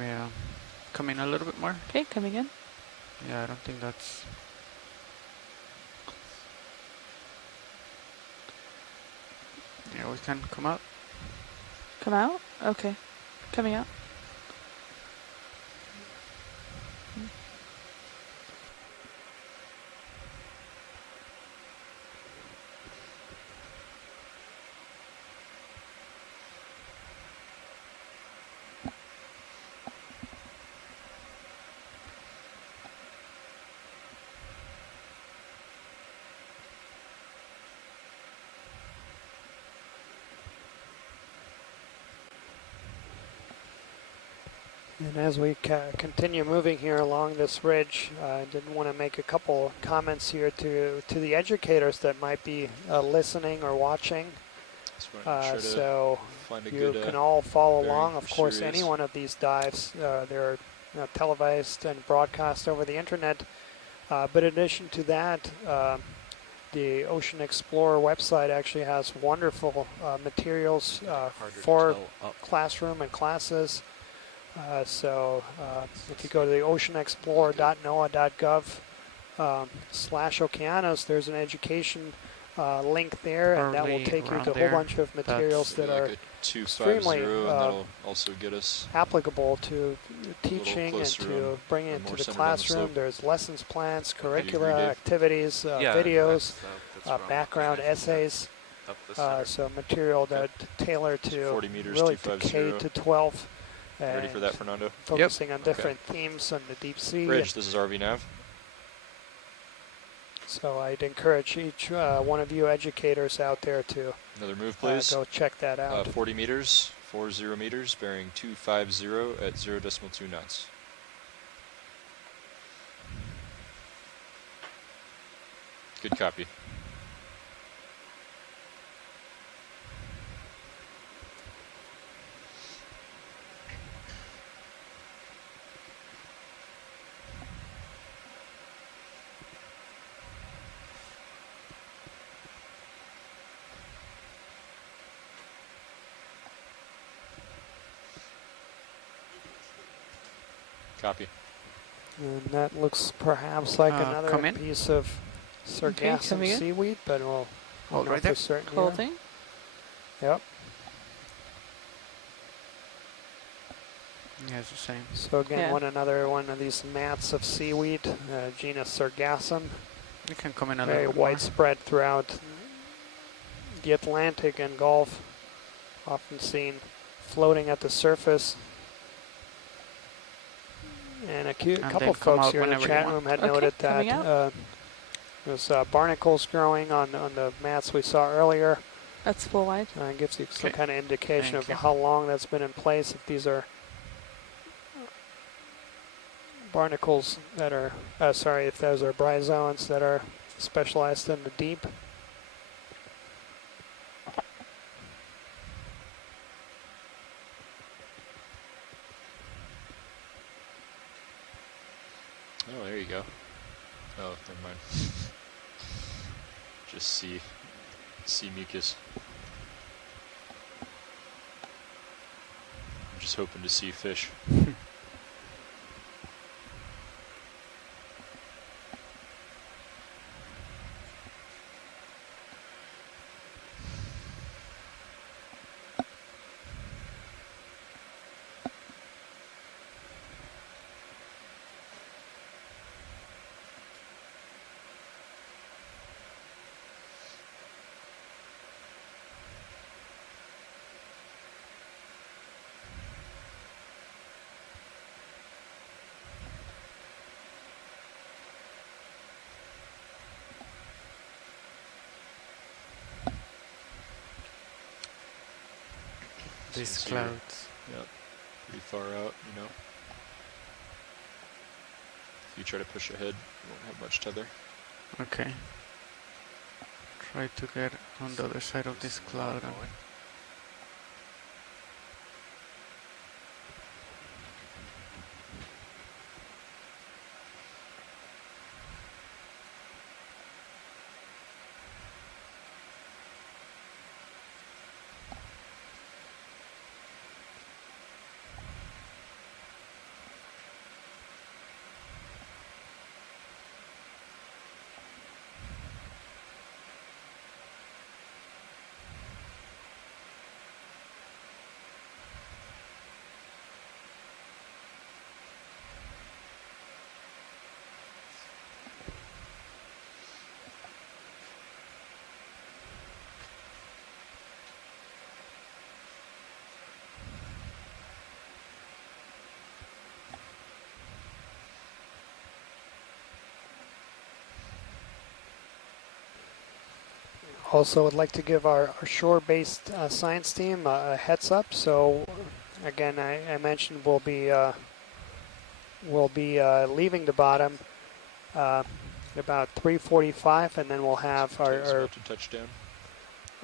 Yeah. Come in a little bit more. Okay, coming in. Yeah, I don't think that's... Yeah, we can come out. Come out? Okay. Coming out. And as we continue moving here along this ridge, I did want to make a couple comments here to the educators that might be listening or watching. So you can all follow along. Of course, any one of these dives, they're televised and broadcast over the internet. But in addition to that, the Ocean Explorer website actually has wonderful materials for classroom and classes. So if you go to the oceanexplorer.noaa.gov/Okeanos, there's an education link there, and that will take you to a whole bunch of materials that are extremely also get us applicable to teaching and to bringing it to the classroom. There's lessons plans, curricula, activities, videos, background essays. So material that tailor to 40 meters, really to K to 12. Ready for that, Fernando? Focusing on different themes on the deep sea. Bridge, this is RV Nav. So I'd encourage each one of you educators out there to another move, please. Go check that out. 40 meters, 40 meters, bearing 250 at 0.2 knots. Good copy. Copy. And that looks perhaps like another piece of sargassum seaweed, but we'll hold right there. Certain. Holding. Yep. Yeah, it's the same. So again, another one of these mats of seaweed, genus Sargassum. You can come in a very little bit more. widespread throughout the Atlantic and Gulf, often seen floating at the surface. And a couple of folks here in the chat room had noted that there's barnacles growing on the mats we saw earlier. That's full wide. It gives you some kind of indication of how long that's been in place. If these are barnacles that are, if those are bryozoans that are specialized in the deep. Oh, there you go. Oh, never mind. Just sea mucus. I'm just hoping to see fish. These clouds. Yep, pretty far out, you know. If you try to push ahead, you won't have much tether. Okay. Try to get on the other side of this cloud. Also would like to give our shore-based science team a heads up. So again, I mentioned we'll be leaving the bottom about 3:45, and then we'll have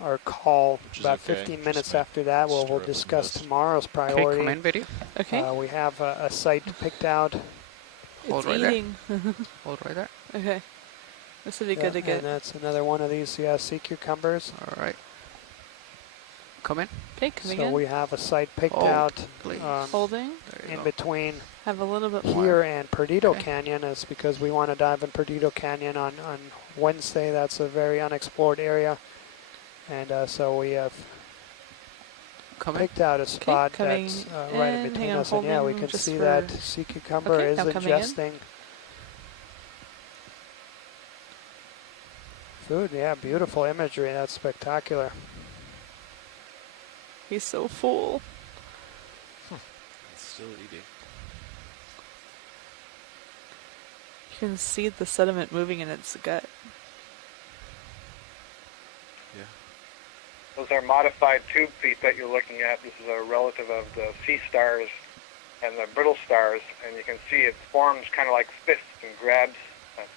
our call about 15 minutes after that. We'll discuss tomorrow's priority. Okay, come in, video. Okay. We have a site picked out. It's eating. Hold right there. Okay. This would be good to get. And that's another one of these sea cucumbers. All right. Come in. Okay, coming in. So we have a site picked out. Holding. In between have a little bit more. Here and Perdido Canyon is because we want to dive in Perdido Canyon on Wednesday. That's a very unexplored area. And so we have picked out a spot that's right in between us. And yeah, we can see that sea cucumber is ingesting food. Yeah, beautiful imagery. That's spectacular. He's so full. It's still eating. You can see the sediment moving in its gut. Yeah. Those are modified tube feet that you're looking at. This is a relative of the sea stars and the brittle stars, and you can see it forms kind of like fists and grabs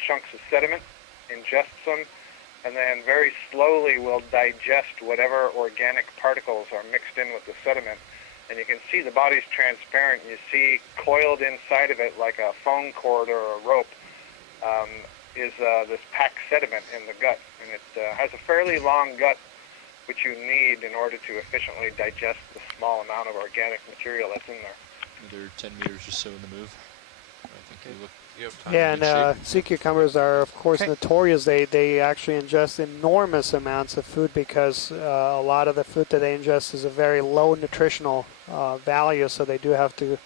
chunks of sediment, ingests them, and then very slowly will digest whatever organic particles are mixed in with the sediment. And you can see the body's transparent. You see coiled inside of it like a phone cord or a rope is this packed sediment in the gut. And it has a fairly long gut, which you need in order to efficiently digest the small amount of organic material that's in there. Another 10 meters or so in the move. I think you look Yeah, and sea cucumbers are, of course, notorious. They actually ingest enormous amounts of food because a lot of the food that they ingest is a very low nutritional value, so they do have to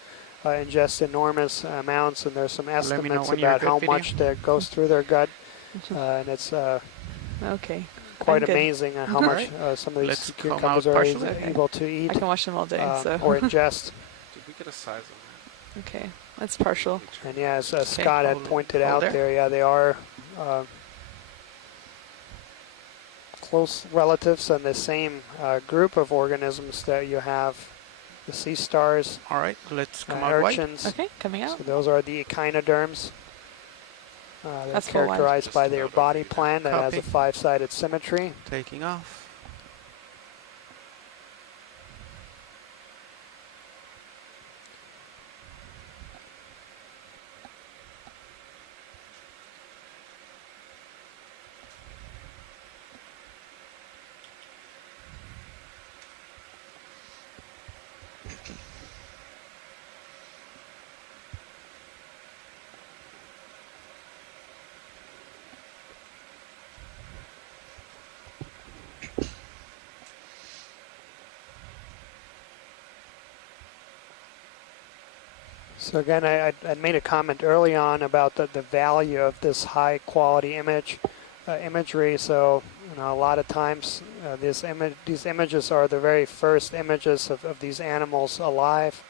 ingest enormous amounts, and there's some estimates about how much that goes through their gut, and it's okay. quite amazing how much some of these sea cucumbers are able to eat. I can watch them all day, or ingest. Did we get a size of it? Okay, that's partial. And yeah, as Scott had pointed out there, yeah, they are close relatives and the same group of organisms that you have, the sea stars. All right, let's come out urchins. Okay, coming out. So those are the echinoderms. They're That's characterized by their body plan that has a 5-sided symmetry. Taking off. So again, I made a comment early on about the value of this high quality imagery. So a lot of times these images are the very first images of these animals alive.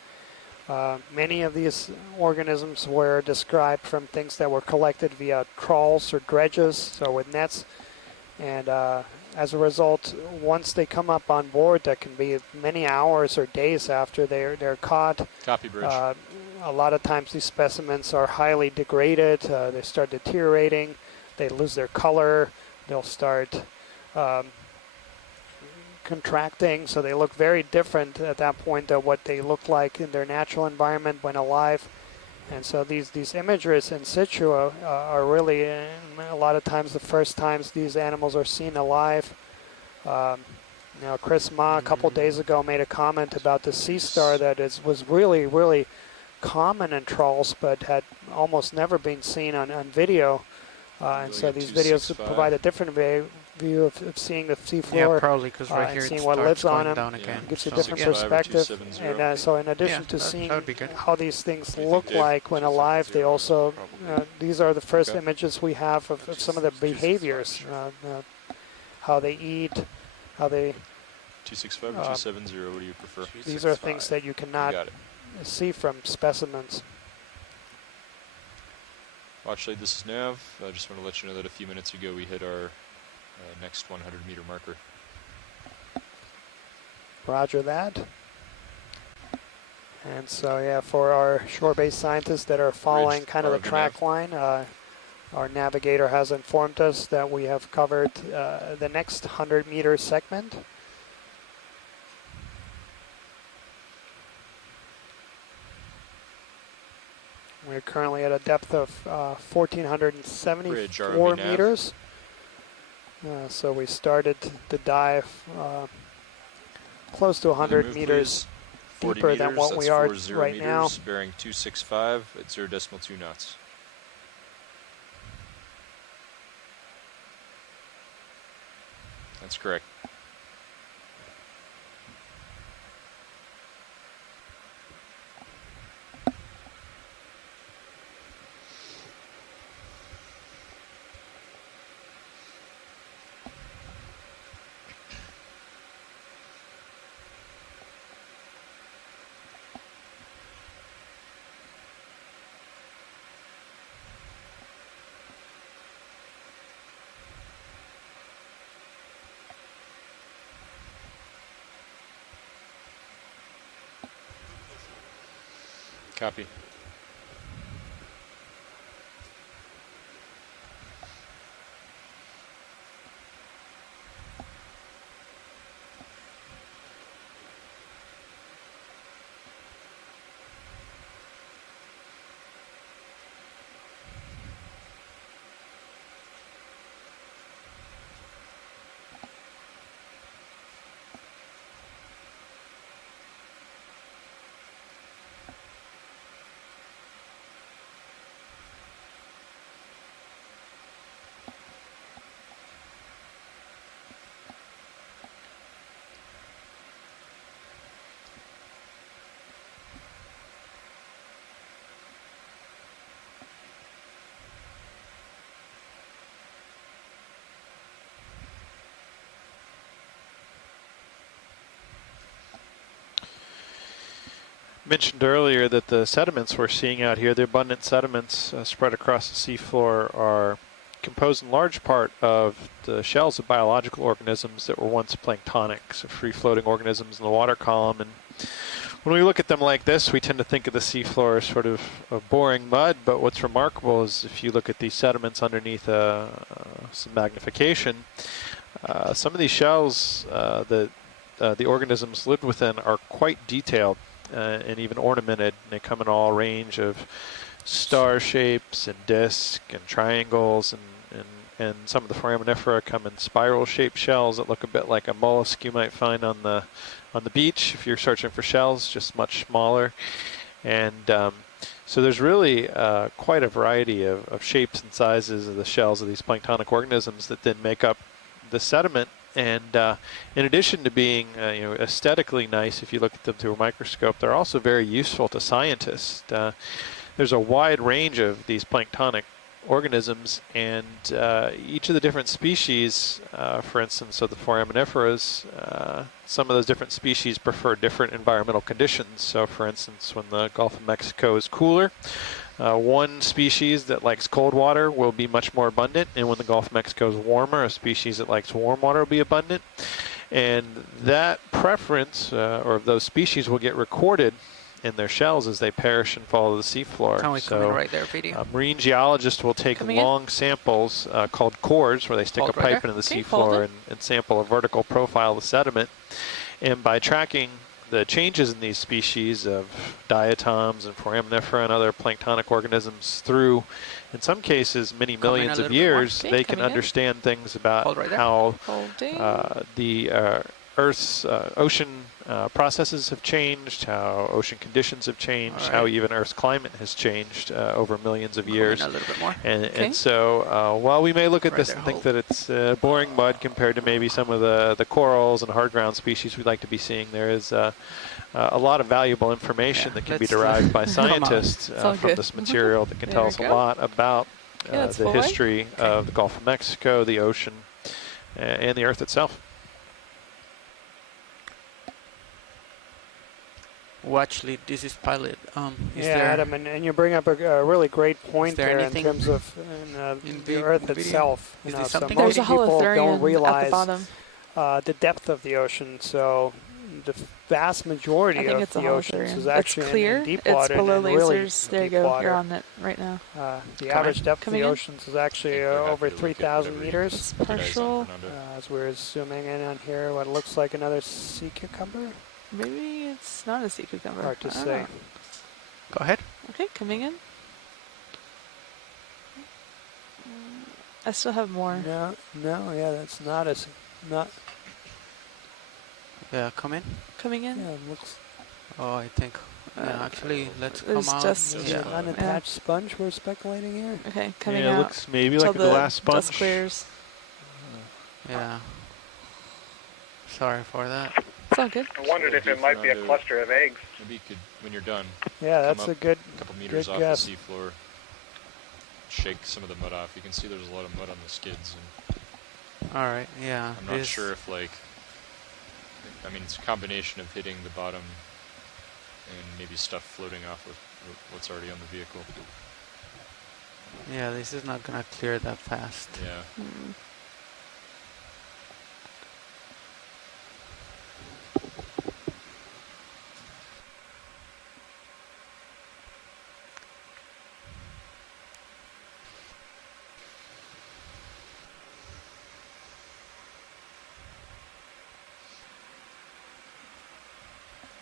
Many of these organisms were described from things that were collected via trawls or dredges, so with nets. And as a result, once they come up on board, that can be many hours or days after they're caught. Copy, Bridge. A lot of times these specimens are highly degraded. They start deteriorating. They lose their color. They'll start contracting. So they look very different at that point than what they look like in their natural environment when alive. And so these images in situ are really, a lot of times, the first times these animals are seen alive. Chris Ma a couple days ago made a comment about the sea star that was really, really common in trawls, but had almost never been seen on video. And so these videos provide a different view of seeing the seafloor. Yeah, probably, because right here and seeing it what lives on going them. down again. Gives you a different perspective. And so in addition to seeing how these things look like when alive, they also, these are the first images we have of some of the behaviors, how they eat, how they... 265 or 270, what do you prefer? These are things that you cannot see from specimens. Watch light, this is Nav. I just want to let you know that a few minutes ago we hit our next 100-meter marker. Roger that. And so, yeah, for our shore-based scientists that are following kind of the track line, our navigator has informed us that we have covered the next 100-meter segment. We're currently at a depth of 1,474 meters. So we started the dive close to 100 meters deeper than what we are right now. Bearing 265 at 0.2 knots. That's correct. Copy. mentioned earlier that the sediments we're seeing out here, the abundant sediments spread across the seafloor, are composed in large part of the shells of biological organisms that were once planktonic, so free-floating organisms in the water column. And when we look at them like this, we tend to think of the seafloor as sort of a boring mud, but what's remarkable is if you look at these sediments underneath some magnification, some of these shells that the organisms lived within are quite detailed and even ornamented. They come in all range of star shapes and disc and triangles, and some of the foraminifera come in spiral-shaped shells that look a bit like a mollusk you might find on the beach if you're searching for shells, just much smaller. And so there's really quite a variety of shapes and sizes of the shells of these planktonic organisms that then make up the sediment. And in addition to being aesthetically nice, if you look at them through a microscope, they're also very useful to scientists. There's a wide range of these planktonic organisms, and each of the different species, for instance, of the foraminiferas, some of those different species prefer different environmental conditions. So, for instance, when the Gulf of Mexico is cooler, one species that likes cold water will be much more abundant, and when the Gulf of Mexico is warmer, a species that likes warm water will be abundant. And that preference, or of those species, will get recorded in their shells as they perish and fall to the seafloor. Can we come in right there, video? Marine geologists will take long samples called cores, where they stick a pipe into the seafloor and sample a vertical profile of the sediment. And by tracking the changes in these species of diatoms and foraminifera and other planktonic organisms through, in some cases, many millions of years, they can understand things about how the Earth's ocean processes have changed, how ocean conditions have changed, how even Earth's climate has changed over millions of years. A little bit more. And so while we may look at this and think that it's boring mud compared to maybe some of the corals and hard ground species we'd like to be seeing, there is a lot of valuable information that can be derived by scientists from this material that can tell us a lot about the history of the Gulf of Mexico, the ocean, and the Earth itself. Well, actually, this is pilot. Adam, and you bring up a really great point there in terms of the Earth itself. So most people don't realize the depth of the ocean. So the vast majority of the oceans is actually in deep water. It's below and really lasers. There you go. You're on it right now. The average depth of the oceans is actually over 3,000 meters. It's partial. As we're zooming in on here, what looks like another sea cucumber. Maybe it's not a sea cucumber. Hard to say. Go ahead. Okay, coming in. I still have more. No, that's not a not. Yeah, come in. Coming in. Yeah, it looks. Oh, I think. Actually, let's come There's out. just an unattached sponge. We're speculating here. Okay, coming out. out. It looks maybe like a glass sponge. Dust clears. Yeah. Sorry for that. It's all good. I wondered if it might be a cluster of eggs. Maybe you could, when you're done, yeah, that's a good couple meters off guess. the seafloor, shake some of the mud off. You can see there's a lot of mud on the skids. And all right, yeah. I'm not sure if, like, I mean, it's a combination of hitting the bottom and maybe stuff floating off with what's already on the vehicle. Yeah, this is not going to clear that fast. Yeah.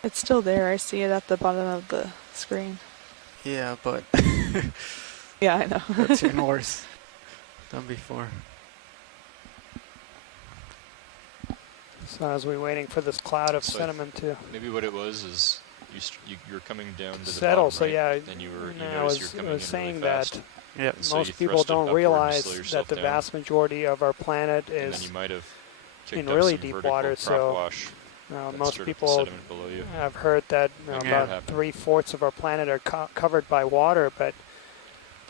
It's still there. I see it at the bottom of the screen. Yeah, but yeah, I know. It's even worse than before. So as we're waiting for this cloud of sediment to maybe what it was is you were coming down to the settle. bottom, so right? yeah, and you I was saying that so most people don't realize that the vast majority of our planet and then is you might have in really deep water. So most people have heard that about 3/4 of our planet are covered by water, but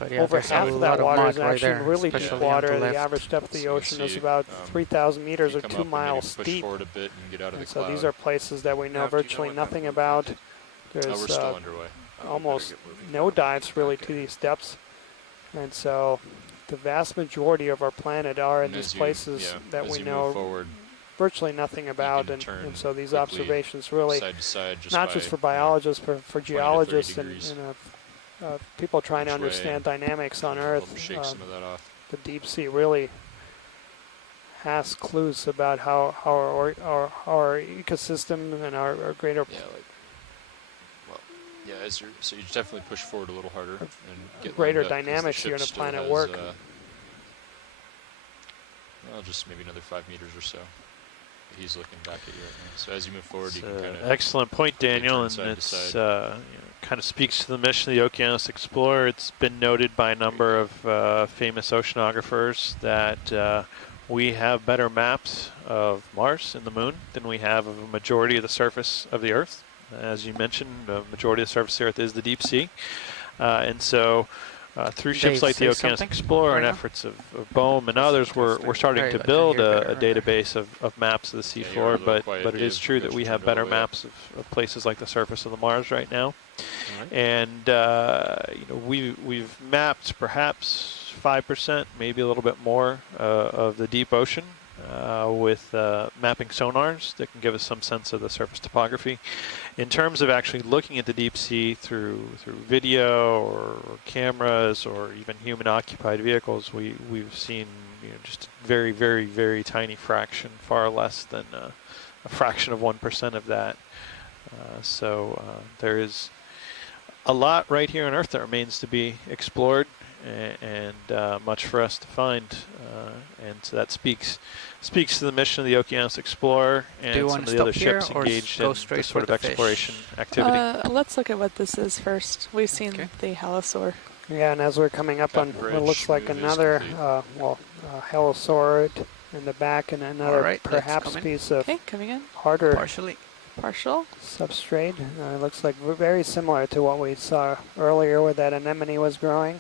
yeah, over half of that water is actually right really deep water. The average depth of the So ocean is about 3,000 meters or 2 miles push deep. forward a bit and get out of the So cloud. these are places that we know virtually nothing about. There's we're still underway. almost no dives really to these depths. And so the vast majority of our planet are in these places that we know forward, virtually nothing about. And so these observations really, side to side, not just for biologists, but for geologists and people trying to understand dynamics on Earth. Shake some of that off. The deep sea really has clues about how our ecosystem and our greater so you definitely push forward a little harder and get greater dynamics here in the planet work. Well, just maybe another 5 meters or so. He's looking back at you right now. So as you move forward, you can kind of excellent point, Daniel, and it's kind of speaks to the mission of the Okeanos Explorer. It's been noted by a number of famous oceanographers that we have better maps of Mars and the Moon than we have of a majority of the surface of the Earth. As you mentioned, the majority of the surface of the Earth is the deep sea. And so through ships like the Okeanos Explorer and efforts of Bohm and others, we're starting to build a database of maps of the seafloor, but it is true that we have better maps of places like the surface of the Mars right now. And we've mapped perhaps 5%, maybe a little bit more of the deep ocean with mapping sonars that can give us some sense of the surface topography. In terms of actually looking at the deep sea through video or cameras or even human-occupied vehicles, we've seen just a very, very, very tiny fraction, far less than a fraction of 1% of that. So there is a lot right here on Earth that remains to be explored, and much for us to find, and so that speaks to the mission of the Okeanos Explorer and some of the other ships engaged in this sort of exploration activity. Let's look at what this is first. We've seen the halosaur. Yeah, and as we're coming up on what looks like another halosaurid in the back, and another perhaps piece of harder partial substrate. It looks like very similar to what we saw earlier where that anemone was growing.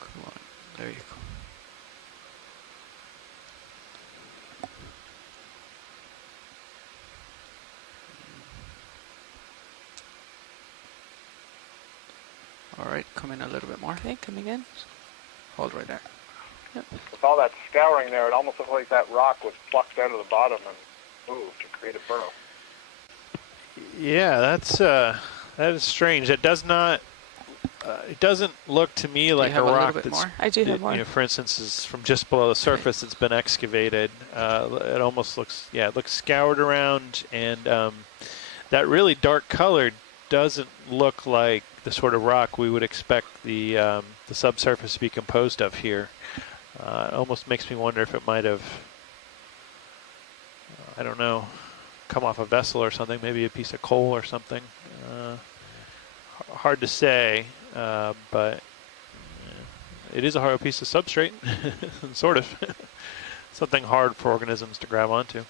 Come on, there you go. All right, come in a little bit more. Okay, coming in. Hold right there. Yep. With all that scouring there, it almost looked like that rock was plucked out of the bottom and moved to create a burrow. Yeah, that is strange. It does not. It doesn't look to me like a rock that's. I do have more. For instance, is from just below the surface. It's been excavated. It almost looks. Yeah, it looks scoured around, and that really dark color doesn't look like the sort of rock we would expect the subsurface to be composed of here. It almost makes me wonder if it might have, I don't know, come off a vessel or something, maybe a piece of coal or something. Hard to say, but it is a hard piece of substrate, sort of. Something hard for organisms to grab onto.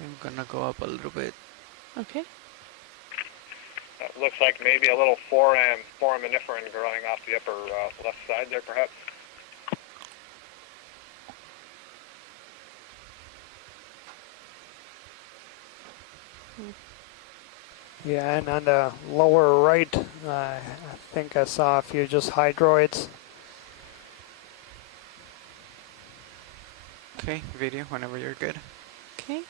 I'm gonna go up a little bit. Okay. It looks like maybe a little foraminiferan growing off the upper left side there, perhaps. Yeah, and on the lower right, I think I saw a few just hydroids. Okay, video whenever you're good. Okay.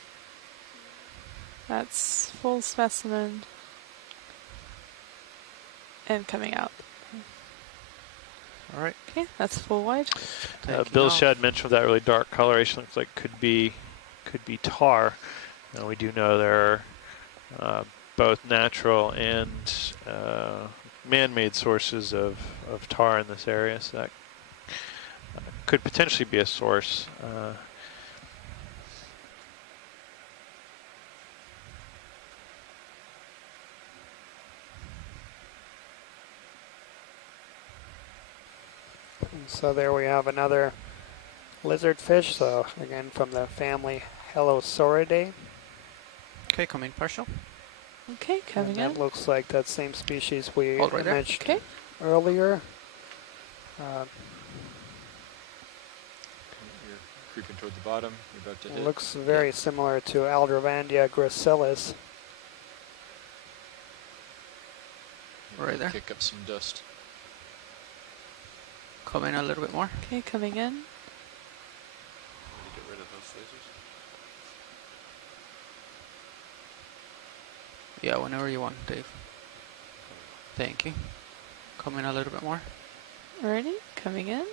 That's full specimen. And coming out. All right. Okay, that's full wide. Bill Shedd mentioned that really dark coloration looks like could be tar. Now we do know there are both natural and man-made sources of tar in this area, so that could potentially be a source. So there we have another lizard fish, so again from the family Halosauridae. Okay, coming partial. Okay, coming in. That looks like that same species we right mentioned earlier. creeping toward the bottom. You're about to hit. Looks very similar to Aldrovandia gracilis. Right there. Kick up some dust. Come in a little bit more. Okay, coming in. Get rid of those lasers. Yeah, whenever you want, Dave. Thank you. Come in a little bit more. Alrighty, coming in.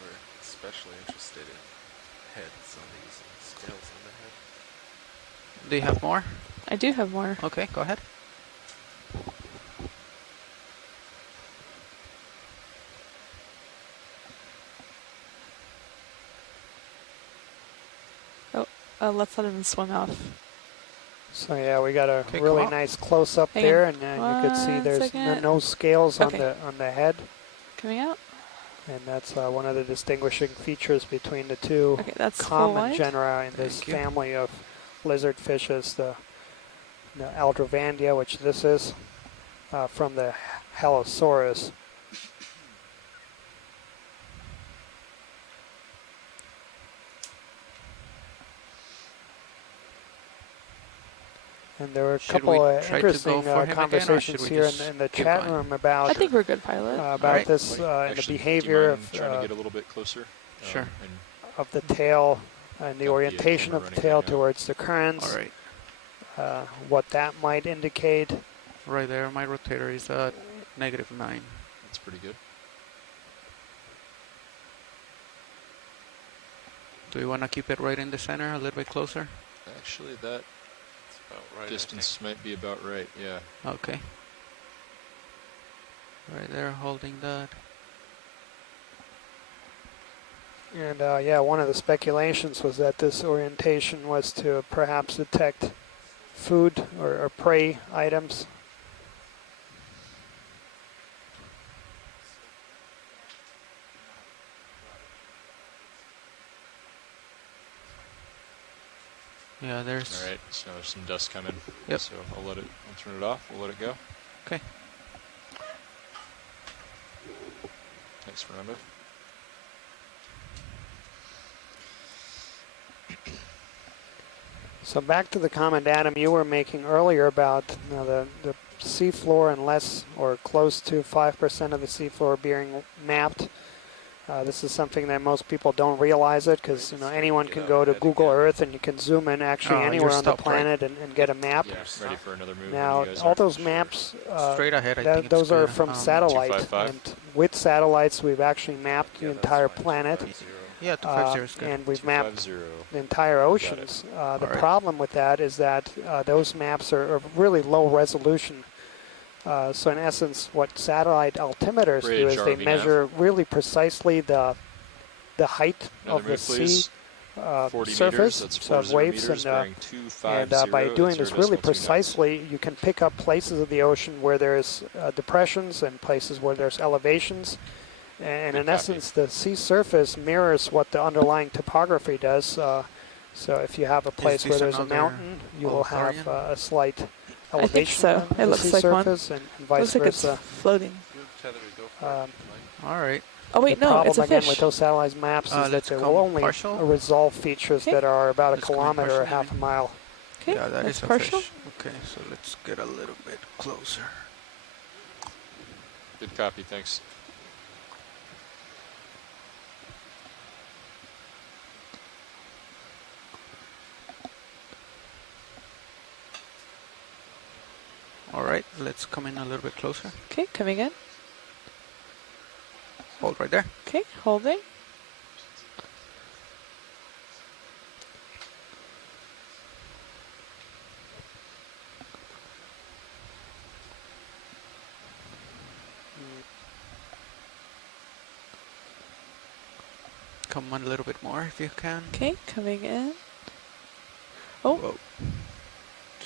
We're especially interested in heads on these and scales on the head. Do you have more? I do have more. Okay, go ahead. Let's let him swim off. So yeah, we got a Okay, really come on. nice close up Hang there, on. and you can see One there's second. no scales Okay. on the head, Coming out. and that's one of the distinguishing features between the two Okay, that's full common wide. genera in this Thank you. family of lizard fishes, the Aldrovandia, which this is, from the Halosaurus. And there were a Should couple we of try to go interesting for him again, or conversations should we here just in the keep chat going? room about I think we're good, pilot. about Alright. this Wait, and the actually, do you behavior mind trying to get a little bit closer. Sure. And of the tail and the Got the orientation camera of the running tail right now. towards the currents. All right. What that might indicate. Right there, my rotator is at -9. that's pretty good. Do you want to keep it right in the center, a little bit closer? Actually, that It's about right. distance might be about right. Yeah. Okay. Right there, holding that. And yeah, one of the speculations was that this orientation was to perhaps detect food or prey items. Yeah, there's. All right. So there's some dust coming. Yep. So I'll turn it off. We'll let it go. Okay. Thanks, Fernando. So back to the comment, Adam, you were making earlier about the seafloor and less or close to 5% of the seafloor being mapped. This is something that most people don't realize it because anyone can go to Google Earth and you can zoom in actually anywhere on the planet and get a map. Yeah, ready for another move. Now, all those maps, straight ahead, I think those it's are good. from satellite. 255. And with satellites, we've actually mapped the entire planet. Yeah, 250 is good. And we've mapped 250. the entire oceans. The problem with that is that those maps are really low resolution. So in essence, what satellite altimeters do is they measure really precisely the height of the sea surface, so waves, and by doing this really precisely, you can pick up places of the ocean where there's depressions and places where there's elevations. And in essence, the sea surface mirrors what the underlying topography does. So if you have a place where there's a mountain, you will have a slight elevation. I think so. On It the looks sea like one. surface and vice Looks like versa. it's floating. All right. Oh wait, the no, problem it's a again fish. with those satellite maps is that let's they come will only partial. resolve features that are about a Let's come kilometer or partial, half a mile. Okay, Yeah, that that's is a partial. fish. Okay, so let's get a little bit closer. Good copy. Thanks. All right, let's come in a little bit closer. Okay, coming in. Hold right there. Okay, holding. Come on a little bit more if you can. Okay, coming in. Oh, Whoa.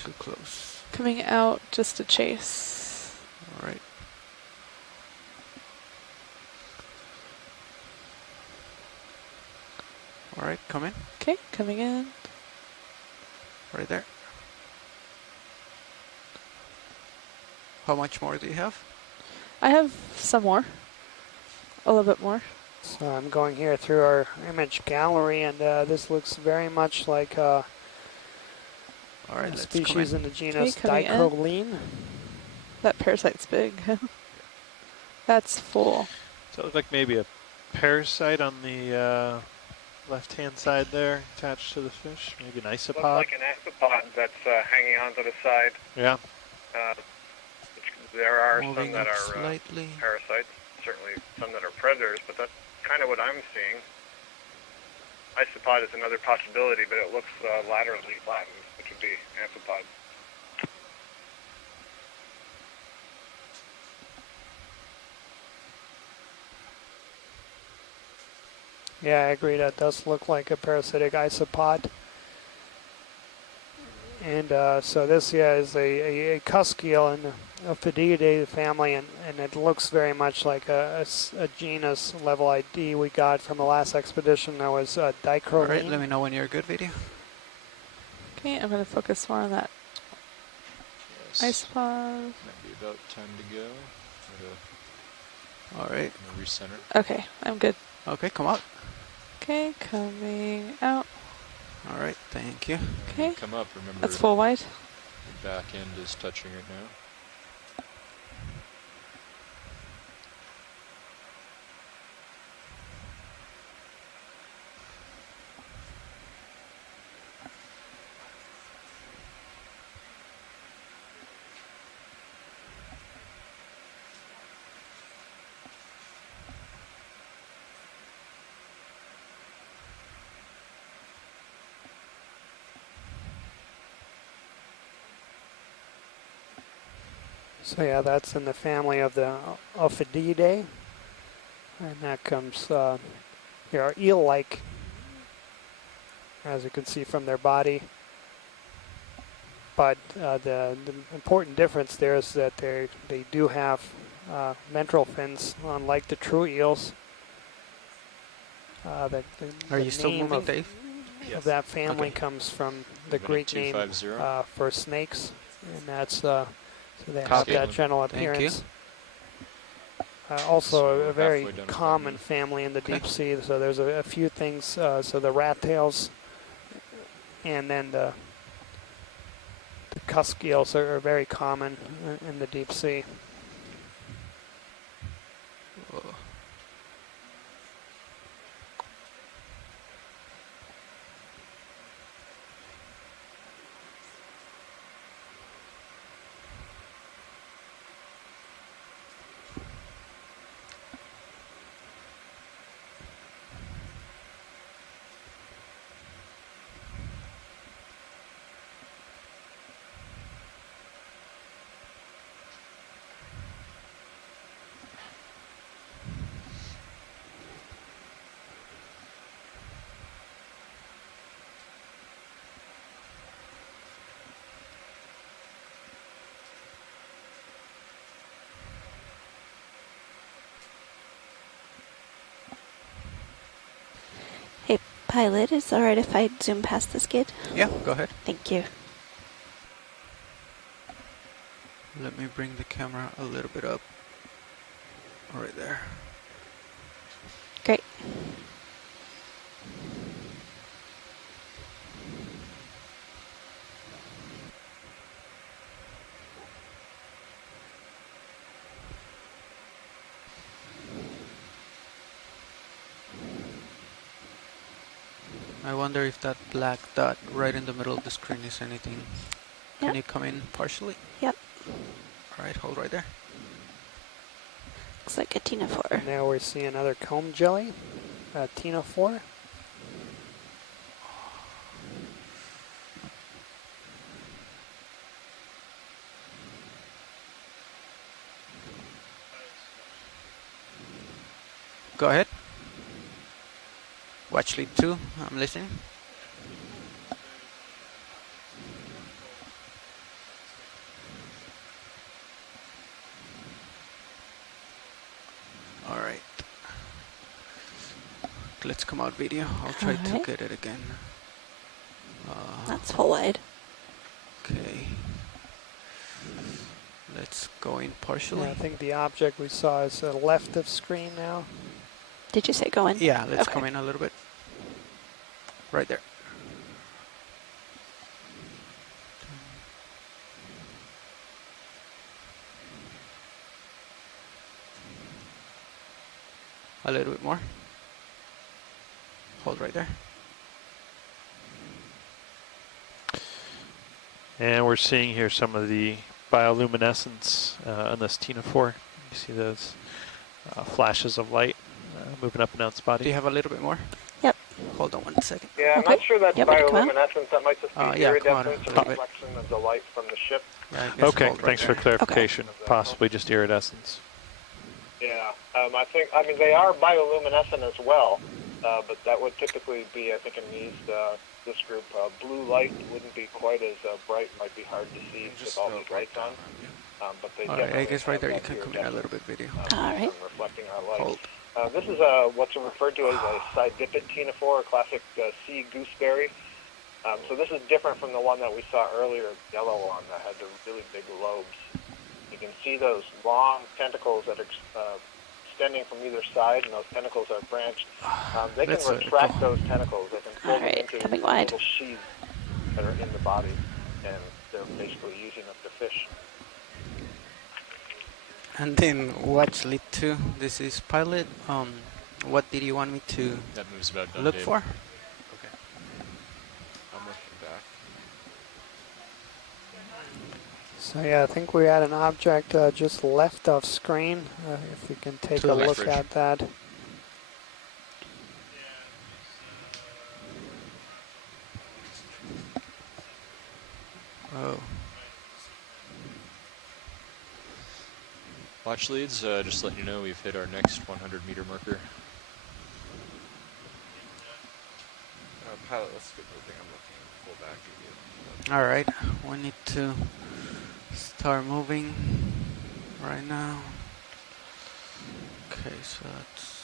Too close. coming out just to chase. All right. All right, come in. Okay, coming in. Right there. How much more do you have? I have some more. A little bit more. So I'm going here through our image gallery, and this looks very much like a species in the genus Dichroline. That parasite's big. That's full. So it looked like maybe a parasite on the left-hand side there, attached to the fish. Maybe an isopod. Looks like an isopod that's hanging onto the side. Yeah. There are Moving some that up are slightly. Parasites, certainly some that are predators, but that's kind of what I'm seeing. Isopod is another possibility, but it looks laterally flattened, which would be amphipod. Yeah, I agree. That does look like a parasitic isopod. And so this, is a cusk eel in the Ophidiidae family, and it looks very much like a genus level ID we got from the last expedition. That was Dichroline. All right, let me know when you're good, video. Okay, I'm going to focus more on that. Yes. Isopod. Might be about time to go. All right. Recenter. Okay, I'm good. Okay, come out. Okay, coming out. All right, thank you. Okay. Come up, remember. That's full wide. The back end is touching it now. So yeah, that's in the family of the Ophidiidae, and that comes here are eel-like, as you can see from their body. But the important difference there is that they do have ventral fins, unlike the true eels. The Are you still name moving, Dave? of that family comes from the Greek name for snakes, and that's so they have that general appearance. Also a very common family in the deep sea. So there's a few things. So the rat tails, and then the cusk eels are very common in the deep sea. Hey, pilot, is it alright if I zoom past the skid? Yeah, go ahead. Thank you. Let me bring the camera a little bit up. Right there. Great. I wonder if that black dot right in the middle of the screen is anything. Yep. Can you come in partially? Yep. All right, hold right there. Looks like a ctenophore. Now we see another comb jelly, a ctenophore. Go ahead. Watch lead 2, I'm listening. All right. Let's come out video. I'll try to get it again. That's full wide. Okay. Let's go in partially. Yeah, I think the object we saw is left of screen now. Did you say go in? Yeah, let's Okay. come in a little bit. Right there. A little bit more. Hold right there. And we're seeing here some of the bioluminescence on this ctenophore. You see those flashes of light moving up and down its body. Do you have a little bit more? Yep. Hold on 1 second. Yeah, I'm not sure that's Yep, come on. bioluminescence. That might just be yeah, come on, iridescence, a a little bit. reflection of the light from the ship. Yeah, I guess Okay, hold right thanks for there. clarification. Possibly just iridescence. Yeah, I mean, they are bioluminescent as well, but that would typically be, I think, in this group, blue light wouldn't be quite as bright, might be hard to see with all these lights on. But they All right, I definitely guess right have there you that can come in a little bit video. All right. reflecting our light. Hold. This is what's referred to as a sidipid ctenophore, a classic sea gooseberry. So this is different from the one that we saw earlier, the yellow one that had the really big lobes. You can see those long tentacles that are extending from either side, and those tentacles are branched. They can retract those tentacles. They can pull them into coming wide. little sheaths that are in the body, and they're basically using them to fish. And then watch lead 2. This is pilot. What did you want me to That moves about done, look Dave. for? Okay. I'm looking back. So yeah, I think we had an object just left of screen. If we can take a look at that. Oh. Watch leads, just letting you know we've hit our next 100-meter marker. Pilot, let's get moving. I'm looking full back at you. All right, we need to start moving right now. Okay, so that's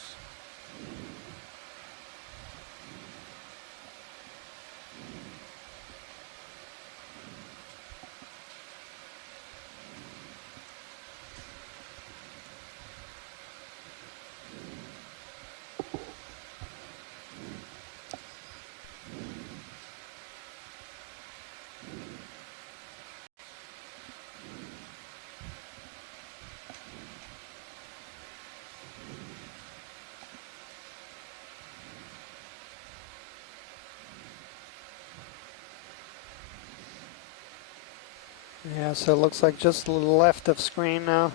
Yeah, so it looks like just left of screen now.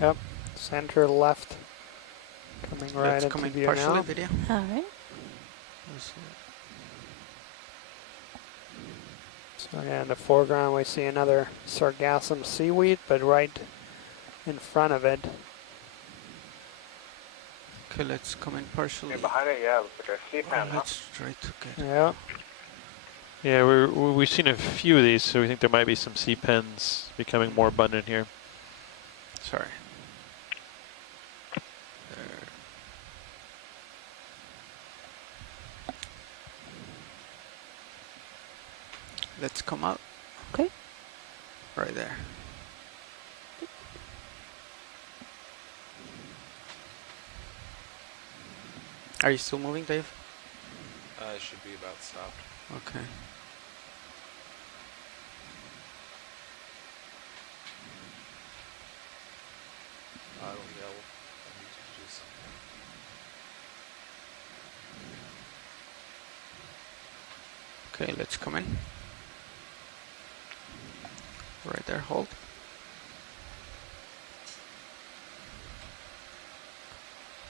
Yep, center left. Coming right let's into come in view partially now. video. All right. So yeah, in the foreground we see another sargassum seaweed, but right in front of it. Okay, let's come in partially. And behind it, yeah, it's like a sea pan. Let's try to get. Yeah. Yeah, we've seen a few of these, so we think there might be some sea pens becoming more abundant here. Sorry. Let's come out. Okay. Right there. Are you still moving, Dave? It should be about stopped. Okay. I don't yell. I need to do something. Okay, let's come in. Right there, hold.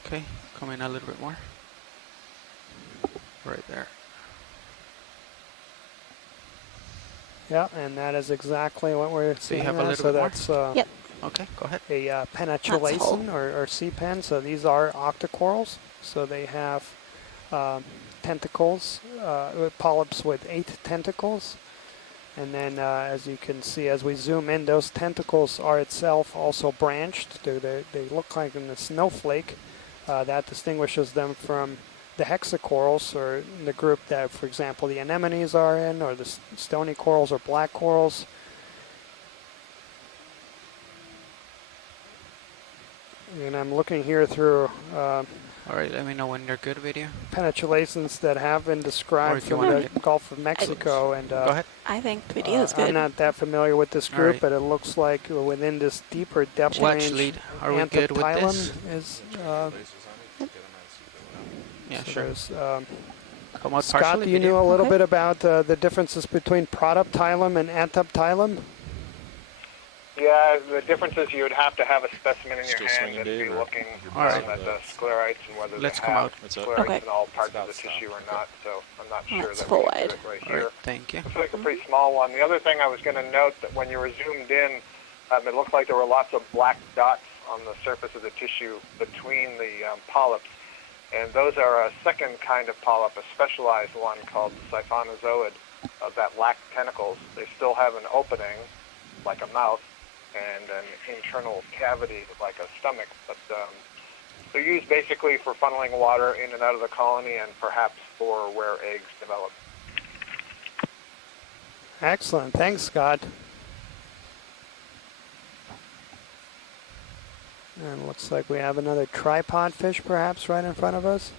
Okay, come in a little bit more. Right there. Yeah, and that is exactly what we're So seeing you have a there. little So bit more? that's Yep. Okay, go ahead. a penatulation or sea pen. So these are octocorals. So they have tentacles, polyps with 8 tentacles. And then as you can see, as we zoom in, those tentacles are itself also branched. They look like in the snowflake. That distinguishes them from the hexacorals, or the group that, for example, the anemones are in, or the stony corals or black corals. And I'm looking here through all right, let me know when you're good, video. penetrations that have been described from the Gulf of Mexico. And go ahead. I think the video is good. I'm not that familiar with this group, right. but it looks like within this deeper depth Well, range, actually, are we good with this? is. Yeah, So sure. there's, Come out Scott, partially, do you video. know a little bit about the differences between protoptilum and antoptilum? Yeah, the difference is you would have to have a specimen in your Still hand swinging, and Dave, be or looking all right. at the sclerites and whether Let's they come have out. sclerites Okay. in all parts of the tissue or not. So I'm not sure That's that full we can wide. do it right All here. right, thank you. Looks like a pretty small one. The other thing I was going to note that when you were zoomed in, it looked like there were lots of black dots on the surface of the tissue between the polyps. And those are a second kind of polyp, a specialized one called siphonozoid that lack tentacles. They still have an opening, like a mouth, and an internal cavity like a stomach. But they're used basically for funneling water in and out of the colony and perhaps for where eggs develop. Excellent. Thanks, Scott. And looks like we have another tripod fish perhaps right in front of us.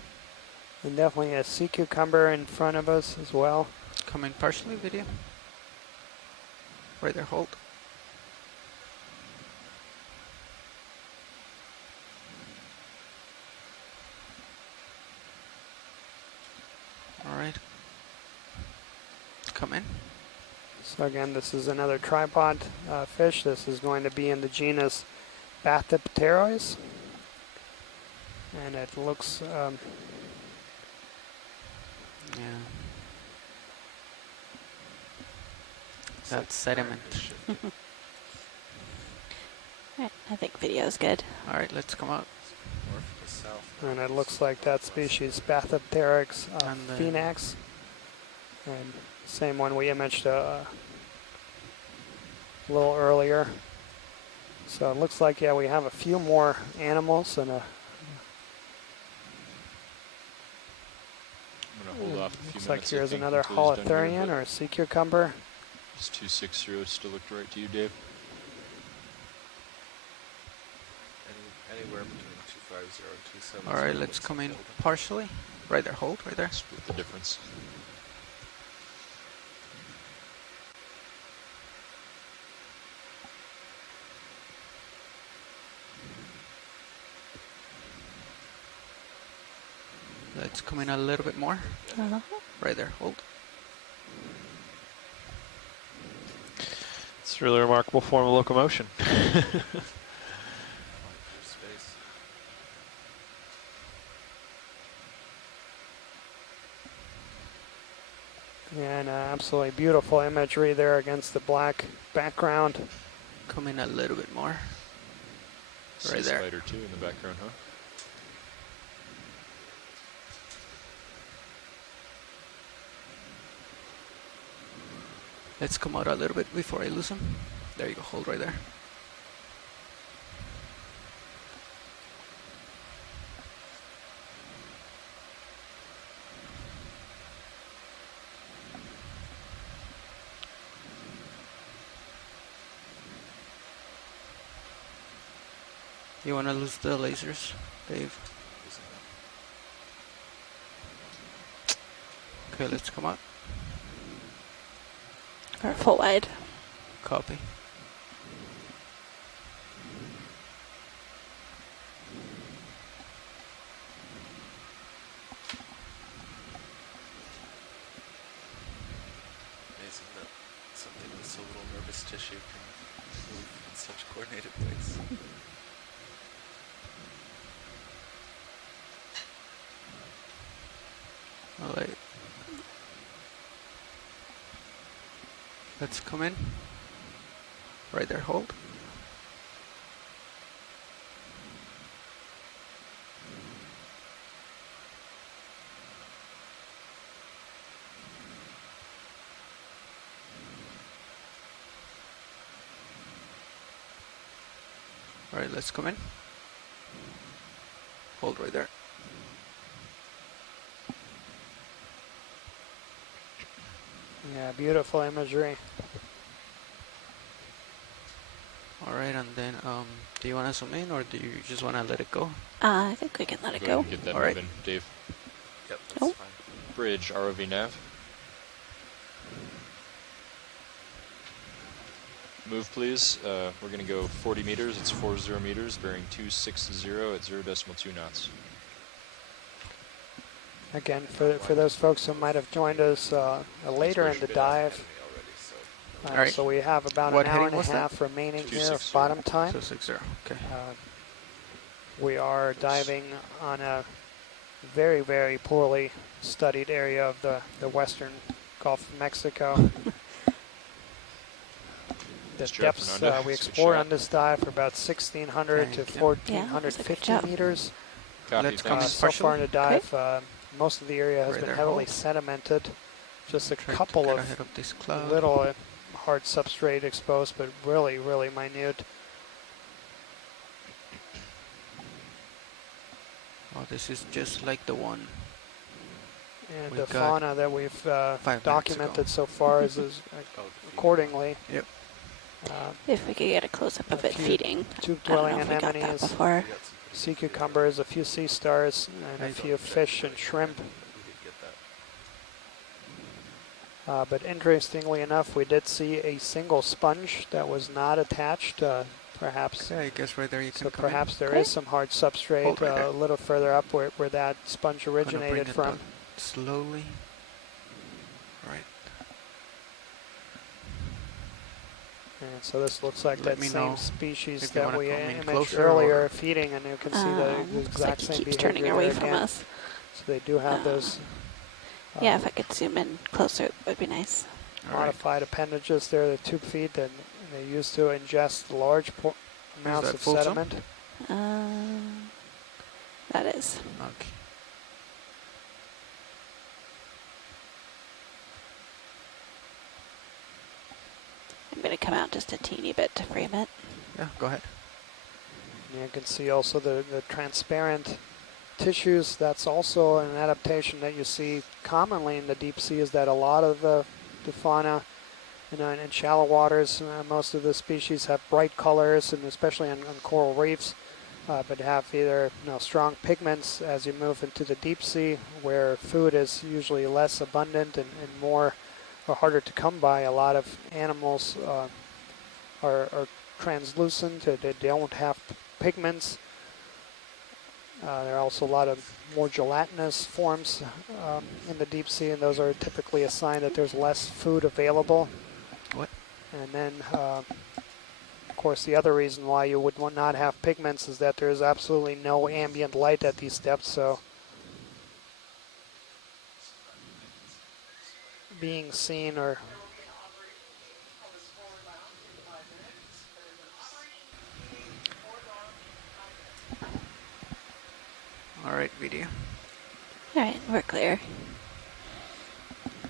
And definitely a sea cucumber in front of us as well. Coming partially, video. Right there, hold. All right. Come in. So again, this is another tripod fish. This is going to be in the genus Bathypterois. And it looks... Yeah. That's sediment. I think video is good. All right, let's come out. And it looks like that species, Bathypteryx And then- phoenax. And same one we imaged a little earlier. So it looks like, yeah, we have a few more animals and a... I'm going to hold off a few Looks like minutes. I here's think, another until he's done here, holothurian but or a sea cucumber. Does 260 still look right to you, Dave? Anywhere between 250 and 270. All right, let's come in partially. Right there, hold, right there. Split the difference. Let's come in a little bit more. Right there, hold. It's a really remarkable form of locomotion. And absolutely beautiful imagery there against the black background. Come in a little bit more. Sea Right there. spider too in the background, huh? Let's come out a little bit before I lose him. There you go, hold right there. You want to lose the lasers, Dave? Okay, let's come out. Or full wide. Copy. Amazing that something with so little nervous tissue can move in such coordinated ways. All right. Let's come in. Right there, hold. All right, let's come in. Hold right there. Yeah, beautiful imagery. All right, and then Do you want to zoom in, or do you just want to let it go? I think we can let it go. Get that All right. moving, Dave. Yep, that's Oh. fine. Bridge, ROV nav. Move, please. We're going to go 40 meters. It's 40 meters, bearing 260 at 0.2 knots. Again, for those folks who might have joined us later in the dive, Alright. so we have about What an hour heading and a was that? half remaining here of 260. bottom time. 260. Okay. We are diving on a very, very poorly studied area of the western Gulf of Mexico. The Nice job, depths Fernando. we Good explore shot. on this dive are about 1,600 to Thank you. 1,450 Yeah, meters. Copy, Let's thanks. come in So far in the partially. dive, most of the area has Right been there, heavily hold. sedimented. Just a Try to couple get of ahead of this cloud. little hard substrate exposed, but really, really minute. Oh, this is just like the one. And We the got fauna that we've 5 minutes documented ago. so far is accordingly. Yep. If we could get a close-up of A it few feeding. I don't tube-dwelling know if we got that anemones, before. sea cucumbers, a few sea stars, and a few fish and shrimp. But interestingly enough, we did see a single sponge that was not attached. Perhaps. Okay, I guess right there you can So come in. perhaps there is some hard substrate Hold right there. a little further up where that sponge Gonna bring originated it from. down slowly. Right. And so this looks like Let that me same know species if you that wanna we come in imaged closer earlier or- feeding, and you can see the Looks exact like he same keeps behavior turning away there from again. us. So they do have those Yeah, if I could zoom in closer, it would be nice. modified appendages there, the tube feet, that they used to ingest large amounts that of full zoom? sediment. That is. Okay. I'm going to come out just a teeny bit to frame it. Yeah, go ahead. And you can see also the transparent tissues. That's also an adaptation that you see commonly in the deep sea, is that a lot of the fauna in shallow waters, most of the species have bright colors, and especially on coral reefs, but have either strong pigments as you move into the deep sea, where food is usually less abundant and more or harder to come by. A lot of animals are translucent. They don't have pigments. There are also a lot of more gelatinous forms in the deep sea, and those are typically a sign that there's less food available. What? And then, of course, the other reason why you would not have pigments is that there's absolutely no ambient light at these depths, so being seen or All right, video. All right, we're clear.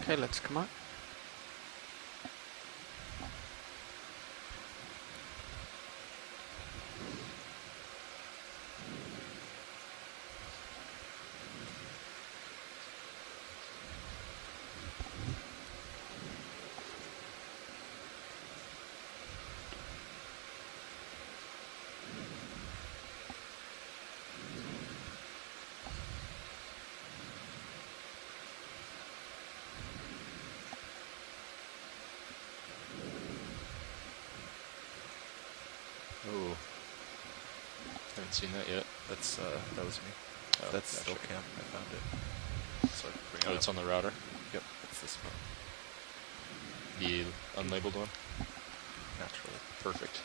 Okay, let's come on. Ooh. Haven't seen that yet. That's that was me. Oh, That's gotcha. still camp. I found it. So I can bring it Oh, up. it's on the router? Yep, it's this one. The unlabeled one? Naturally. Perfect.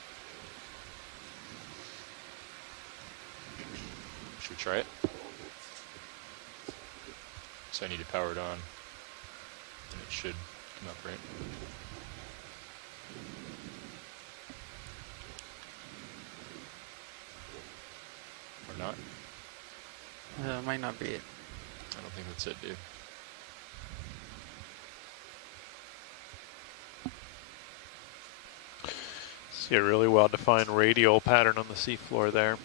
Should we try it? So I need to power it on, and it should come up, right? Or not? Might not be it. I don't think that's it, dude. See a really well-defined radial pattern on the seafloor there,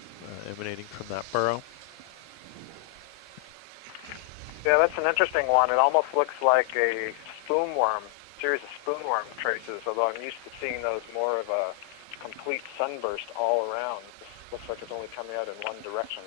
emanating from that burrow. Yeah, that's an interesting one. It almost looks like a spoonworm, series of spoonworm traces, although I'm used to seeing those more of a complete sunburst all around. This Looks like it's only coming out in one direction.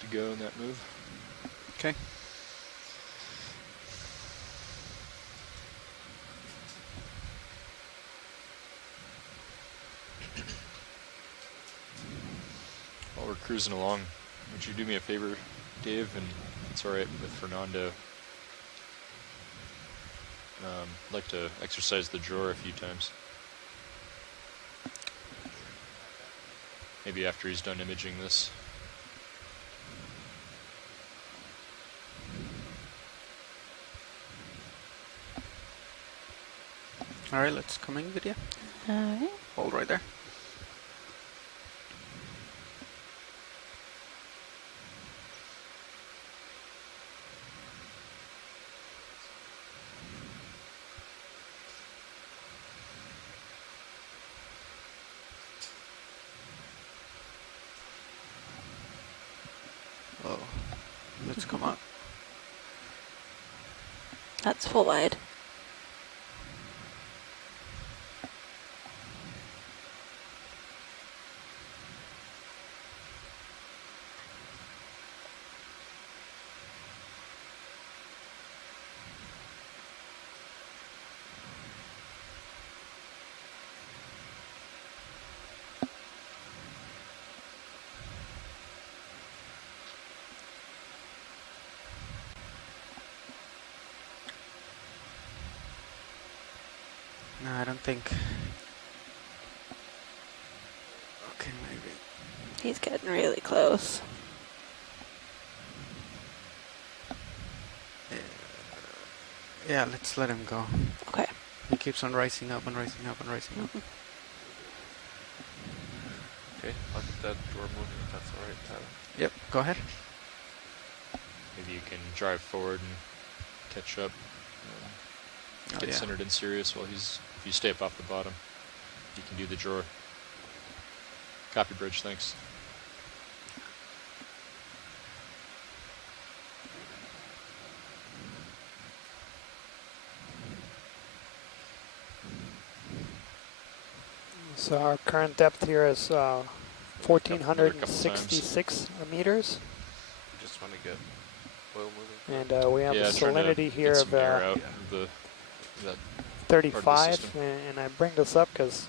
To go in that move. Okay. While we're cruising along, would you do me a favor, Dave, and it's all right with Fernando? I'd like to exercise the drawer a few times. Maybe after he's done imaging this. All right, let's come in with you. All right. Hold right there. Oh, let's come up. That's full wide. No, I don't think. Okay, maybe. He's getting really close. Yeah, let's let him go. Okay. He keeps on rising up and rising up and rising up. Okay, I'll get that door moving if that's all right, Tyler. Yep, go ahead. Maybe you can drive forward and catch up. Get centered in Sirius while he's, if you stay up off the bottom, you can do the drawer. Copy bridge, thanks. So our current depth here is 1,466 meters. We just want to get oil moving. And we have a salinity here of that 35, and I bring this up because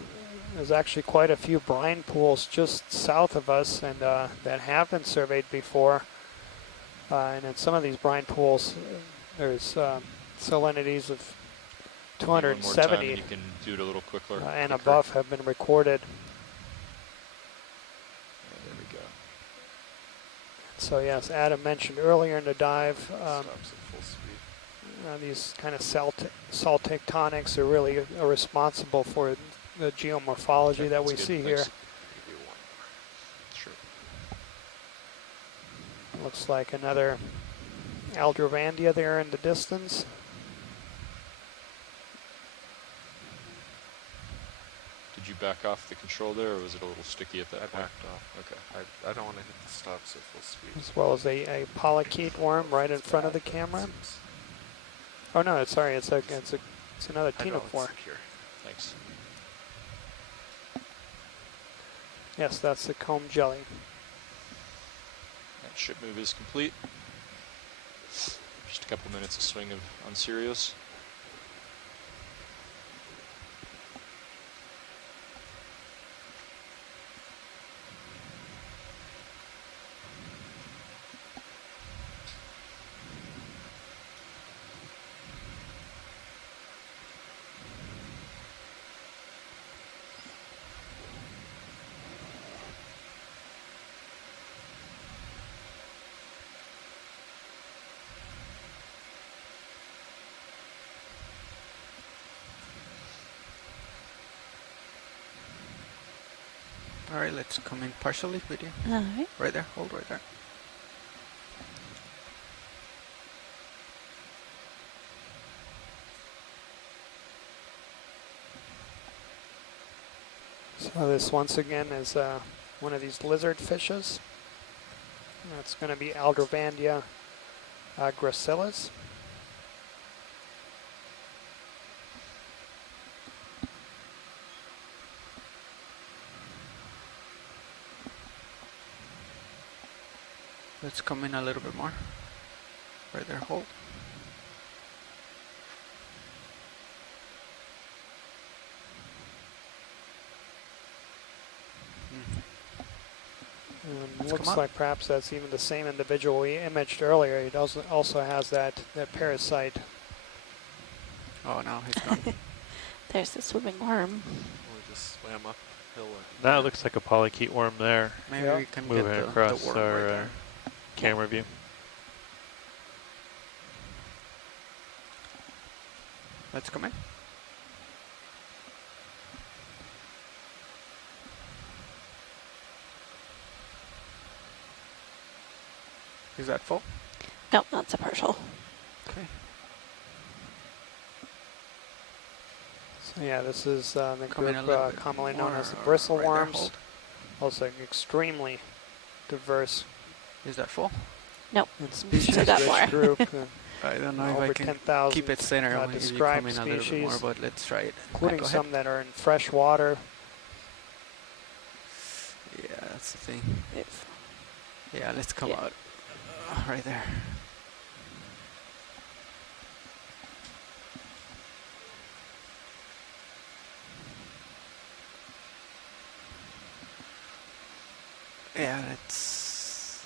there's actually quite a few brine pools just south of us and that have been surveyed before. And in some of these brine pools, there's salinities of 270 you can do it a little quicker, and above have been recorded. There we go. So yes, Adam mentioned earlier in the dive, Stops at full speed. these kind of salt tectonics are really responsible for the geomorphology that we see here. Sure. Looks like another Aldrovandia there in the distance. Did you back off the control there, or was it a little sticky at that point? I backed off. Okay. I don't want to hit the stops at full speed. As well as a polychaete worm right in front of the camera. Oh no, sorry, it's another ctenophore. Thanks. Yes, that's the comb jelly. That ship move is complete. Just a couple minutes of swing on Sirius. right, let's come in partially with you. All right. Right there, hold right there. So this once again is one of these lizard fishes. That's going to be Aldrovandia gracilis. Let's come in a little bit more. Right there, hold. Looks like perhaps that's even the same individual we imaged earlier. He also has that parasite. Oh no, he's gone. There's the swimming worm. We just swam uphill. That looks like a polychaete worm there. Maybe we can moving get across the worm our right there. camera view. Let's come in. Is that full? Nope, that's a partial. Okay. So yeah, this is the Come in a group little bit commonly known as the more, bristle right there, worms. hold. Also extremely diverse Is that full? Nope. and Still got species-rich more. group. I don't know if over I can 10,000 keep it center if you come described in a little bit species, more, but let's try it. including Go ahead. some that are in fresh water. Yeah, that's the thing. It's, Yeah, let's come out. Right there. Yeah, let's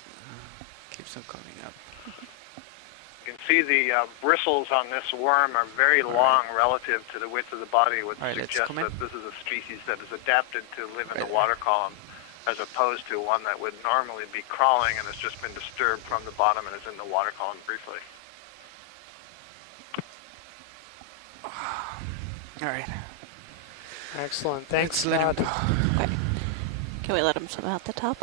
keeps on coming up. You can see the bristles on this worm are very long relative to the width of the body, which suggests that this is a species that is adapted to live in the water column, as opposed to one that would normally be crawling and has just been disturbed from the bottom and is in the water column briefly. All right. Excellent. Thanks. Let's let him go. okay. Can we let him swim out the top?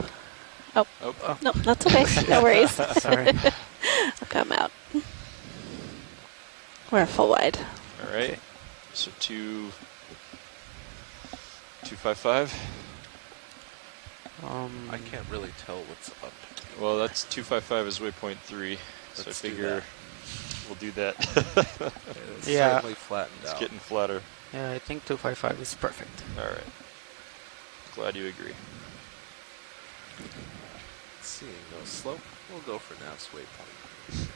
Oh. Oh. No, that's okay. No worries. Sorry. I'll come out. We're full wide. All right. So 255. I can't really tell what's up. Well, that's 255 is waypoint 3. So I figure we'll do that. It's Yeah. certainly flattened It's out. getting flatter. Yeah, I think 255 is perfect. All right. Glad you agree. Seeing no slope, we'll go for nav's waypoint.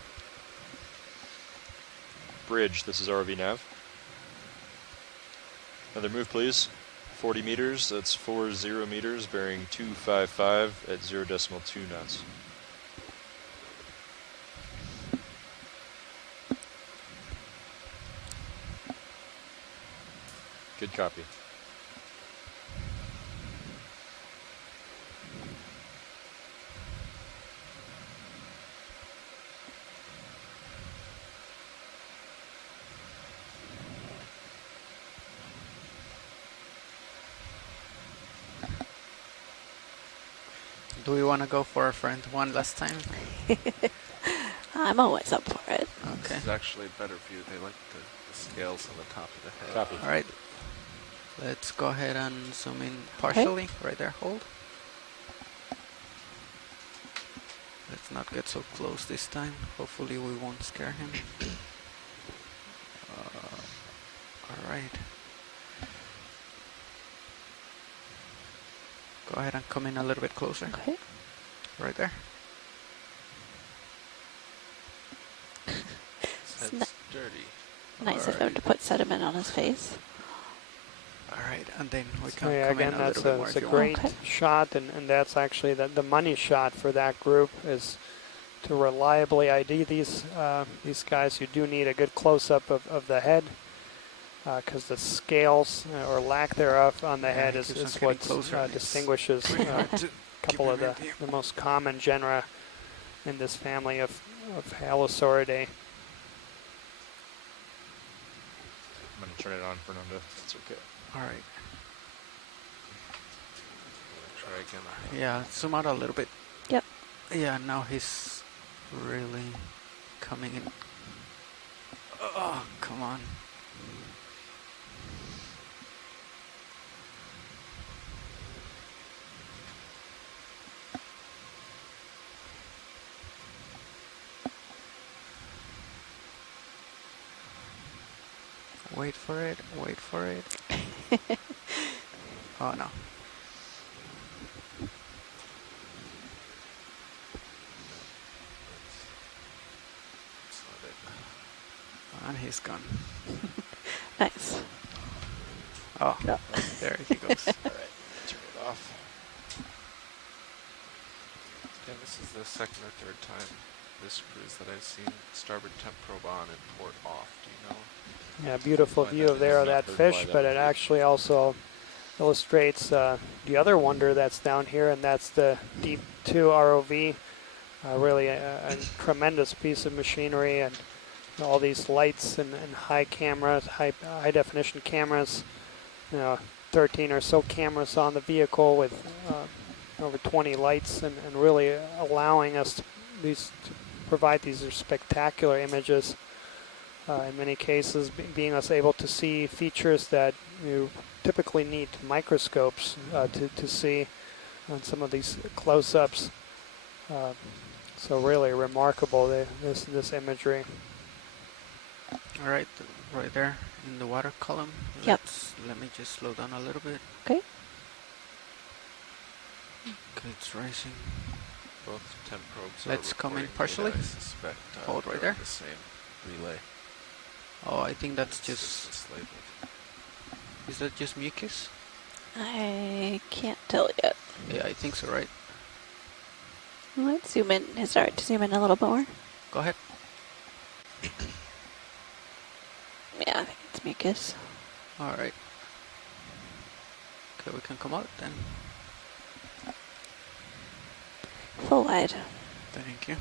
Bridge, this is RV nav. Another move, please. 40 meters, that's 40 meters, bearing 255 at 0.2 knots. Good copy. Do we want to go for our friend one last time? I'm always up for it. Okay. This is actually a better view. They like the scales on the top of the head. Copy. All right. Let's go ahead and zoom in partially. Right there, hold. Let's not get so close this time. Hopefully we won't scare him. All right. Go ahead and come in a little bit closer. Okay. Right there. Head's dirty. Nice of him to put sediment on his face. All right, and then we So can yeah, come again, in a that's little bit more a if you great want. shot, and that's actually the money shot for that group is to reliably ID these guys. You do need a good close-up of the head because the scales or lack thereof on the head is what distinguishes a couple of the most common genera in this family of Halosauridae. I'm going to turn it on, Fernando. That's okay. All right. Try again. Yeah, zoom out a little bit. Yep. Yeah, now he's really coming in. Oh, come on. Wait for it, wait for it. Oh no. And he's gone. Nice. Oh, Yep. there he goes. Alright, turn it off. Yeah, this is the second or third time this cruise that I've seen starboard temp probe on and port off. Do you know? Yeah, beautiful Why view that of there is? of that Why fish, that but would it be. actually also illustrates the other wonder that's down here, and that's the Deep 2 ROV. Really a tremendous piece of machinery, and all these lights and high cameras, high definition cameras. 13 or so cameras on the vehicle with over 20 lights, and really allowing us to provide these spectacular images. In many cases, being us able to see features that you typically need microscopes to see on some of these close-ups. So really remarkable, this imagery. All right, right there in the water column. Yep. Let me just slow down a little bit. Okay. Okay, it's rising. Both temp probes Let's are come in recording partially. data, I suspect, Hold right they're there. on the same relay. Oh, I think that's It's just. mislabeled. Is that just mucus? I can't tell yet. Yeah, I think so, right? Let's zoom in. Start to zoom in a little more. Go ahead. Yeah, I think it's mucus. All right. Okay, we can come out then. Full wide. Thank you.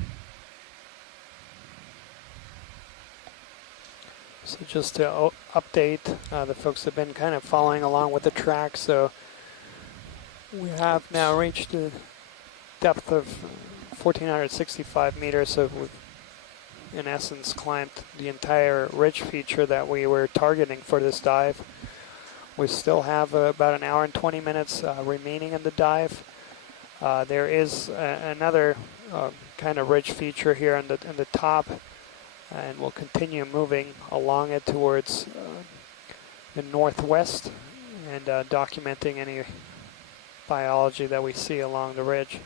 So just to update, the folks have been kind of following along with the track. So we have now reached a depth of 1,465 meters. So we've, in essence, climbed the entire ridge feature that we were targeting for this dive. We still have about an hour and 20 minutes remaining in the dive. There is another kind of ridge feature here in the top, and we'll continue moving along it towards the northwest and documenting any biology that we see along the ridge.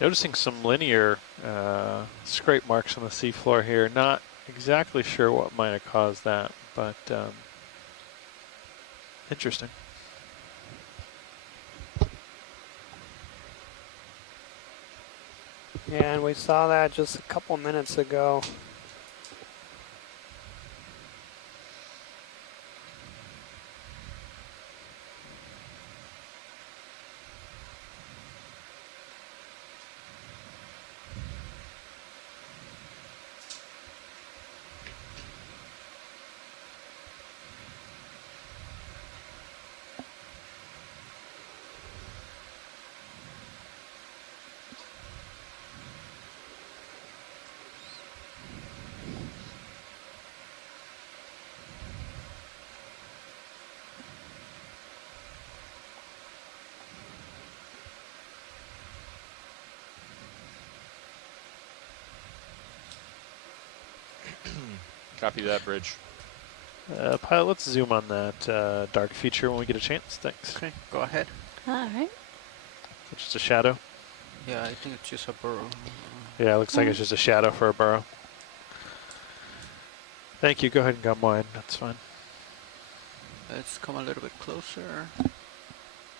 Noticing some linear scrape marks on the seafloor here. Not exactly sure what might have caused that, but interesting. Yeah, and we saw that just a couple minutes ago. Copy that, Bridge. Pilot, let's zoom on that dark feature when we get a chance. Thanks. Okay, go ahead. All right. Just a shadow. Yeah, I think it's just a burrow. Yeah, it looks like it's just a shadow for a burrow. Thank you. Go ahead and gum wide. That's fine. Let's come a little bit closer.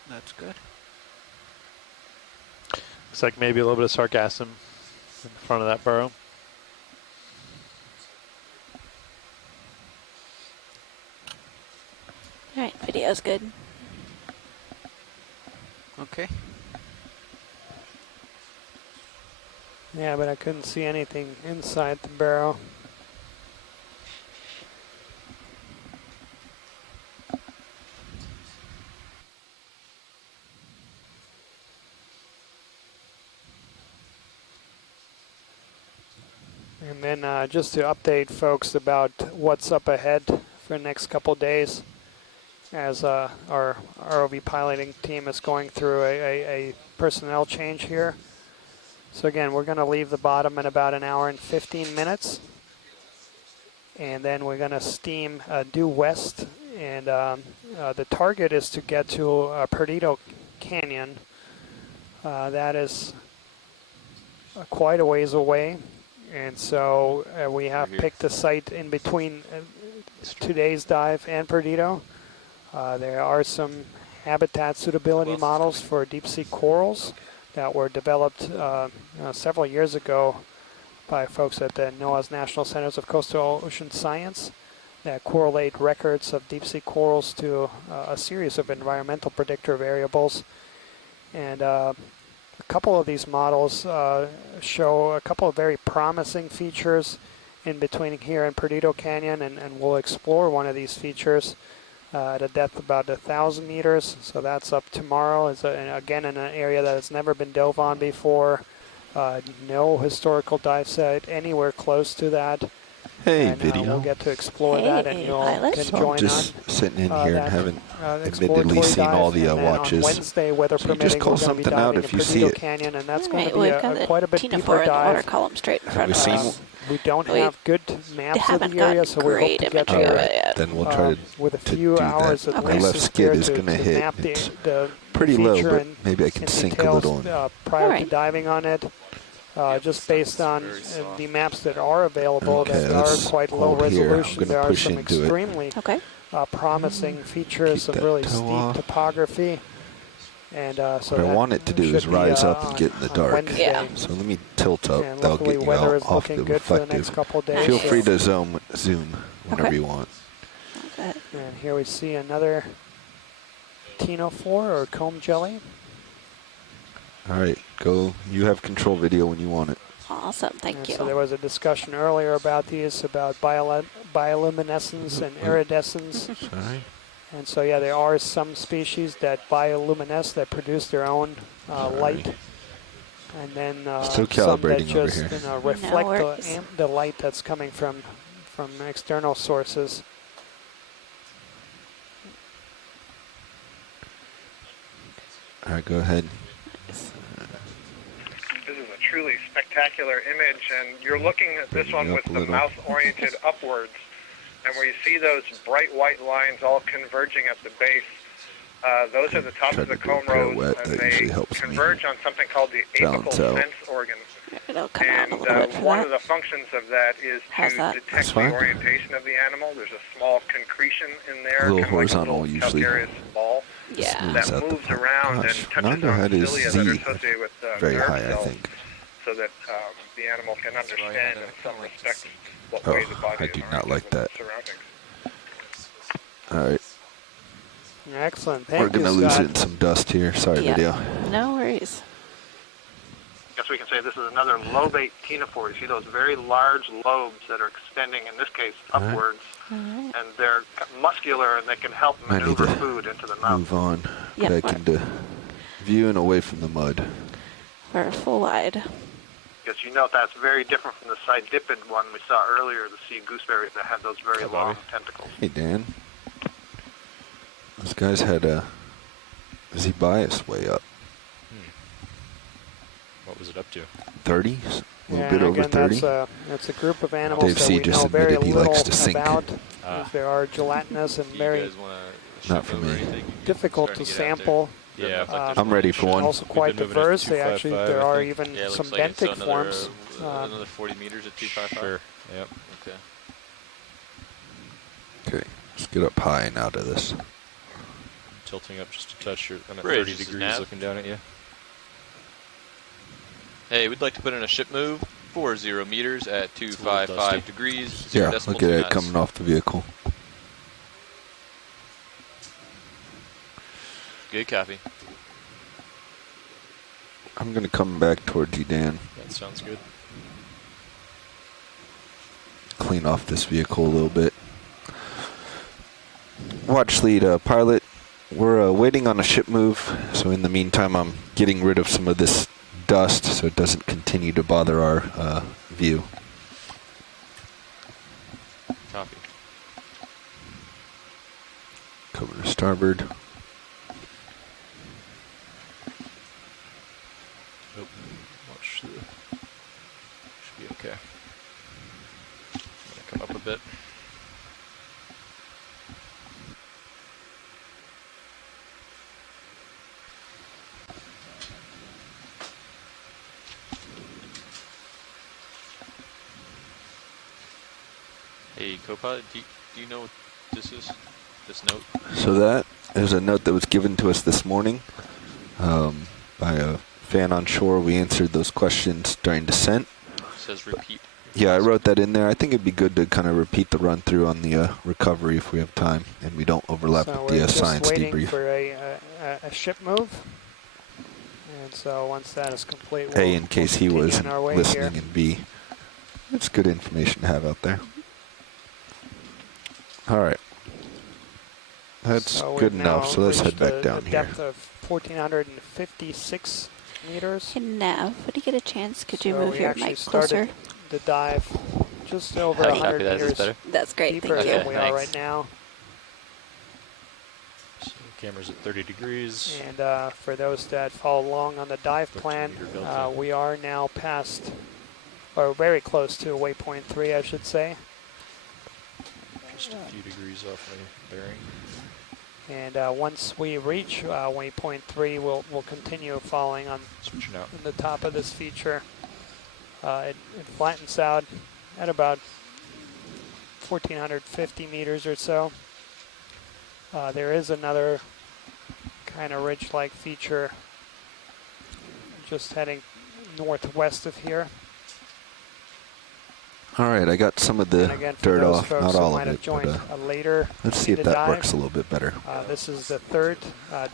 That's good. Looks like maybe a little bit of sargassum in front of that burrow. All right, video's good. Okay. Yeah, but I couldn't see anything inside the barrel. And then just to update folks about what's up ahead for the next couple days, as our ROV piloting team is going through a personnel change here. So again, we're going to leave the bottom in about 1 hour and 15 minutes. And then we're going to steam due west. And the target is to get to Perdido Canyon. That is quite a ways away. And so we have picked a site in between today's dive and Perdido. There are some habitat suitability models for deep sea corals that were developed several years ago by folks at the NOAA's National Centers of Coastal Ocean Science that correlate records of deep sea corals to a series of environmental predictor variables. And a couple of these models show a couple of very promising features in between here and Perdido Canyon, and we'll explore one of these features at a depth about 1,000 meters. So that's up tomorrow. It's again in an area that has never been dove on before. No historical dive site anywhere close to that. Hey, and, video. We'll get to explore that, and you'll can So join I'm just on, sitting in here and haven't exploratory admittedly seen all dive. the And then watches. on Wednesday, weather So you permitting, just call we're going to be something out diving if in you see Perdido it. Canyon, and that's All going right, to be we've got a quite a bit Tina deeper Ford in the water dive. column straight in front we of seen us. We don't We have good maps of haven't the area, gotten so we hope great to get imagery of there it yet. Then we'll try with a to few do hours that. at My least left to skid is to going to hit. map It's the pretty low, feature but in- maybe I can in sink a details, little. prior Alright. to diving on it. Just based on the maps that are available, Okay, that are let's quite low hold here. I'm resolution. gonna There are push some into it. extremely promising features, Keep some that really toe steep off. topography. And so What I that want it to do is should be, rise up and get in the on dark. Wednesday. Yeah. So let me tilt up. And That'll luckily get you weather out is off the looking good for the next reflective. couple of days. Feel free Nice. to zoom whenever Okay. you want. And here we see another Tino 4 or comb jelly. All right, go. You have control video when you want it. Awesome, thank And you. so there was a discussion earlier about these, about bioluminescence and iridescence. Sorry. And so, yeah, there are some species that bioluminesce, that produce their own light. And then Still some that calibrating over just here. reflect worries. the light that's coming from external sources. All right, go ahead. This is a truly spectacular image, and you're looking at this Bring it one up with a the little. mouth oriented upwards, and where you see those bright white lines all converging at the base. Those are the tops of the comb rows, pirouette. and That usually they helps me converge on something called the apical balance out. sense organ. It'll come out And a little bit for one that. of the functions of that is How's to that? detect That's the fine. orientation of the animal. There's a small concretion in there, A little kind of horizontal like a little usually calcareous ball Yeah. smooths that out the moves part. around Gosh, and touches Nando on had his cilia that are Z associated with very nerve high, I cells, think. so that the animal can understand in some respects what Oh, way the body I is do not oriented like with that. its surroundings. All right, Excellent. we're Thank going to you, lose Scott. it in some dust here. Sorry, Yeah. video. No worries. Guess we can say this is another lobate ctenophore. You see those very large lobes that are extending, in this case, Alright. upwards, Alright. and they're muscular and they can help I need maneuver to food into the mouth. Move on Yeah, back into view and away from the mud. We're full wide. Because you note that's very different from the sidipid one we saw earlier, the sea gooseberries that had those very long tentacles. Hey, Dan. Those guys had a Z bias way up. What was it up to? 30? a little bit over 30. That's a group of animals Dave that C. we just know very admitted he little likes to sink. about. As they are gelatinous and very Not for me. difficult to sample. Yeah, I'm ready for one. Also quite diverse. There are even some benthic forms. Another 40 meters at 255. Sure. Yep. Okay. Okay, let's get up high and out of this. Tilting up just a touch. I'm at Bridge, 30 degrees looking down at you. Hey, we'd like to put in a ship move, 40 meters at 255 degrees. Yeah, look at it coming off the vehicle. Good copy. I'm going to come back towards you, Dan. That sounds good. Clean off this vehicle a little bit. Watch lead, pilot. We're waiting on a ship move, so in the meantime I'm getting rid of some of this dust so it doesn't continue to bother our view. Copy. Cover to starboard. Nope. Watch the... Should be okay. I'm gonna come up a bit. Hey, co-pilot, do you know what this is? This note? So that is a note that was given to us this morning by a fan on shore. We answered those questions during descent. It says repeat. Yeah, I wrote that in there. I think it'd be good to kind of repeat the run through on the recovery if we have time and we don't overlap with the science debrief. debrief. For a ship move. And so once that is complete, A, in case he was listening, here. and B, it's good information to have out there. All right. That's So good we've enough, now so let's head reached back down the here. depth of 1,456 meters. Hey, Nav, when you get a chance, could you So move we your actually mic closer? started the dive just over Copy 100 that. Is this meters better? That's great, deeper thank than you. we are right now. So camera's at 30 degrees. And for those that follow along on the dive plan, we are now past, or very close to waypoint 3, I should say. Just a few degrees off my bearing. And once we reach waypoint 3, we'll continue following on the top of this feature. It flattens out at about 1,450 meters or so. There is another kind of ridge-like feature just heading northwest of here. All right, I got some of the Again, dirt those off, folks not who all might of have it, joined but later let's see if in the that dive. works a little bit better. This is the third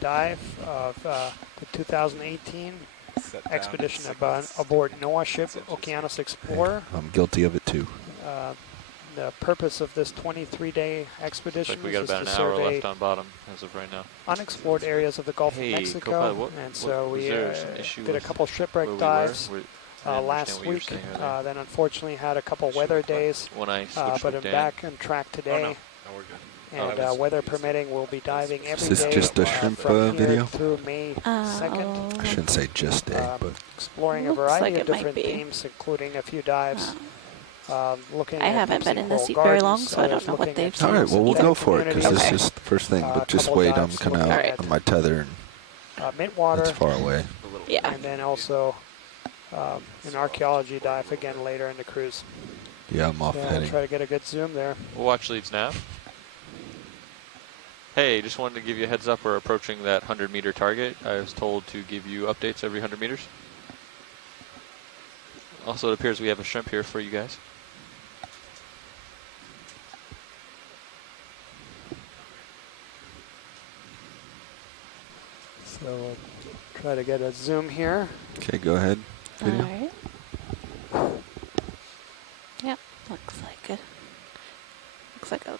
dive of the 2018 expedition aboard NOAA ship Okeanos Explorer. I'm guilty of it too. The purpose of this 23-day expedition Looks like we got is about to an hour survey left on bottom as of right now. unexplored areas of the Gulf of Mexico. Co-pilot, And so we issue did a with couple shipwreck where we dives were? I didn't last understand what you were week. saying earlier. Then unfortunately had a couple weather days, When I switched but with I'm Dan. back on track today. Oh, no. Oh, we're good. And weather permitting, we'll be diving every day. Is this just a shrimp from here video? through May 2nd. I shouldn't say just a, but Exploring a Looks variety like of it might different be. themes, including a few dives. Looking I at haven't been deep-sea in the coral seat very long, gardens, so I don't others know what looking they've at seen. all right, well, we'll go for it because this Okay. is the first thing. But just couple wait, I'm dives kind of looking out at on my tether, and midwater. it's far away. Yeah. And then also an archaeology dive again later in the cruise. Yeah, I'm off So I'll heading. try to get a good zoom there. We'll watch leads now. Hey, just wanted to give you a heads up. We're approaching that 100-meter target. I was told to give you updates every 100 meters. Also, it appears we have a shrimp here for you guys. So we'll try to get a zoom here. Okay, go ahead. Video. All right. Yep, looks like it. Looks like a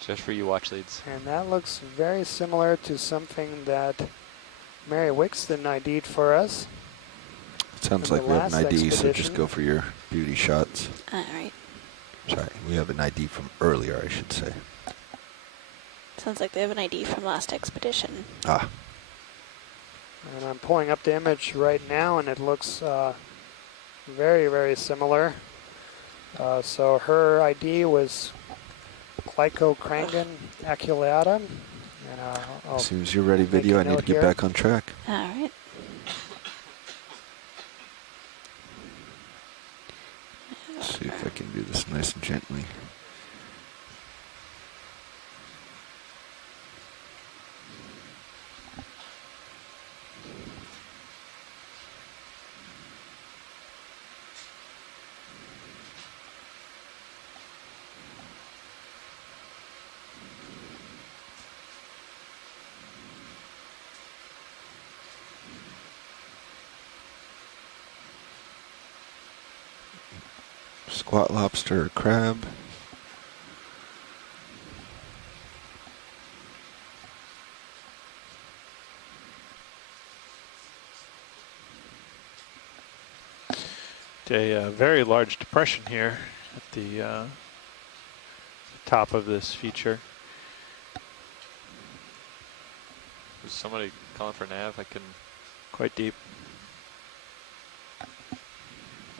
Just for you watch leads. And that looks very similar to something that Mary Wixton ID'd for us. Sounds in like the we have an last ID, so just expedition. go for your beauty shots. all right. Sorry, we have an ID from earlier, I should say. Sounds like they have an ID from last expedition. Ah. And I'm pulling up the image right now, and it looks very, very similar. So her ID was Glycocrangan aculeata. And As soon as you're ready, video, I need to get back on track. All right. Let's see if I can do this nice and gently. Squat lobster or crab. A very large depression here at the top of this feature. Was somebody calling for nav? I can. Quite deep. I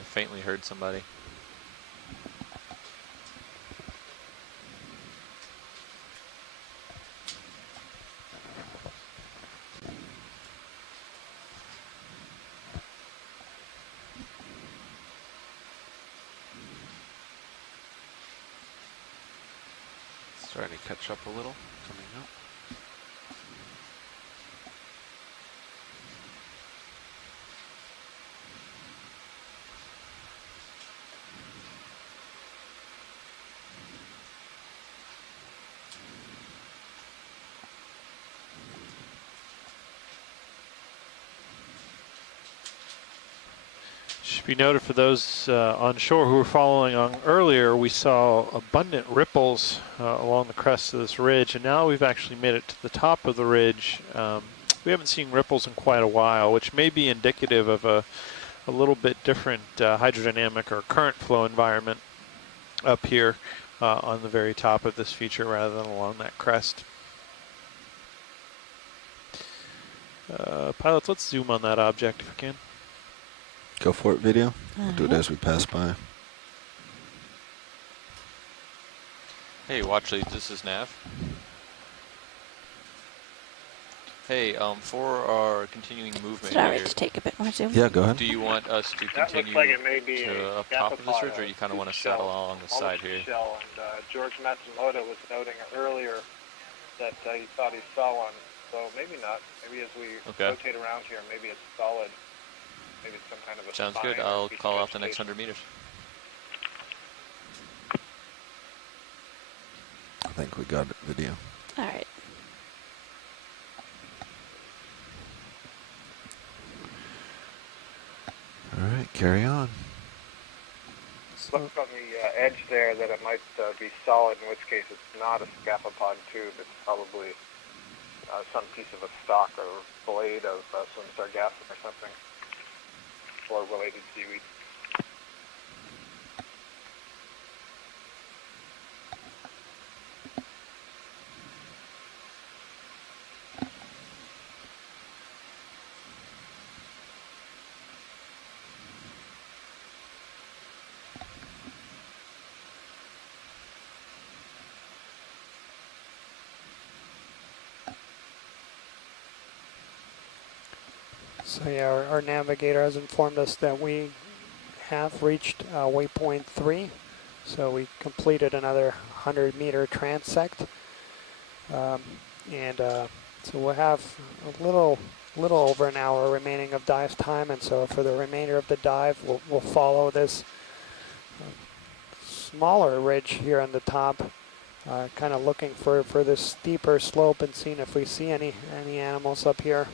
faintly heard somebody. Starting to catch up a little, coming up. Should be noted for those on shore who were following on earlier, we saw abundant ripples along the crest of this ridge, and now we've actually made it to the top of the ridge. We haven't seen ripples in quite a while, which may be indicative of a little bit different hydrodynamic or current flow environment up here on the very top of this feature rather than along that crest. Pilots, let's zoom on that object if we can. Go for it, video. We'll do it as we pass by. Hey, watch lead, this is Nav. Hey, for our continuing movement Sorry here, to take a bit more zoom. Yeah, go ahead. do you want us to That continue looks like it may be to a up top of this scapopod ridge, or you kind of want to shell, settle along the side almost a here? Shell. And George Matsumoto was noting earlier that he thought he saw one. So maybe not. Maybe as we rotate around here, maybe it's solid. Maybe it's some kind of a Sounds spine good. or I'll feature call off the next vegetation. 100 meters. I think we got it, video. All right. All right, carry on. Looks on the edge there that it might be solid, in which case it's not a scapopod tube. It's probably some piece of a stalk or blade of some sargassum or something, or related seaweed. So yeah, our navigator has informed us that we have reached waypoint 3. So we completed another 100-meter transect. So we'll have a little over an hour remaining of dive time, and so for the remainder of the dive, we'll follow this smaller ridge here on the top, kind of looking for this steeper slope and seeing if we see any animals up here.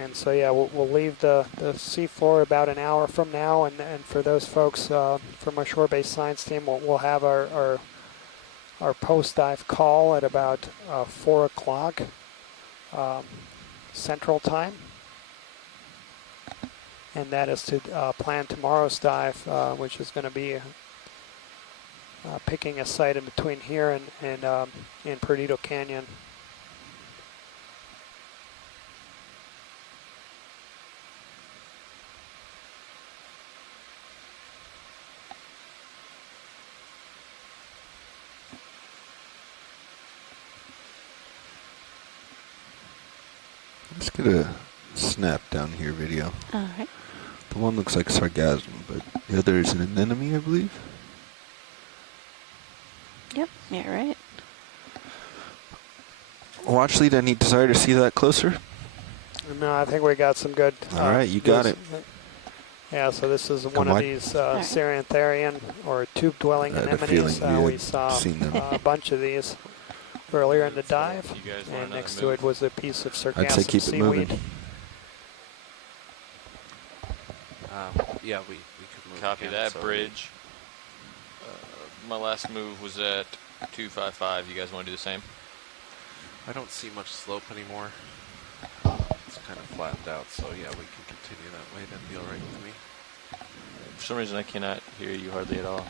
And so yeah, we'll leave the seafloor about an hour from now, and for those folks from our shore-based science team, we'll have our post-dive call at about 4 o'clock Central Time, and that is to plan tomorrow's dive, which is going to be picking a site in between here and in Perdido Canyon. Let's get a snap down here video. All right. The one looks like sargassum, but the other is an anemone, I believe. Yep, you're right. Watch lead, any desire to see that closer? No, I think we got some good. All right, you got it. Yeah, so this is one Come of on. these Cerantherian or tube-dwelling I had a anemones. feeling we We had saw seen them. a bunch of these earlier in the dive, You guys want and another next to move? it was a piece of sargassum I'd say keep it seaweed. moving. Yeah, we could move. Copy again, that so bridge. My last move was at 255. You guys want to do the same? I don't see much slope anymore. It's kind of flattened out, so yeah, we can continue that way. That'd be all right with me. For some reason, I cannot hear you hardly at all.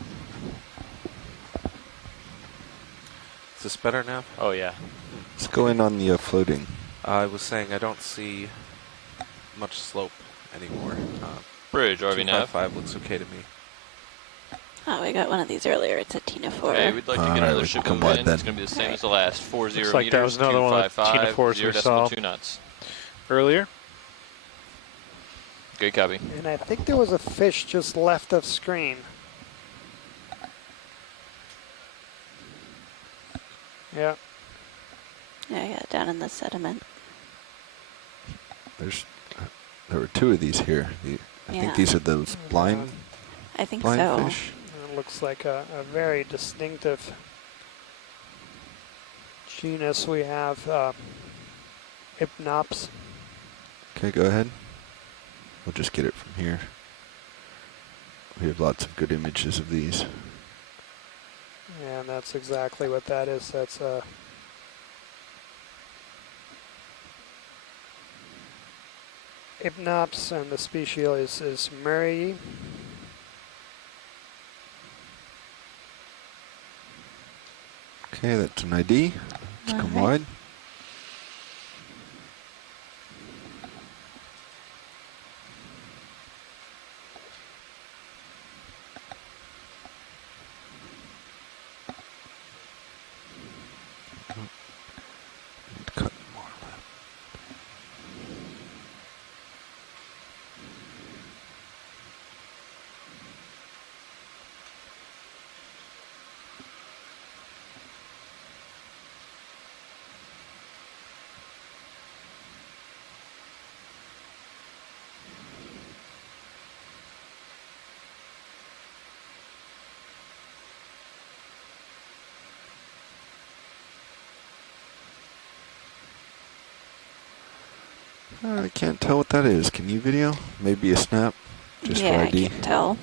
Is this better now? Oh, yeah. Let's go in on the floating. I was saying I don't see much slope anymore. Bridge, RV nav. 255 looks okay to me. Oh, we got one of these earlier. It's a Tina 4. Okay, we'd like to get another ship come move wide in. then. It's going to be the same as the last. 40 Looks like that meters, was another one of the 255, Tina 4s we saw 0.2 knots. earlier. Good copy. And I think there was a fish just left of screen. Yeah. Yeah, down in the sediment. There were two of these here. I think Yeah. these are those blind I think blind so. fish. It looks like a very distinctive genus. We have Hypnops. Okay, go ahead. We'll just get it from here. We have lots of good images of these. And that's exactly what that is. That's a Hypnops, and the species is Murray. Okay, that's an ID. Let's come All right. wide. Cut more left. I can't tell what that is. Can you video? Maybe a snap? Just Yeah, for I ID. can tell.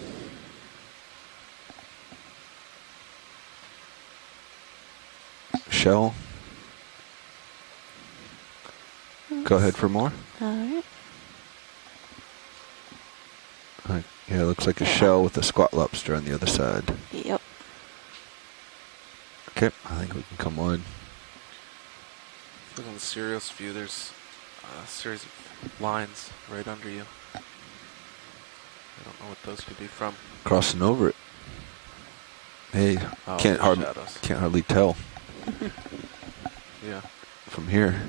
Shell. Go ahead for more. All right. Yeah, it looks like a shell with a squat lobster on the other side. Yep. Okay, I think we can come wide. Look on the Sirius view, there's a series of lines right under you. I don't know what those could be from. Crossing over it. Hey, Oh, can't shadows. hardly tell Yeah. from here.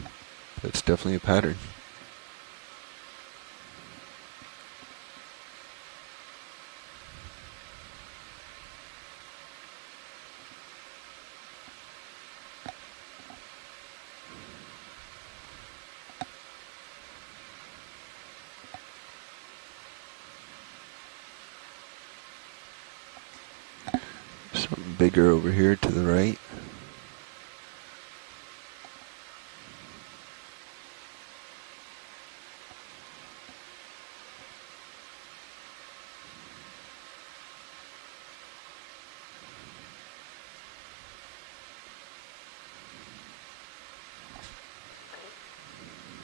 It's definitely a pattern. Something bigger over here to the right.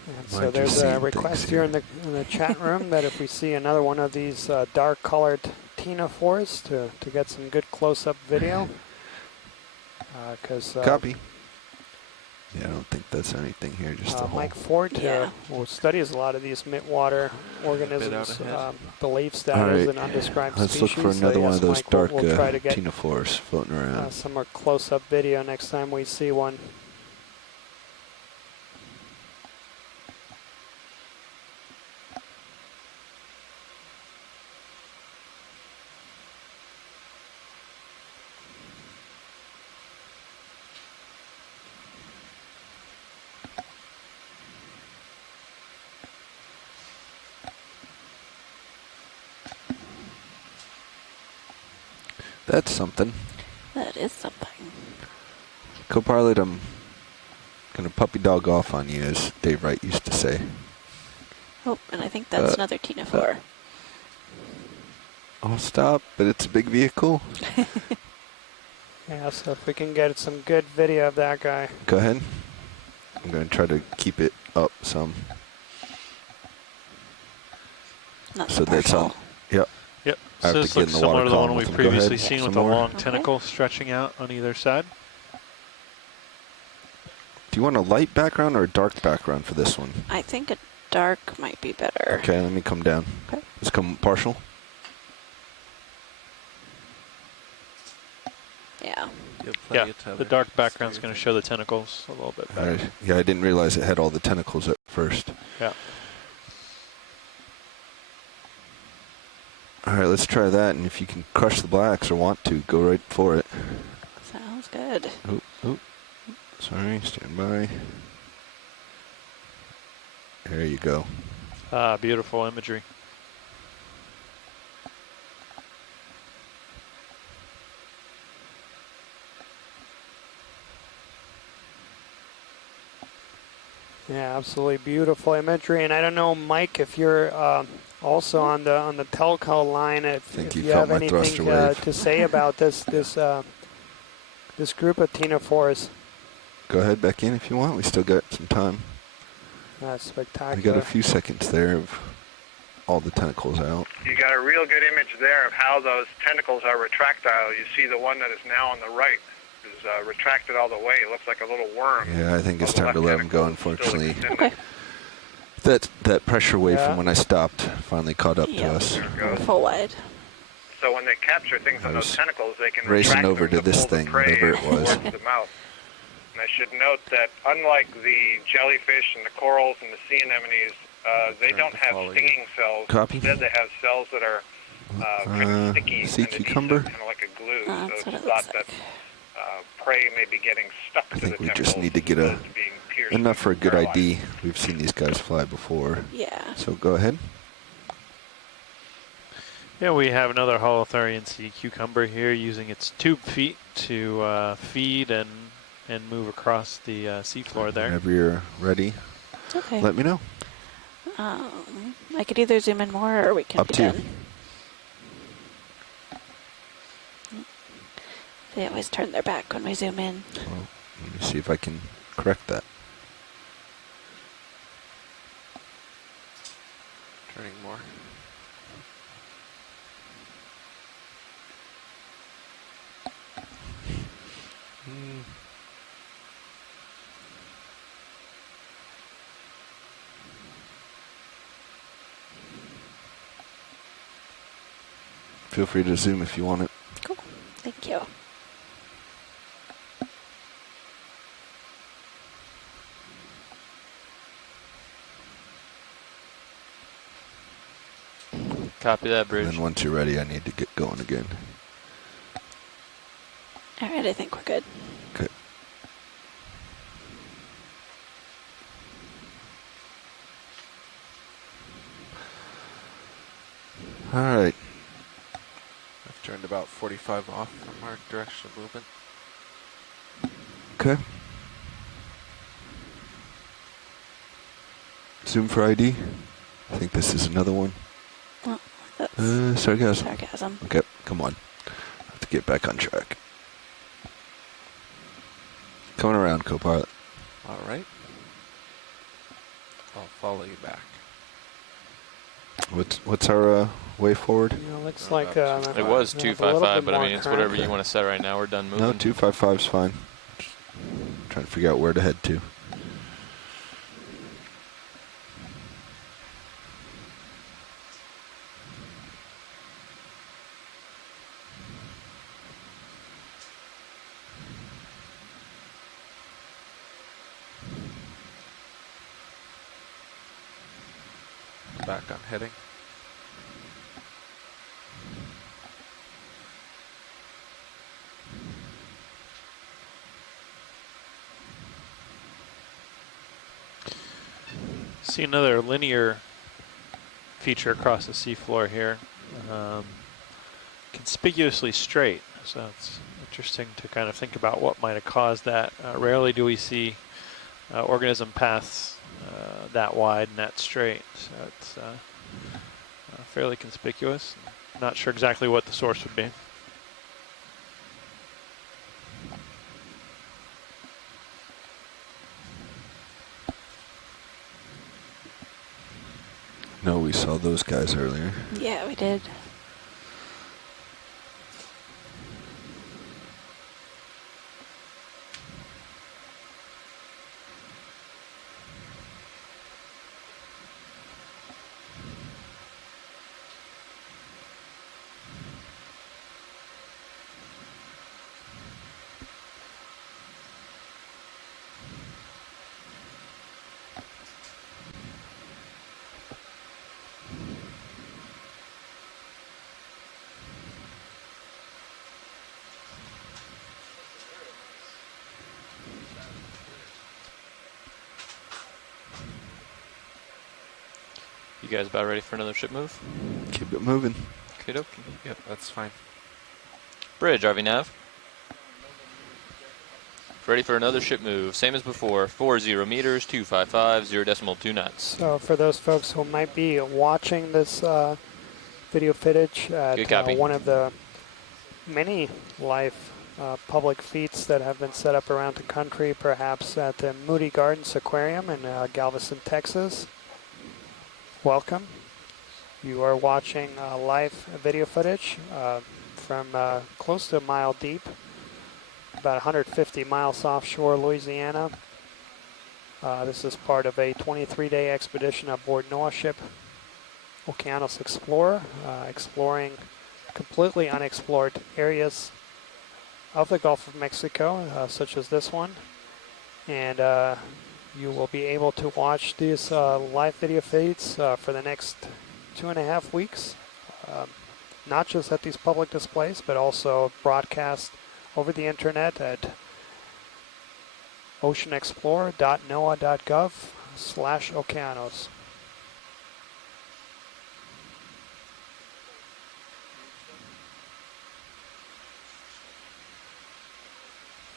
And so Mind you, there's seeing a things request here in the chat room that if we see another one of these dark colored Tina 4s to get some good close-up video. Copy. Yeah, I don't think that's anything here, just a hole. Mike Ford, Yeah. who studies a lot of these midwater organisms, believes that All is right, an undescribed let's species. look for another so one yes, of those Mike, dark we'll try to get Tina 4s floating around. some more close-up video next time we see one. That's something. That is something. Co-pilot, I'm going to puppy dog off on you, as Dave Wright used to say. Oh, and I think that's another Tina 4. I'll stop, but it's a big vehicle. Yeah, so if we can get some good video of that guy. Go ahead. I'm going to try to keep it up some. Not so that's on. Yep. Yep. I So have this to get looks in the water similar to the one column we've with them. Go previously ahead. seen Some with the more. long tentacle stretching out on either side. Do you want a light background or a dark background for this one? I think a dark might be better. Okay, let me come down. Okay. Just come partial. Yeah. Yeah, the dark background's going to show the tentacles a little bit better. All right. Yeah, I didn't realize it had all the tentacles at first. Yeah. All right, let's try that, and if you can crush the blacks or want to, go right for it. Sounds good. Oh, sorry, stand by. There you go. Ah, beautiful imagery. Yeah, absolutely beautiful imagery. And I don't know, Mike, if you're also on the telco line, if you have anything to say about this group of Tina 4s. Go ahead back in if you want. We still got some time. That's spectacular. We got a few seconds there of all the tentacles out. You got a real good image there of how those tentacles are retractile. You see the one that is now on the right is retracted all the way. It looks like a little worm. Yeah, I think it's time to let them go, unfortunately. Okay. That pressure wave from when I stopped finally caught up to us. Full wide. So when they capture things on those tentacles, they can Racing retract over them to this pull the thing, prey whatever it was. towards the mouth. And I should note that unlike the jellyfish and the corals and the sea anemones, they don't have stinging cells. Copy. Instead, they have cells that are kind of sticky sea cucumber. kind of like a glue. That's So what it's it thought looks that prey may be getting stuck I to think the we tentacles just need to get as opposed to being pierced enough for a good paralyzed. ID. We've seen these guys fly before. Yeah. So go ahead. Yeah, we have another holothurian sea cucumber here using its tube feet to feed and move across the seafloor there. Whenever you're ready, Okay. let me know. I could either zoom in more or we can Up be to you. done. They always turn their back when we zoom in. Well, let me see if I can correct that. Turning more. Feel free to zoom if you want it. Cool. Thank you. Copy that, Bridge. And then once you're ready, I need to get going again. All right, I think we're good. Okay. All right. I've turned about 45 off from our direction of movement. Okay. Zoom for ID. I think this is another one. Well, that's sarcasm. sarcasm. Okay, come on. I have to get back on track. Coming around, co-pilot. All right. I'll follow you back. What's our way forward? Looks like it was 255, but I mean it's whatever you want to set right now. We're done moving. No, 255 is fine. Just trying to figure out where to head to. Back on heading. See another linear feature across the seafloor here. Conspicuously straight. So it's interesting to kind of think about what might have caused that. Rarely do we see organism paths that wide and that straight. So it's fairly conspicuous. Not sure exactly what the source would be. No, we saw those guys earlier. Yeah, we did. You guys about ready for another ship move? Keep it moving. Okay, dokie. Yep, that's fine. Bridge, RV Nav. Ready for another ship move. Same as before. 40 meters, 255, 0.2 knots. So for those folks who might be watching this video footage at one of the many live public feeds that have been set up around the country, perhaps at the Moody Gardens Aquarium in Galveston, Texas, welcome. You are watching live video footage from close to a mile deep, about 150 miles offshore Louisiana. This is part of a 23-day expedition aboard NOAA ship Okeanos Explorer, exploring completely unexplored areas of the Gulf of Mexico, such as this one. And you will be able to watch these live video feeds for the next 2.5 weeks, not just at these public displays, but also broadcast over the internet at oceanexplorer.noaa.gov/Okeanos.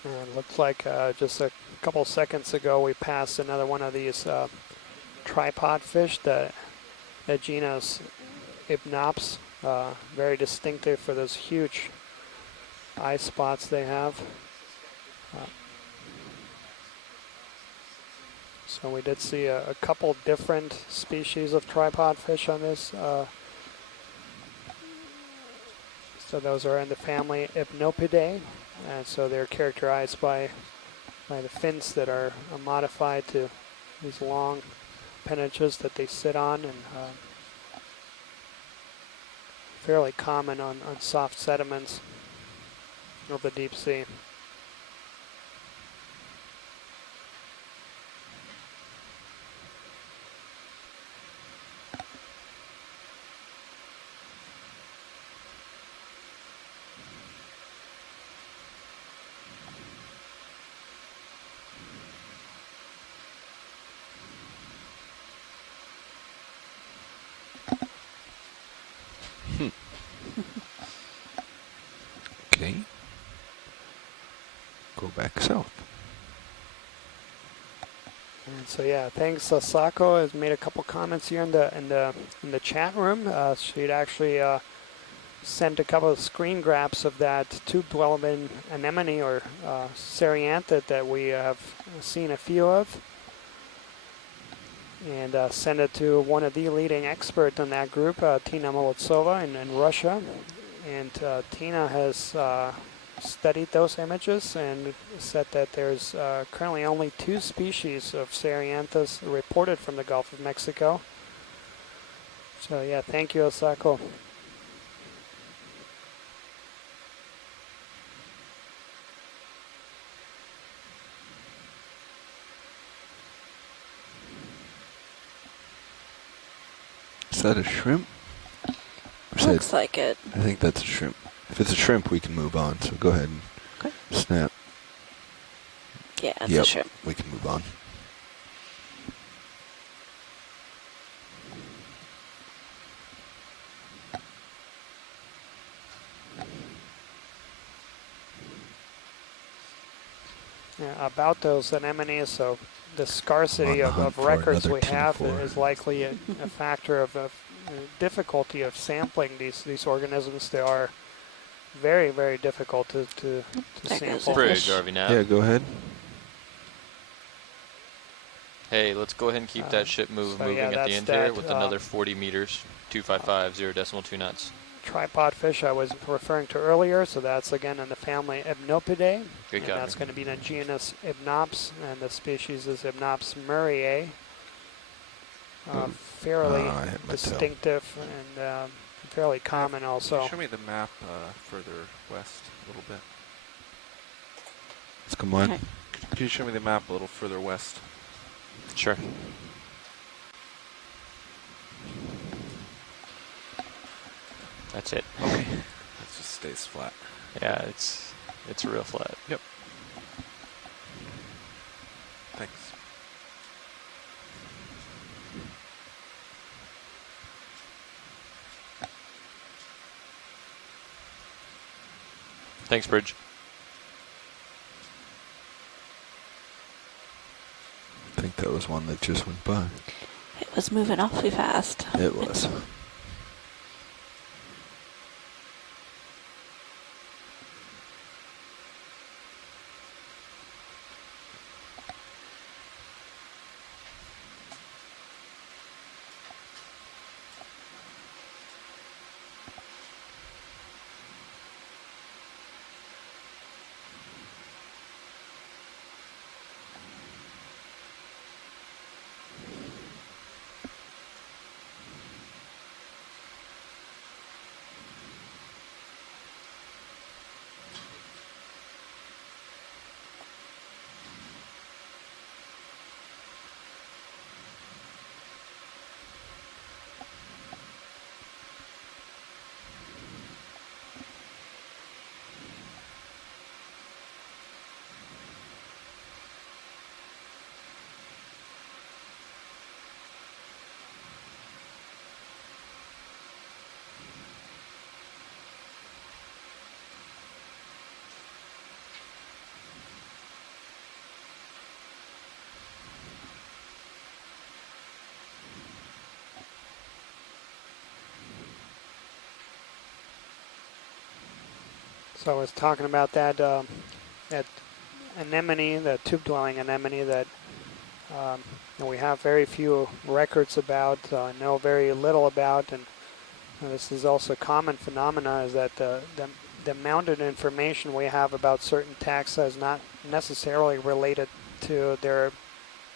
And looks like just a couple seconds ago we passed another one of these tripod fish, the genus Ipnops, very distinctive for those huge eye spots they have. So we did see a couple different species of tripod fish on this. So those are in the family Hypnopidae, and so they're characterized by the fins that are modified to these long appendages that they sit on, and fairly common on soft sediments of the deep sea. Okay. Go back south. And so yeah, thanks. Sako has made a couple comments here in the chat room. She'd actually sent a couple of screen grabs of that tube-dwelling anemone or Cereantha that we have seen a few of, and sent it to one of the leading experts in that group, Tina Molodtsova in Russia. And Tina has studied those images and said that there's currently only 2 species of Cereanthus reported from the Gulf of Mexico. So yeah, thank you, Osako. Is that a shrimp? Looks like it. I think that's a shrimp. If it's a shrimp, we can move on. So go ahead and snap. Yeah, it's Yep, a shrimp. we can move on. about those anemones. So the scarcity On the hunt of for records another we have T4. is likely a factor of difficulty of sampling these organisms. They are very, very difficult to sample. Bridge, RV now. Yeah, go ahead. Hey, let's go ahead and keep that ship moving at the end here with another 40 meters, 255, 0.2 knots. Tripod fish I was referring to earlier, so that's again in the family Hypnopidae. Good and that's going to be in the genus Hypnops, and the species is Hypnops murrayi. Fairly distinctive and fairly common also. Can you show me the map further west a little bit? Let's come on. Okay. Can you show me the map a little further west? Sure. That's it. Okay. It just stays flat. Yeah, it's real flat. Yep. Thanks. Thanks, Bridge. I think that was one that just went by. It was moving awfully fast. It was. So I was talking about that that anemone, the tube-dwelling anemone that we have very few records about, know very little about, and this is also a common phenomena, is that the amount of information we have about certain taxa is not necessarily related to their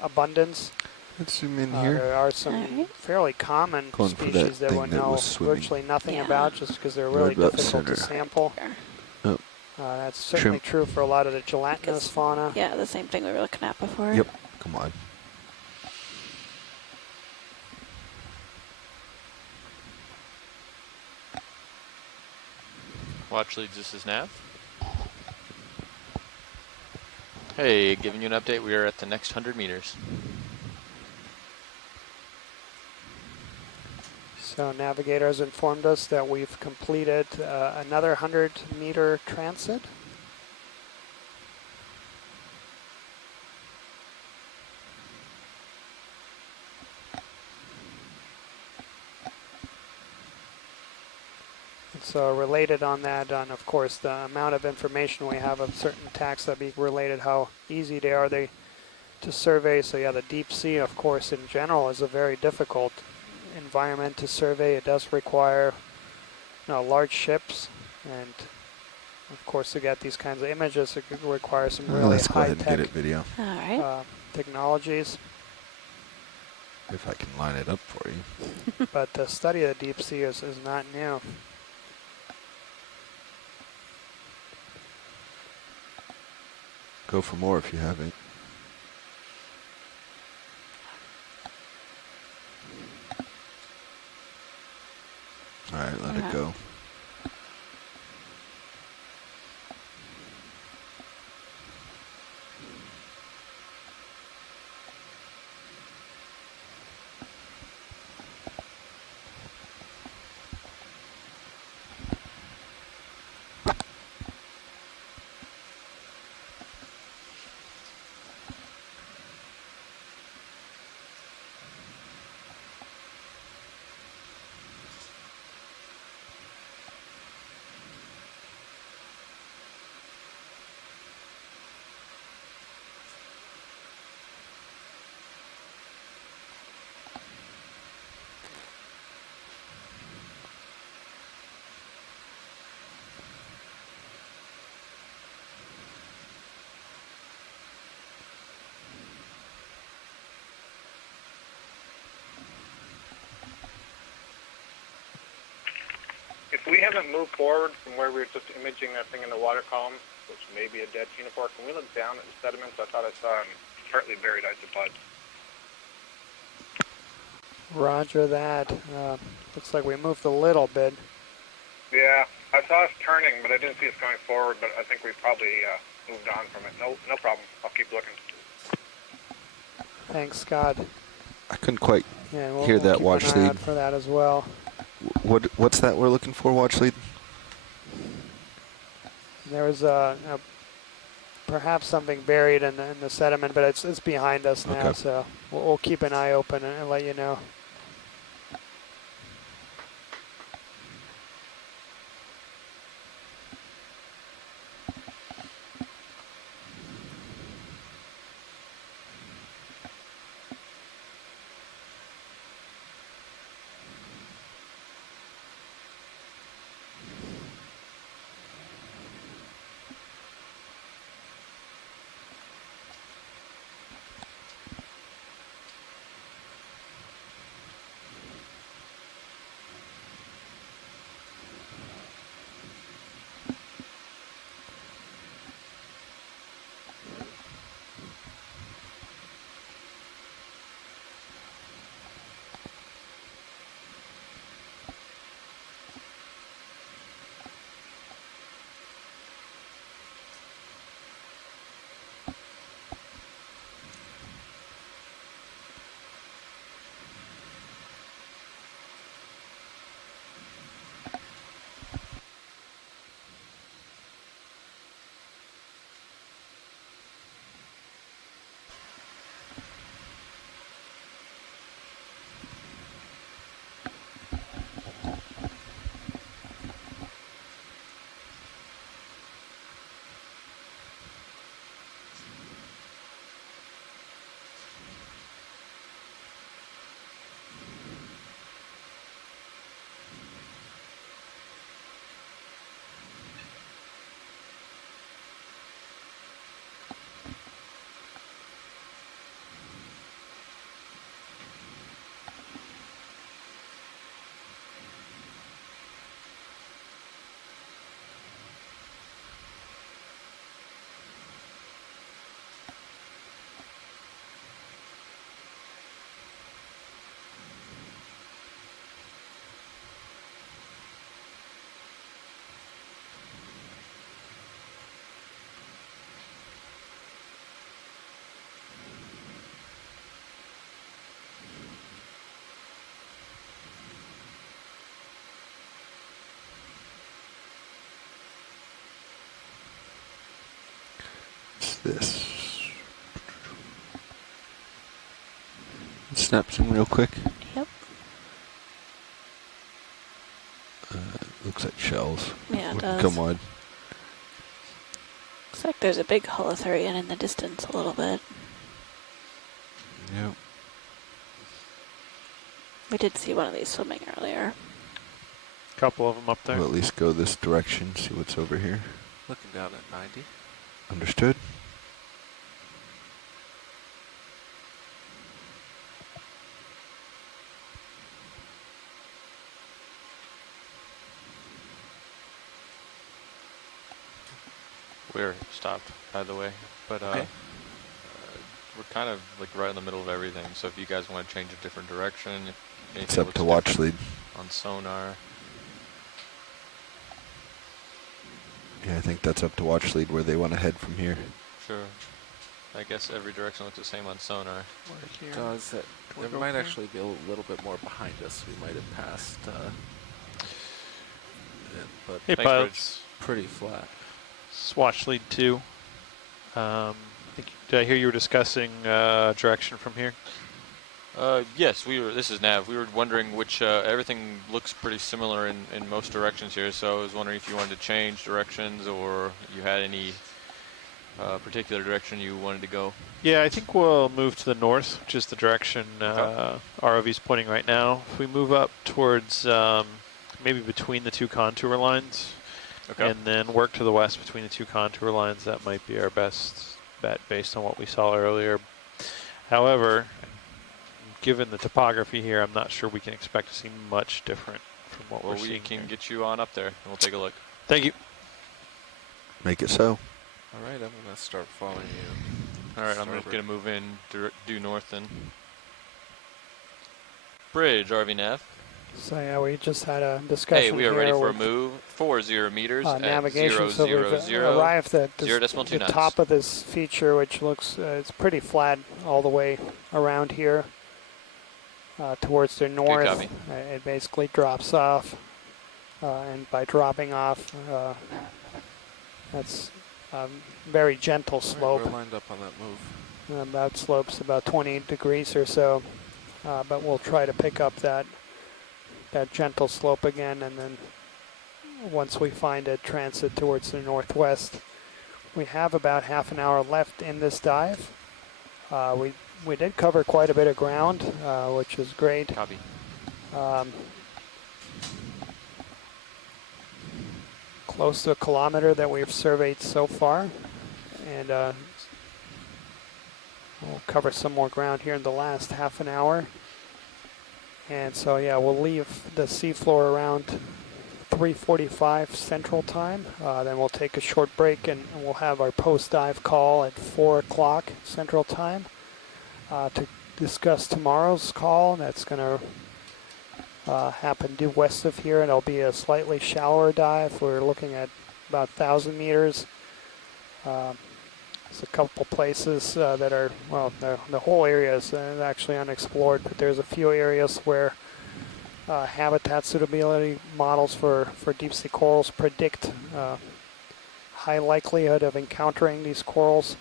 abundance. Let's zoom in here. There are some fairly common species that we know virtually nothing about just because they're really difficult to sample. Oh. That's certainly true for a lot of the gelatinous fauna. Yeah, the same thing we were looking at before. Yep, come on. Watch leads us as nav. Hey, giving you an update. We are at the next 100 meters. So navigators informed us that we've completed another 100-meter transit. So related on that, on of course the amount of information we have of certain taxa, be related how easy they are to survey. So yeah, the deep sea, of course, in general is a very difficult environment to survey. It does require large ships, and of course to get these kinds of images it could require some really let's go ahead and high-tech get it video. technologies. If I can line it up for you. But the study of the deep sea is not new. Go for more if you haven't. All right, let it go. we haven't moved forward from where we were just imaging that thing in the water column, which may be a dead ctenophore. Can we look down at the sediments? I thought I saw partly buried isopods. Roger that. Looks like we moved a little bit. Yeah, I saw us turning, but I didn't see us going forward, but I think we probably moved on from it. No problem. I'll keep looking. Thanks, Scott. I couldn't quite Yeah, hear that keep watch an eye lead. out for that as well. What's that we're looking for, watch lead? There was perhaps something buried in the sediment, but it's behind us now, Okay. so we'll keep an eye open and let you know. This. Snap zoom real quick. Yep. Looks like shells. Yeah, it does. Come on. Looks like there's a big holothurian in the distance a little bit. Yep. We did see one of these swimming earlier. Couple of them up there. We'll at least go this direction, see what's over here. Looking down at 90. Understood. We're stopped, by the way, but Okay. we're kind of like right in the middle of everything. So if you guys want to change a different direction, if anything It's up looks to watch different lead. on sonar. Yeah, I think that's up to watch lead where they want to head from here. Sure. I guess every direction looks the same on sonar. Does it? There might actually be a little bit more behind us. We might have passed, but Hey, pilots. Pretty flat. Swatch lead 2. Did I hear you were discussing direction from here? Yes, this is Nav. We were wondering which, everything looks pretty similar in most directions here, so I was wondering if you wanted to change directions or you had any particular direction you wanted to go. Yeah, I think we'll move to the north, which is the direction ROV's pointing right now. If we move up towards maybe between the two contour lines, and then work to the west between the two contour lines, that might be our best bet based on what we saw earlier. However, given the topography here, I'm not sure we can expect to see much different from what Well, we're we seeing can here. get you on up there, and we'll take a look. Thank you. Make it so. All right, I'm going to start following you. All right, I'm Starboard. going to move in due north then. Bridge, RV Nav. So yeah, we just had a discussion Hey, we are here ready for a with, move. 40 meters at navigation. 000, So we've arrived at this, 0.2 the knots. top of this feature, which looks it's pretty flat all the way around here towards the north. copy. It basically drops off, and by dropping off, that's a very gentle slope. Right, we're lined up on that move. That slope's about 20 degrees or so, but we'll try to pick up that gentle slope again, and then once we find a transit towards the northwest. We have about half an hour left in this dive. We did cover quite a bit of ground, which is great. Copy. Close to a kilometer that we've surveyed so far, and we'll cover some more ground here in the last half an hour. And so yeah, we'll leave the seafloor around 3:45 Central Time. Then we'll take a short break, and we'll have our post-dive call at 4 o'clock Central Time to discuss tomorrow's call. That's going to happen due west of here, and it'll be a slightly shallower dive. We're looking at about 1,000 meters. There's a couple places that are, well, the whole area is actually unexplored, but there's a few areas where habitat suitability models for deep sea corals predict high likelihood of encountering these corals.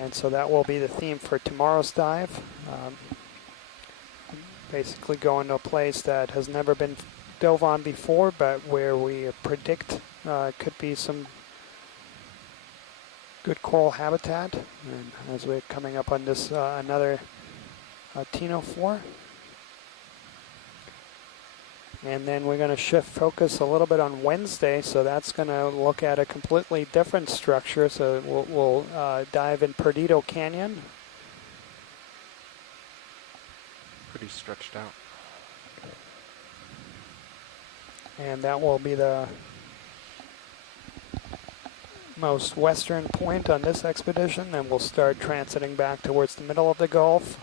And so that will be the theme for tomorrow's dive. Basically going to a place that has never been dove on before, but where we predict could be some good coral habitat. And as we're coming up on this another Tino 4. And then we're going to shift focus a little bit on Wednesday, so that's going to look at a completely different structure. So we'll dive in Perdido Canyon. Pretty stretched out. And that will be the most western point on this expedition, and we'll start transiting back towards the middle of the Gulf.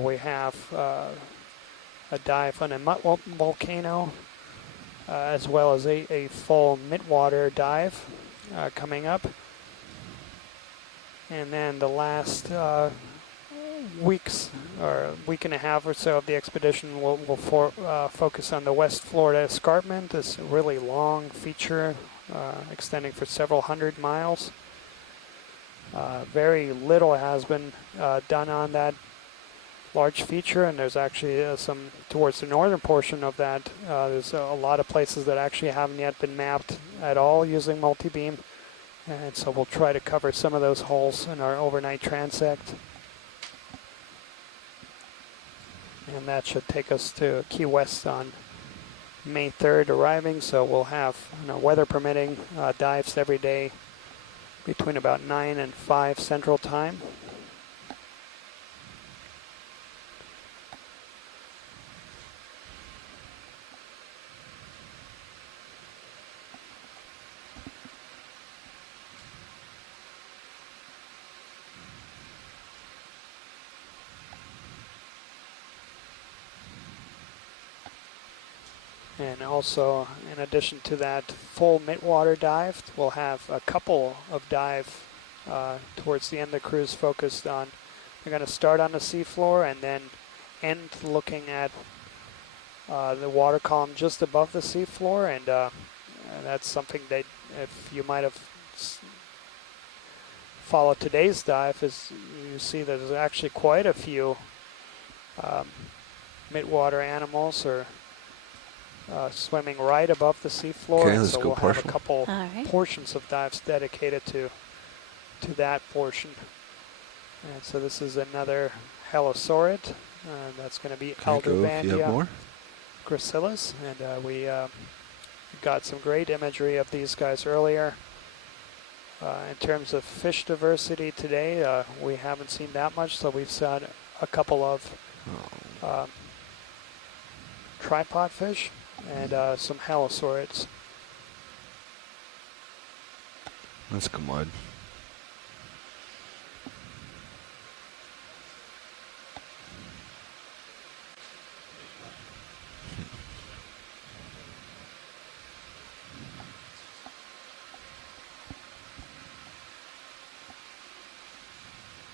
We have a dive on a volcano, as well as a full midwater dive coming up. And then the last weeks, or week and a half or so of the expedition, we'll focus on the West Florida escarpment, this really long feature extending for several hundred miles. Very little has been done on that large feature, and there's actually some towards the northern portion of that. There's a lot of places that actually haven't yet been mapped at all using multi-beam, and so we'll try to cover some of those holes in our overnight transect. And that should take us to Key West on May 3rd arriving, so we'll have, weather permitting, dives every day between about 9 and 5 Central Time. And also, in addition to that full midwater dive, we'll have a couple of dive towards the end of the cruise focused on, we're going to start on the seafloor and then end looking at the water column just above the seafloor. And that's something that, if you might have followed today's dive, is you see that there's actually quite a few midwater animals or swimming right above the seafloor. Okay, and let's so go we'll partial. have a couple right. portions of dives dedicated to that portion. And so this is another Helosaurid. That's going to be Okay, go if you have Alderbandia more. gracilis. And we got some great imagery of these guys earlier. In terms of fish diversity today, we haven't seen that much, so we've seen a couple of tripod fish and some halosaurids. That's come wide.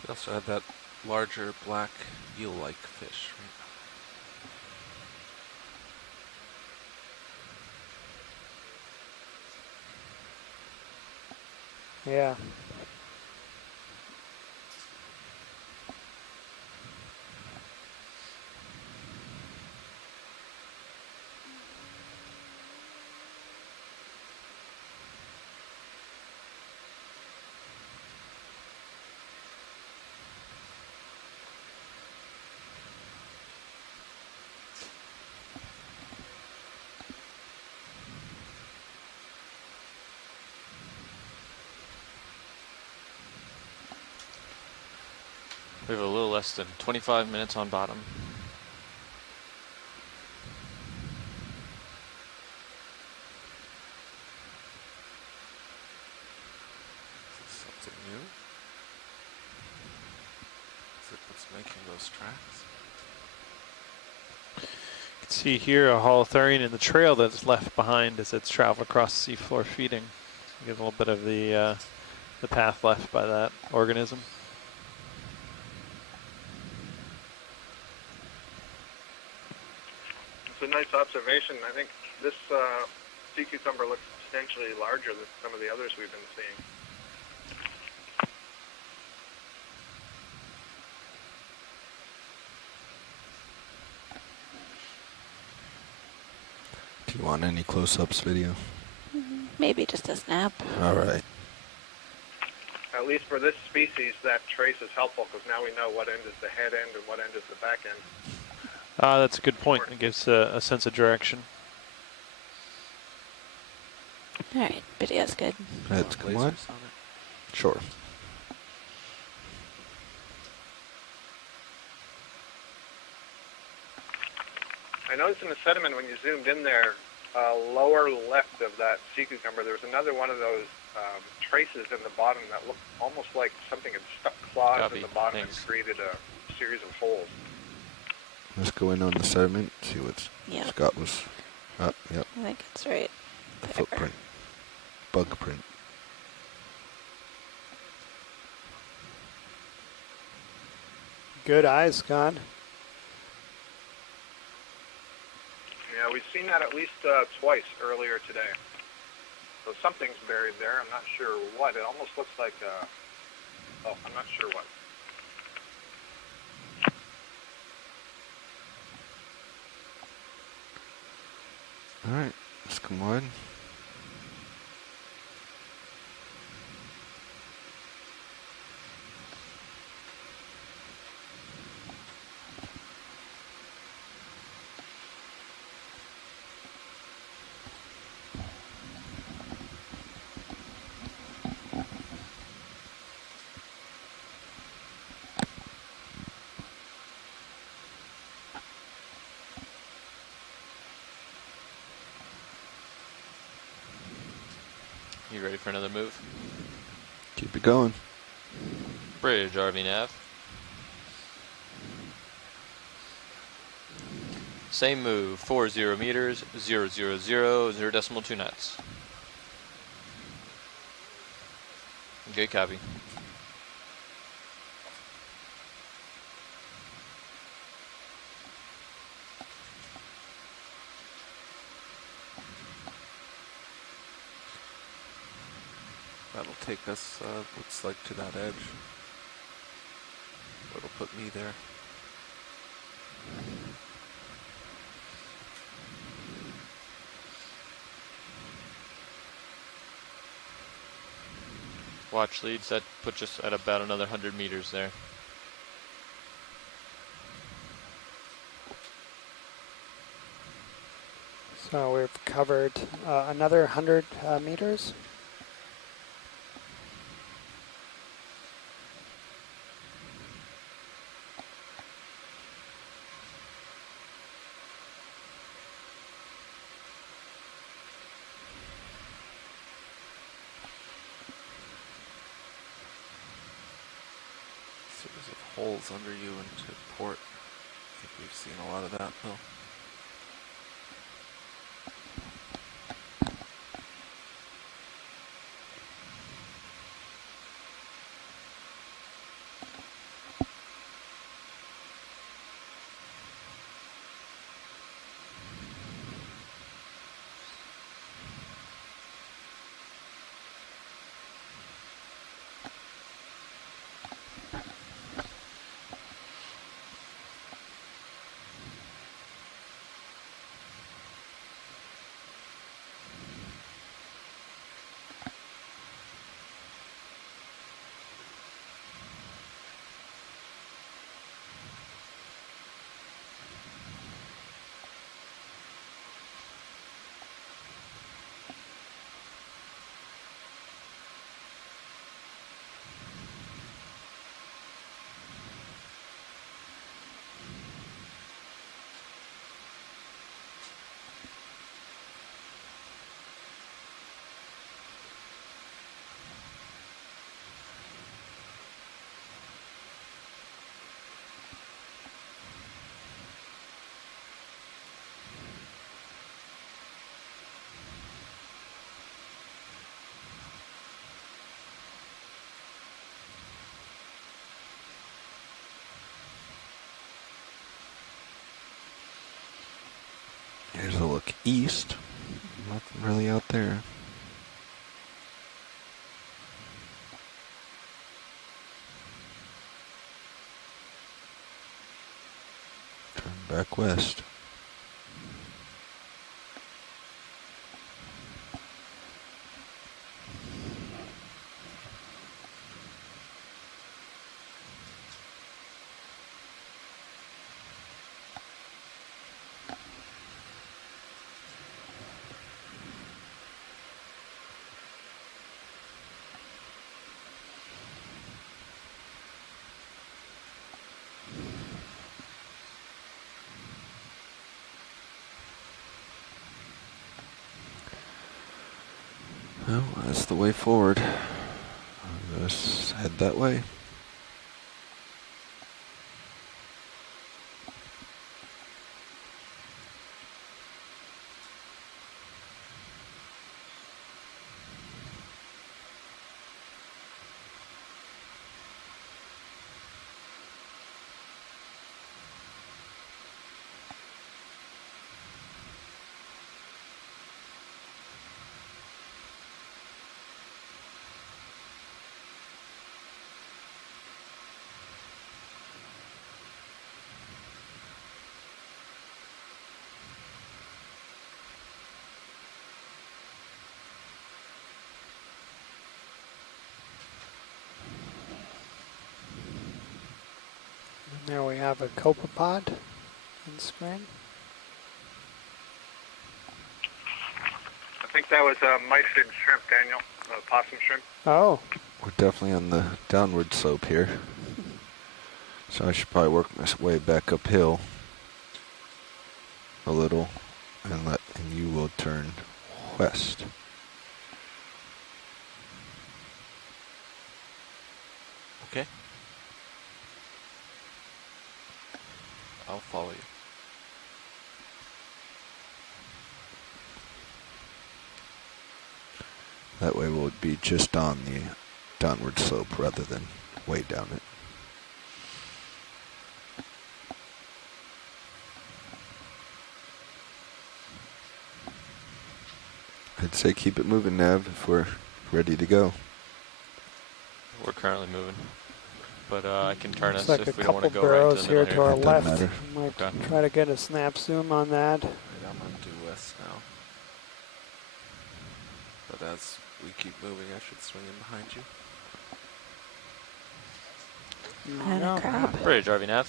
We also had that larger black eel-like fish, right? Yeah. We have a little less than 25 minutes on bottom. Something new? Is it what's making those tracks? You can see here a holothurian in the trail that's left behind as it's traveled across the seafloor feeding. You get a little bit of the path left by that organism. It's a nice observation. I think this sea cucumber looks substantially larger than some of the others we've been seeing. Do you want any close-ups video? Maybe just a snap. All right. At least for this species, that trace is helpful because now we know what end is the head end and what end is the back end. That's a good point. It gives a sense of direction. All right, video's good. That's come on. Sure. I noticed in the sediment when you zoomed in there, lower left of that sea cucumber, there was another one of those traces in the bottom that looked almost like something had stuck claws in the bottom and created a series of holes. Let's go in on the sediment, see what Scott was up. Yep. I think it's right. The footprint. Bug print. Good eyes, Scott. Yeah, we've seen that at least twice earlier today. So something's buried there. I'm not sure what. It almost looks like, I'm not sure what. All right, let's come on. You ready for another move? Keep it going. Bridge, RV nav. Same move, 40 meters, 000, 0.2 knots. Okay, copy. That'll take us, looks like, to that edge. It'll put me there. Watch leads, that puts us at about another 100 meters there. So we've covered another 100 meters. holes under you into port. I think we've seen a lot of that though. Here's a look east. Nothing really out there. Turn back west. Well, that's the way forward. Let's head that way. There we have a copepod on the screen. I think that was a mysid shrimp, Daniel, possum shrimp. Oh. We're definitely on the downward slope here. So I should probably work my way back uphill a little, and you will turn west. Okay. I'll follow you. That way we'll be just on the downward slope rather than way down it. I'd say keep it moving, Nav, if we're ready to go. We're currently moving, but I can turn Looks us like if a we don't want to couple go right to barrels the here middle to our That left. doesn't matter. Might Okay. try to get a snap zoom on that. Right, I'm on due west now. But as we keep moving, I should swing in behind you. And a crab. Bridge, RV Nav.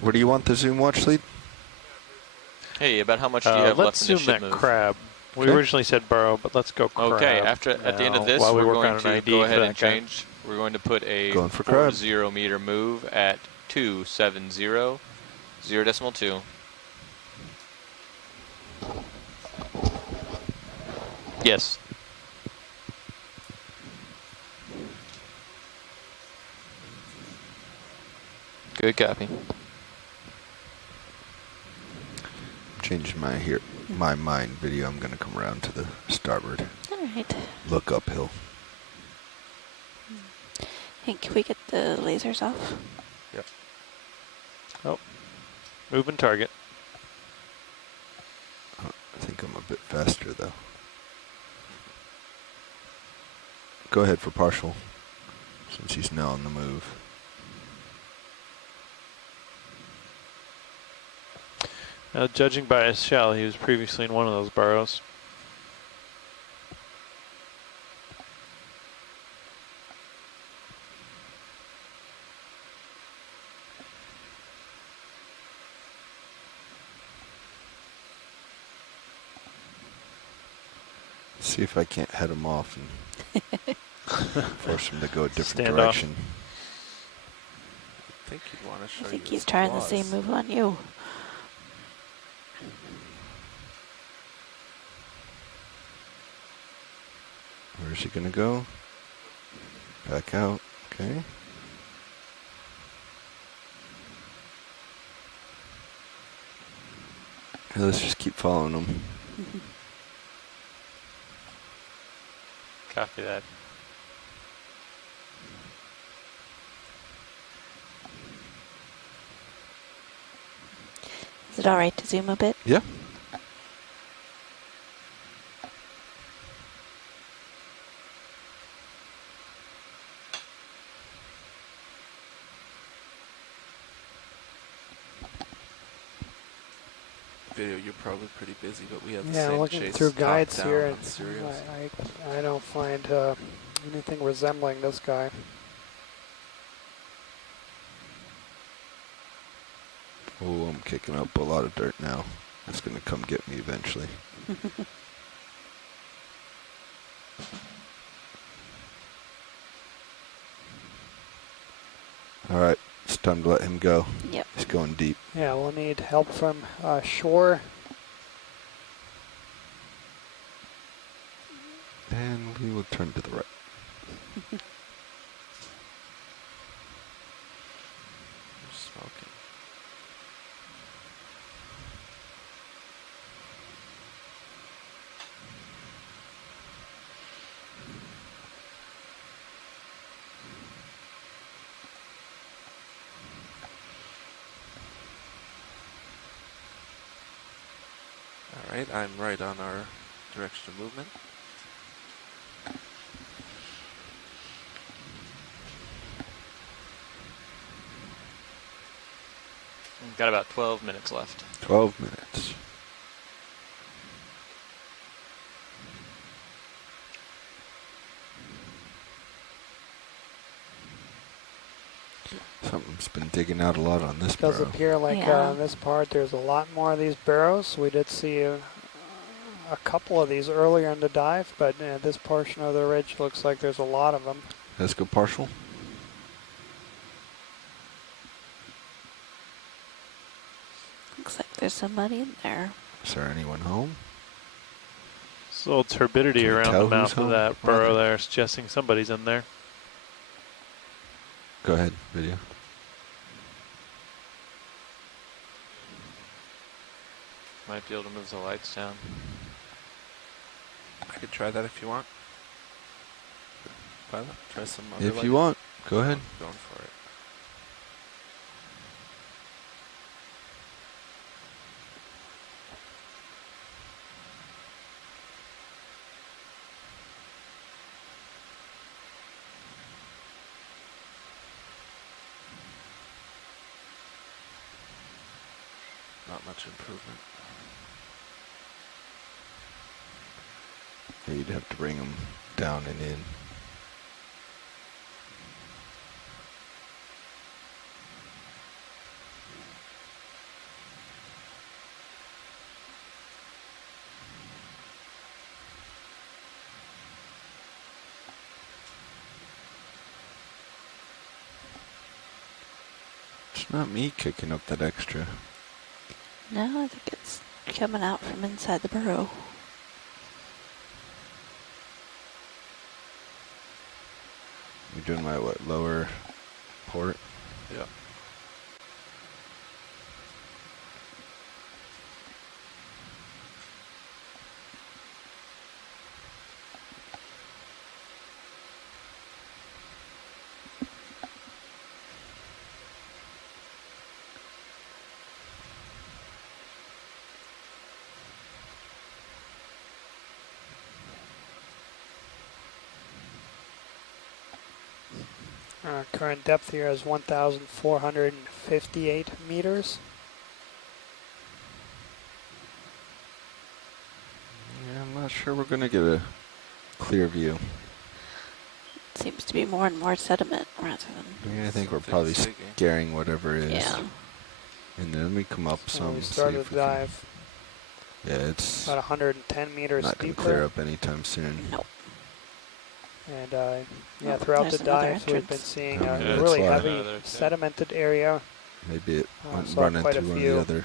Where do you want the zoom watch lead? Hey, about how much do you have Let's left in zoom this ship that move? crab. We Okay. originally said burrow, but let's go crab. Okay, at the end of this, while we we're work going on an to ID go for ahead that and guy. change. We're going to put a Going for crab. 40 meter move at 270, 0.2. Good copy. Changing my mind video. I'm going to come around to the starboard. All right. Look uphill. Hey, can we get the lasers off? Yep. Oh, moving target. I think I'm a bit faster though. Go ahead for partial, since he's now on the move. Judging by his shell, he was previously in one of those burrows. See if I can't head him off and force him to go a different Stand direction. I think he'd want to show I you think his he's trying the claws. same move on you. Where's he gonna go? Back out. Okay. Let's just keep following him. Copy that. Is it all right to zoom a bit? Yeah. Video, you're probably pretty busy, but we have the Yeah, same looking chase through top guides down here, on and serials. I don't find anything resembling this guy. Oh, I'm kicking up a lot of dirt now. It's gonna come get me eventually. All right, it's time to let him go. Yep. He's going deep. Yeah, we'll need help from shore. And we will turn to the right. Smoking. All right, I'm right on our direction of movement. Got about 12 minutes left. 12 minutes. Something's been digging out a lot on this It does burrow. appear like on this part there's a lot more of these barrows. We did see a couple of these earlier in the dive, but this portion of the ridge looks like there's a lot of them. Let's go partial. Looks like there's somebody in there. Is there anyone home? There's a little turbidity Can we around tell the who's mouth of home? that burrow there, suggesting somebody's in there. Go ahead, video. Might be able to move the lights down. I could try that if you want. Pilot, try some other If light. you want, go ahead. I'm going for it. Not much improvement. Yeah, you'd have to bring them down and in. It's not me kicking up that extra. No, I think it's coming out from inside the burrow. You're doing my what, lower port? Yeah. Current depth here is 1,458 meters. Yeah, I'm not sure we're going to get a clear view. Seems to be more and more sediment rather than. Yeah, I think we're probably scaring whatever is. Yeah. And then we come up So some. we started the dive. Yeah, it's about 110 meters not going deep to clear there. up anytime soon. Nope. And yeah, throughout the dive, we've been seeing a really heavy sedimented area. Maybe it went saw run quite into a one few of the other.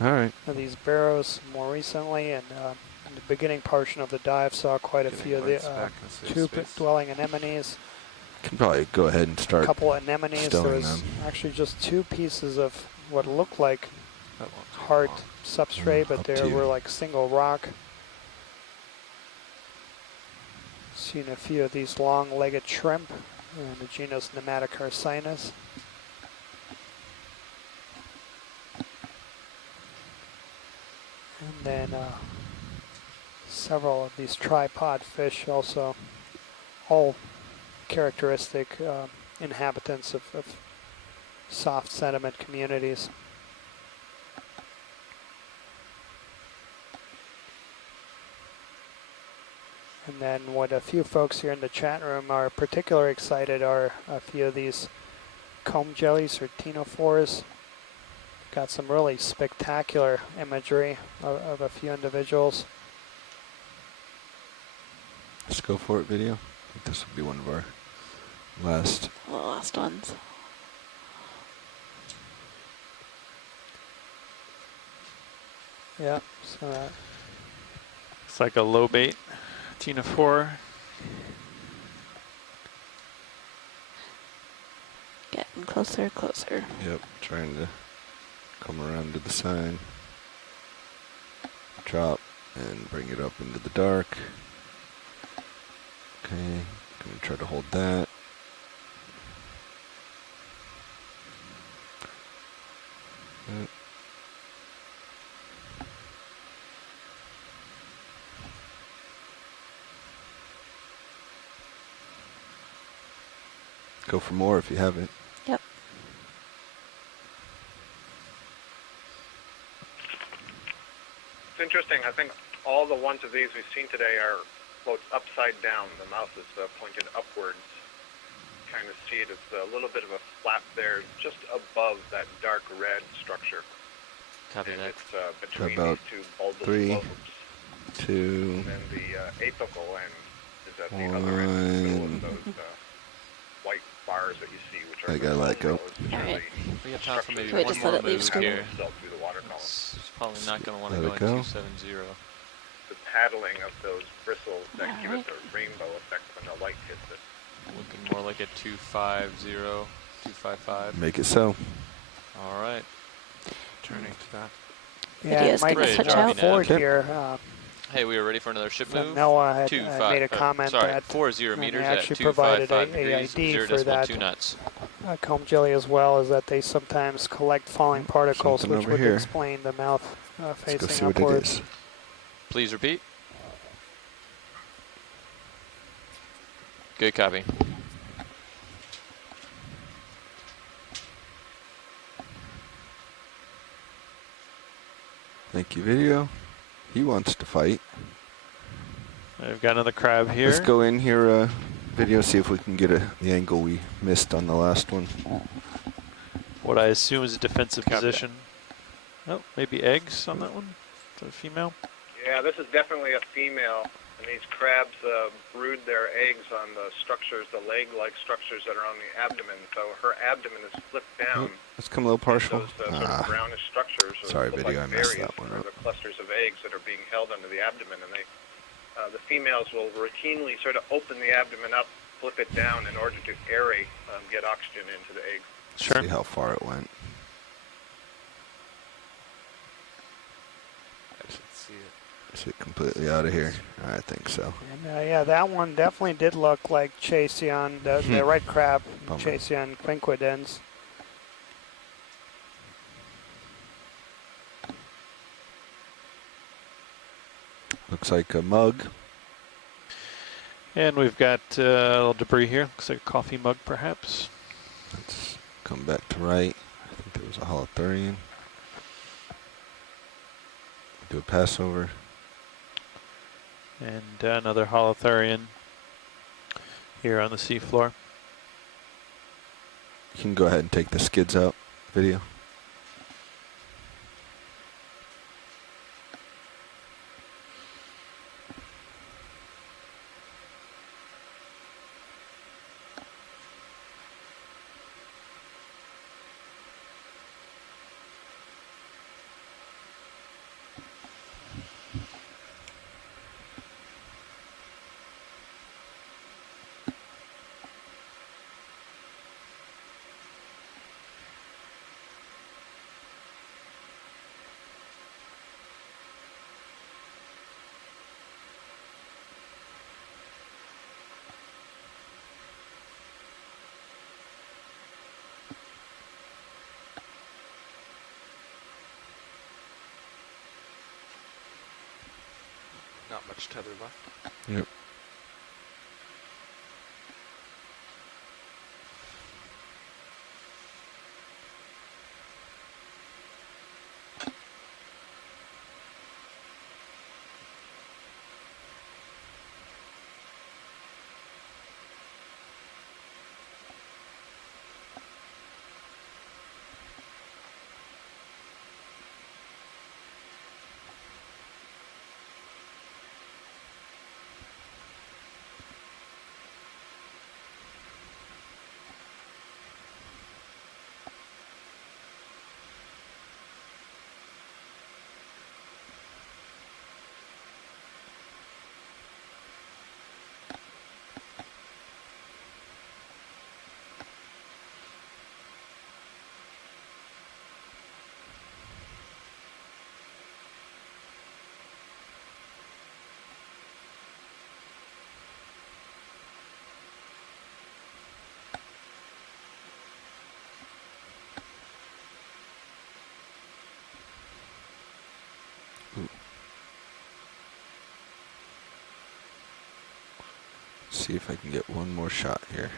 All right. of these barrows more recently, and in the beginning portion of the dive, saw quite a few of the tube-dwelling anemones. Can probably go ahead and start. A couple of anemones. There stowing was them. actually just 2 pieces of what looked like hard substrate, but they were like single rock. Seen a few of these long-legged shrimp in the genus Nematocarcinus. And then several of these tripod fish also, all characteristic inhabitants of soft sediment communities. And then what a few folks here in the chat room are particularly excited are a few of these comb jellies or ctenophores. Got some really spectacular imagery of a few individuals. Let's go for it video. I think this will be one of our last. The last ones. Yeah, so that. It's like a low bait ctenophore. Getting closer, closer. Yep, trying to come around to the sign. Drop and bring it up into the dark. Okay, gonna try to hold that. Go for more if you haven't. Yep. It's interesting. I think all the ones of these we've seen today are floats upside down. The mouth is pointed upwards. Kind of see it as a little bit of a flap there, just above that dark red structure. Copy and that. It's between About these 2 bulbous 3, lobes. 2, And then the apical end is at the other end, in the middle of those white bars that you see, which are I gotta let go. Alright. We have time for maybe Wait, one just more let it leave move screen. here. Through the water column. It's probably not going to want to Let go it in go. 270. The paddling of those bristles that give it the rainbow effect when the light hits it. Looking more like a 250, 255. Make it so. All right. Turning to that. Yeah, Video's Mike gonna switch job, out. Nav. forward Okay. here. Hey, we are ready for another ship move. Noah had 25 made a comment sorry, that 40 they meters at actually provided 255 a degrees, ID for that 0.2 knots. comb jelly as well, is that they sometimes collect falling particles, Something which over would here. explain the mouth Let's go see facing what it upwards. is. Please repeat. Good copy. Thank you, video. He wants to fight. I've got another crab here. Let's go in here, video, see if we can get the angle we missed on the last one. What I assume is a defensive position. Oh, maybe eggs on that one? Is that a female? Yeah, this is definitely a female, and these crabs brood their eggs on the structures, the leg-like structures that are on the abdomen. So her abdomen is flipped down. Let's come a little partial. Those sort of brownish structures. Sorry, look video, like I messed berries that one are up. the clusters of eggs that are being held under the abdomen, and the females will routinely sort of open the abdomen up, flip it down in order to aerate, get oxygen into the egg. Sure. See how far it went. I should see it. Is it completely out of here? I think so. And yeah, that one definitely did look like Chasion, the red crab, Bummer. Chasion quinquidens. Looks like a mug. And we've got a little debris here. Looks like a coffee mug, perhaps. Let's come back to right. I think there was a holothurian. Do a passover. And another holothurian here on the seafloor. You can go ahead and take the skids out video. Not much tether left. Yep. See if I can get one more shot here.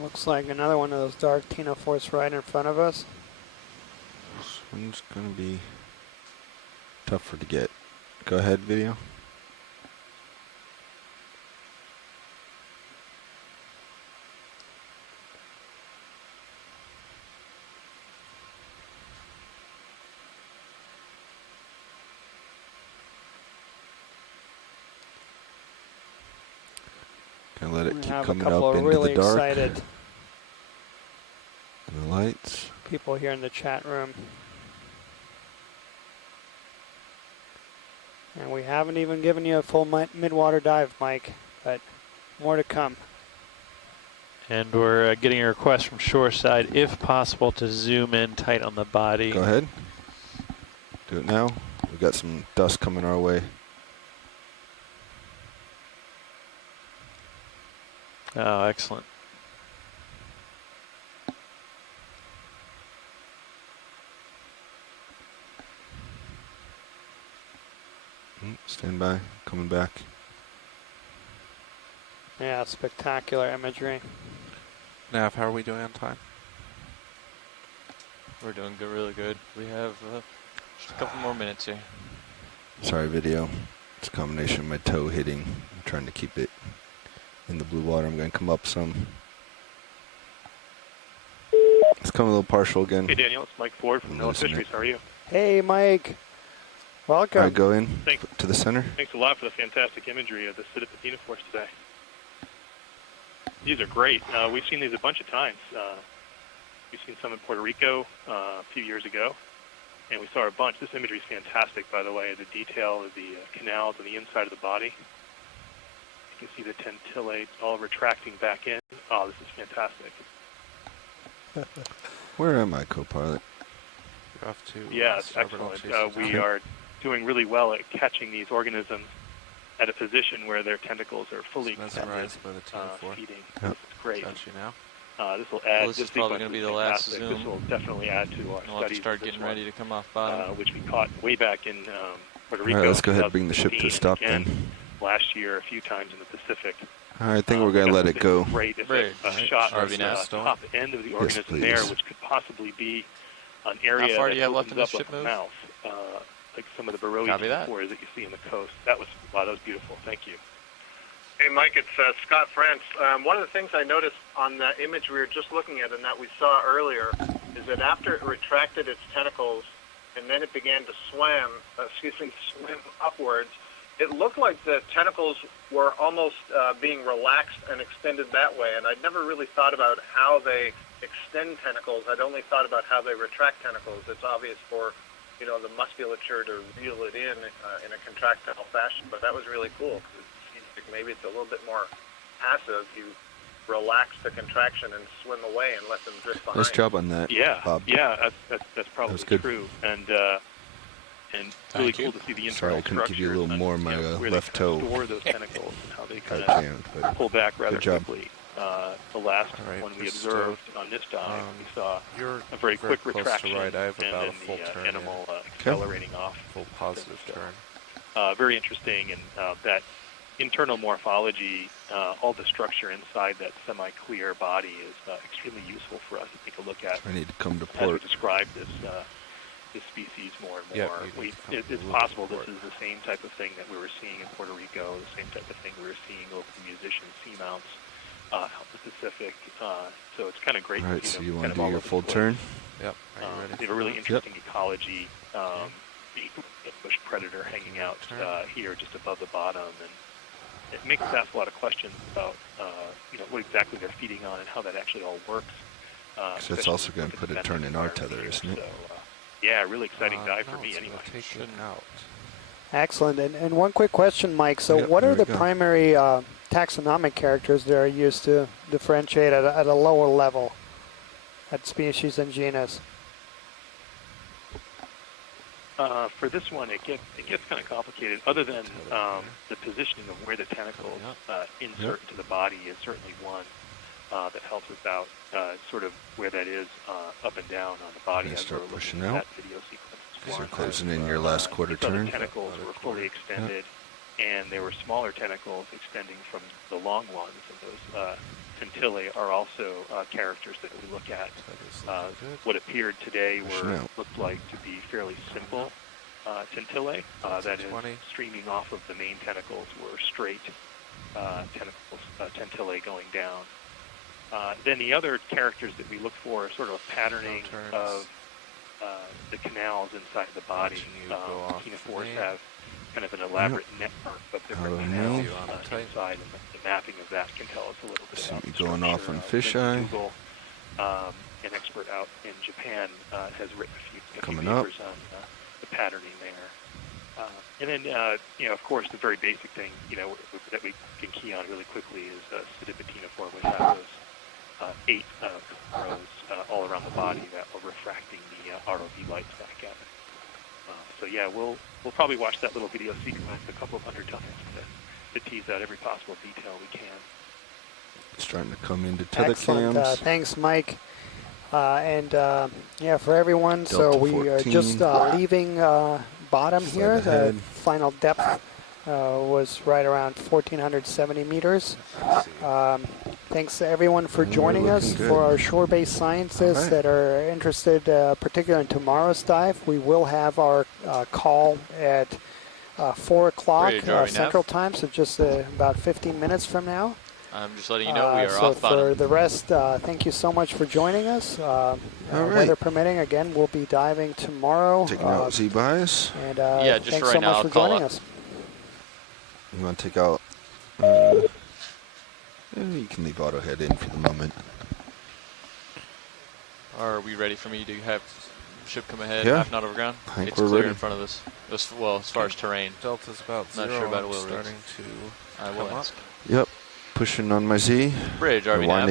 Looks like another one of those dark ctenophores right in front of us. This one's gonna be tougher to get. Go ahead, video. Gonna let it keep coming up into really the dark. Excited and the lights. people here in the chat room. And we haven't even given you a full mid-water dive, Mike, but more to come. And we're getting a request from shoreside, if possible, to zoom in tight on the body. Go ahead. Do it now. We've got some dust coming our way. Oh, excellent. Stand by. Coming back. Yeah, spectacular imagery. Nav, how are we doing on time? We're doing good, really good. We have just a couple more minutes here. Sorry, video. It's a combination of my toe hitting. I'm trying to keep it in the blue water. I'm going to come up some. It's coming a little partial again. Hey, Daniel. It's Mike Ford from Noah Fisheries. How are you? Hey, Mike. Welcome. All right, go in Thanks. to the center. Thanks a lot for the fantastic imagery of the ctenophores today. These are great. We've seen these a bunch of times. We've seen some in Puerto Rico a few years ago, and we saw a bunch. This imagery is fantastic, by the way. The detail of the canals on the inside of the body. You can see the tentillates all retracting back in. Oh, this is fantastic. Where am I, co-pilot? You're off to Yeah, it's excellent. We are doing really well at catching these organisms at a position where their tentacles are fully extended, feeding. Yep. It's great. You now. This will add. Well, this is probably going to be the last fantastic. zoom. This will definitely add to our We'll have to studies. start getting ready to come off bottom. Which we caught way back in Puerto All Rico. right, let's go ahead and bring the ship to a 2015, stop again, then. Last year, a few times in the Pacific. All right, I think we're going to let it go. Great if a shot of the top end of the organism there, which could possibly be an area How far that do you have left in opens the up ship a move? mouth, like some of the Barroian Copy that. spores that you see in the coast. That was beautiful. Thank you. Hey, Mike, it's Scott France. One of the things I noticed on that image we were just looking at and that we saw earlier is that after it retracted its tentacles and then it began to swim upwards, it looked like the tentacles were almost being relaxed and extended that way. And I'd never really thought about how they extend tentacles. I'd only thought about how they retract tentacles. It's obvious for, you know, the musculature to reel it in a contractile fashion. But that was really cool because it seems like maybe it's a little bit more passive. You relax the contraction and swim away and let them drift behind. Nice job on that, Bob. Yeah, that's probably good. true. And really cool to see the internal Sorry, I couldn't give you a little more on my left toe. store those tentacles and how they kind I of can't, but pull back rather good job. quickly. The last one we just, observed on this dive, we saw you're a very quick close to retraction right. I have and about then a full the turn animal in. accelerating off. Full positive turn. Very interesting, and that internal morphology, all the structure inside that semi-clear body is extremely useful for us to take a look at. I need to come to As we port. describe this species more and more. It's possible this is the same type of thing that we were seeing in Puerto Rico, the same type of thing we were seeing over the musician seamounts out in the Pacific. So it's kind of great. All right, to see so them you kind want of to do all your over the full place. turn? Yep. Are you ready? They have a really interesting ecology. The bush predator hanging out here just above the bottom, and it makes us ask a lot of questions about what exactly they're feeding on and how that actually all works. So it's also going to put a turn in our tether, isn't it? Yeah, really exciting dive for me anyway. Excellent. And one quick question, Mike. So Yep, what there are we the go. primary taxonomic characters that are used to differentiate at a lower level at species and genus? For this one, it gets kind of complicated. Other than the positioning of where the tentacles insert into the body is certainly one that helps us out. Sort of where that is up and down on the body as we're Start looking pushing at out. that video sequence. So you're closing in your last quarter So turn. the tentacles were fully extended, and there were smaller tentacles extending from the long ones. And those tentillae are also characters that we look at. What appeared today looked like to be fairly simple tentillae. That is, streaming off of the main tentacles were straight tentillae going down. Then the other characters that we look for are sort of a patterning of the canals inside the body. Ctenophores have kind of an elaborate network of different canals inside, and the mapping of that can tell us a little bit about the going off on fisheye. Google, an expert out in Japan, has written a few Coming up. papers on the patterning there. And then, of course, the very basic thing, that we can key on really quickly is Pseudopatenophore, which have those 8 rows all around the body that are refracting the ROV lights back at it. So yeah, we'll probably watch that little video sequence a couple of hundred times to tease out every possible detail we can. It's starting to come into tether Excellent. cams. Thanks, Mike. For everyone, Delta so we are 14. just leaving bottom here. The ahead. final depth was right around 1,470 meters. Thanks to everyone for joining us. good. For our shore-based scientists that are interested, particularly in tomorrow's dive, we will have our call at 4 o'clock Central Time, so just about 15 minutes from now. I'm just letting you know we are so off bottom. for the rest, thank you so much for joining us. Weather permitting, again, we'll be diving tomorrow. Taking out Z-bias. And yeah, just thanks right so now much I'll for call joining up. us. You want to take out... you can leave auto head in for the moment. Are we ready for me to have ship come ahead, Yeah. half knot over ground? I think It's we're clear ready. in front of us. As far as terrain. Delta's about Not 0. sure about I'm wheel routes. starting to I will come up. ask. Yep. Pushing on my Z. Bridge, We're RV winding